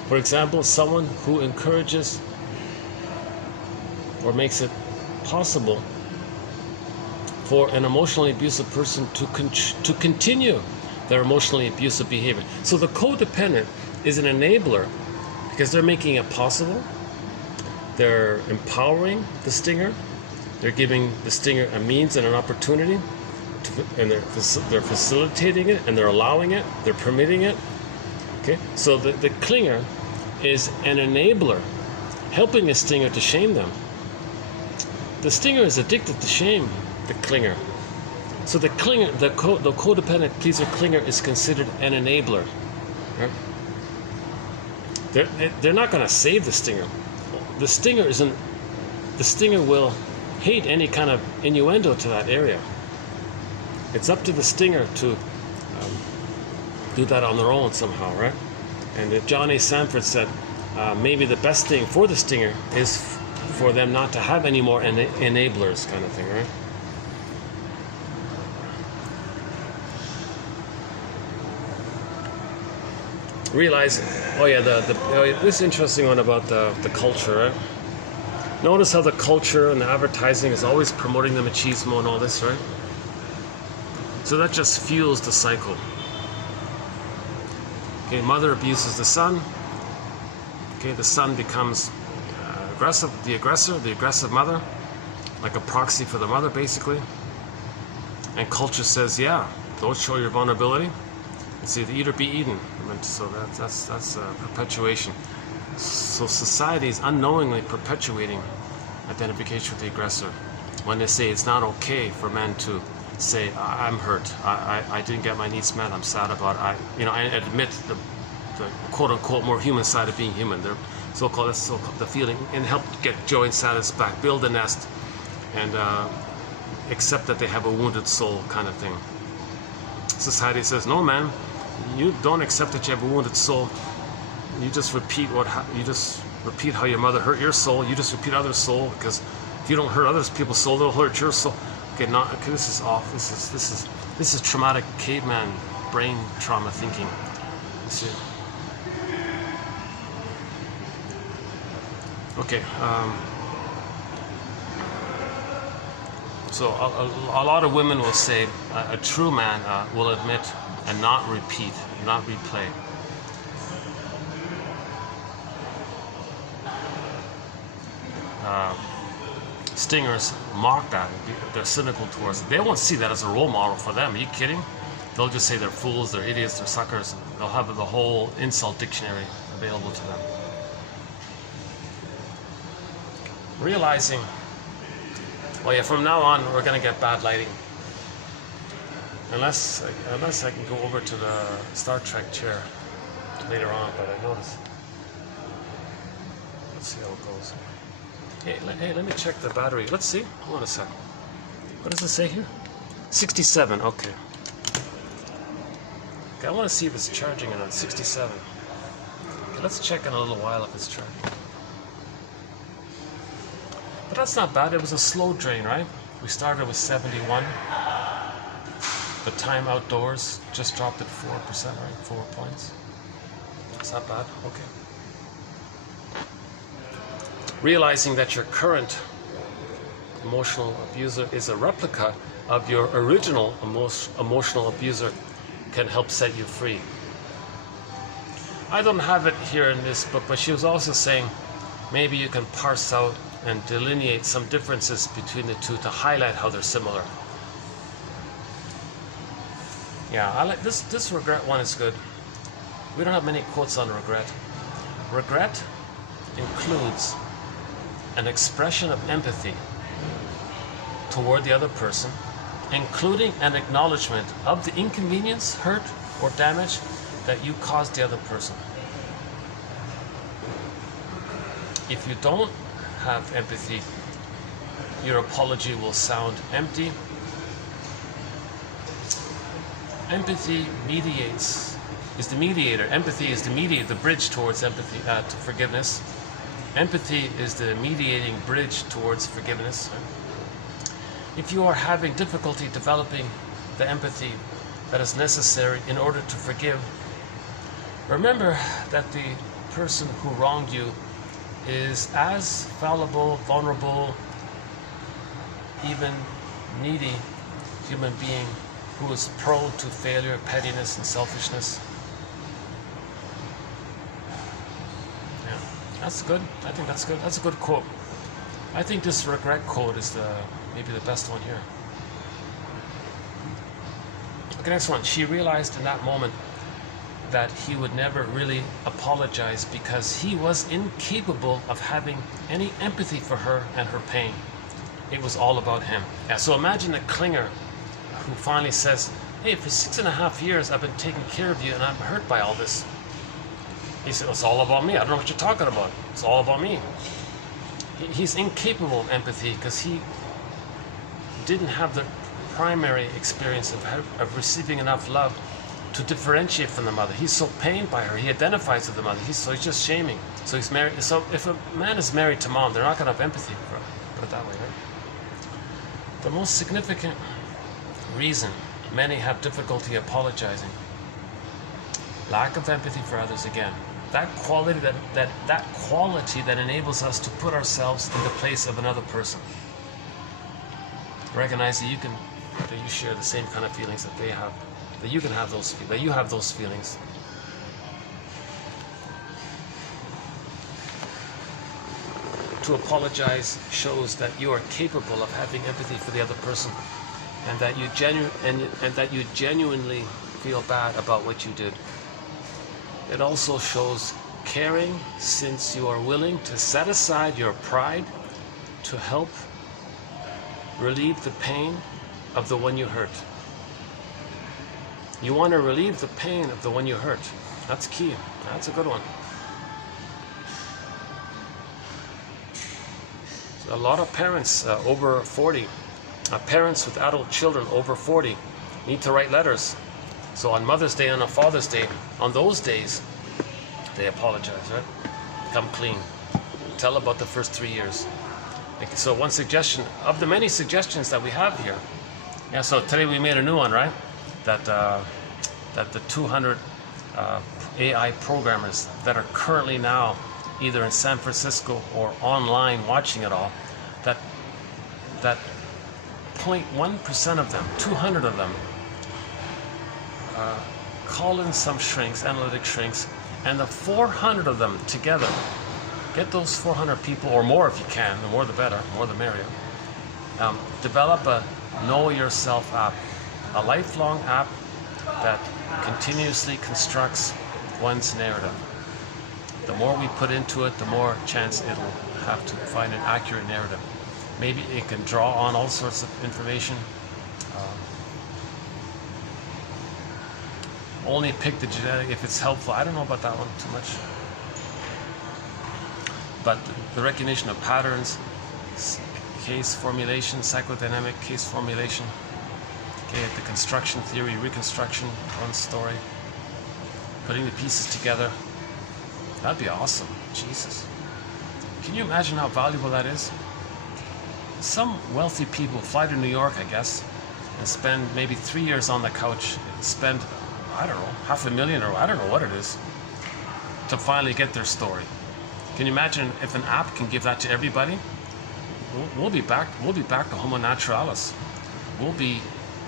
For example, someone who encourages or makes it possible for an emotionally abusive person to continue their emotionally abusive behavior. So the codependent is an enabler because they're making it possible. They're empowering the stinger. They're giving the stinger a means and an opportunity, and they're facilitating it, and they're allowing it, they're permitting it. Okay, so the clinger is an enabler, helping the stinger to shame them. The stinger is addicted to shame, the clinger. So the clinger, the codependent pleaser clinger is considered an enabler. Right? They're not going to save the stinger. The stinger will hate any kind of innuendo to that area. It's up to the stinger to do that on their own somehow, right? And John A. Sanford said maybe the best thing for the stinger is for them not to have any more enablers, kind of thing, right? Realize, this interesting one about the culture, right? Notice how the culture and the advertising is always promoting the machismo and all this, right? So that just fuels the cycle. Okay, mother abuses the son. Okay, the son becomes aggressive, the aggressive mother, like a proxy for the mother, basically. And culture says, yeah, don't show your vulnerability. It's either eat or be eaten. So that's perpetuation. So society is unknowingly perpetuating identification with the aggressor. When they say it's not okay for men to say, I'm hurt, I didn't get my needs met, I'm sad about it, I admit the quote-unquote more human side of being human. They're so-called the feeling, and help get joy and sadness back, build a nest, and accept that they have a wounded soul, kind of thing. Society says, no, man, you don't accept that you have a wounded soul. You just repeat how your mother hurt your soul. You just repeat other soul because If you don't hurt others people soul, they'll hurt your soul. Okay, this is off. This is traumatic caveman brain trauma thinking. Let's see. Okay. So a lot of women will say a true man will admit and not repeat, not replay. Stingers mock that. They're cynical towards it. They won't see that as a role model for them. Are you kidding? They'll just say they're fools, they're idiots, they're suckers. They'll have the whole insult dictionary available to them. Realizing, well, yeah, from now on we're going to get bad lighting. Unless I can go over to the Star Trek chair later on, but I notice. Let's see how it goes. Hey, let me check the battery. Let's see. Hold on a sec. What does it say here? 67. Okay. I want to see if it's charging or not. 67. Okay, let's check in a little while if it's charging. But that's not bad. It was a slow drain, right? We started with 71. The time outdoors just dropped at 4%, right? 4 points. That's not bad. Okay. Realizing that your current emotional abuser is a replica of your original emotional abuser can help set you free. I don't have it here in this book, but she was also saying maybe you can parse out and delineate some differences between the two to highlight how they're similar. Yeah, I like this regret one is good. We don't have many quotes on regret. Regret includes an expression of empathy toward the other person, including an acknowledgement of the inconvenience, hurt, or damage that you caused the other person. If you don't have empathy, your apology will sound empty. Empathy is the mediator. Empathy is the mediator, the bridge towards empathy, to forgiveness. Empathy is the mediating bridge towards forgiveness. If you are having difficulty developing the empathy that is necessary in order to forgive, remember that the person who wronged you is as fallible, vulnerable, even needy human being who is prone to failure, pettiness, and selfishness. Yeah, that's good. I think that's good. That's a good quote. I think this regret quote is maybe the best one here. Okay, next one. She realized in that moment that he would never really apologize because he was incapable of having any empathy for her and her pain. It was all about him. Yeah, so imagine a clinger who finally says, hey, for 6.5 years I've been taking care of you and I'm hurt by all this. He said, it's all about me. I don't know what you're talking about. It's all about me. He's incapable of empathy because he didn't have the primary experience of receiving enough love to differentiate from the mother. He's so pained by her. He identifies with the mother. So he's just shaming. So he's married. So if a man is married to mom, they're not going to have empathy for her. Put it that way, right? The most significant reason many have difficulty apologizing: lack of empathy for others. Again, that quality that enables us to put ourselves in the place of another person. Recognize that you share the same kind of feelings that they have. That you can have that you have those feelings. To apologize shows that you are capable of having empathy for the other person, and that you genuinely feel bad about what you did. It also shows caring, since you are willing to set aside your pride to help relieve the pain of the one you hurt. You want to relieve the pain of the one you hurt. That's key. That's a good one. A lot of parents over 40, parents with adult children over 40 need to write letters. So on Mother's Day and on Father's Day, on those days, they apologize, right? Come clean. Tell about the first 3 years. So one suggestion of the many suggestions that we have here. Yeah, so today we made a new one, right? That the 200 AI programmers that are currently now either in San Francisco or online watching it all, that 0.1% of them, 200 of them, call in some shrinks, analytic shrinks, and the 400 of them together, get those 400 people, or more if you can, the more the better, more the merrier, develop a Know Yourself app, a lifelong app that continuously constructs one's narrative. The more we put into it, the more chance it'll have to find an accurate narrative. Maybe it can draw on all sorts of information. Only pick the genetic if it's helpful. I don't know about that one too much. But the recognition of patterns, case formulation, psychodynamic case formulation, okay, the construction theory, reconstruction, one story, putting the pieces together. That'd be awesome. Jesus. Can you imagine how valuable that is? Some wealthy people fly to New York, I guess, and spend maybe 3 years on the couch, spend, I don't know, $500,000 or I don't know what it is, to finally get their story. Can you imagine if an app can give that to everybody? We'll be back to Homo naturalis. We'll be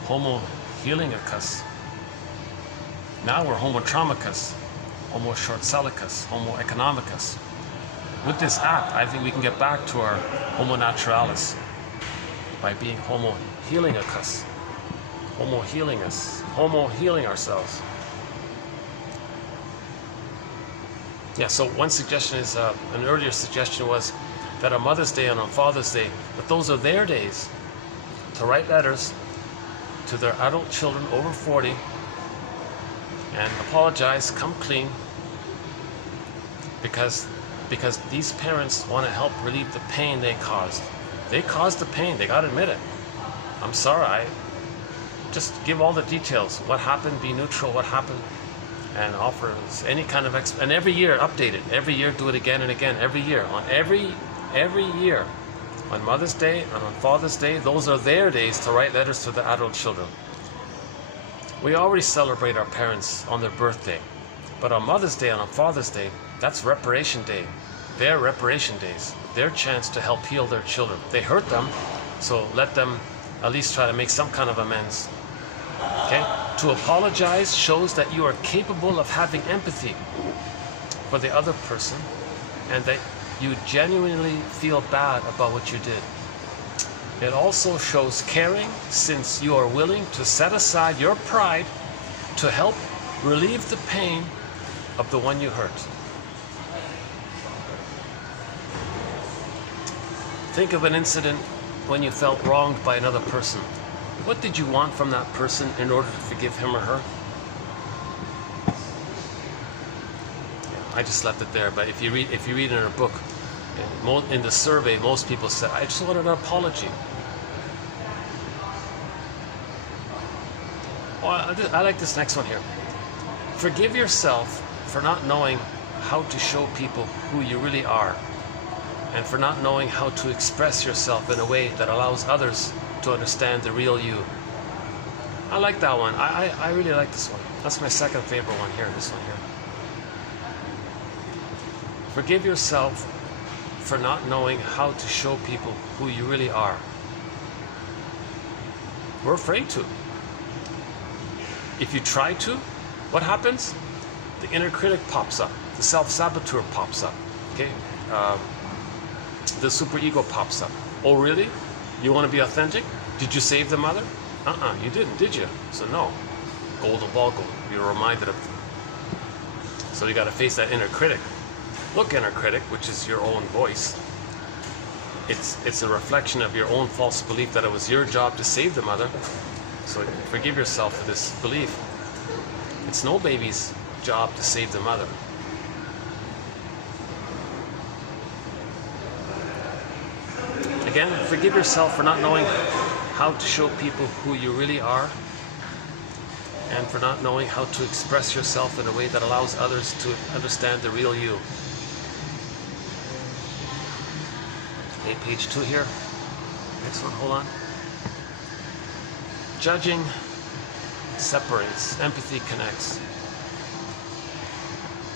Homo healingicus. Now we're Homo traumicus, Homo short-sellicus, Homo economicus. With this app, I think we can get back to our Homo naturalis by being Homo healingicus. Homo healing us. Homo healing ourselves. Yeah, so one suggestion is, an earlier suggestion was that on Mother's Day and on Father's Day, that those are their days to write letters to their adult children over 40 and apologize, come clean, because these parents want to help relieve the pain they caused. They caused the pain, they gotta admit it. I'm sorry, just give all the details. What happened, be neutral, what happened, and offer any kind of and every year update it. Every year do it again and again. Every year, on every year, on Mother's Day and on Father's Day, those are their days to write letters to the adult children. We already celebrate our parents on their birthday, but on Mother's Day and on Father's Day, that's reparation day. Their reparation days, their chance to help heal their children. They hurt them, so let them at least try to make some kind of amends. Okay? To apologize shows that you are capable of having empathy for the other person and that you genuinely feel bad about what you did. It also shows caring, since you are willing to set aside your pride to help relieve the pain of the one you hurt. Think of an incident when you felt wronged by another person. What did you want from that person in order to forgive him or her? I just left it there, but if you read in a book, in the survey, most people said, I just wanted an apology. Oh, I like this next one here. Forgive yourself for not knowing how to show people who you really are, and for not knowing how to express yourself in a way that allows others to understand the real you. I like that one. I really like this one. That's my second favorite one here, this one here. Forgive yourself for not knowing how to show people who you really are. We're afraid to. If you try to, what happens? The inner critic pops up. The self-saboteur pops up. Okay? The superego pops up. Oh, really? You want to be authentic? Did you save the mother? You didn't, did you? So no. Golden ball gold. You're reminded of it. So you got to face that inner critic. Look, inner critic, which is your own voice. It's a reflection of your own false belief that it was your job to save the mother. So forgive yourself for this belief. It's no baby's job to save the mother. Again, forgive yourself for not knowing how to show people who you really are, and for not knowing how to express yourself in a way that allows others to understand the real you. Okay, page 2 here. Next one, hold on. Judging separates, empathy connects.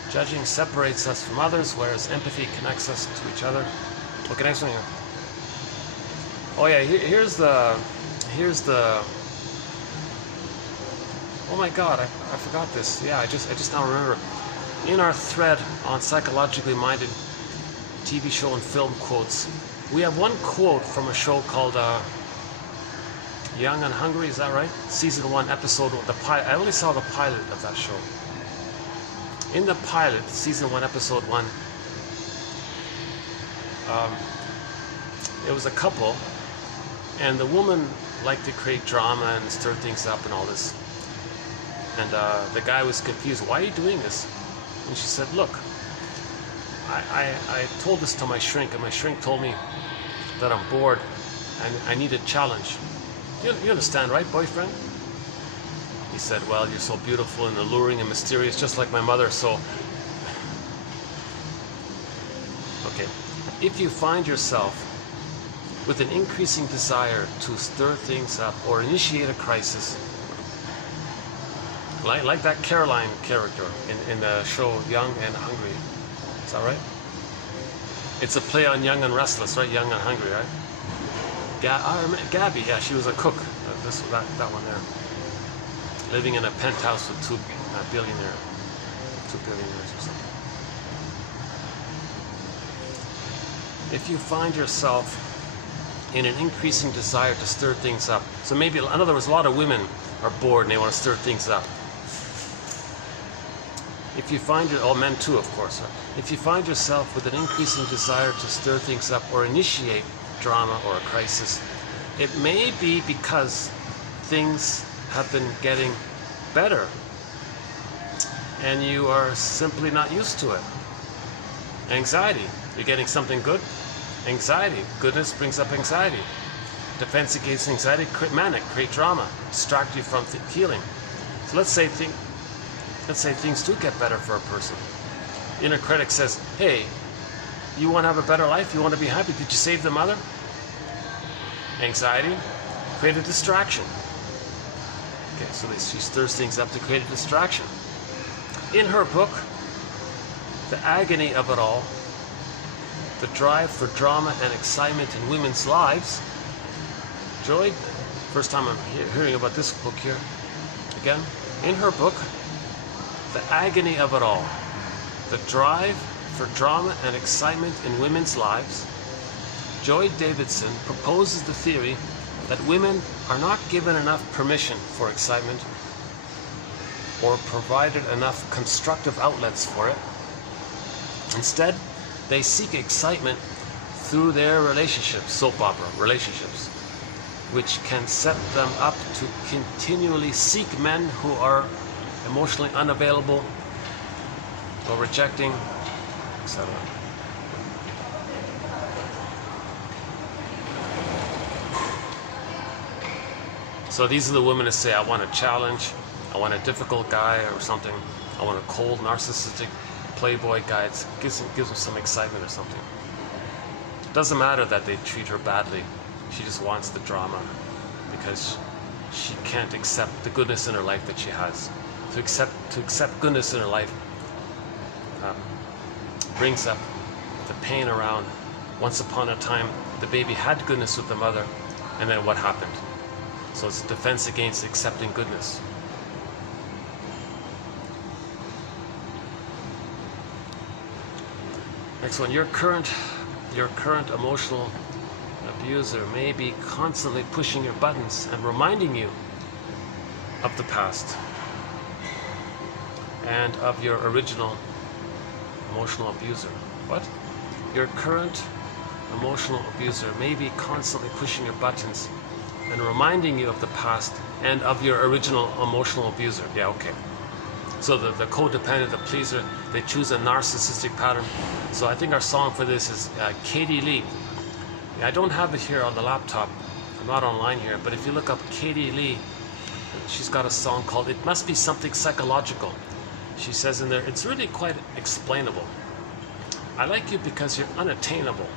Judging separates us from others, whereas empathy connects us to each other. Okay, next one here. Oh yeah, here's the. Oh my God, I forgot this. Yeah, I just now remember. In our thread on psychologically minded TV show and film quotes, we have one quote from a show called Young and Hungry. Is that right? Season 1, episode 1. I only saw the pilot of that show. In the pilot, season 1, episode 1, it was a couple, and the woman liked to create drama and stir things up and all this. And the guy was confused. Why are you doing this? And she said, look, I told this to my shrink, and my shrink told me that I'm bored and I need a challenge. You understand, right, boyfriend? He said, well, you're so beautiful and alluring and mysterious, just like my mother, so... Okay. If you find yourself with an increasing desire to stir things up or initiate a crisis, like that Caroline character in the show Young and Hungry. Is that right? It's a play on Young and Restless, right? Young and Hungry, right? Gabby, yeah, she was a cook. That one there. Living in a penthouse with two billionaires or something. If you find yourself in an increasing desire to stir things up, so maybe, in other words, a lot of women are bored and they want to stir things up. If you find men too, of course. Right? If you find yourself with an increasing desire to stir things up or initiate drama or a crisis, it may be because things have been getting better and you are simply not used to it. Anxiety, you're getting something good. Anxiety, goodness brings up anxiety. Defense against anxiety, create drama, distract you from healing. So let's say things do get better for a person. Inner critic says, hey, you want to have a better life? You want to be happy? Did you save the mother? Anxiety, create a distraction. Okay, so she stirs things up to create a distraction. In her book, The Agony of It All, The Drive for Drama and Excitement in Women's Lives, Joy, first time I'm hearing about this book here, again, in her book, The Agony of It All, The Drive for Drama and Excitement in Women's Lives, Joy Davidson proposes the theory that women are not given enough permission for excitement or provided enough constructive outlets for it. Instead, they seek excitement through their relationships, soap opera relationships, which can set them up to continually seek men who are emotionally unavailable or rejecting, etc. So these are the women that say, I want a challenge, I want a difficult guy or something, I want a cold, narcissistic playboy guy. It gives them some excitement or something. It doesn't matter that they treat her badly. She just wants the drama because she can't accept the goodness in her life that she has. To accept goodness in her life brings up the pain around once upon a time the baby had goodness with the mother, and then what happened. So it's a defense against accepting goodness. Next one, your current emotional abuser may be constantly pushing your buttons and reminding you of the past and of your original emotional abuser. What? Your current emotional abuser may be constantly pushing your buttons and reminding you of the past and of your original emotional abuser. Yeah, okay. So the codependent, the pleaser, they choose a narcissistic pattern. So I think our song for this is Katie Lee. Yeah, I don't have it here on the laptop. I'm not online here, but if you look up Katie Lee, she's got a song called It Must Be Something Psychological. She says in there, it's really quite explainable. I like you because you're unattainable.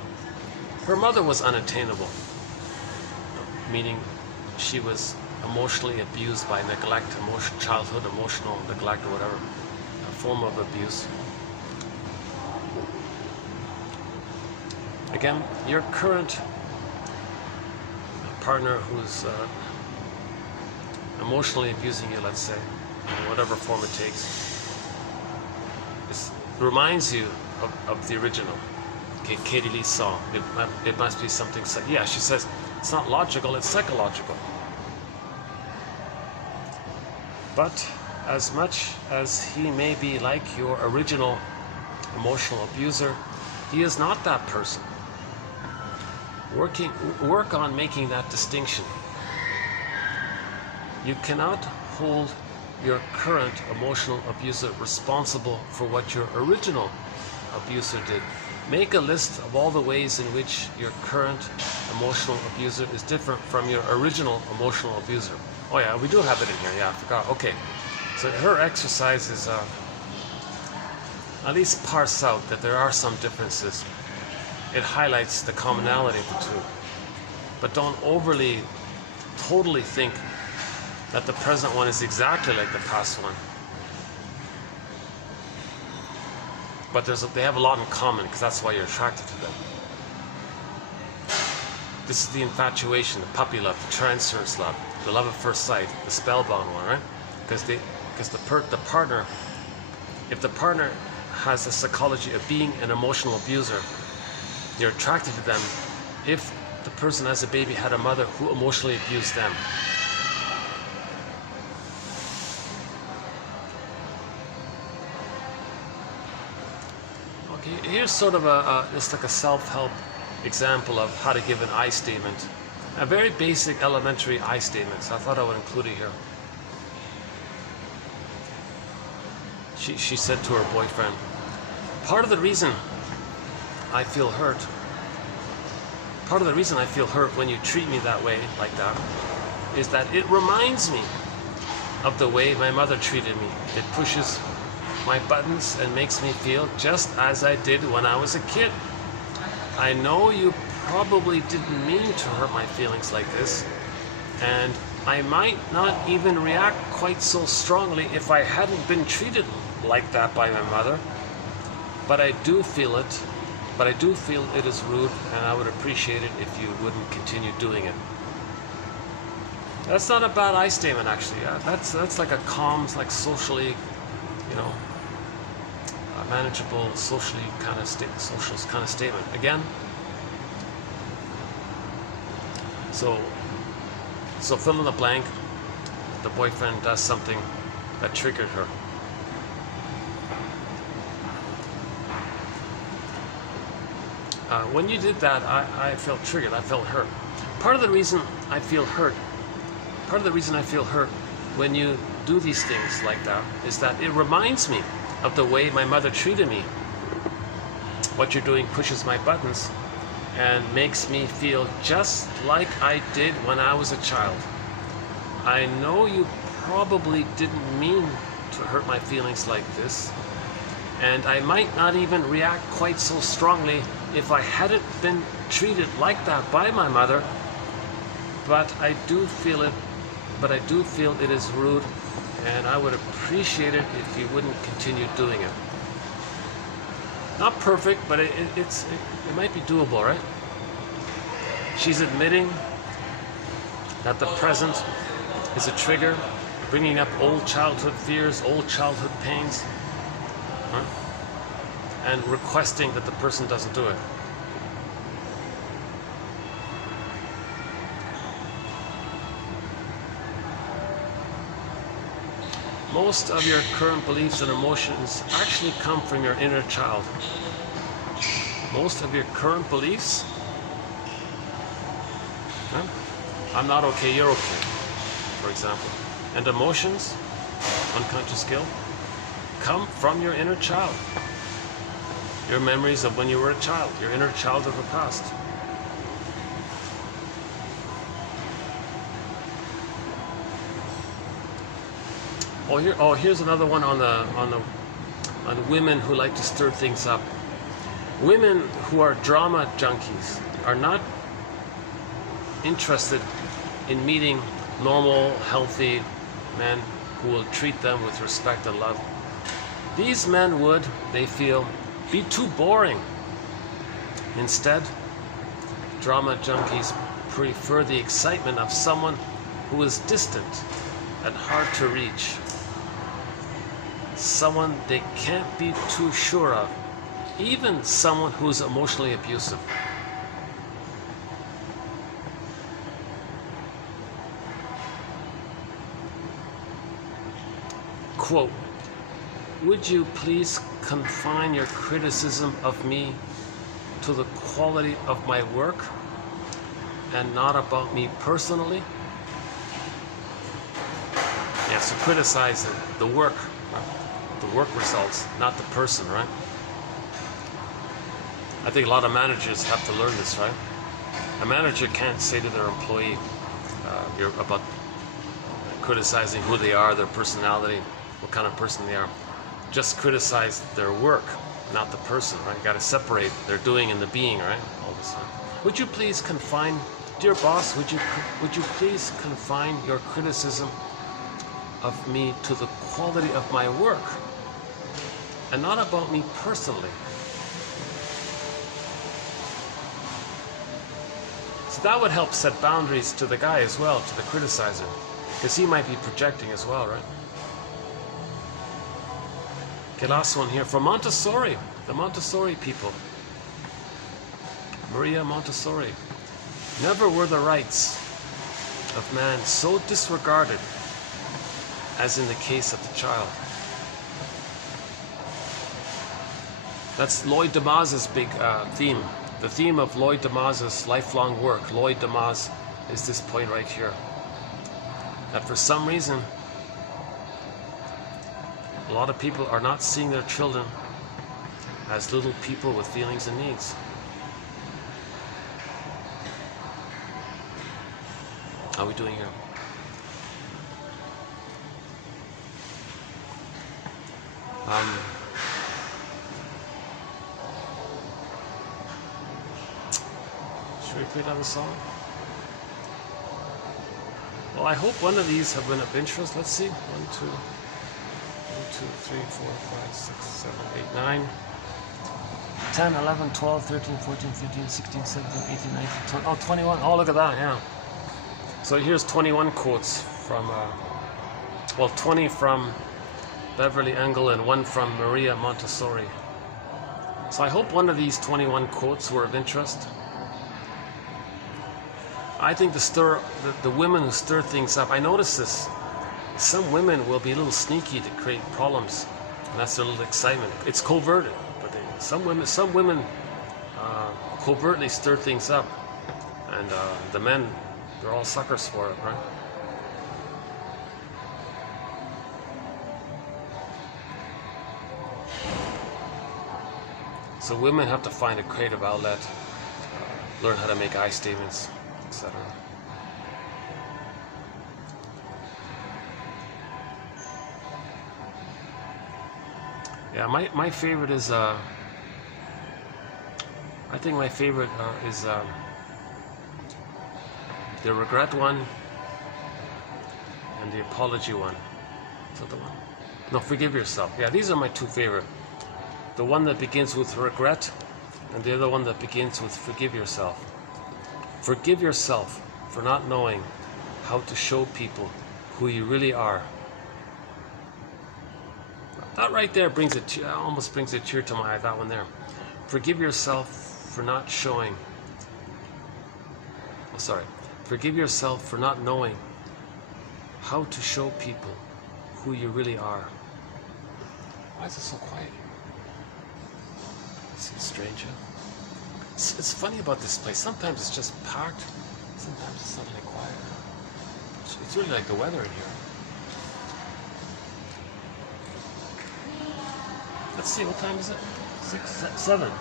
her mother was unattainable, meaning she was emotionally abused by neglect, childhood emotional neglect or whatever, a form of abuse. Again, your current partner who's emotionally abusing you, let's say, in whatever form it takes, reminds you of the original. Okay, Katie Lee's song. It must be something. Yeah, she says it's not logical; it's psychological. But as much as he may be like your original emotional abuser, he is not that person. Work on making that distinction. You cannot hold your current emotional abuser responsible for what your original abuser did. Make a list of all the ways in which your current emotional abuser is different from your original emotional abuser. Oh yeah, we do have it in here. Yeah, I forgot. Okay, so her exercise is at least parse out that there are some differences. It highlights the commonality of the two. But don't totally think that the present one is exactly like the past one. But they have a lot in common, because that's why you're attracted to them. This is the infatuation, the puppy love, the transference love, the love at first sight, the spellbound one, right? Because the partner, if the partner has a psychology of being an emotional abuser, you're attracted to them if the person as a baby had a mother who emotionally abused them. Okay, here's sort of it's like a self-help example of how to give an I statement. A very basic elementary I statement, so I thought I would include it here. She said to her boyfriend, part of the reason I feel hurt when you treat me that way, like that, is that it reminds me of the way my mother treated me. It pushes my buttons and makes me feel just as I did when I was a kid. I know you probably didn't mean to hurt my feelings like this, and I might not even react quite so strongly if I hadn't been treated like that by my mother, but I do feel it is rude, and I would appreciate it if you wouldn't continue doing it. That's not a bad I statement, actually. That's like a calm, like socially, manageable, socially kind of statement. Again, so fill in the blank. The boyfriend does something that triggered her. When you did that, I felt triggered. I felt hurt. Part of the reason I feel hurt when you do these things like that is that it reminds me of the way my mother treated me. What you're doing pushes my buttons and makes me feel just like I did when I was a child. I know you probably didn't mean to hurt my feelings like this, and I might not even react quite so strongly if I hadn't been treated like that by my mother, but I do feel it is rude, and I would appreciate it if you wouldn't continue doing it. Not perfect, but it might be doable, right? She's admitting that the present is a trigger, bringing up old childhood fears, old childhood pains, huh? And requesting that the person doesn't do it. Most of your current beliefs and emotions actually come from your inner child. Most of your current beliefs, I'm not okay, you're okay, for example, and emotions, unconscious guilt, come from your inner child. Your memories of when you were a child, your inner child of the past. Here's another one on women who like to stir things up. Women who are drama junkies, are not interested in meeting normal, healthy men who will treat them with respect and love. These men would, they feel, be too boring. Instead, drama junkies prefer the excitement of someone who is distant and hard to reach. Someone they can't be too sure of. Even someone who is emotionally abusive. Quote, "Would you please confine your criticism of me to the quality of my work and not about me personally?" Yeah, so criticize the work results, not the person, right? I think a lot of managers have to learn this, right? A manager can't say to their employee, you're about criticizing who they are, their personality, what kind of person they are. Just criticize their work, not the person, right? You got to separate their doing and the being, right? All this time. Would you please confine, dear boss, would you please confine your criticism of me to the quality of my work and not about me personally? So that would help set boundaries to the guy as well, to the criticizer, because he might be projecting as well, right? Okay, last one here from Montessori, the Montessori people. Maria Montessori. Never were the rights of man so disregarded as in the case of the child. That's Lloyd Demas's big theme. The theme of Lloyd Demas's lifelong work. Lloyd Demas is this point right here. That for some reason, a lot of people are not seeing their children as little people with feelings and needs. How are we doing here? Should we play another song? Well, I hope one of these have been of interest. Let's see. 1, 2, 3, 4, 5, 6, 7, 8, 9, 10, 11, 12, 13, 14, 15, 16, 17, 18, 19, 20. Oh, 21. Oh, look at that, yeah. So here's 21 quotes from, 20 from Beverly Engel and 1 from Maria Montessori. So I hope one of these 21 quotes were of interest. I think the women who stir things up, I notice this. Some women will be a little sneaky to create problems, and that's their little excitement. It's coverted, but some women covertly stir things up, and the men, they're all suckers for it, right? So women have to find a creative outlet, learn how to make I statements, etc. Yeah, my favorite is I think my favorite is the regret one and the apology one. Is that the one? No, forgive yourself. Yeah, these are my two favorite. The one that begins with regret and the other one that begins with forgive yourself. Forgive yourself for not knowing how to show people who you really are. That right there almost brings a tear to my eye, that one there. Forgive yourself for not showing. Forgive yourself for not knowing how to show people who you really are. Why is it so quiet? Seems strange, huh? It's funny about this place. Sometimes it's just packed. Sometimes it's suddenly quiet. It's really like the weather in here. Let's see, what time is it? 7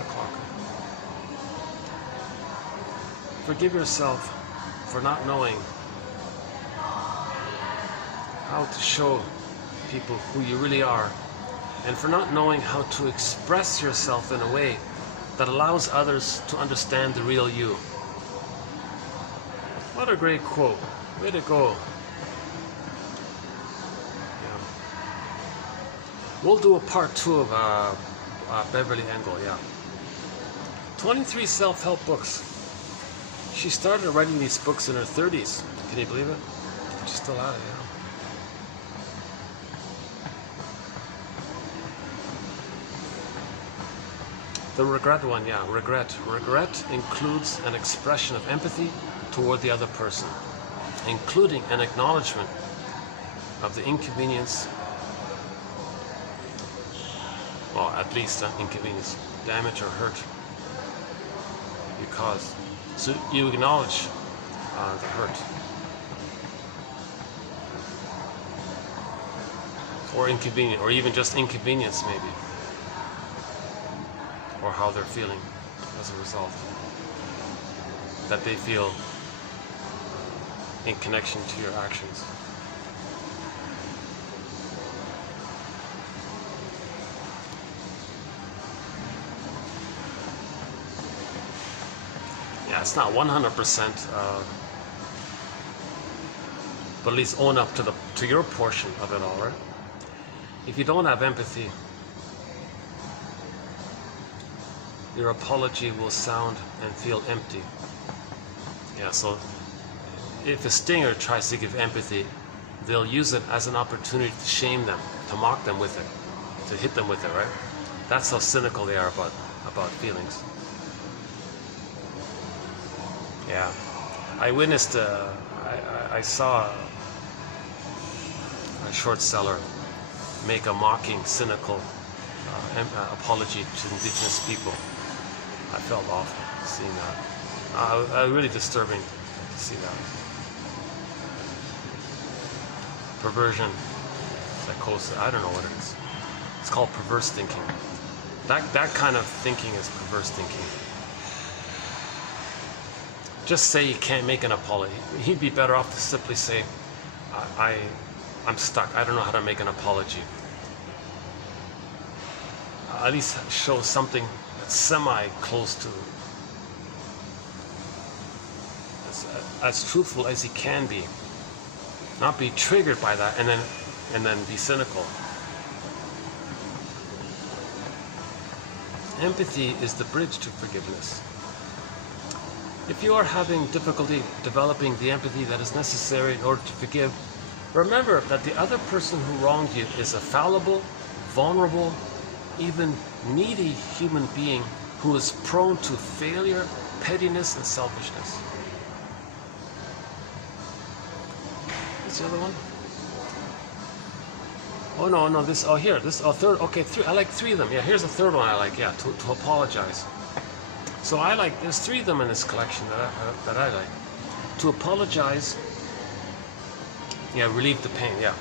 o'clock. Forgive yourself for not knowing how to show people who you really are, and for not knowing how to express yourself in a way that allows others to understand the real you. What a great quote. Way to go. Yeah. We'll do a part 2 of Beverly Engel, yeah. 23 self-help books. She started writing these books in her 30s. Can you believe it? She's still at it, yeah. The regret one, yeah, regret. Regret includes an expression of empathy toward the other person, including an acknowledgement of the inconvenience, well, at least inconvenience, damage or hurt you caused. So you acknowledge the hurt. Or inconvenience, or even just inconvenience maybe. Or how they're feeling as a result. That they feel in connection to your actions. Yeah, it's not 100%, but at least own up to your portion of it all, right? If you don't have empathy, your apology will sound and feel empty. Yeah, so if a stinger tries to give empathy, they'll use it as an opportunity to shame them, to mock them with it, to hit them with it, right? That's how cynical they are about feelings. Yeah, I witnessed, I saw a short seller make a mocking, cynical apology to indigenous people. I felt awful seeing that. Really disturbing to see that. Perversion, psychosis, I don't know what it is. It's called perverse thinking. That kind of thinking is perverse thinking. Just say you can't make an apology. He'd be better off to simply say, I'm stuck. I don't know how to make an apology. At least show something that's semi-close to as truthful as he can be. Not be triggered by that and then be cynical. Empathy is the bridge to forgiveness. If you are having difficulty developing the empathy that is necessary in order to forgive, remember that the other person who wronged you is a fallible, vulnerable, even needy human being who is prone to failure, pettiness, and selfishness. What's the other one? Oh no, third, okay, three, I like 3 of them. Yeah, here's the third one I like, yeah, to apologize. So there's 3 of them in this collection that I like. To apologize, yeah, relieve the pain, yeah.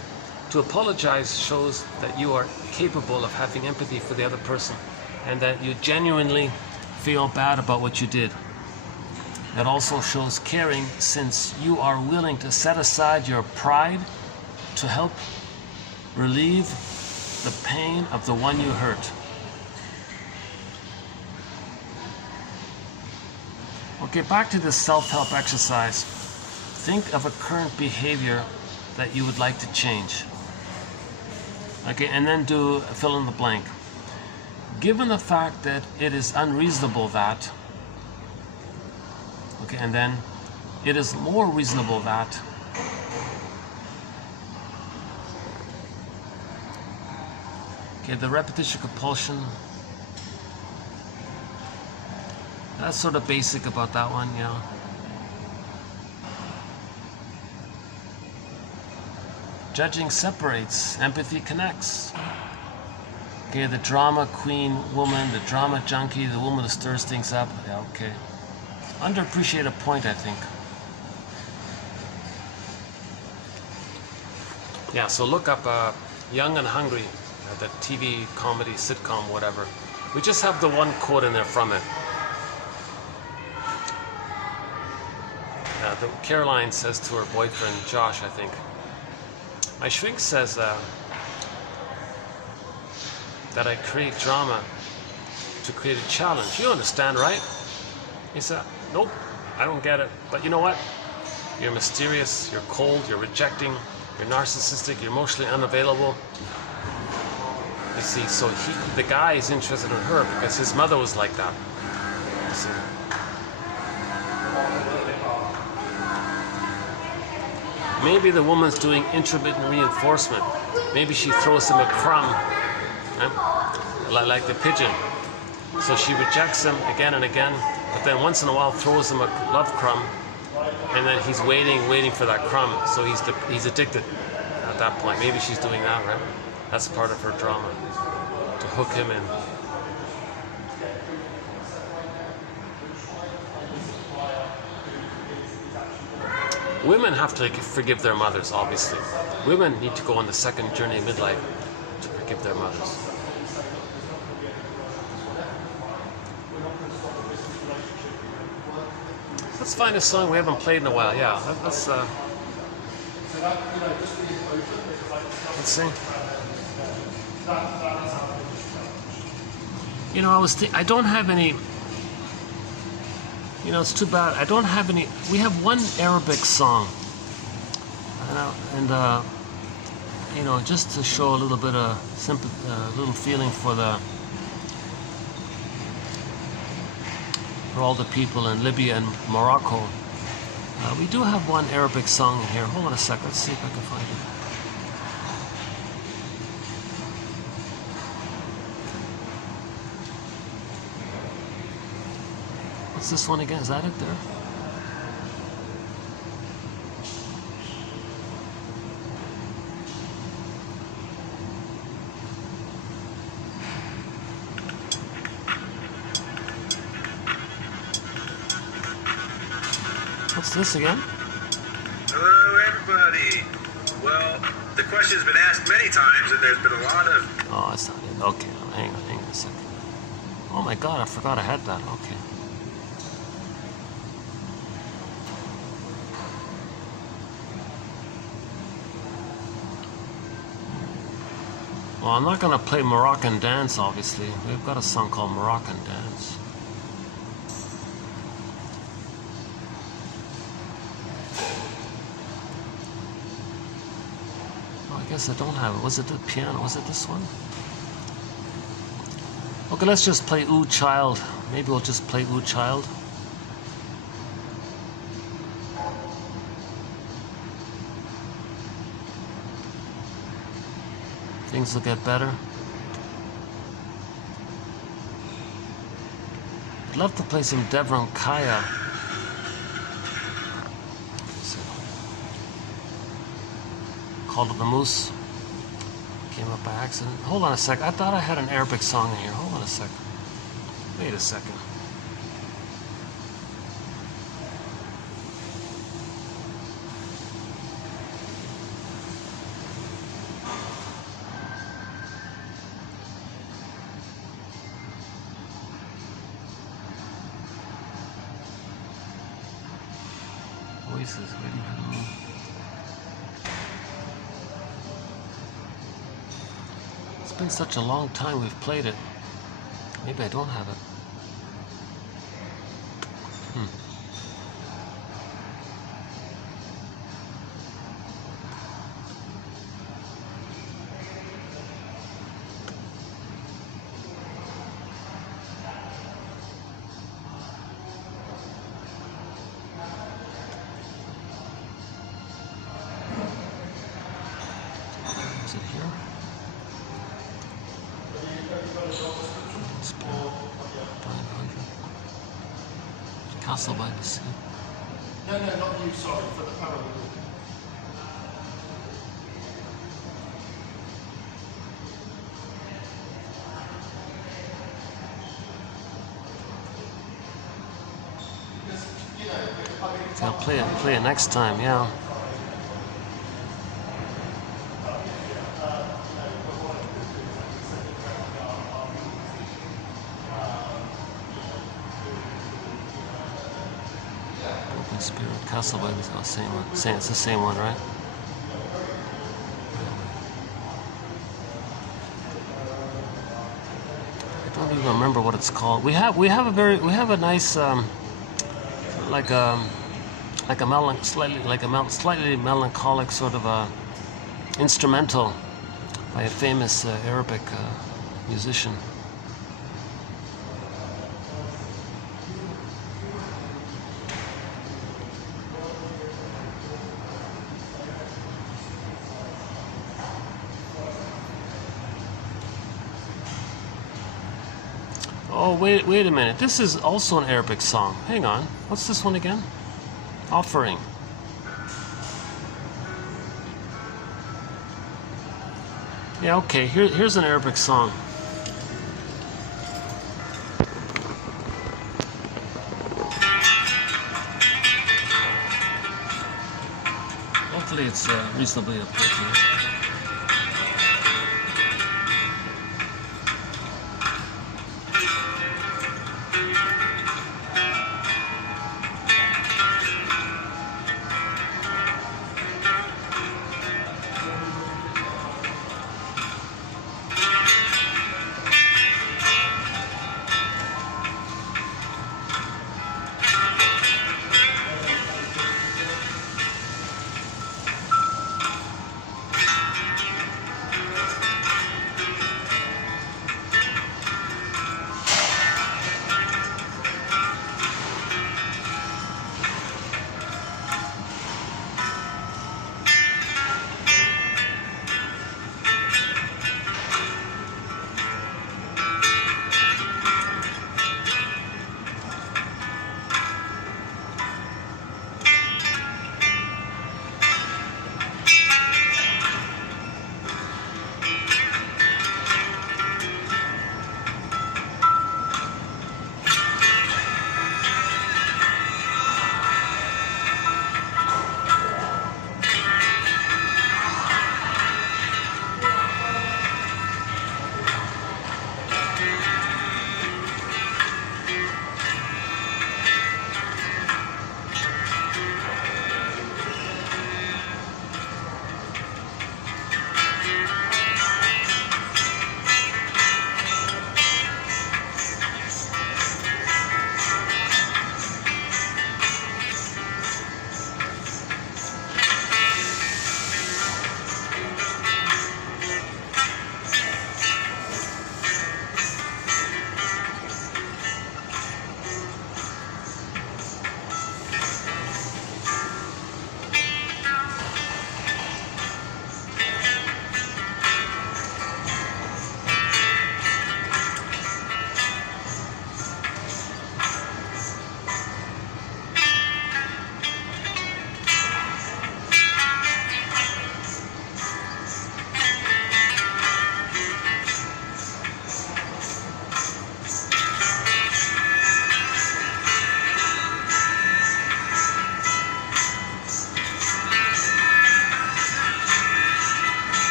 To apologize shows that you are capable of having empathy for the other person and that you genuinely feel bad about what you did. It also shows caring since you are willing to set aside your pride to help relieve the pain of the one you hurt. Okay, back to this self-help exercise. Think of a current behavior that you would like to change. Okay, and then do fill in the blank. Given the fact that it is unreasonable that, okay, and then it is more reasonable that, okay, the repetition compulsion, that's sort of basic about that one, yeah. Judging separates, empathy connects. Okay, the drama queen woman, the drama junkie, the woman who stirs things up. Yeah, okay. Underappreciated point, I think. Yeah, so look up Young and Hungry, the TV comedy, sitcom, whatever. We just have the one quote in there from it. Caroline says to her boyfriend, Josh, I think, my shrink says that I create drama to create a challenge. You understand, right? He said, nope, I don't get it. But you know what? You're mysterious, you're cold, you're rejecting, you're narcissistic, you're emotionally unavailable. You see, so the guy is interested in her because his mother was like that. You see. Maybe the woman's doing intermittent reinforcement. Maybe she throws him a crumb, like the pigeon. So she rejects him again and again, but then once in a while throws him a love crumb, and then he's waiting for that crumb. So he's addicted at that point. Maybe she's doing that, right? That's part of her drama, to hook him in. Women have to forgive their mothers, obviously. Women need to go on the second journey of midlife to forgive their mothers. Let's find a song we haven't played in a while. Yeah, let's sing. You know, I don't have any. You know, it's too bad. I don't have any. We have one Arabic song, and you know, just to show a little bit of sympathy, little feeling for all the people in Libya and Morocco. We do have one Arabic song in here. Hold on a sec. Let's see if I can find it. What's this one again? Is that it there? What's this again? Hello, everybody. Well, the question's been asked many times, and there's been a lot of... Oh, that's not it. Okay, hang on a second. Oh my God, I forgot I had that. Okay. Well, I'm not going to play Moroccan Dance, obviously. We've got a song called Moroccan Dance. Oh, I guess I don't have it. Was it the piano? Was it this one? Okay, let's just play Ooh Child. Maybe we'll just play Ooh Child. Things will get better. I'd love to play some Devon Kaya. Called it the Moose. Came up by accident. Hold on a sec. I thought I had an Arabic song in here. Hold on a sec. Wait a second. Voices waiting for me. It's been such a long time we've played it. Maybe I don't have it. Is it here? Castle by the Sea. No, not you, sorry, for the parallel. I'll play it next time, yeah. Spirit Castle by the same one. It's the same one, right? I don't even remember remember what it's called. We have a nice slightly melancholic sort of a instrumental by a famous Arabic musician. Oh, wait a minute. This is also an Arabic song. Hang on. What's this one again? Offering. Yeah, okay. Here's an Arabic song. Hopefully it's reasonably appropriate.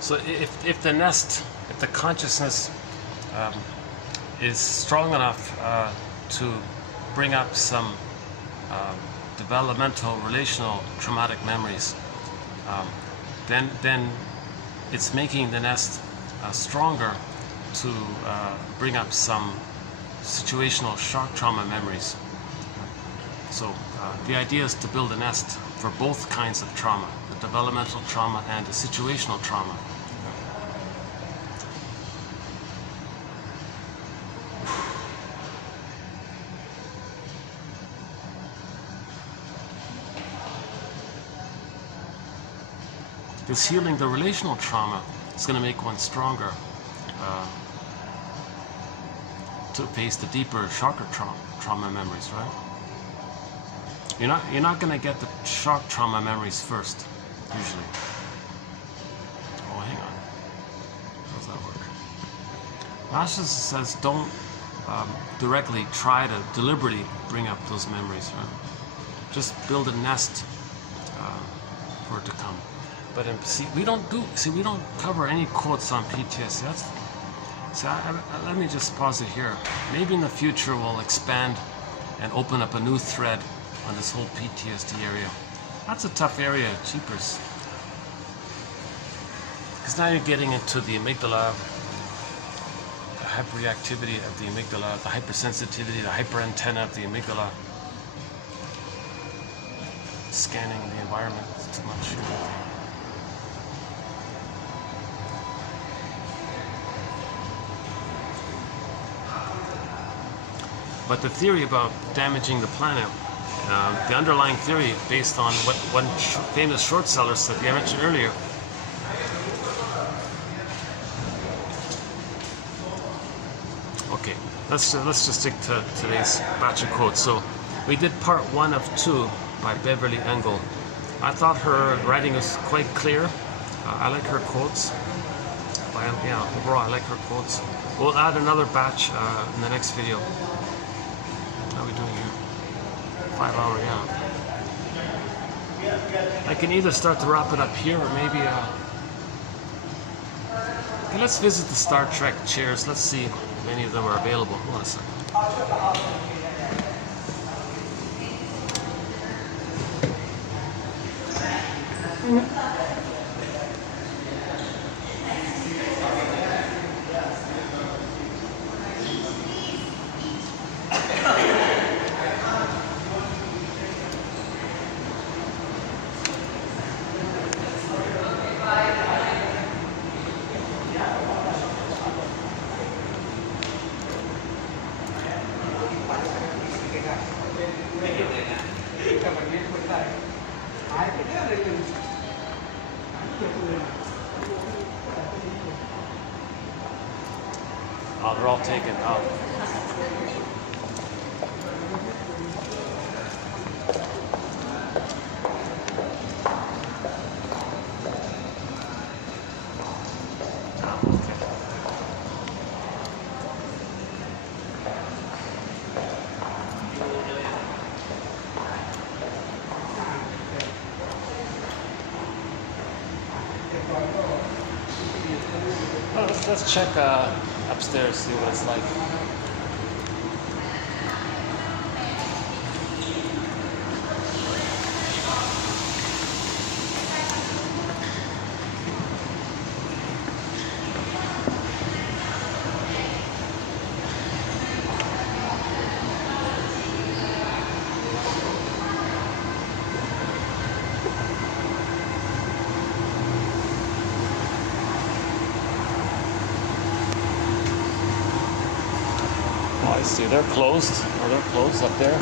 So if the nest, if the consciousness is strong enough to bring up some developmental, relational, traumatic memories, then it's making the nest stronger to bring up some situational shock trauma memories. So the idea is to build a nest for both kinds of trauma, the developmental trauma and the situational trauma. This healing the relational trauma is going to make one stronger to face the deeper, sharper trauma memories, right? You're not going to get the shock trauma memories first, usually. Oh, hang on. How does that work? Lashes says don't directly try to deliberately bring up those memories, right? Just build a nest for it to come. But we don't cover any quotes on PTSD. Let me just pause it here. Maybe in the future we'll expand and open up a new thread on this whole PTSD area. That's a tough area, jeepers. Because now you're getting into the amygdala, the hyperreactivity of the amygdala, the hypersensitivity, the hyperantenna of the amygdala. Scanning the environment is too much. But the theory about damaging the planet, the underlying theory based on what one famous short seller said, I mentioned earlier. Okay, let's just stick to today's batch of quotes. So we did part 1 of 2 by Beverly Engel. I thought her writing was quite clear. I like her quotes. Overall I like her quotes. We'll add another batch in the next video. How are we doing here? 5 hour, yeah. I can either start to wrap it up here or maybe okay, let's visit the Star Trek chairs. Let's see if many of them are available. Hold on a second. Oh, they're all taken out. Well, let's check upstairs, see what it's like. I see, they're closed. Oh, they're closed up there. Yeah.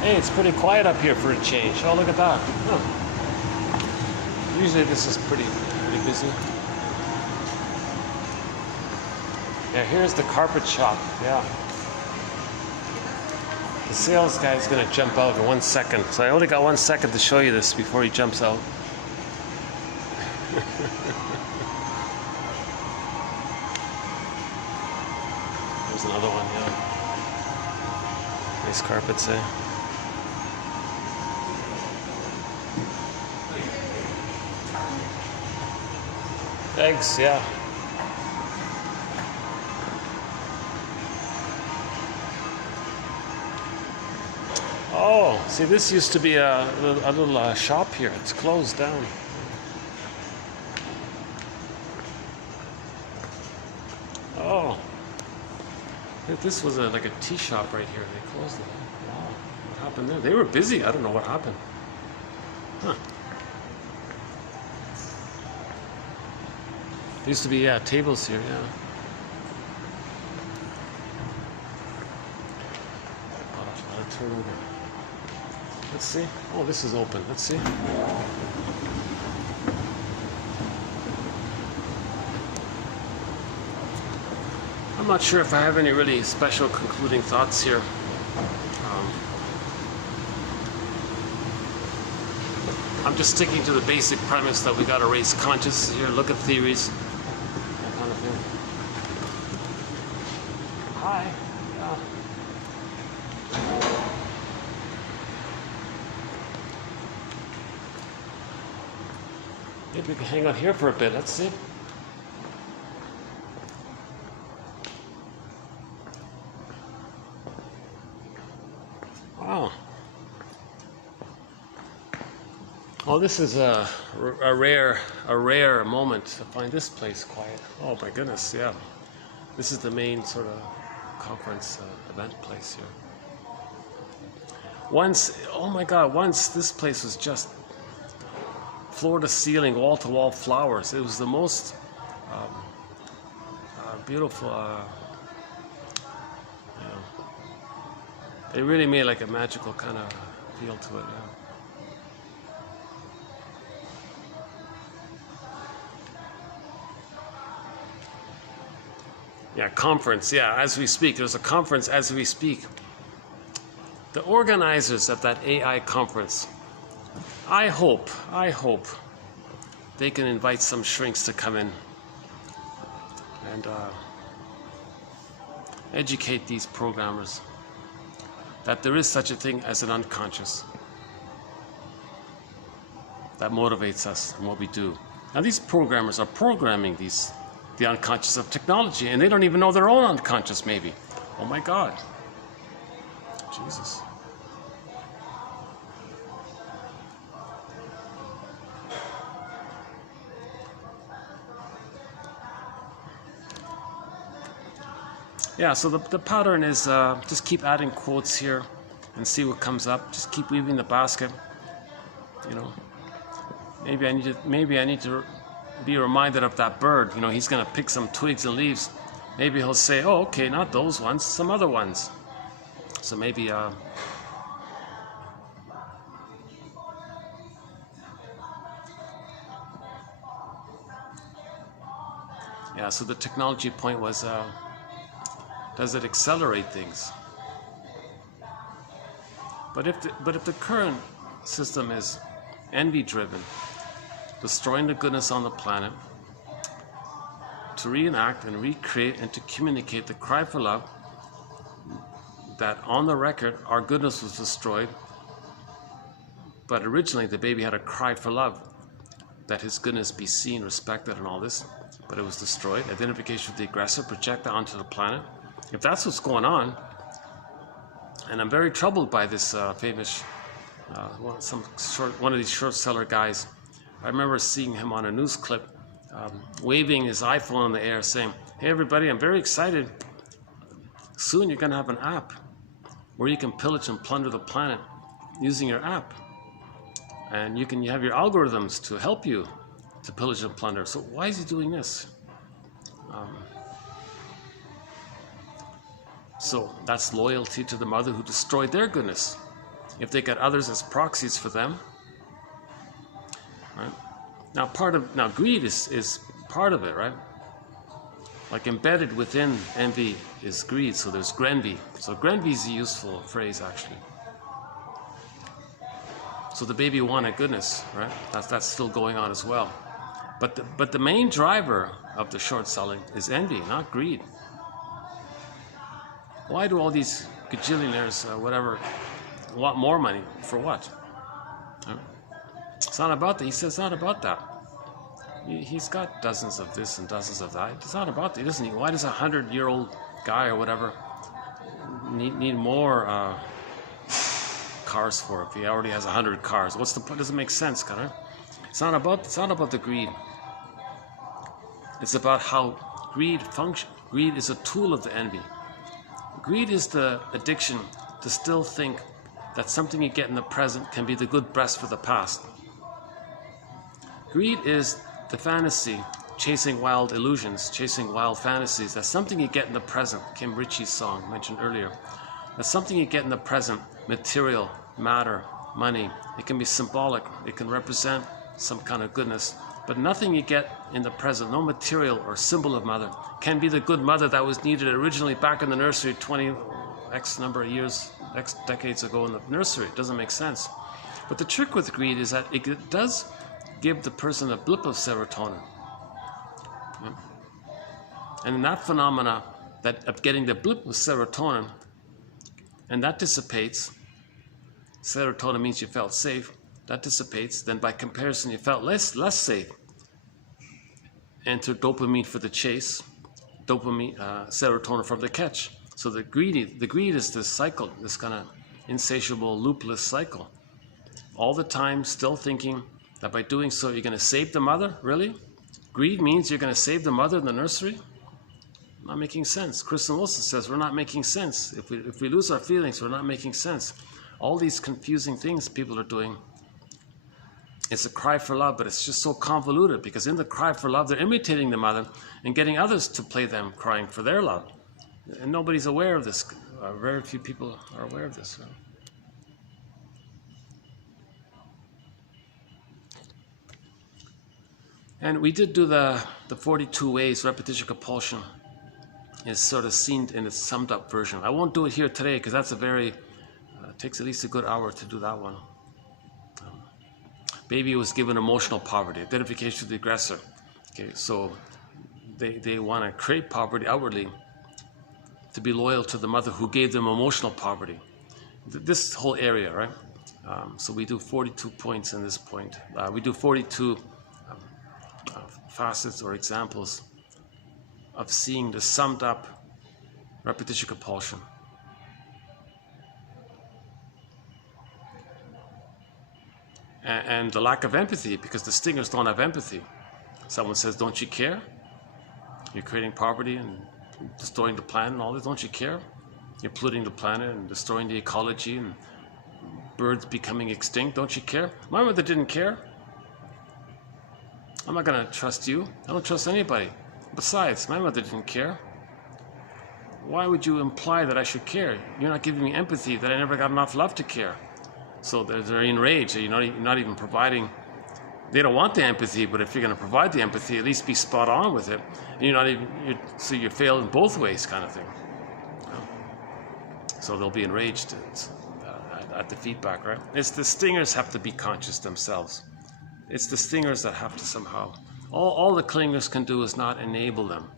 Hey, it's pretty quiet up here for a change. Oh, look at that. Huh. Usually this is pretty busy. Yeah, here's the carpet shop. Yeah. The sales guy is going to jump out in 1 second. So I only got 1 second to show you this before he jumps out. There's another one, yeah. Nice carpets, eh? Eggs, yeah. Oh, see, this used to be a little shop here. It's closed down. Oh. This was like a tea shop right here. They closed it. Wow, what happened there? They were busy. I don't know what happened. Huh. There used to be, yeah, tables here, yeah. A lot of turnover. Let's see. Oh, this is open. Let's see. I'm not sure if I have any really special concluding thoughts here. I'm just sticking to the basic premise that we got to raise consciousness here, look at theories, that kind of thing. Hi. Yeah. Maybe we can hang out here for a bit. Let's see. Wow. Oh, this is a rare moment to find this place quiet. Oh my goodness, yeah. This is the main sort of conference event place here. Once, oh my God, once this place was just floor to ceiling, wall to wall flowers. It was the most beautiful, you know, it really made like a magical kind of feel to it, yeah. Yeah, conference, yeah, as we speak. There's a conference as we speak. The organizers of that AI conference, I hope they can invite some shrinks to come in and educate these programmers that there is such a thing as an unconscious that motivates us in what we do. Now these programmers are programming the unconscious of technology, and they don't even know their own unconscious, maybe. Oh my God. Jesus. Yeah, so the pattern is just keep adding quotes here and see what comes up. Just keep weaving the basket. You know, maybe I need to be reminded of that bird. You know, he's going to pick some twigs and leaves. Maybe he'll say, oh, okay, not those ones, some other ones. So maybe yeah, so the technology point was, does it accelerate things? But if the current system is envy driven, destroying the goodness on the planet, to reenact and recreate and to communicate the cry for love, that on the record our goodness was destroyed, but originally the baby had a cry for love, that his goodness be seen, respected, and all this, but it was destroyed. Identification with the aggressor, project that onto the planet. If that's what's going on, and I'm very troubled by this famous, one of these short seller guys. I remember seeing him on a news clip, waving his iPhone in the air, saying, "Hey everybody, I'm very excited. Soon you're going to have an app where you can pillage and plunder the planet using your app, and you have your algorithms to help you to pillage and plunder." So why is he doing this? So that's loyalty to the mother who destroyed their goodness. If they got others as proxies for them, right? Now greed is part of it, right? Like embedded within envy is greed, so there's grenvy. So grenvy is a useful phrase actually. So the baby wanted goodness, right? That's still going on as well. But the main driver of the short selling is envy, not greed. Why do all these gajillionaires, whatever, want more money? For what? It's not about that. He says it's not about that. He's got dozens of this and dozens of that. It's not about that. Why does a 100-year-old guy or whatever need more cars for it if he already has 100 cars? What's the point? Doesn't make sense, kind of. It's not about the greed. It's about how greed functions. Greed is a tool of the envy. Greed is the addiction to still think that something you get in the present can be the good breast for the past. Greed is the fantasy, chasing wild illusions, chasing wild fantasies. That's something you get in the present. Kim Ritchie's song mentioned earlier. That's something you get in the present, material, matter, money. It can be symbolic. It can represent some kind of goodness. But nothing you get in the present, no material or symbol of mother, can be the good mother that was needed originally back in the nursery 20 X number of years, X decades ago in the nursery. It doesn't make sense. But the trick with greed is that it does give the person a blip of serotonin. And in that phenomena of getting the blip of serotonin, and that dissipates, serotonin means you felt safe, that dissipates, then by comparison you felt less safe. Enter dopamine for the chase, dopamine, serotonin from the catch. So the greed is this cycle, this kind of insatiable, loopless cycle. All the time still thinking that by doing so you're going to save the mother, really? Greed means you're going to save the mother in the nursery? Not making sense. Kristen Wilson says we're not making sense. If we lose our feelings, we're not making sense. All these confusing things people are doing, it's a cry for love, but it's just so convoluted because in the cry for love, they're imitating the mother and getting others to play them crying for their love. And nobody's aware of this. Very few people are aware of this. And we did do the 42 ways repetition compulsion is sort of seen in its summed up version. I won't do it here today because that's a very, takes at least a good hour to do that one. Baby was given emotional poverty, identification with the aggressor. Okay, so they want to create poverty outwardly to be loyal to the mother who gave them emotional poverty. This whole area, right? So we do 42 points in this point. We do 42 facets or examples of seeing the summed up repetition compulsion. And the lack of empathy, because the stingers don't have empathy. Someone says, don't you care? You're creating poverty and destroying the planet and all this, don't you care? You're polluting the planet and destroying the ecology and birds becoming extinct, don't you care? My mother didn't care. I'm not going to trust you. I don't trust anybody. Besides, my mother didn't care. Why would you imply that I should care? You're not giving me empathy, that I never got enough love to care. So they're enraged. You're not even providing. They don't want the empathy, but if you're going to provide the empathy, at least be spot on with it. And so you fail in both ways, kind of thing. So they'll be enraged at the feedback, right? It's the stingers have to be conscious themselves. It's the stingers that have to somehow. All the clingers can do is not enable them.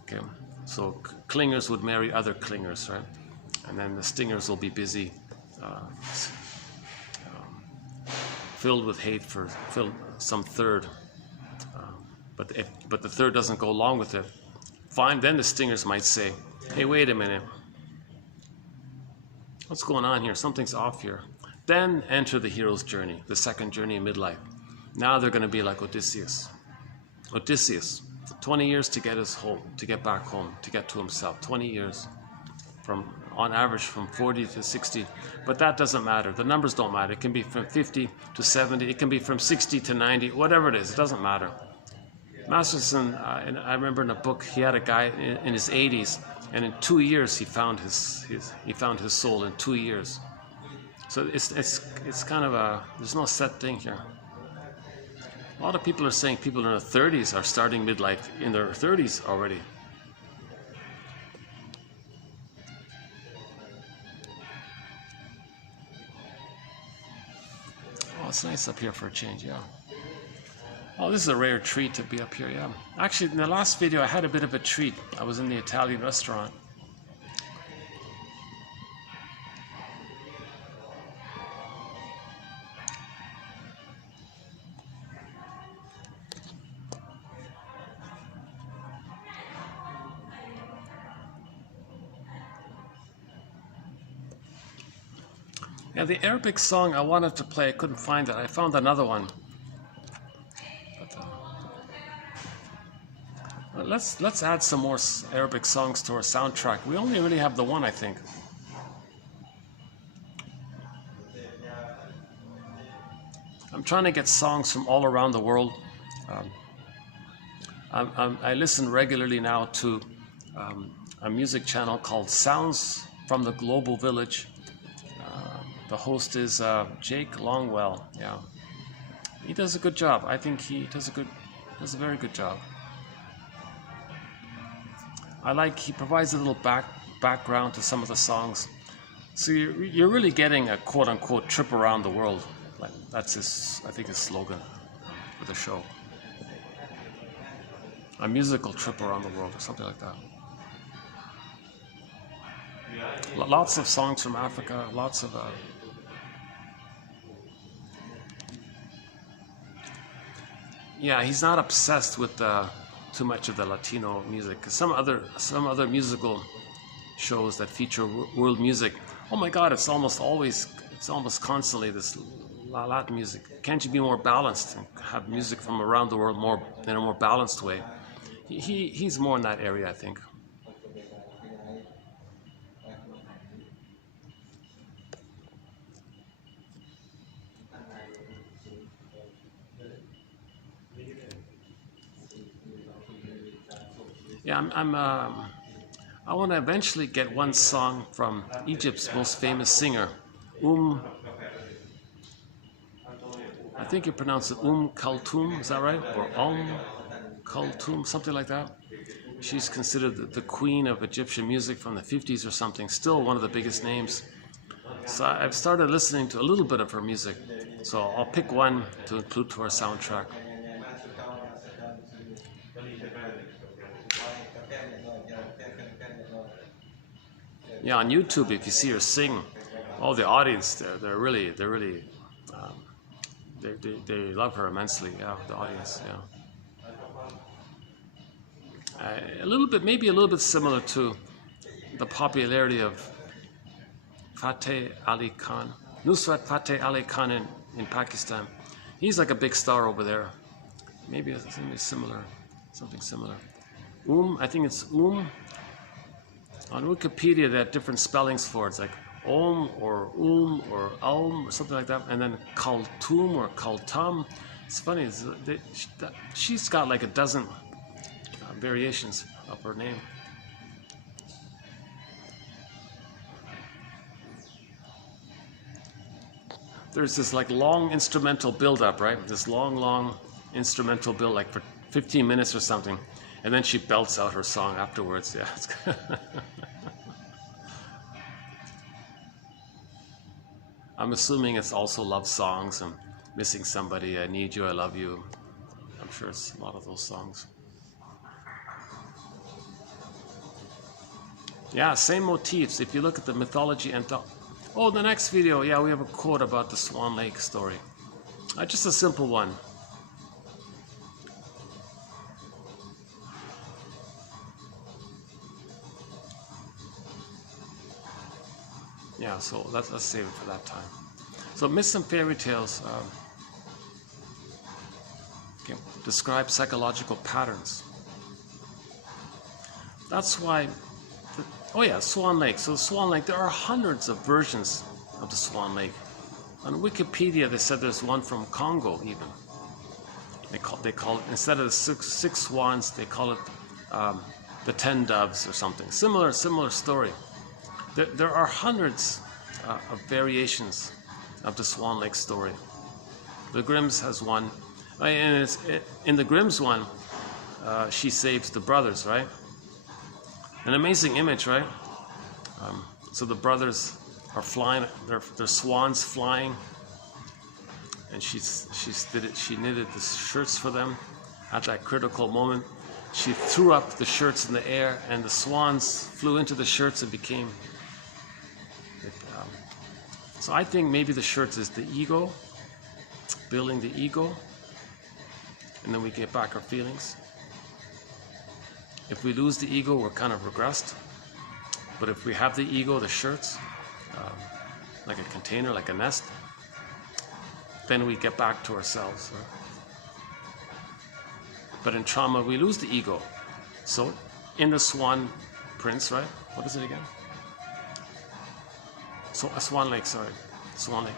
Okay, so clingers would marry other clingers, right? And then the stingers will be busy. Filled with hate for some third, but the third doesn't go along with it. Fine, then the stingers might say, "Hey, wait a minute, what's going on here? Something's off here." Then enter the hero's journey, the second journey in midlife. Now they're going to be like Odysseus. Odysseus, 20 years to get back home, to get to himself. 20 years, on average from 40 to 60, but that doesn't matter. The numbers don't matter. It can be from 50 to 70. It can be from 60 to 90, whatever it is. It doesn't matter. Masterson, I remember in a book, he had a guy in his 80s, and in 2 years he found his soul in 2 years. So it's kind of there's no set thing here. A lot of people are saying people in their 30s are starting midlife in their 30s already. Oh, it's nice up here for a change, yeah. Oh, this is a rare treat to be up here, yeah. Actually, in the last video, I had a bit of a treat. I was in the Italian restaurant. Yeah, the Arabic song I wanted to play, I couldn't find it. I found another one. But, Let's add some more Arabic songs to our soundtrack. We only really have the one, I think. I'm trying to get songs from all around the world. I listen regularly now to a music channel called Sounds from the Global Village. The host is Jake Longwell. Yeah, he does a good job. I think he does a very good job. He provides a little background to some of the songs, so you're really getting a quote-unquote trip around the world. Like that's I think his slogan for the show. A musical trip around the world, or something like that. Lots of songs from Africa, lots of yeah, he's not obsessed with too much of the Latino music. Some other musical shows that feature world music, oh my God, it's almost constantly this Latin music. Can't you be more balanced and have music from around the world in a more balanced way? He's more in that area, I think. Yeah, I want to eventually get one song from Egypt's most famous singer, I think you pronounce it Kulthum, is that right? Or Kulthum, something like that. She's considered the queen of Egyptian music from the 50s or something, still one of the biggest names. So I've started listening to a little bit of her music, so I'll pick one to include to our soundtrack. Yeah, on YouTube, if you see her sing, the audience, they love her immensely. Yeah, the audience. Yeah, maybe a little bit similar to the popularity of Fateh Ali Khan, Nusrat Fateh Ali Khan in Pakistan. He's like a big star over there. Maybe similar, something similar. I think it's On Wikipedia, they have different spellings for it. It's like Om or or Aum or something like that, and then Kulthum or Kulthum. It's funny. She's got like a dozen variations of her name. There's this like long instrumental build-up, right? This long instrumental build, like for 15 minutes or something, and then she belts out her song afterwards. Yeah. I'm assuming it's also love songs and missing somebody. I need you, I love you. I'm sure it's a lot of those songs. Yeah, same motifs. If you look at the mythology and the next video, yeah, we have a quote about the Swan Lake story. Just a simple one. Yeah, so let's save it for that time. So myths and fairy tales describe psychological patterns. That's why, Swan Lake. So Swan Lake, there are hundreds of versions of the Swan Lake. On Wikipedia, they said there's one from Congo even. They call it, instead of the six swans, they call it the 10 doves or something. Similar story. There are hundreds of variations of the Swan Lake story. The Grimm's has one, and in the Grimm's one, she saves the brothers, right? An amazing image, right? So the brothers are flying; they're swans flying, and she knitted the shirts for them. At that critical moment, she threw up the shirts in the air, and the swans flew into the shirts and became. So I think maybe the shirts is the ego, building the ego, and then we get back our feelings. If we lose the ego, we're kind of regressed. But if we have the ego, the shirts, like a container, like a nest, then we get back to ourselves. Right? But in trauma, we lose the ego. So in the Swan Prince, right? What is it again? So Swan Lake, sorry. Swan Lake.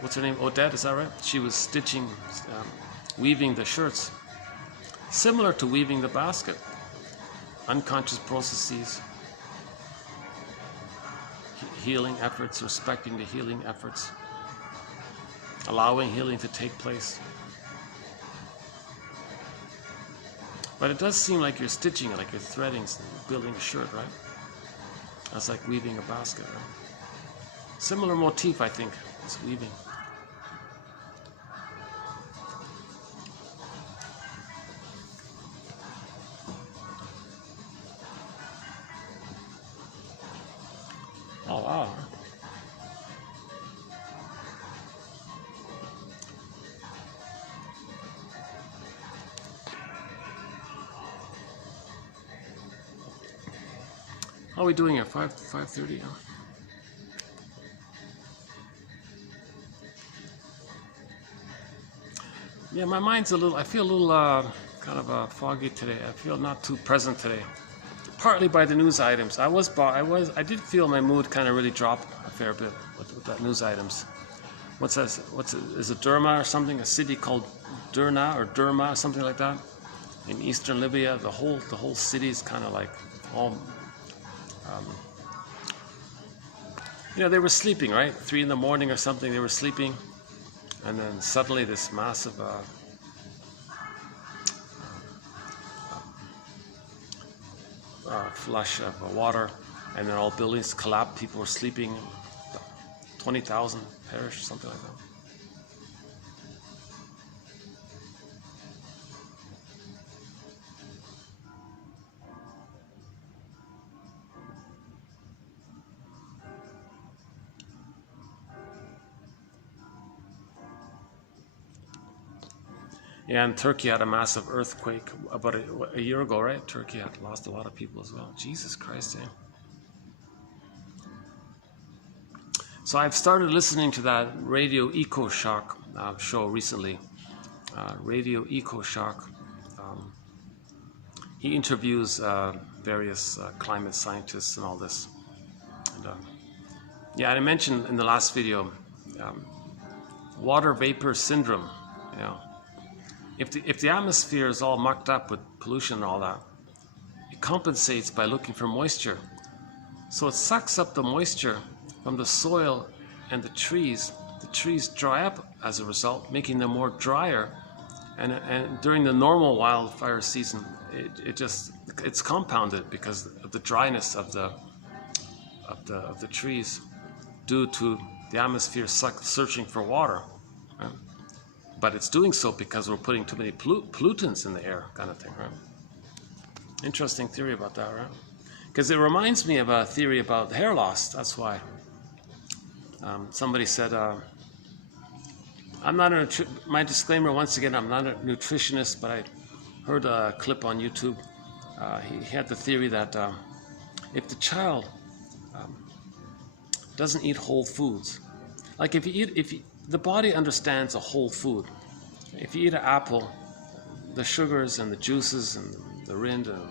What's her name? Odette, is that right? She was stitching, weaving the shirts. Similar to weaving the basket. Unconscious processes. Healing efforts, respecting the healing efforts. Allowing healing to take place. But it does seem like you're stitching it, like you're threading, building a shirt, right? That's like weaving a basket, right? Similar motif, I think, as weaving. Oh, wow. How are we doing here? 5:30? Yeah, my mind's I feel a little kind of foggy today. I feel not too present today. Partly by the news items. I did feel my mood kind of really drop a fair bit with that news items. Is it Derma or something? A city called Derna or Derma or something like that? In eastern Libya, the whole city is kind of like all they were sleeping, right? 3 in the morning or something, they were sleeping. And then suddenly this massive flush of water, and then all buildings collapsed, people were sleeping, 20,000 perished, something like that. Yeah, and Turkey had a massive earthquake about a year ago, right? Turkey had lost a lot of people as well. Jesus Christ, eh? So I've started listening to that Radio Eco Shock show recently. Radio Eco Shock. He interviews various climate scientists and all this. And, yeah, and I mentioned in the last video, water vapor syndrome, you know. If the atmosphere is all mucked up with pollution and all that, it compensates by looking for moisture. So it sucks up the moisture from the soil and the trees. The trees dry up as a result, making them more drier. And during the normal wildfire season, it's compounded because of the dryness of the trees, due to the atmosphere searching for water. Right? But it's doing so because we're putting too many pollutants in the air, kind of thing, right? Interesting theory about that, right? Because it reminds me of a theory about hair loss. That's why. Somebody said, I'm not my disclaimer once again, I'm not a nutritionist, but I heard a clip on YouTube. He had the theory that if the child doesn't eat whole foods, like the body understands a whole food. If you eat an apple, the sugars and the juices and the rind and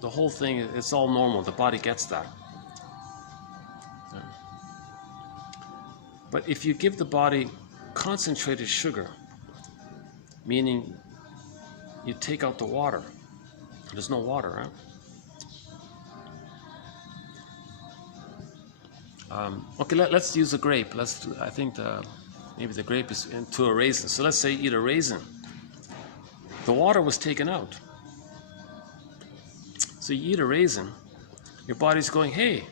the whole thing, it's all normal. The body gets that. Yeah. But if you give the body concentrated sugar, meaning you take out the water, there's no water, right? Okay, let's use a grape. I think maybe the grape is into a raisin. So let's say you eat a raisin. The water was taken out. So you eat a raisin. Your body's going, hey,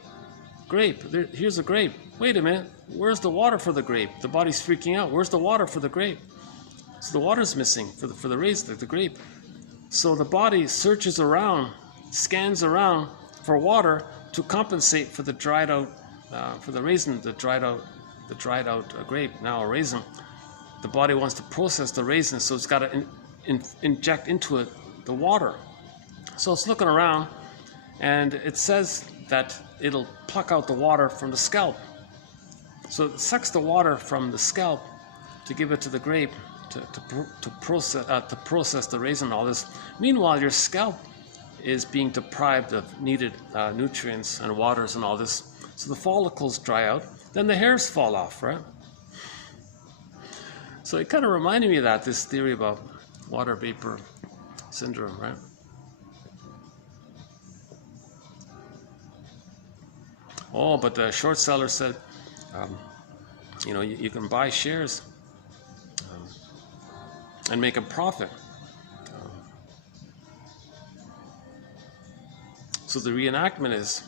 grape, here's a grape. Wait a minute, where's the water for the grape? The body's freaking out. Where's the water for the grape? So the water's missing for the raisin, the grape. So the body searches around, scans around for water to compensate for the dried out, for the raisin, the dried out grape, now a raisin. The body wants to process the raisin, so it's got to inject into it the water. So it's looking around, and it says that it'll pluck out the water from the scalp. So it sucks the water from the scalp to give it to the grape to process the raisin and all this. Meanwhile, your scalp is being deprived of needed nutrients and waters and all this. So the follicles dry out, then the hairs fall off, right? So it kind of reminded me of that, this theory about water vapor syndrome, right? Oh, but the short seller said, you know, you can buy shares and make a profit. So the reenactment is,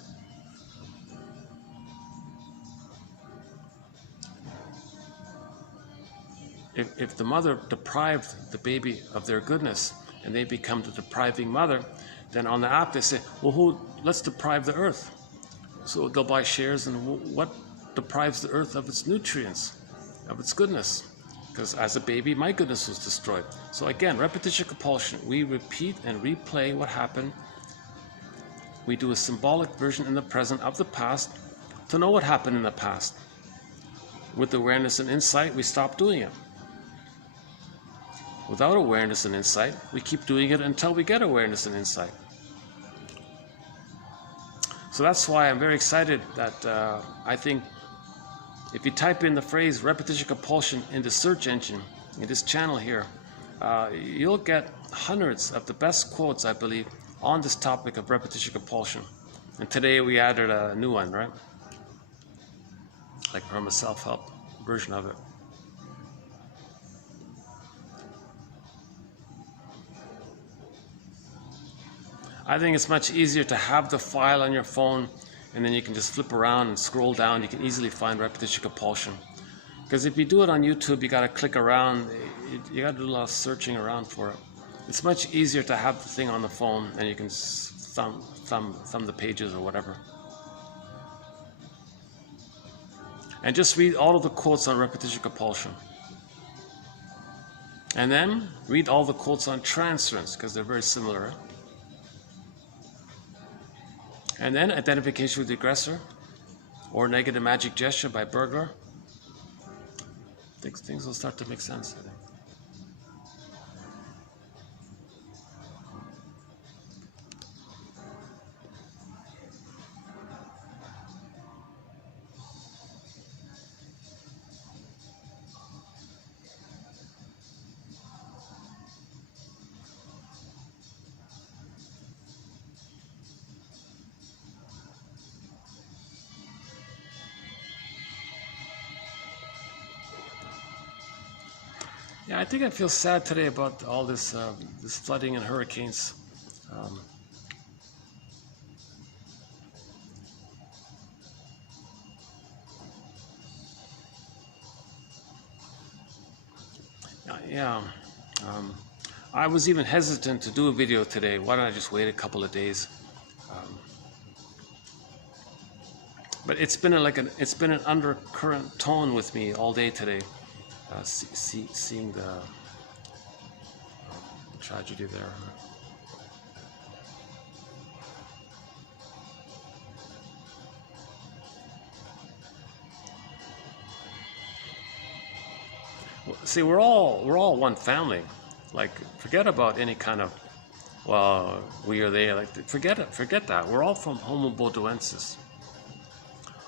if the mother deprived the baby of their goodness and they become the depriving mother, then on the app they say, well, let's deprive the earth. So they'll buy shares, and what deprives the earth of its nutrients, of its goodness? Because as a baby, my goodness was destroyed. So again, repetition compulsion. We repeat and replay what happened. We do a symbolic version in the present of the past to know what happened in the past. With awareness and insight, we stop doing it. Without awareness and insight, we keep doing it until we get awareness and insight. So that's why I'm very excited that I think if you type in the phrase repetition compulsion in the search engine, in this channel here, you'll get hundreds of the best quotes, I believe, on this topic of repetition compulsion. And today we added a new one, right? Like from a self-help version of it. I think it's much easier to have the file on your phone, and then you can just flip around and scroll down. You can easily find repetition compulsion. Because if you do it on YouTube, you got to click around. You got to do a lot of searching around for it. It's much easier to have the thing on the phone, and you can thumb the pages or whatever. And just read all of the quotes on repetition compulsion. And then read all the quotes on transference, because they're very similar. And then identification with the aggressor, or negative magic gesture by Burglar. Things will start to make sense, I think. Yeah, I think I feel sad today about all this this flooding and hurricanes. I was even hesitant to do a video today. Why don't I just wait a couple of days? But it's been it's been an undercurrent tone with me all day today. Seeing the tragedy there. See, we're all one family. Like, forget about any kind of, well, we or they. Like, forget that. We're all from Homo bodoensis.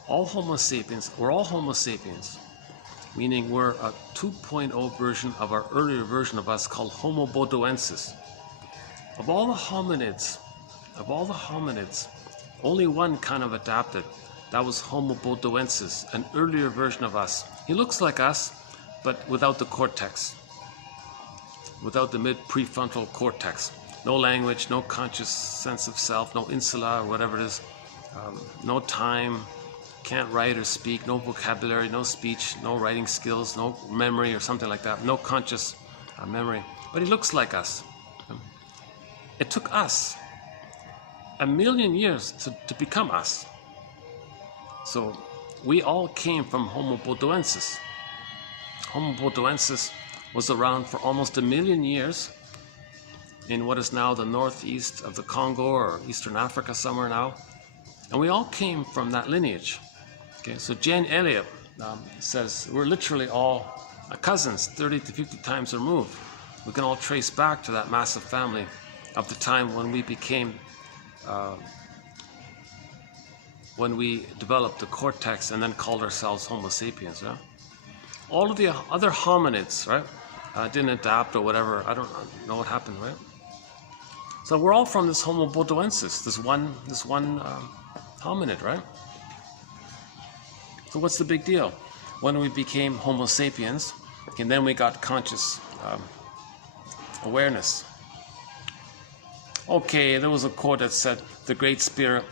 All Homo sapiens. We're all Homo sapiens. Meaning we're a 2.0 version of our earlier version of us called Homo bodoensis. Of all the hominids, only one kind of adapted. That was Homo bodoensis, an earlier version of us. He looks like us, but without the cortex, without the mid-prefrontal cortex. No language, no conscious sense of self, no insula or whatever it is, no time. Can't write or speak, no vocabulary, no speech, no writing skills, no memory or something like that, no conscious memory. But he looks like us. It took us 1,000,000 years to become us. So we all came from Homo bodoensis. Homo bodoensis was around for almost 1,000,000 years in what is now the northeast of the Congo or Eastern Africa somewhere now. And we all came from that lineage. Okay, so Jane Elliott says we're literally all cousins, 30 to 50 times removed. We can all trace back to that massive family of the time when we became when we developed the cortex and then called ourselves Homo sapiens. Yeah? All of the other hominids, right, didn't adapt or whatever. I don't know what happened, right? So we're all from this Homo bodoensis, this one hominid, right? So what's the big deal? When we became Homo sapiens, and then we got conscious awareness. Okay, there was a quote that said, the Great Spirit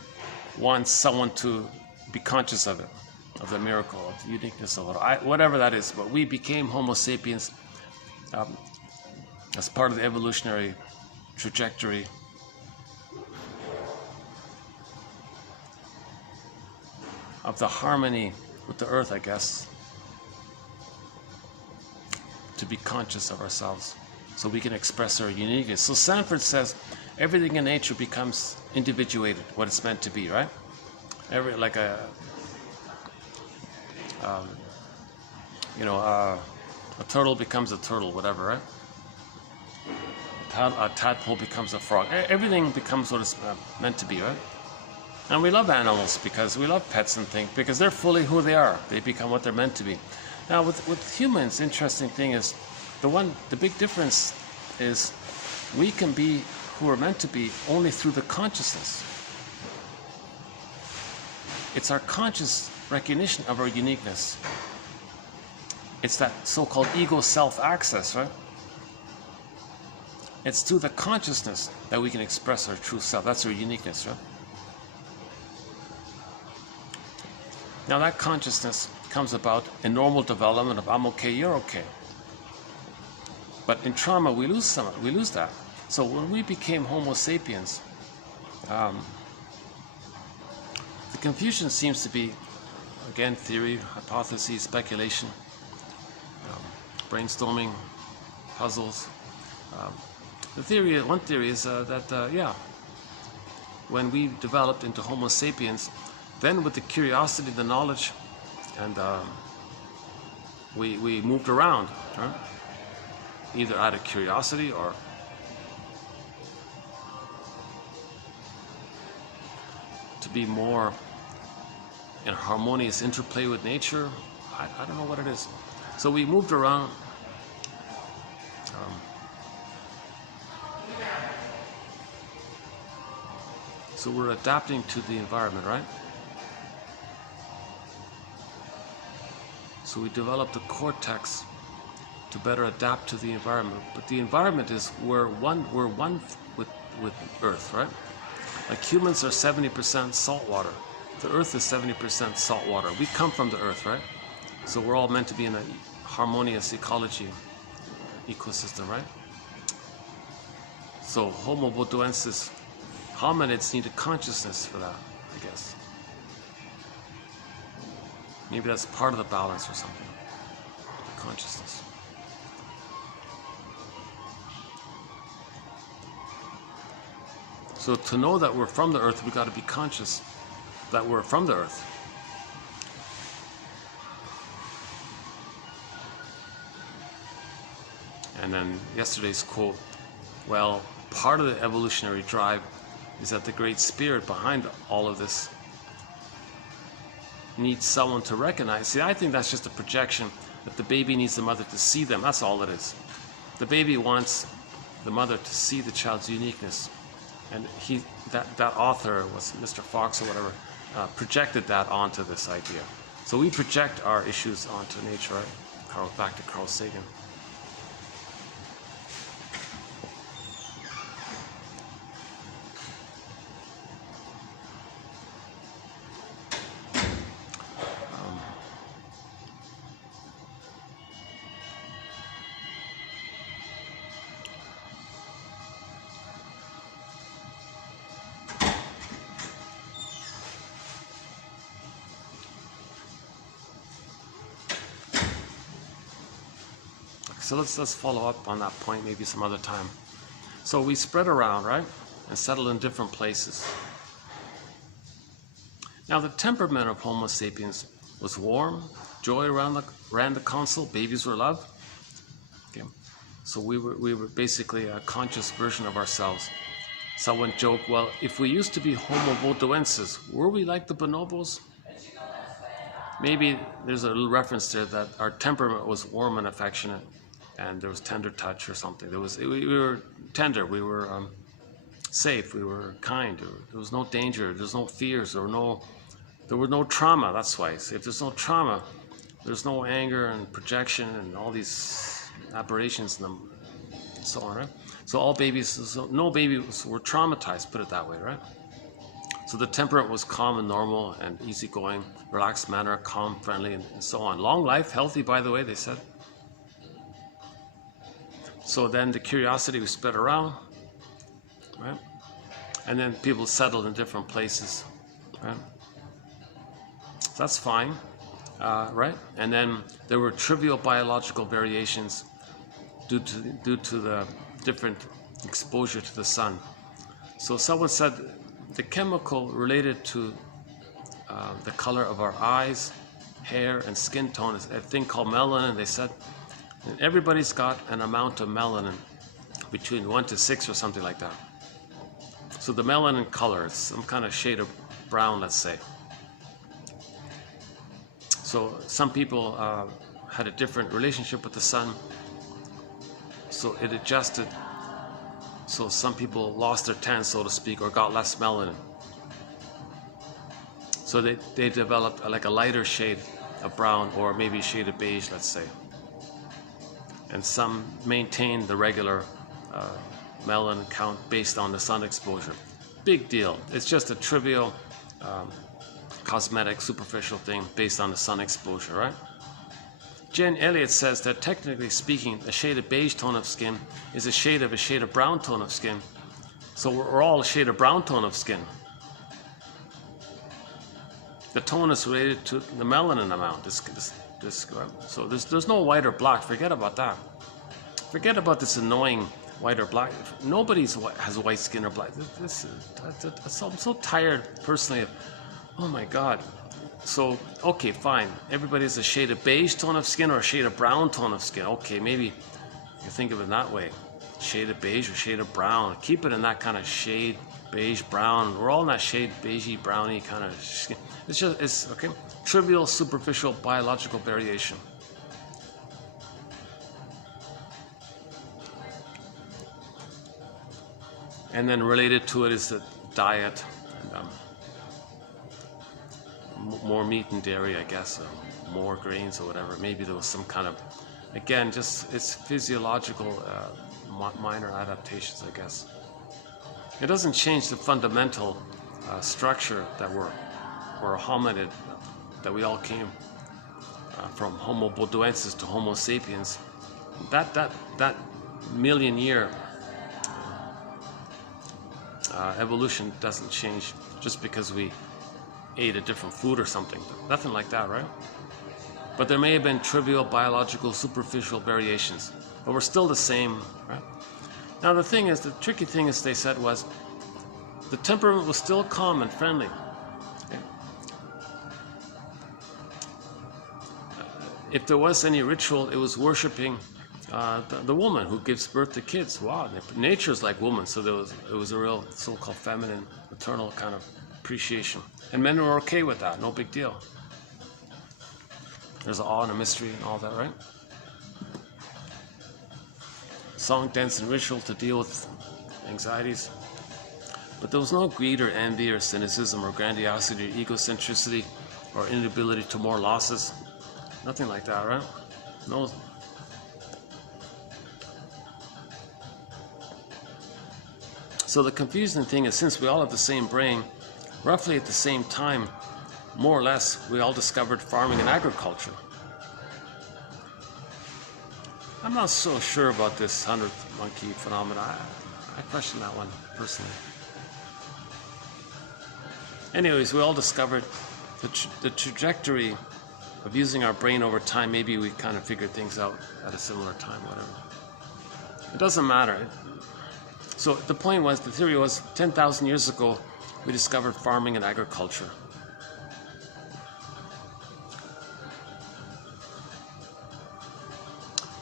wants someone to be conscious of it, of the miracle, of the uniqueness of it, whatever that is. But we became Homo sapiens as part of the evolutionary trajectory of the harmony with the earth, I guess, to be conscious of ourselves so we can express our uniqueness. So Sanford says everything in nature becomes individuated, what it's meant to be, right? A turtle becomes a turtle, whatever, right? A tadpole becomes a frog. Everything becomes what it's meant to be, right? And we love animals because we love pets and things because they're fully who they are. They become what they're meant to be. Now, with humans, interesting thing is the big difference is we can be who we're meant to be only through the consciousness. It's our conscious recognition of our uniqueness. It's that so-called ego self-access, right? It's through the consciousness that we can express our true self. That's our uniqueness, right? Now that consciousness comes about in normal development of I'm okay, you're okay. But in trauma, we lose that. So when we became Homo sapiens, the confusion seems to be, again, theory, hypothesis, speculation, brainstorming, puzzles. One theory is that when we developed into Homo sapiens, then with the curiosity, the knowledge, and we moved around, right? Either out of curiosity or to be more in harmonious interplay with nature. I don't know what it is. So we moved around. So we're adapting to the environment, right? So we developed the cortex to better adapt to the environment. But the environment is we're one with Earth, right? Like humans are 70% salt water. The Earth is 70% salt water. We come from the Earth, right? So we're all meant to be in a harmonious ecology, ecosystem, right? So Homo bodoensis, hominids need a consciousness for that, I guess. Maybe that's part of the balance or something. Consciousness. So to know that we're from the earth, we got to be conscious that we're from the earth. And then yesterday's quote, well, part of the evolutionary drive is that the Great Spirit behind all of this needs someone to recognize. See, I think that's just a projection that the baby needs the mother to see them. That's all it is. The baby wants the mother to see the child's uniqueness. And that author was Mr. Fox or whatever, projected that onto this idea. So we project our issues onto nature, right? Back to Carl Sagan. So let's follow up on that point maybe some other time. So we spread around, right? And settled in different places. Now the temperament of Homo sapiens was warm, joy ran the console, babies were loved. Okay. So we were basically a conscious version of ourselves. someone joked, well, if we used to be Homo bodoensis, were we like the bonobos? Maybe there's a little reference there that our temperament was warm and affectionate, and there was tender touch or something. We were tender, we were safe, we were kind. There was no danger, there was no fears, there was no trauma. That's why if there's no trauma, there's no anger and projection and all these aberrations in them, and so on, right? So no babies were traumatized, put it that way, right? So the temperament was calm and normal and easygoing, relaxed manner, calm, friendly, and so on. Long life, healthy, by the way, they said. So then the curiosity was spread around, right? And then people settled in different places, right? So that's fine, right? And then there were trivial biological variations due to the different exposure to the sun. So someone said the chemical related to the color of our eyes, hair, and skin tone is a thing called melanin. They said, and everybody's got an amount of melanin between 1 to 6 or something like that. So the melanin color is some kind of shade of brown, let's say. So some people had a different relationship with the sun, so it adjusted. So some people lost their tan, so to speak, or got less melanin. So they developed like a lighter shade of brown, or maybe a shade of beige, let's say. And some maintained the regular melanin count based on the sun exposure. Big deal. It's just a trivial, cosmetic, superficial thing based on the sun exposure, right? Jen Elliott says that technically speaking, a shade of beige tone of skin is a shade of brown tone of skin. So we're all a shade of brown tone of skin. The tone is related to the melanin amount. So there's no white or black. Forget about that. Forget about this annoying white or black. Nobody has white skin or black. I'm so tired personally of, oh my God. So, okay, fine. Everybody's a shade of beige tone of skin or a shade of brown tone of skin. Okay, maybe you think of it that way. Shade of beige or shade of brown. Keep it in that kind of shade, beige, brown. We're all in that shade, beigey, browny kind of skin. It's okay. Trivial, superficial, biological variation. And then related to it is the diet. And, more meat and dairy, I guess, or more grains or whatever. Maybe there was some kind of, again, just it's physiological minor adaptations, I guess. It doesn't change the fundamental structure that we're a hominid, that we all came from Homo bodoensis to Homo sapiens. That million-year evolution doesn't change just because we ate a different food or something. Nothing like that, right? But there may have been trivial, biological, superficial variations, but we're still the same, right? Now the tricky thing is, they said, was the temperament was still calm and friendly. Okay? If there was any ritual, it was worshiping the woman who gives birth to kids. Wow, nature's like woman, so it was a real so-called feminine, maternal kind of appreciation. And men were okay with that, no big deal. There's awe and a mystery and all that, right? Song, dance, and ritual to deal with anxieties. But there was no greed or envy or cynicism or grandiosity or egocentricity or inability to more losses. Nothing like that, right? No. So the confusing thing is, since we all have the same brain, roughly at the same time, more or less, we all discovered farming and agriculture. I'm not so sure about this 100th monkey phenomenon. I question that one personally. Anyways, we all discovered the trajectory of using our brain over time. Maybe we kind of figured things out at a similar time, whatever. It doesn't matter. So the point was, the theory was, 10,000 years ago, we discovered farming and agriculture.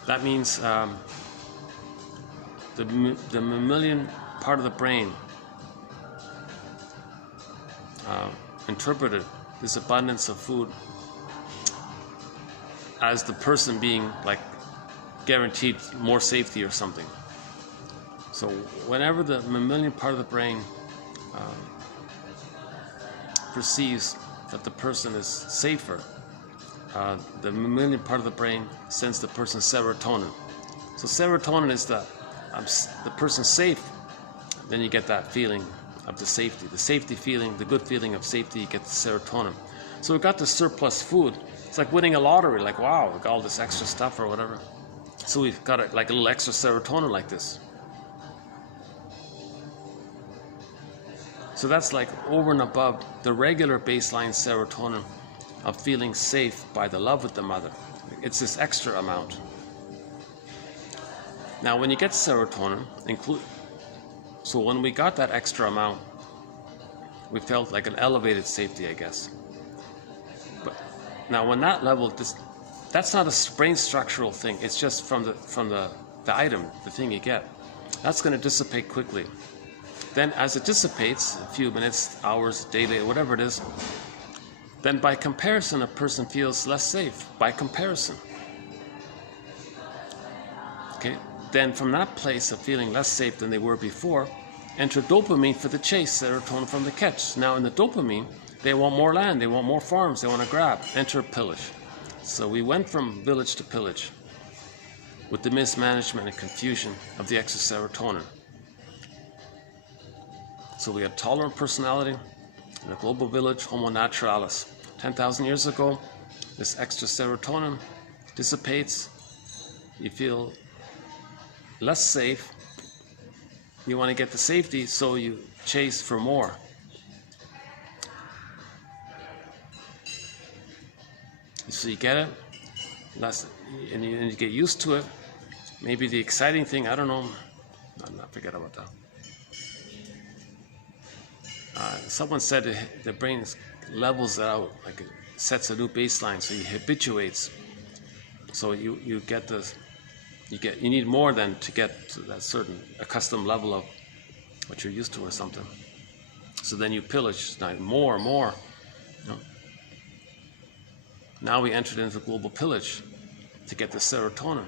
That means the mammalian part of the brain interpreted this abundance of food as the person being like guaranteed more safety or something. So whenever the mammalian part of the brain perceives that the person is safer, the mammalian part of the brain sends the person serotonin. So serotonin is the person's safe. Then you get that feeling of the safety feeling, the good feeling of safety. You get the serotonin. So we got the surplus food. It's like winning a lottery. Like, wow, we got all this extra stuff or whatever. So we've got like a little extra serotonin like this. So that's like over and above the regular baseline serotonin of feeling safe by the love with the mother. It's this extra amount. Now when you get serotonin, so when we got that extra amount, we felt like an elevated safety, I guess. But now when that level, that's not a brain structural thing. It's just from the item, the thing you get. That's going to dissipate quickly. Then as it dissipates, a few minutes, hours, daily, whatever it is, then by comparison, a person feels less safe, by comparison. Okay? Then from that place of feeling less safe than they were before, enter dopamine for the chase, serotonin from the catch. Now in the dopamine, they want more land, they want more farms, they want to grab, enter pillage. So we went from village to pillage with the mismanagement and confusion of the excess serotonin. So we had tolerant personality in a global village, homo naturalis. 10,000 years ago, this extra serotonin dissipates. You feel less safe. You want to get the safety, so you chase for more. So you get it, and you get used to it. Maybe the exciting thing, I don't know. No, forget about that. Someone said the brain levels it out, like it sets a new baseline, so it habituates. So you need more than to get to that certain accustomed level of what you're used to or something. So then you pillage, more. You know? Now we entered into global pillage to get the serotonin.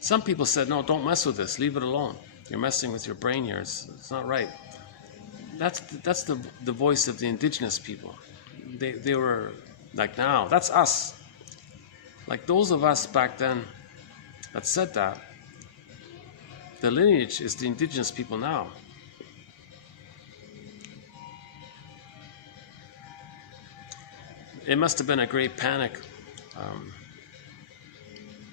Some people said, no, don't mess with this, leave it alone. You're messing with your brain here, it's not right. That's the voice of the indigenous people. They were like, now, that's us. Like those of us back then that said that, the lineage is the indigenous people now. It must have been a great panic,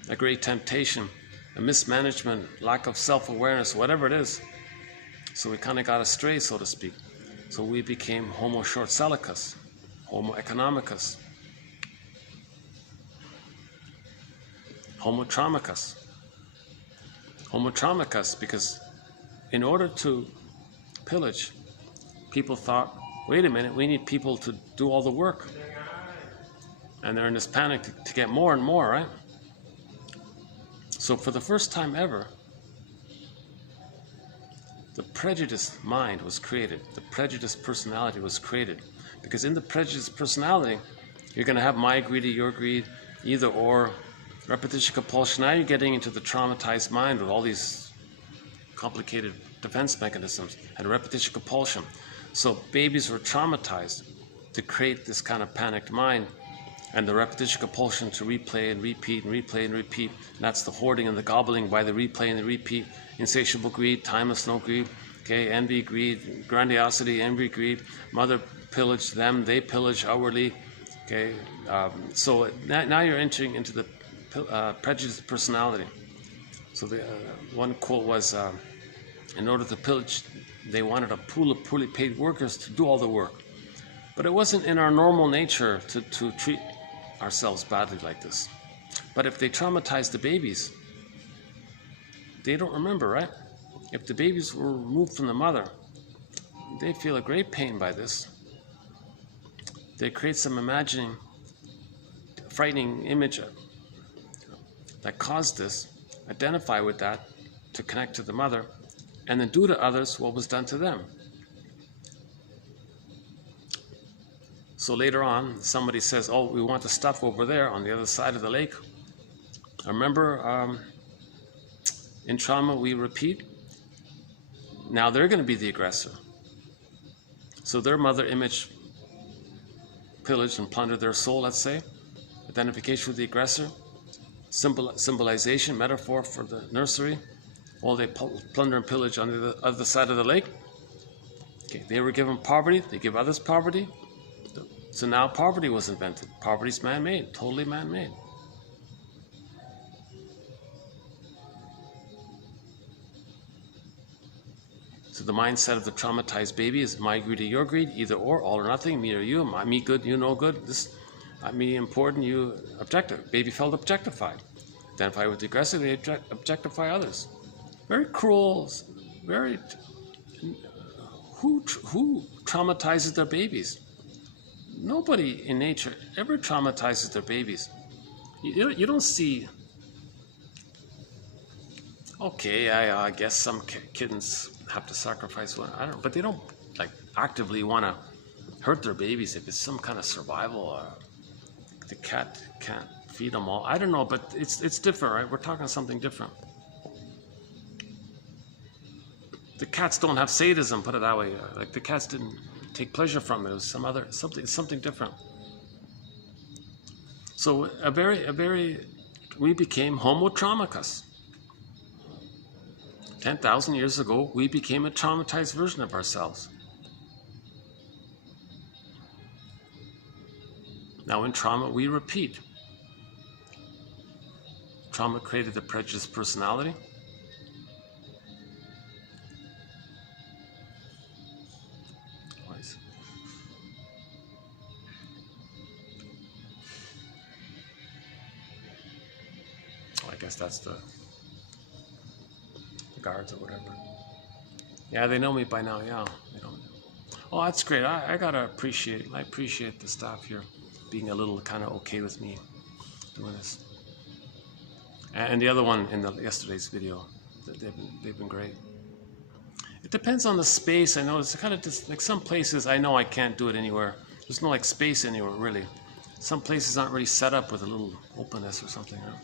a great temptation, a mismanagement, lack of self-awareness, whatever it is. So we kind of got astray, so to speak. So we became Homo short-sellicus, Homo economicus, Homo traumicus. Homo traumicus, because in order to pillage, people thought, wait a minute, we need people to do all the work. And they're in this panic to get more and more, right? So for the first time ever, the prejudiced mind was created. The prejudiced personality was created. Because in the prejudiced personality, you're going to have my greed or your greed, either or, repetition, compulsion. Now you're getting into the traumatized mind with all these complicated defense mechanisms and repetition, compulsion. So babies were traumatized to create this kind of panicked mind, and the repetition, compulsion to replay and repeat and replay and repeat. And that's the hoarding and the gobbling by the replay and the repeat. Insatiable greed, timeless no greed, okay, envy, greed, grandiosity, envy, greed, mother pillage them, they pillage outwardly, okay. So now you're entering into the prejudiced personality. So the one quote was, in order to pillage, they wanted a pool of poorly paid workers to do all the work. But it wasn't in our normal nature to treat ourselves badly like this. But if they traumatize the babies, they don't remember, right? If the babies were removed from the mother, they feel a great pain by this. They create some imagining, frightening image that caused this, identify with that to connect to the mother, and then do to others what was done to them. So later on, somebody says, oh, we want the stuff over there on the other side of the lake. Remember, in trauma, we repeat. Now they're going to be the aggressor. So their mother image pillaged and plundered their soul, let's say. Identification with the aggressor. Symbolization, metaphor for the nursery. All they plunder and pillage on the other side of the lake. Okay, they were given poverty. They give others poverty. So now poverty was invented. Poverty's man-made, totally man-made. So the mindset of the traumatized baby is my greed or your greed, either or, all or nothing, me or you, me good, you no good, this, me important, you objective. Baby felt objectified. Identify with the aggressor, they objectify others. Very cruel, very... Who traumatizes their babies? Nobody in nature ever traumatizes their babies. You don't see... Okay, I guess some kittens have to sacrifice one. I don't know, but they don't like actively want to hurt their babies if it's some kind of survival or the cat can't feed them all. I don't know, but it's different, right? We're talking something different. The cats don't have sadism, put it that way. Like the cats didn't take pleasure from it. It was something different. So we became homo traumicus. 10,000 years ago, we became a traumatized version of ourselves. Now in trauma, we repeat. Trauma created the prejudiced personality. I guess that's the guards or whatever. Yeah, they know me by now. Yeah, they know me. Oh, that's great. I appreciate the staff here being a little kind of okay with me doing this. And the other one in yesterday's video, they've been great. It depends on the space. I know it's kind of just like some places. I know I can't do it anywhere. There's no like space anywhere really. Some places aren't really set up with a little openness or something. Right?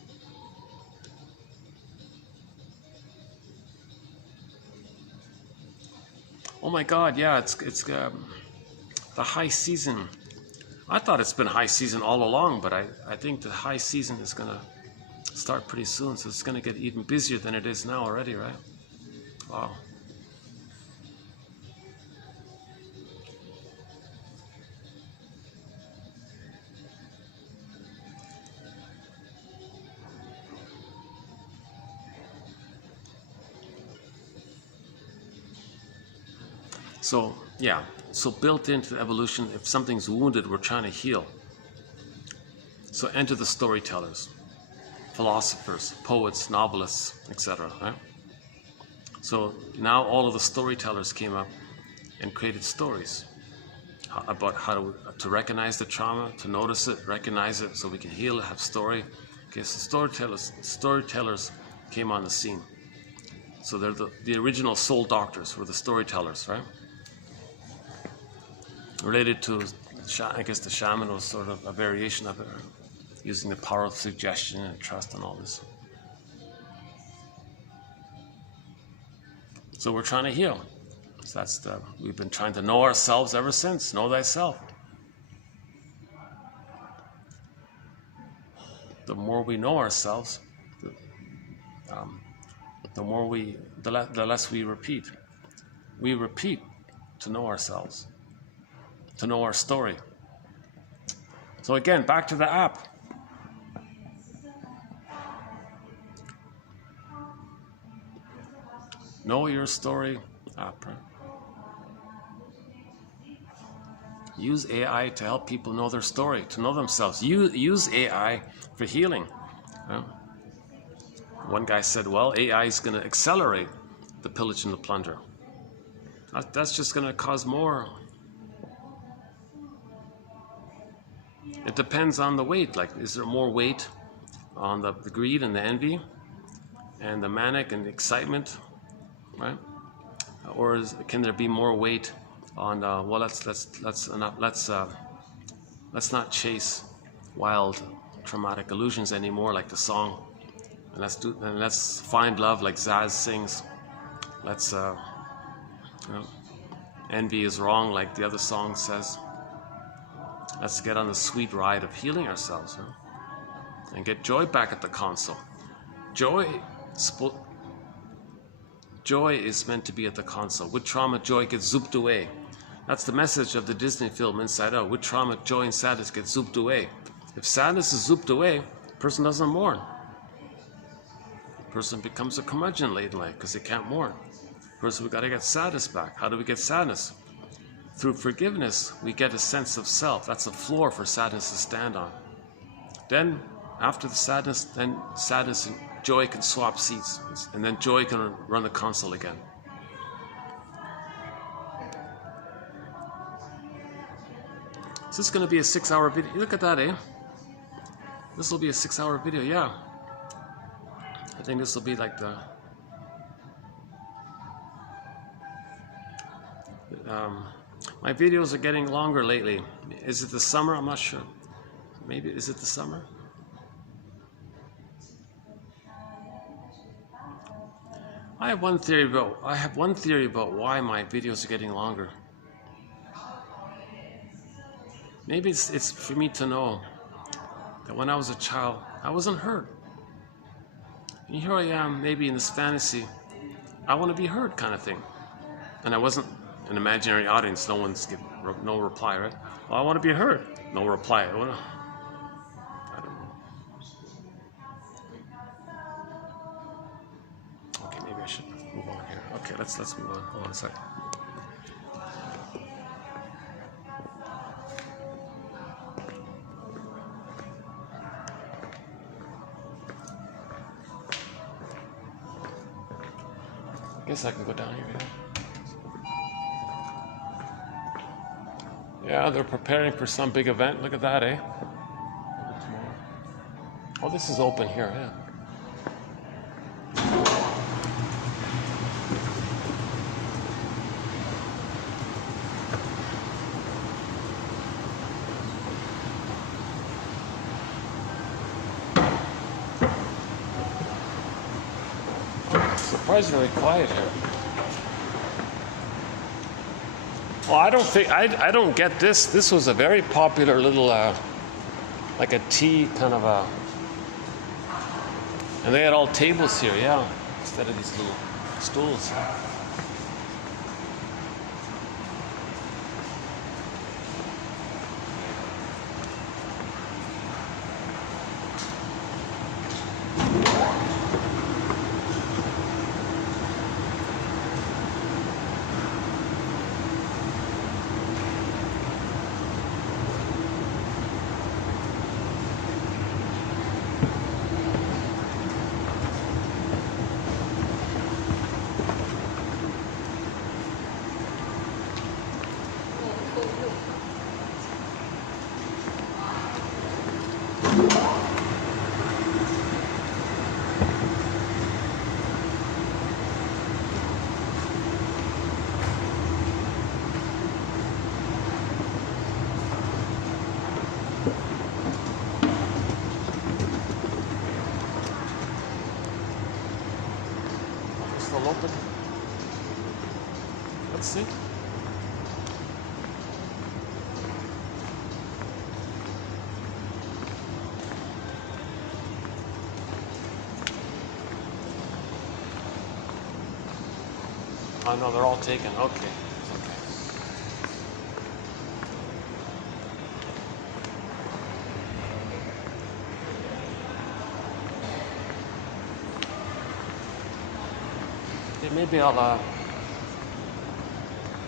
Oh my God, yeah, it's the high season. I thought it's been high season all along, but I think the high season is going to start pretty soon, so it's going to get even busier than it is now already, right? Wow. So, yeah, so built into the evolution, if something's wounded, we're trying to heal. So enter the storytellers, philosophers, poets, novelists, etc. Right? So now all of the storytellers came up and created stories about how to recognize the trauma, to notice it, recognize it, so we can heal it, have story. Okay, so storytellers came on the scene. So they're the original soul doctors were the storytellers, right? Related to, I guess the shaman was sort of a variation of it, using the power of suggestion and trust and all this. So we're trying to heal. So we've been trying to know ourselves ever since. Know thyself. The more we know ourselves, the less we repeat. We repeat to know ourselves, to know our story. So again, back to the app. Know your story app. Right? Use AI to help people know their story, to know themselves. Use AI for healing. Yeah. One guy said, well, AI is going to accelerate the pillage and the plunder. That's just going to cause more. It depends on the weight. Like, is there more weight on the greed and the envy and the manic and the excitement, right? Or can there be more weight on well, let's let's not chase wild traumatic illusions anymore, like the song. And let's find love, like Zaz sings. Let's envy is wrong, like the other song says. Let's get on the sweet ride of healing ourselves, and get joy back at the console. Joy is meant to be at the console. With trauma, joy gets zooped away. That's the message of the Disney film Inside Out. With trauma, joy and sadness get zooped away. If sadness is zooped away, the person doesn't mourn. The person becomes a curmudgeon late in life because they can't mourn. First, we got to get sadness back. How do we get sadness? Through forgiveness, we get a sense of self. That's a floor for sadness to stand on. Then, after the sadness, then sadness and joy can swap seats. And then joy can run the console again. Is this going to be a 6-hour video? Look at that, eh? This will be a 6-hour video, yeah. I think this will be like the... my videos are getting longer lately. Is it the summer? I'm not sure. Maybe, is it the summer? I have one theory about why my videos are getting longer. Maybe it's for me to know that when I was a child, I wasn't heard. And here I am, maybe in this fantasy, I want to be heard kind of thing. And I wasn't an imaginary audience, no one's giving no reply, right? Well, I want to be heard. No reply. I don't know. Okay, maybe I should move on here. Okay, let's move on. Hold on a second. I guess I can go down here, yeah. Yeah, they're preparing for some big event. Look at that, eh? Oh, this is open here, yeah. Surprisingly quiet here. Well, I don't think I don't get this. This was a very popular little like a tea kind of a, and they had all tables here, yeah, instead of these little stools. Open. Let's see. Oh no, they're all taken. Okay. Okay. Yeah, maybe I'll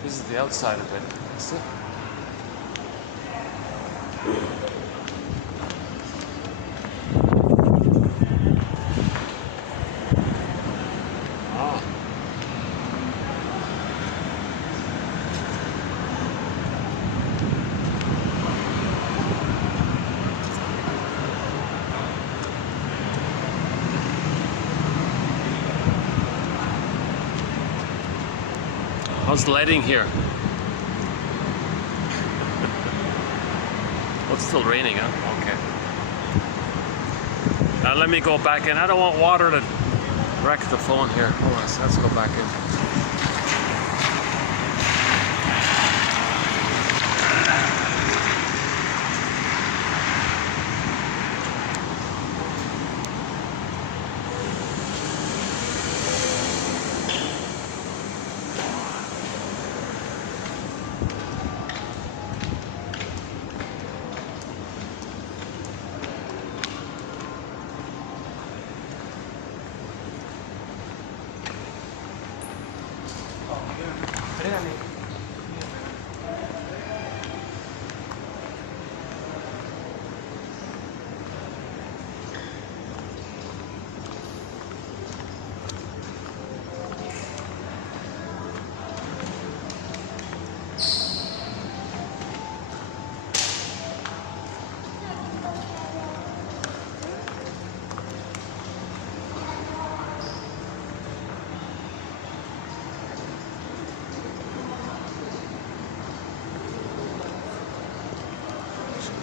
this is the outside of it. See? Oh. How's the lighting here? Well, it's still raining, huh? Okay. Now let me go back in. I don't want water to wreck the phone here. Hold on, so let's go back in.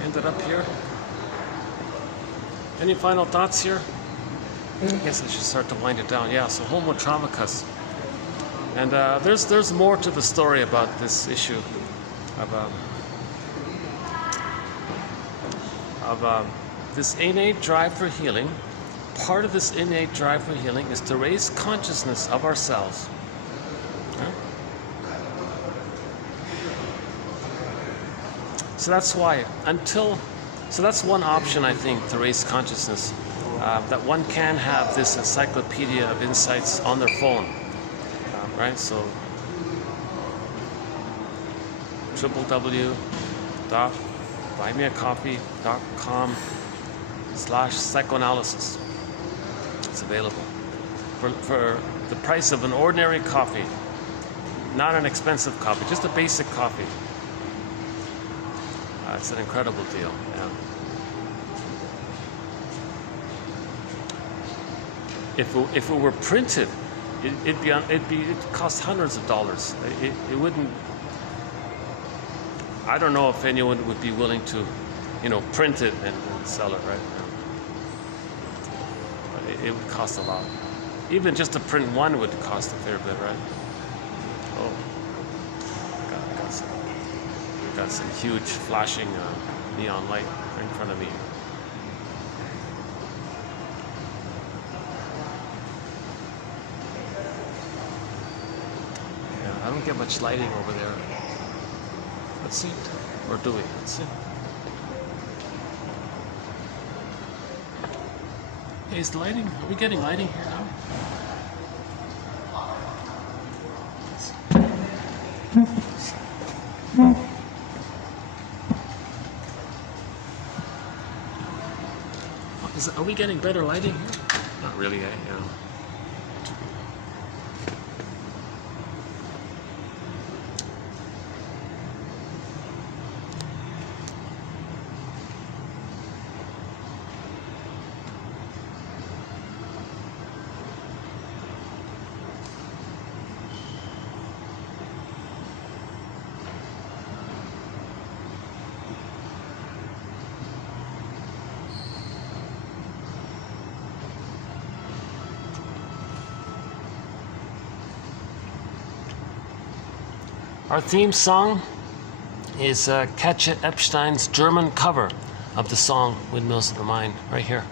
Ended up here. Any final thoughts here? I guess I should start to wind it down. Yeah, so Homo Traumicus. And there's more to the story about this issue of this innate drive for healing. Part of this innate drive for healing is to raise consciousness of ourselves. Yeah? So that's why, so that's one option, I think, to raise consciousness, that one can have this encyclopedia of insights on their phone, right? So www.buymeacoffee.com/psychoanalysis. It's available for the price of an ordinary coffee, not an expensive coffee, just a basic coffee. It's an incredible deal. Yeah. If it were printed, it'd cost hundreds of dollars. It wouldn't. I don't know if anyone would be willing to, print it and sell it, right? But it would cost a lot. Even just to print one would cost a fair bit, right? Oh, got some huge flashing neon light right in front of me. Yeah, I don't get much lighting over there. Let's see. Or do we? Let's see. Hey, is the lighting? Are we getting lighting here now? Are we getting better lighting here? Not really, eh? Yeah. Our theme song is Katja Epstein's German cover of the song Windmills of the Mind, right here.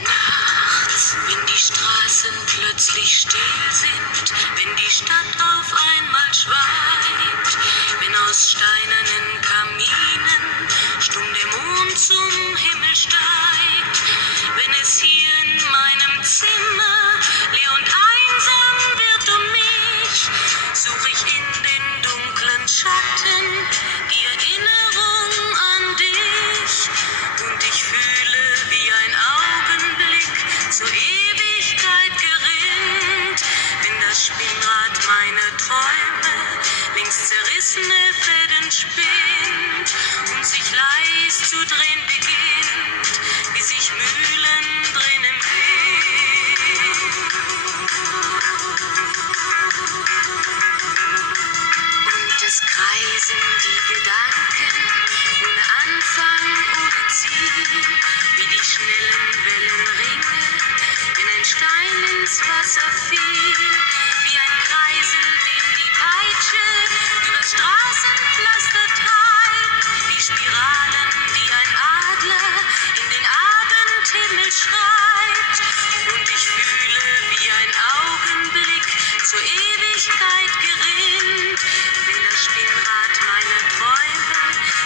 Nachts, wenn die Straßen plötzlich still sind, wenn die Stadt auf einmal schweigt, wenn aus steinernen Kaminen stumm der Mond zum Himmel steigt, wenn es hier in meinem Zimmer leer und einsam wird um mich, suche ich in den dunklen Schatten die Erinnerung an dich und ich fühle, wie ein Augenblick zur Ewigkeit gerinnt, wenn das Spinnrad meiner Träume links zerrissene Fäden spinnt und sich leis zu drehen beginnt, wie sich Mühlen drehen im Wind. kreisen die Gedanken ohne Anfang, ohne Ziel, wie die schnellen Wellenringe, wenn ein Stein ins Wasser fiel, wie ein Kreisel, den die Peitsche übers Straßenpflaster treibt, wie Spiralen, die ein Adler in den Abendhimmel schreibt. Und ich fühle, wie ein Augenblick zur Ewigkeit gerinnt, wenn das Spinnrad meiner Träume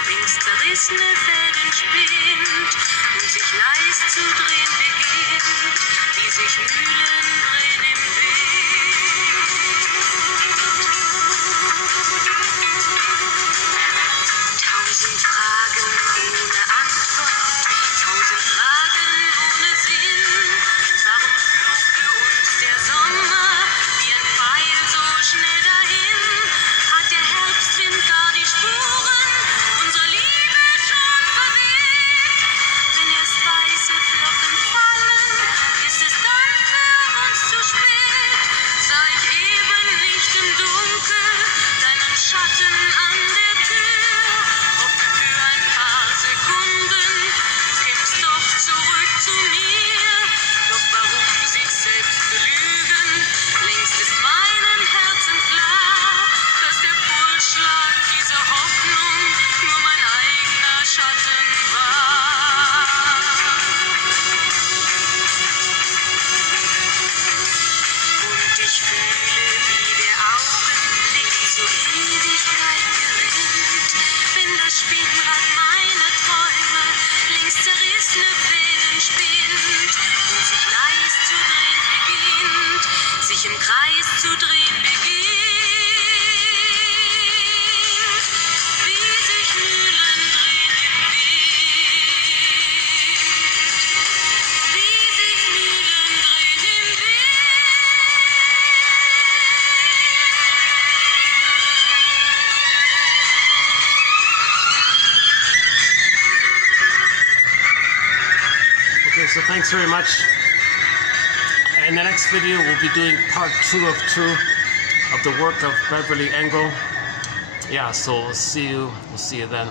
links zerrissene Fäden spinnt und sich leis zu drehen beginnt, wie sich Mühlen drehen im Wind. 1000 Fragen ohne Antwort, 1000 Fragen ohne Sinn. Warum flog für uns der Sommer wie ein Pfeil so schnell dahin? Hat der Herbstwind gar die Spuren unserer Liebe schon verweht? Wenn erst weiße Flocken fallen, ist es dann für uns zu spät. Sah ich eben nicht im Dunkel deinen Schatten an der Tür, hoffte für ein paar Sekunden, kämst doch zurück zu mir. Doch warum sich selbst belügen? Längst ist meinem Herzen klar, dass der Pulsschlag dieser Hoffnung nur mein eigener Schatten war. Und ich fühle, wie der Augenblick zur Ewigkeit gerinnt, wenn das Spinnrad meiner Träume links zerrissene Fäden spinnt und sich leis zu drehen beginnt, sich im Kreis zu drehen beginnt, wie sich Mühlen drehen im Wind, wie sich Mühlen drehen im Wind. Okay, so thanks very much. In the next video, we'll be doing part 2 of the work of Beverly Engel. Yeah, so we'll see you then.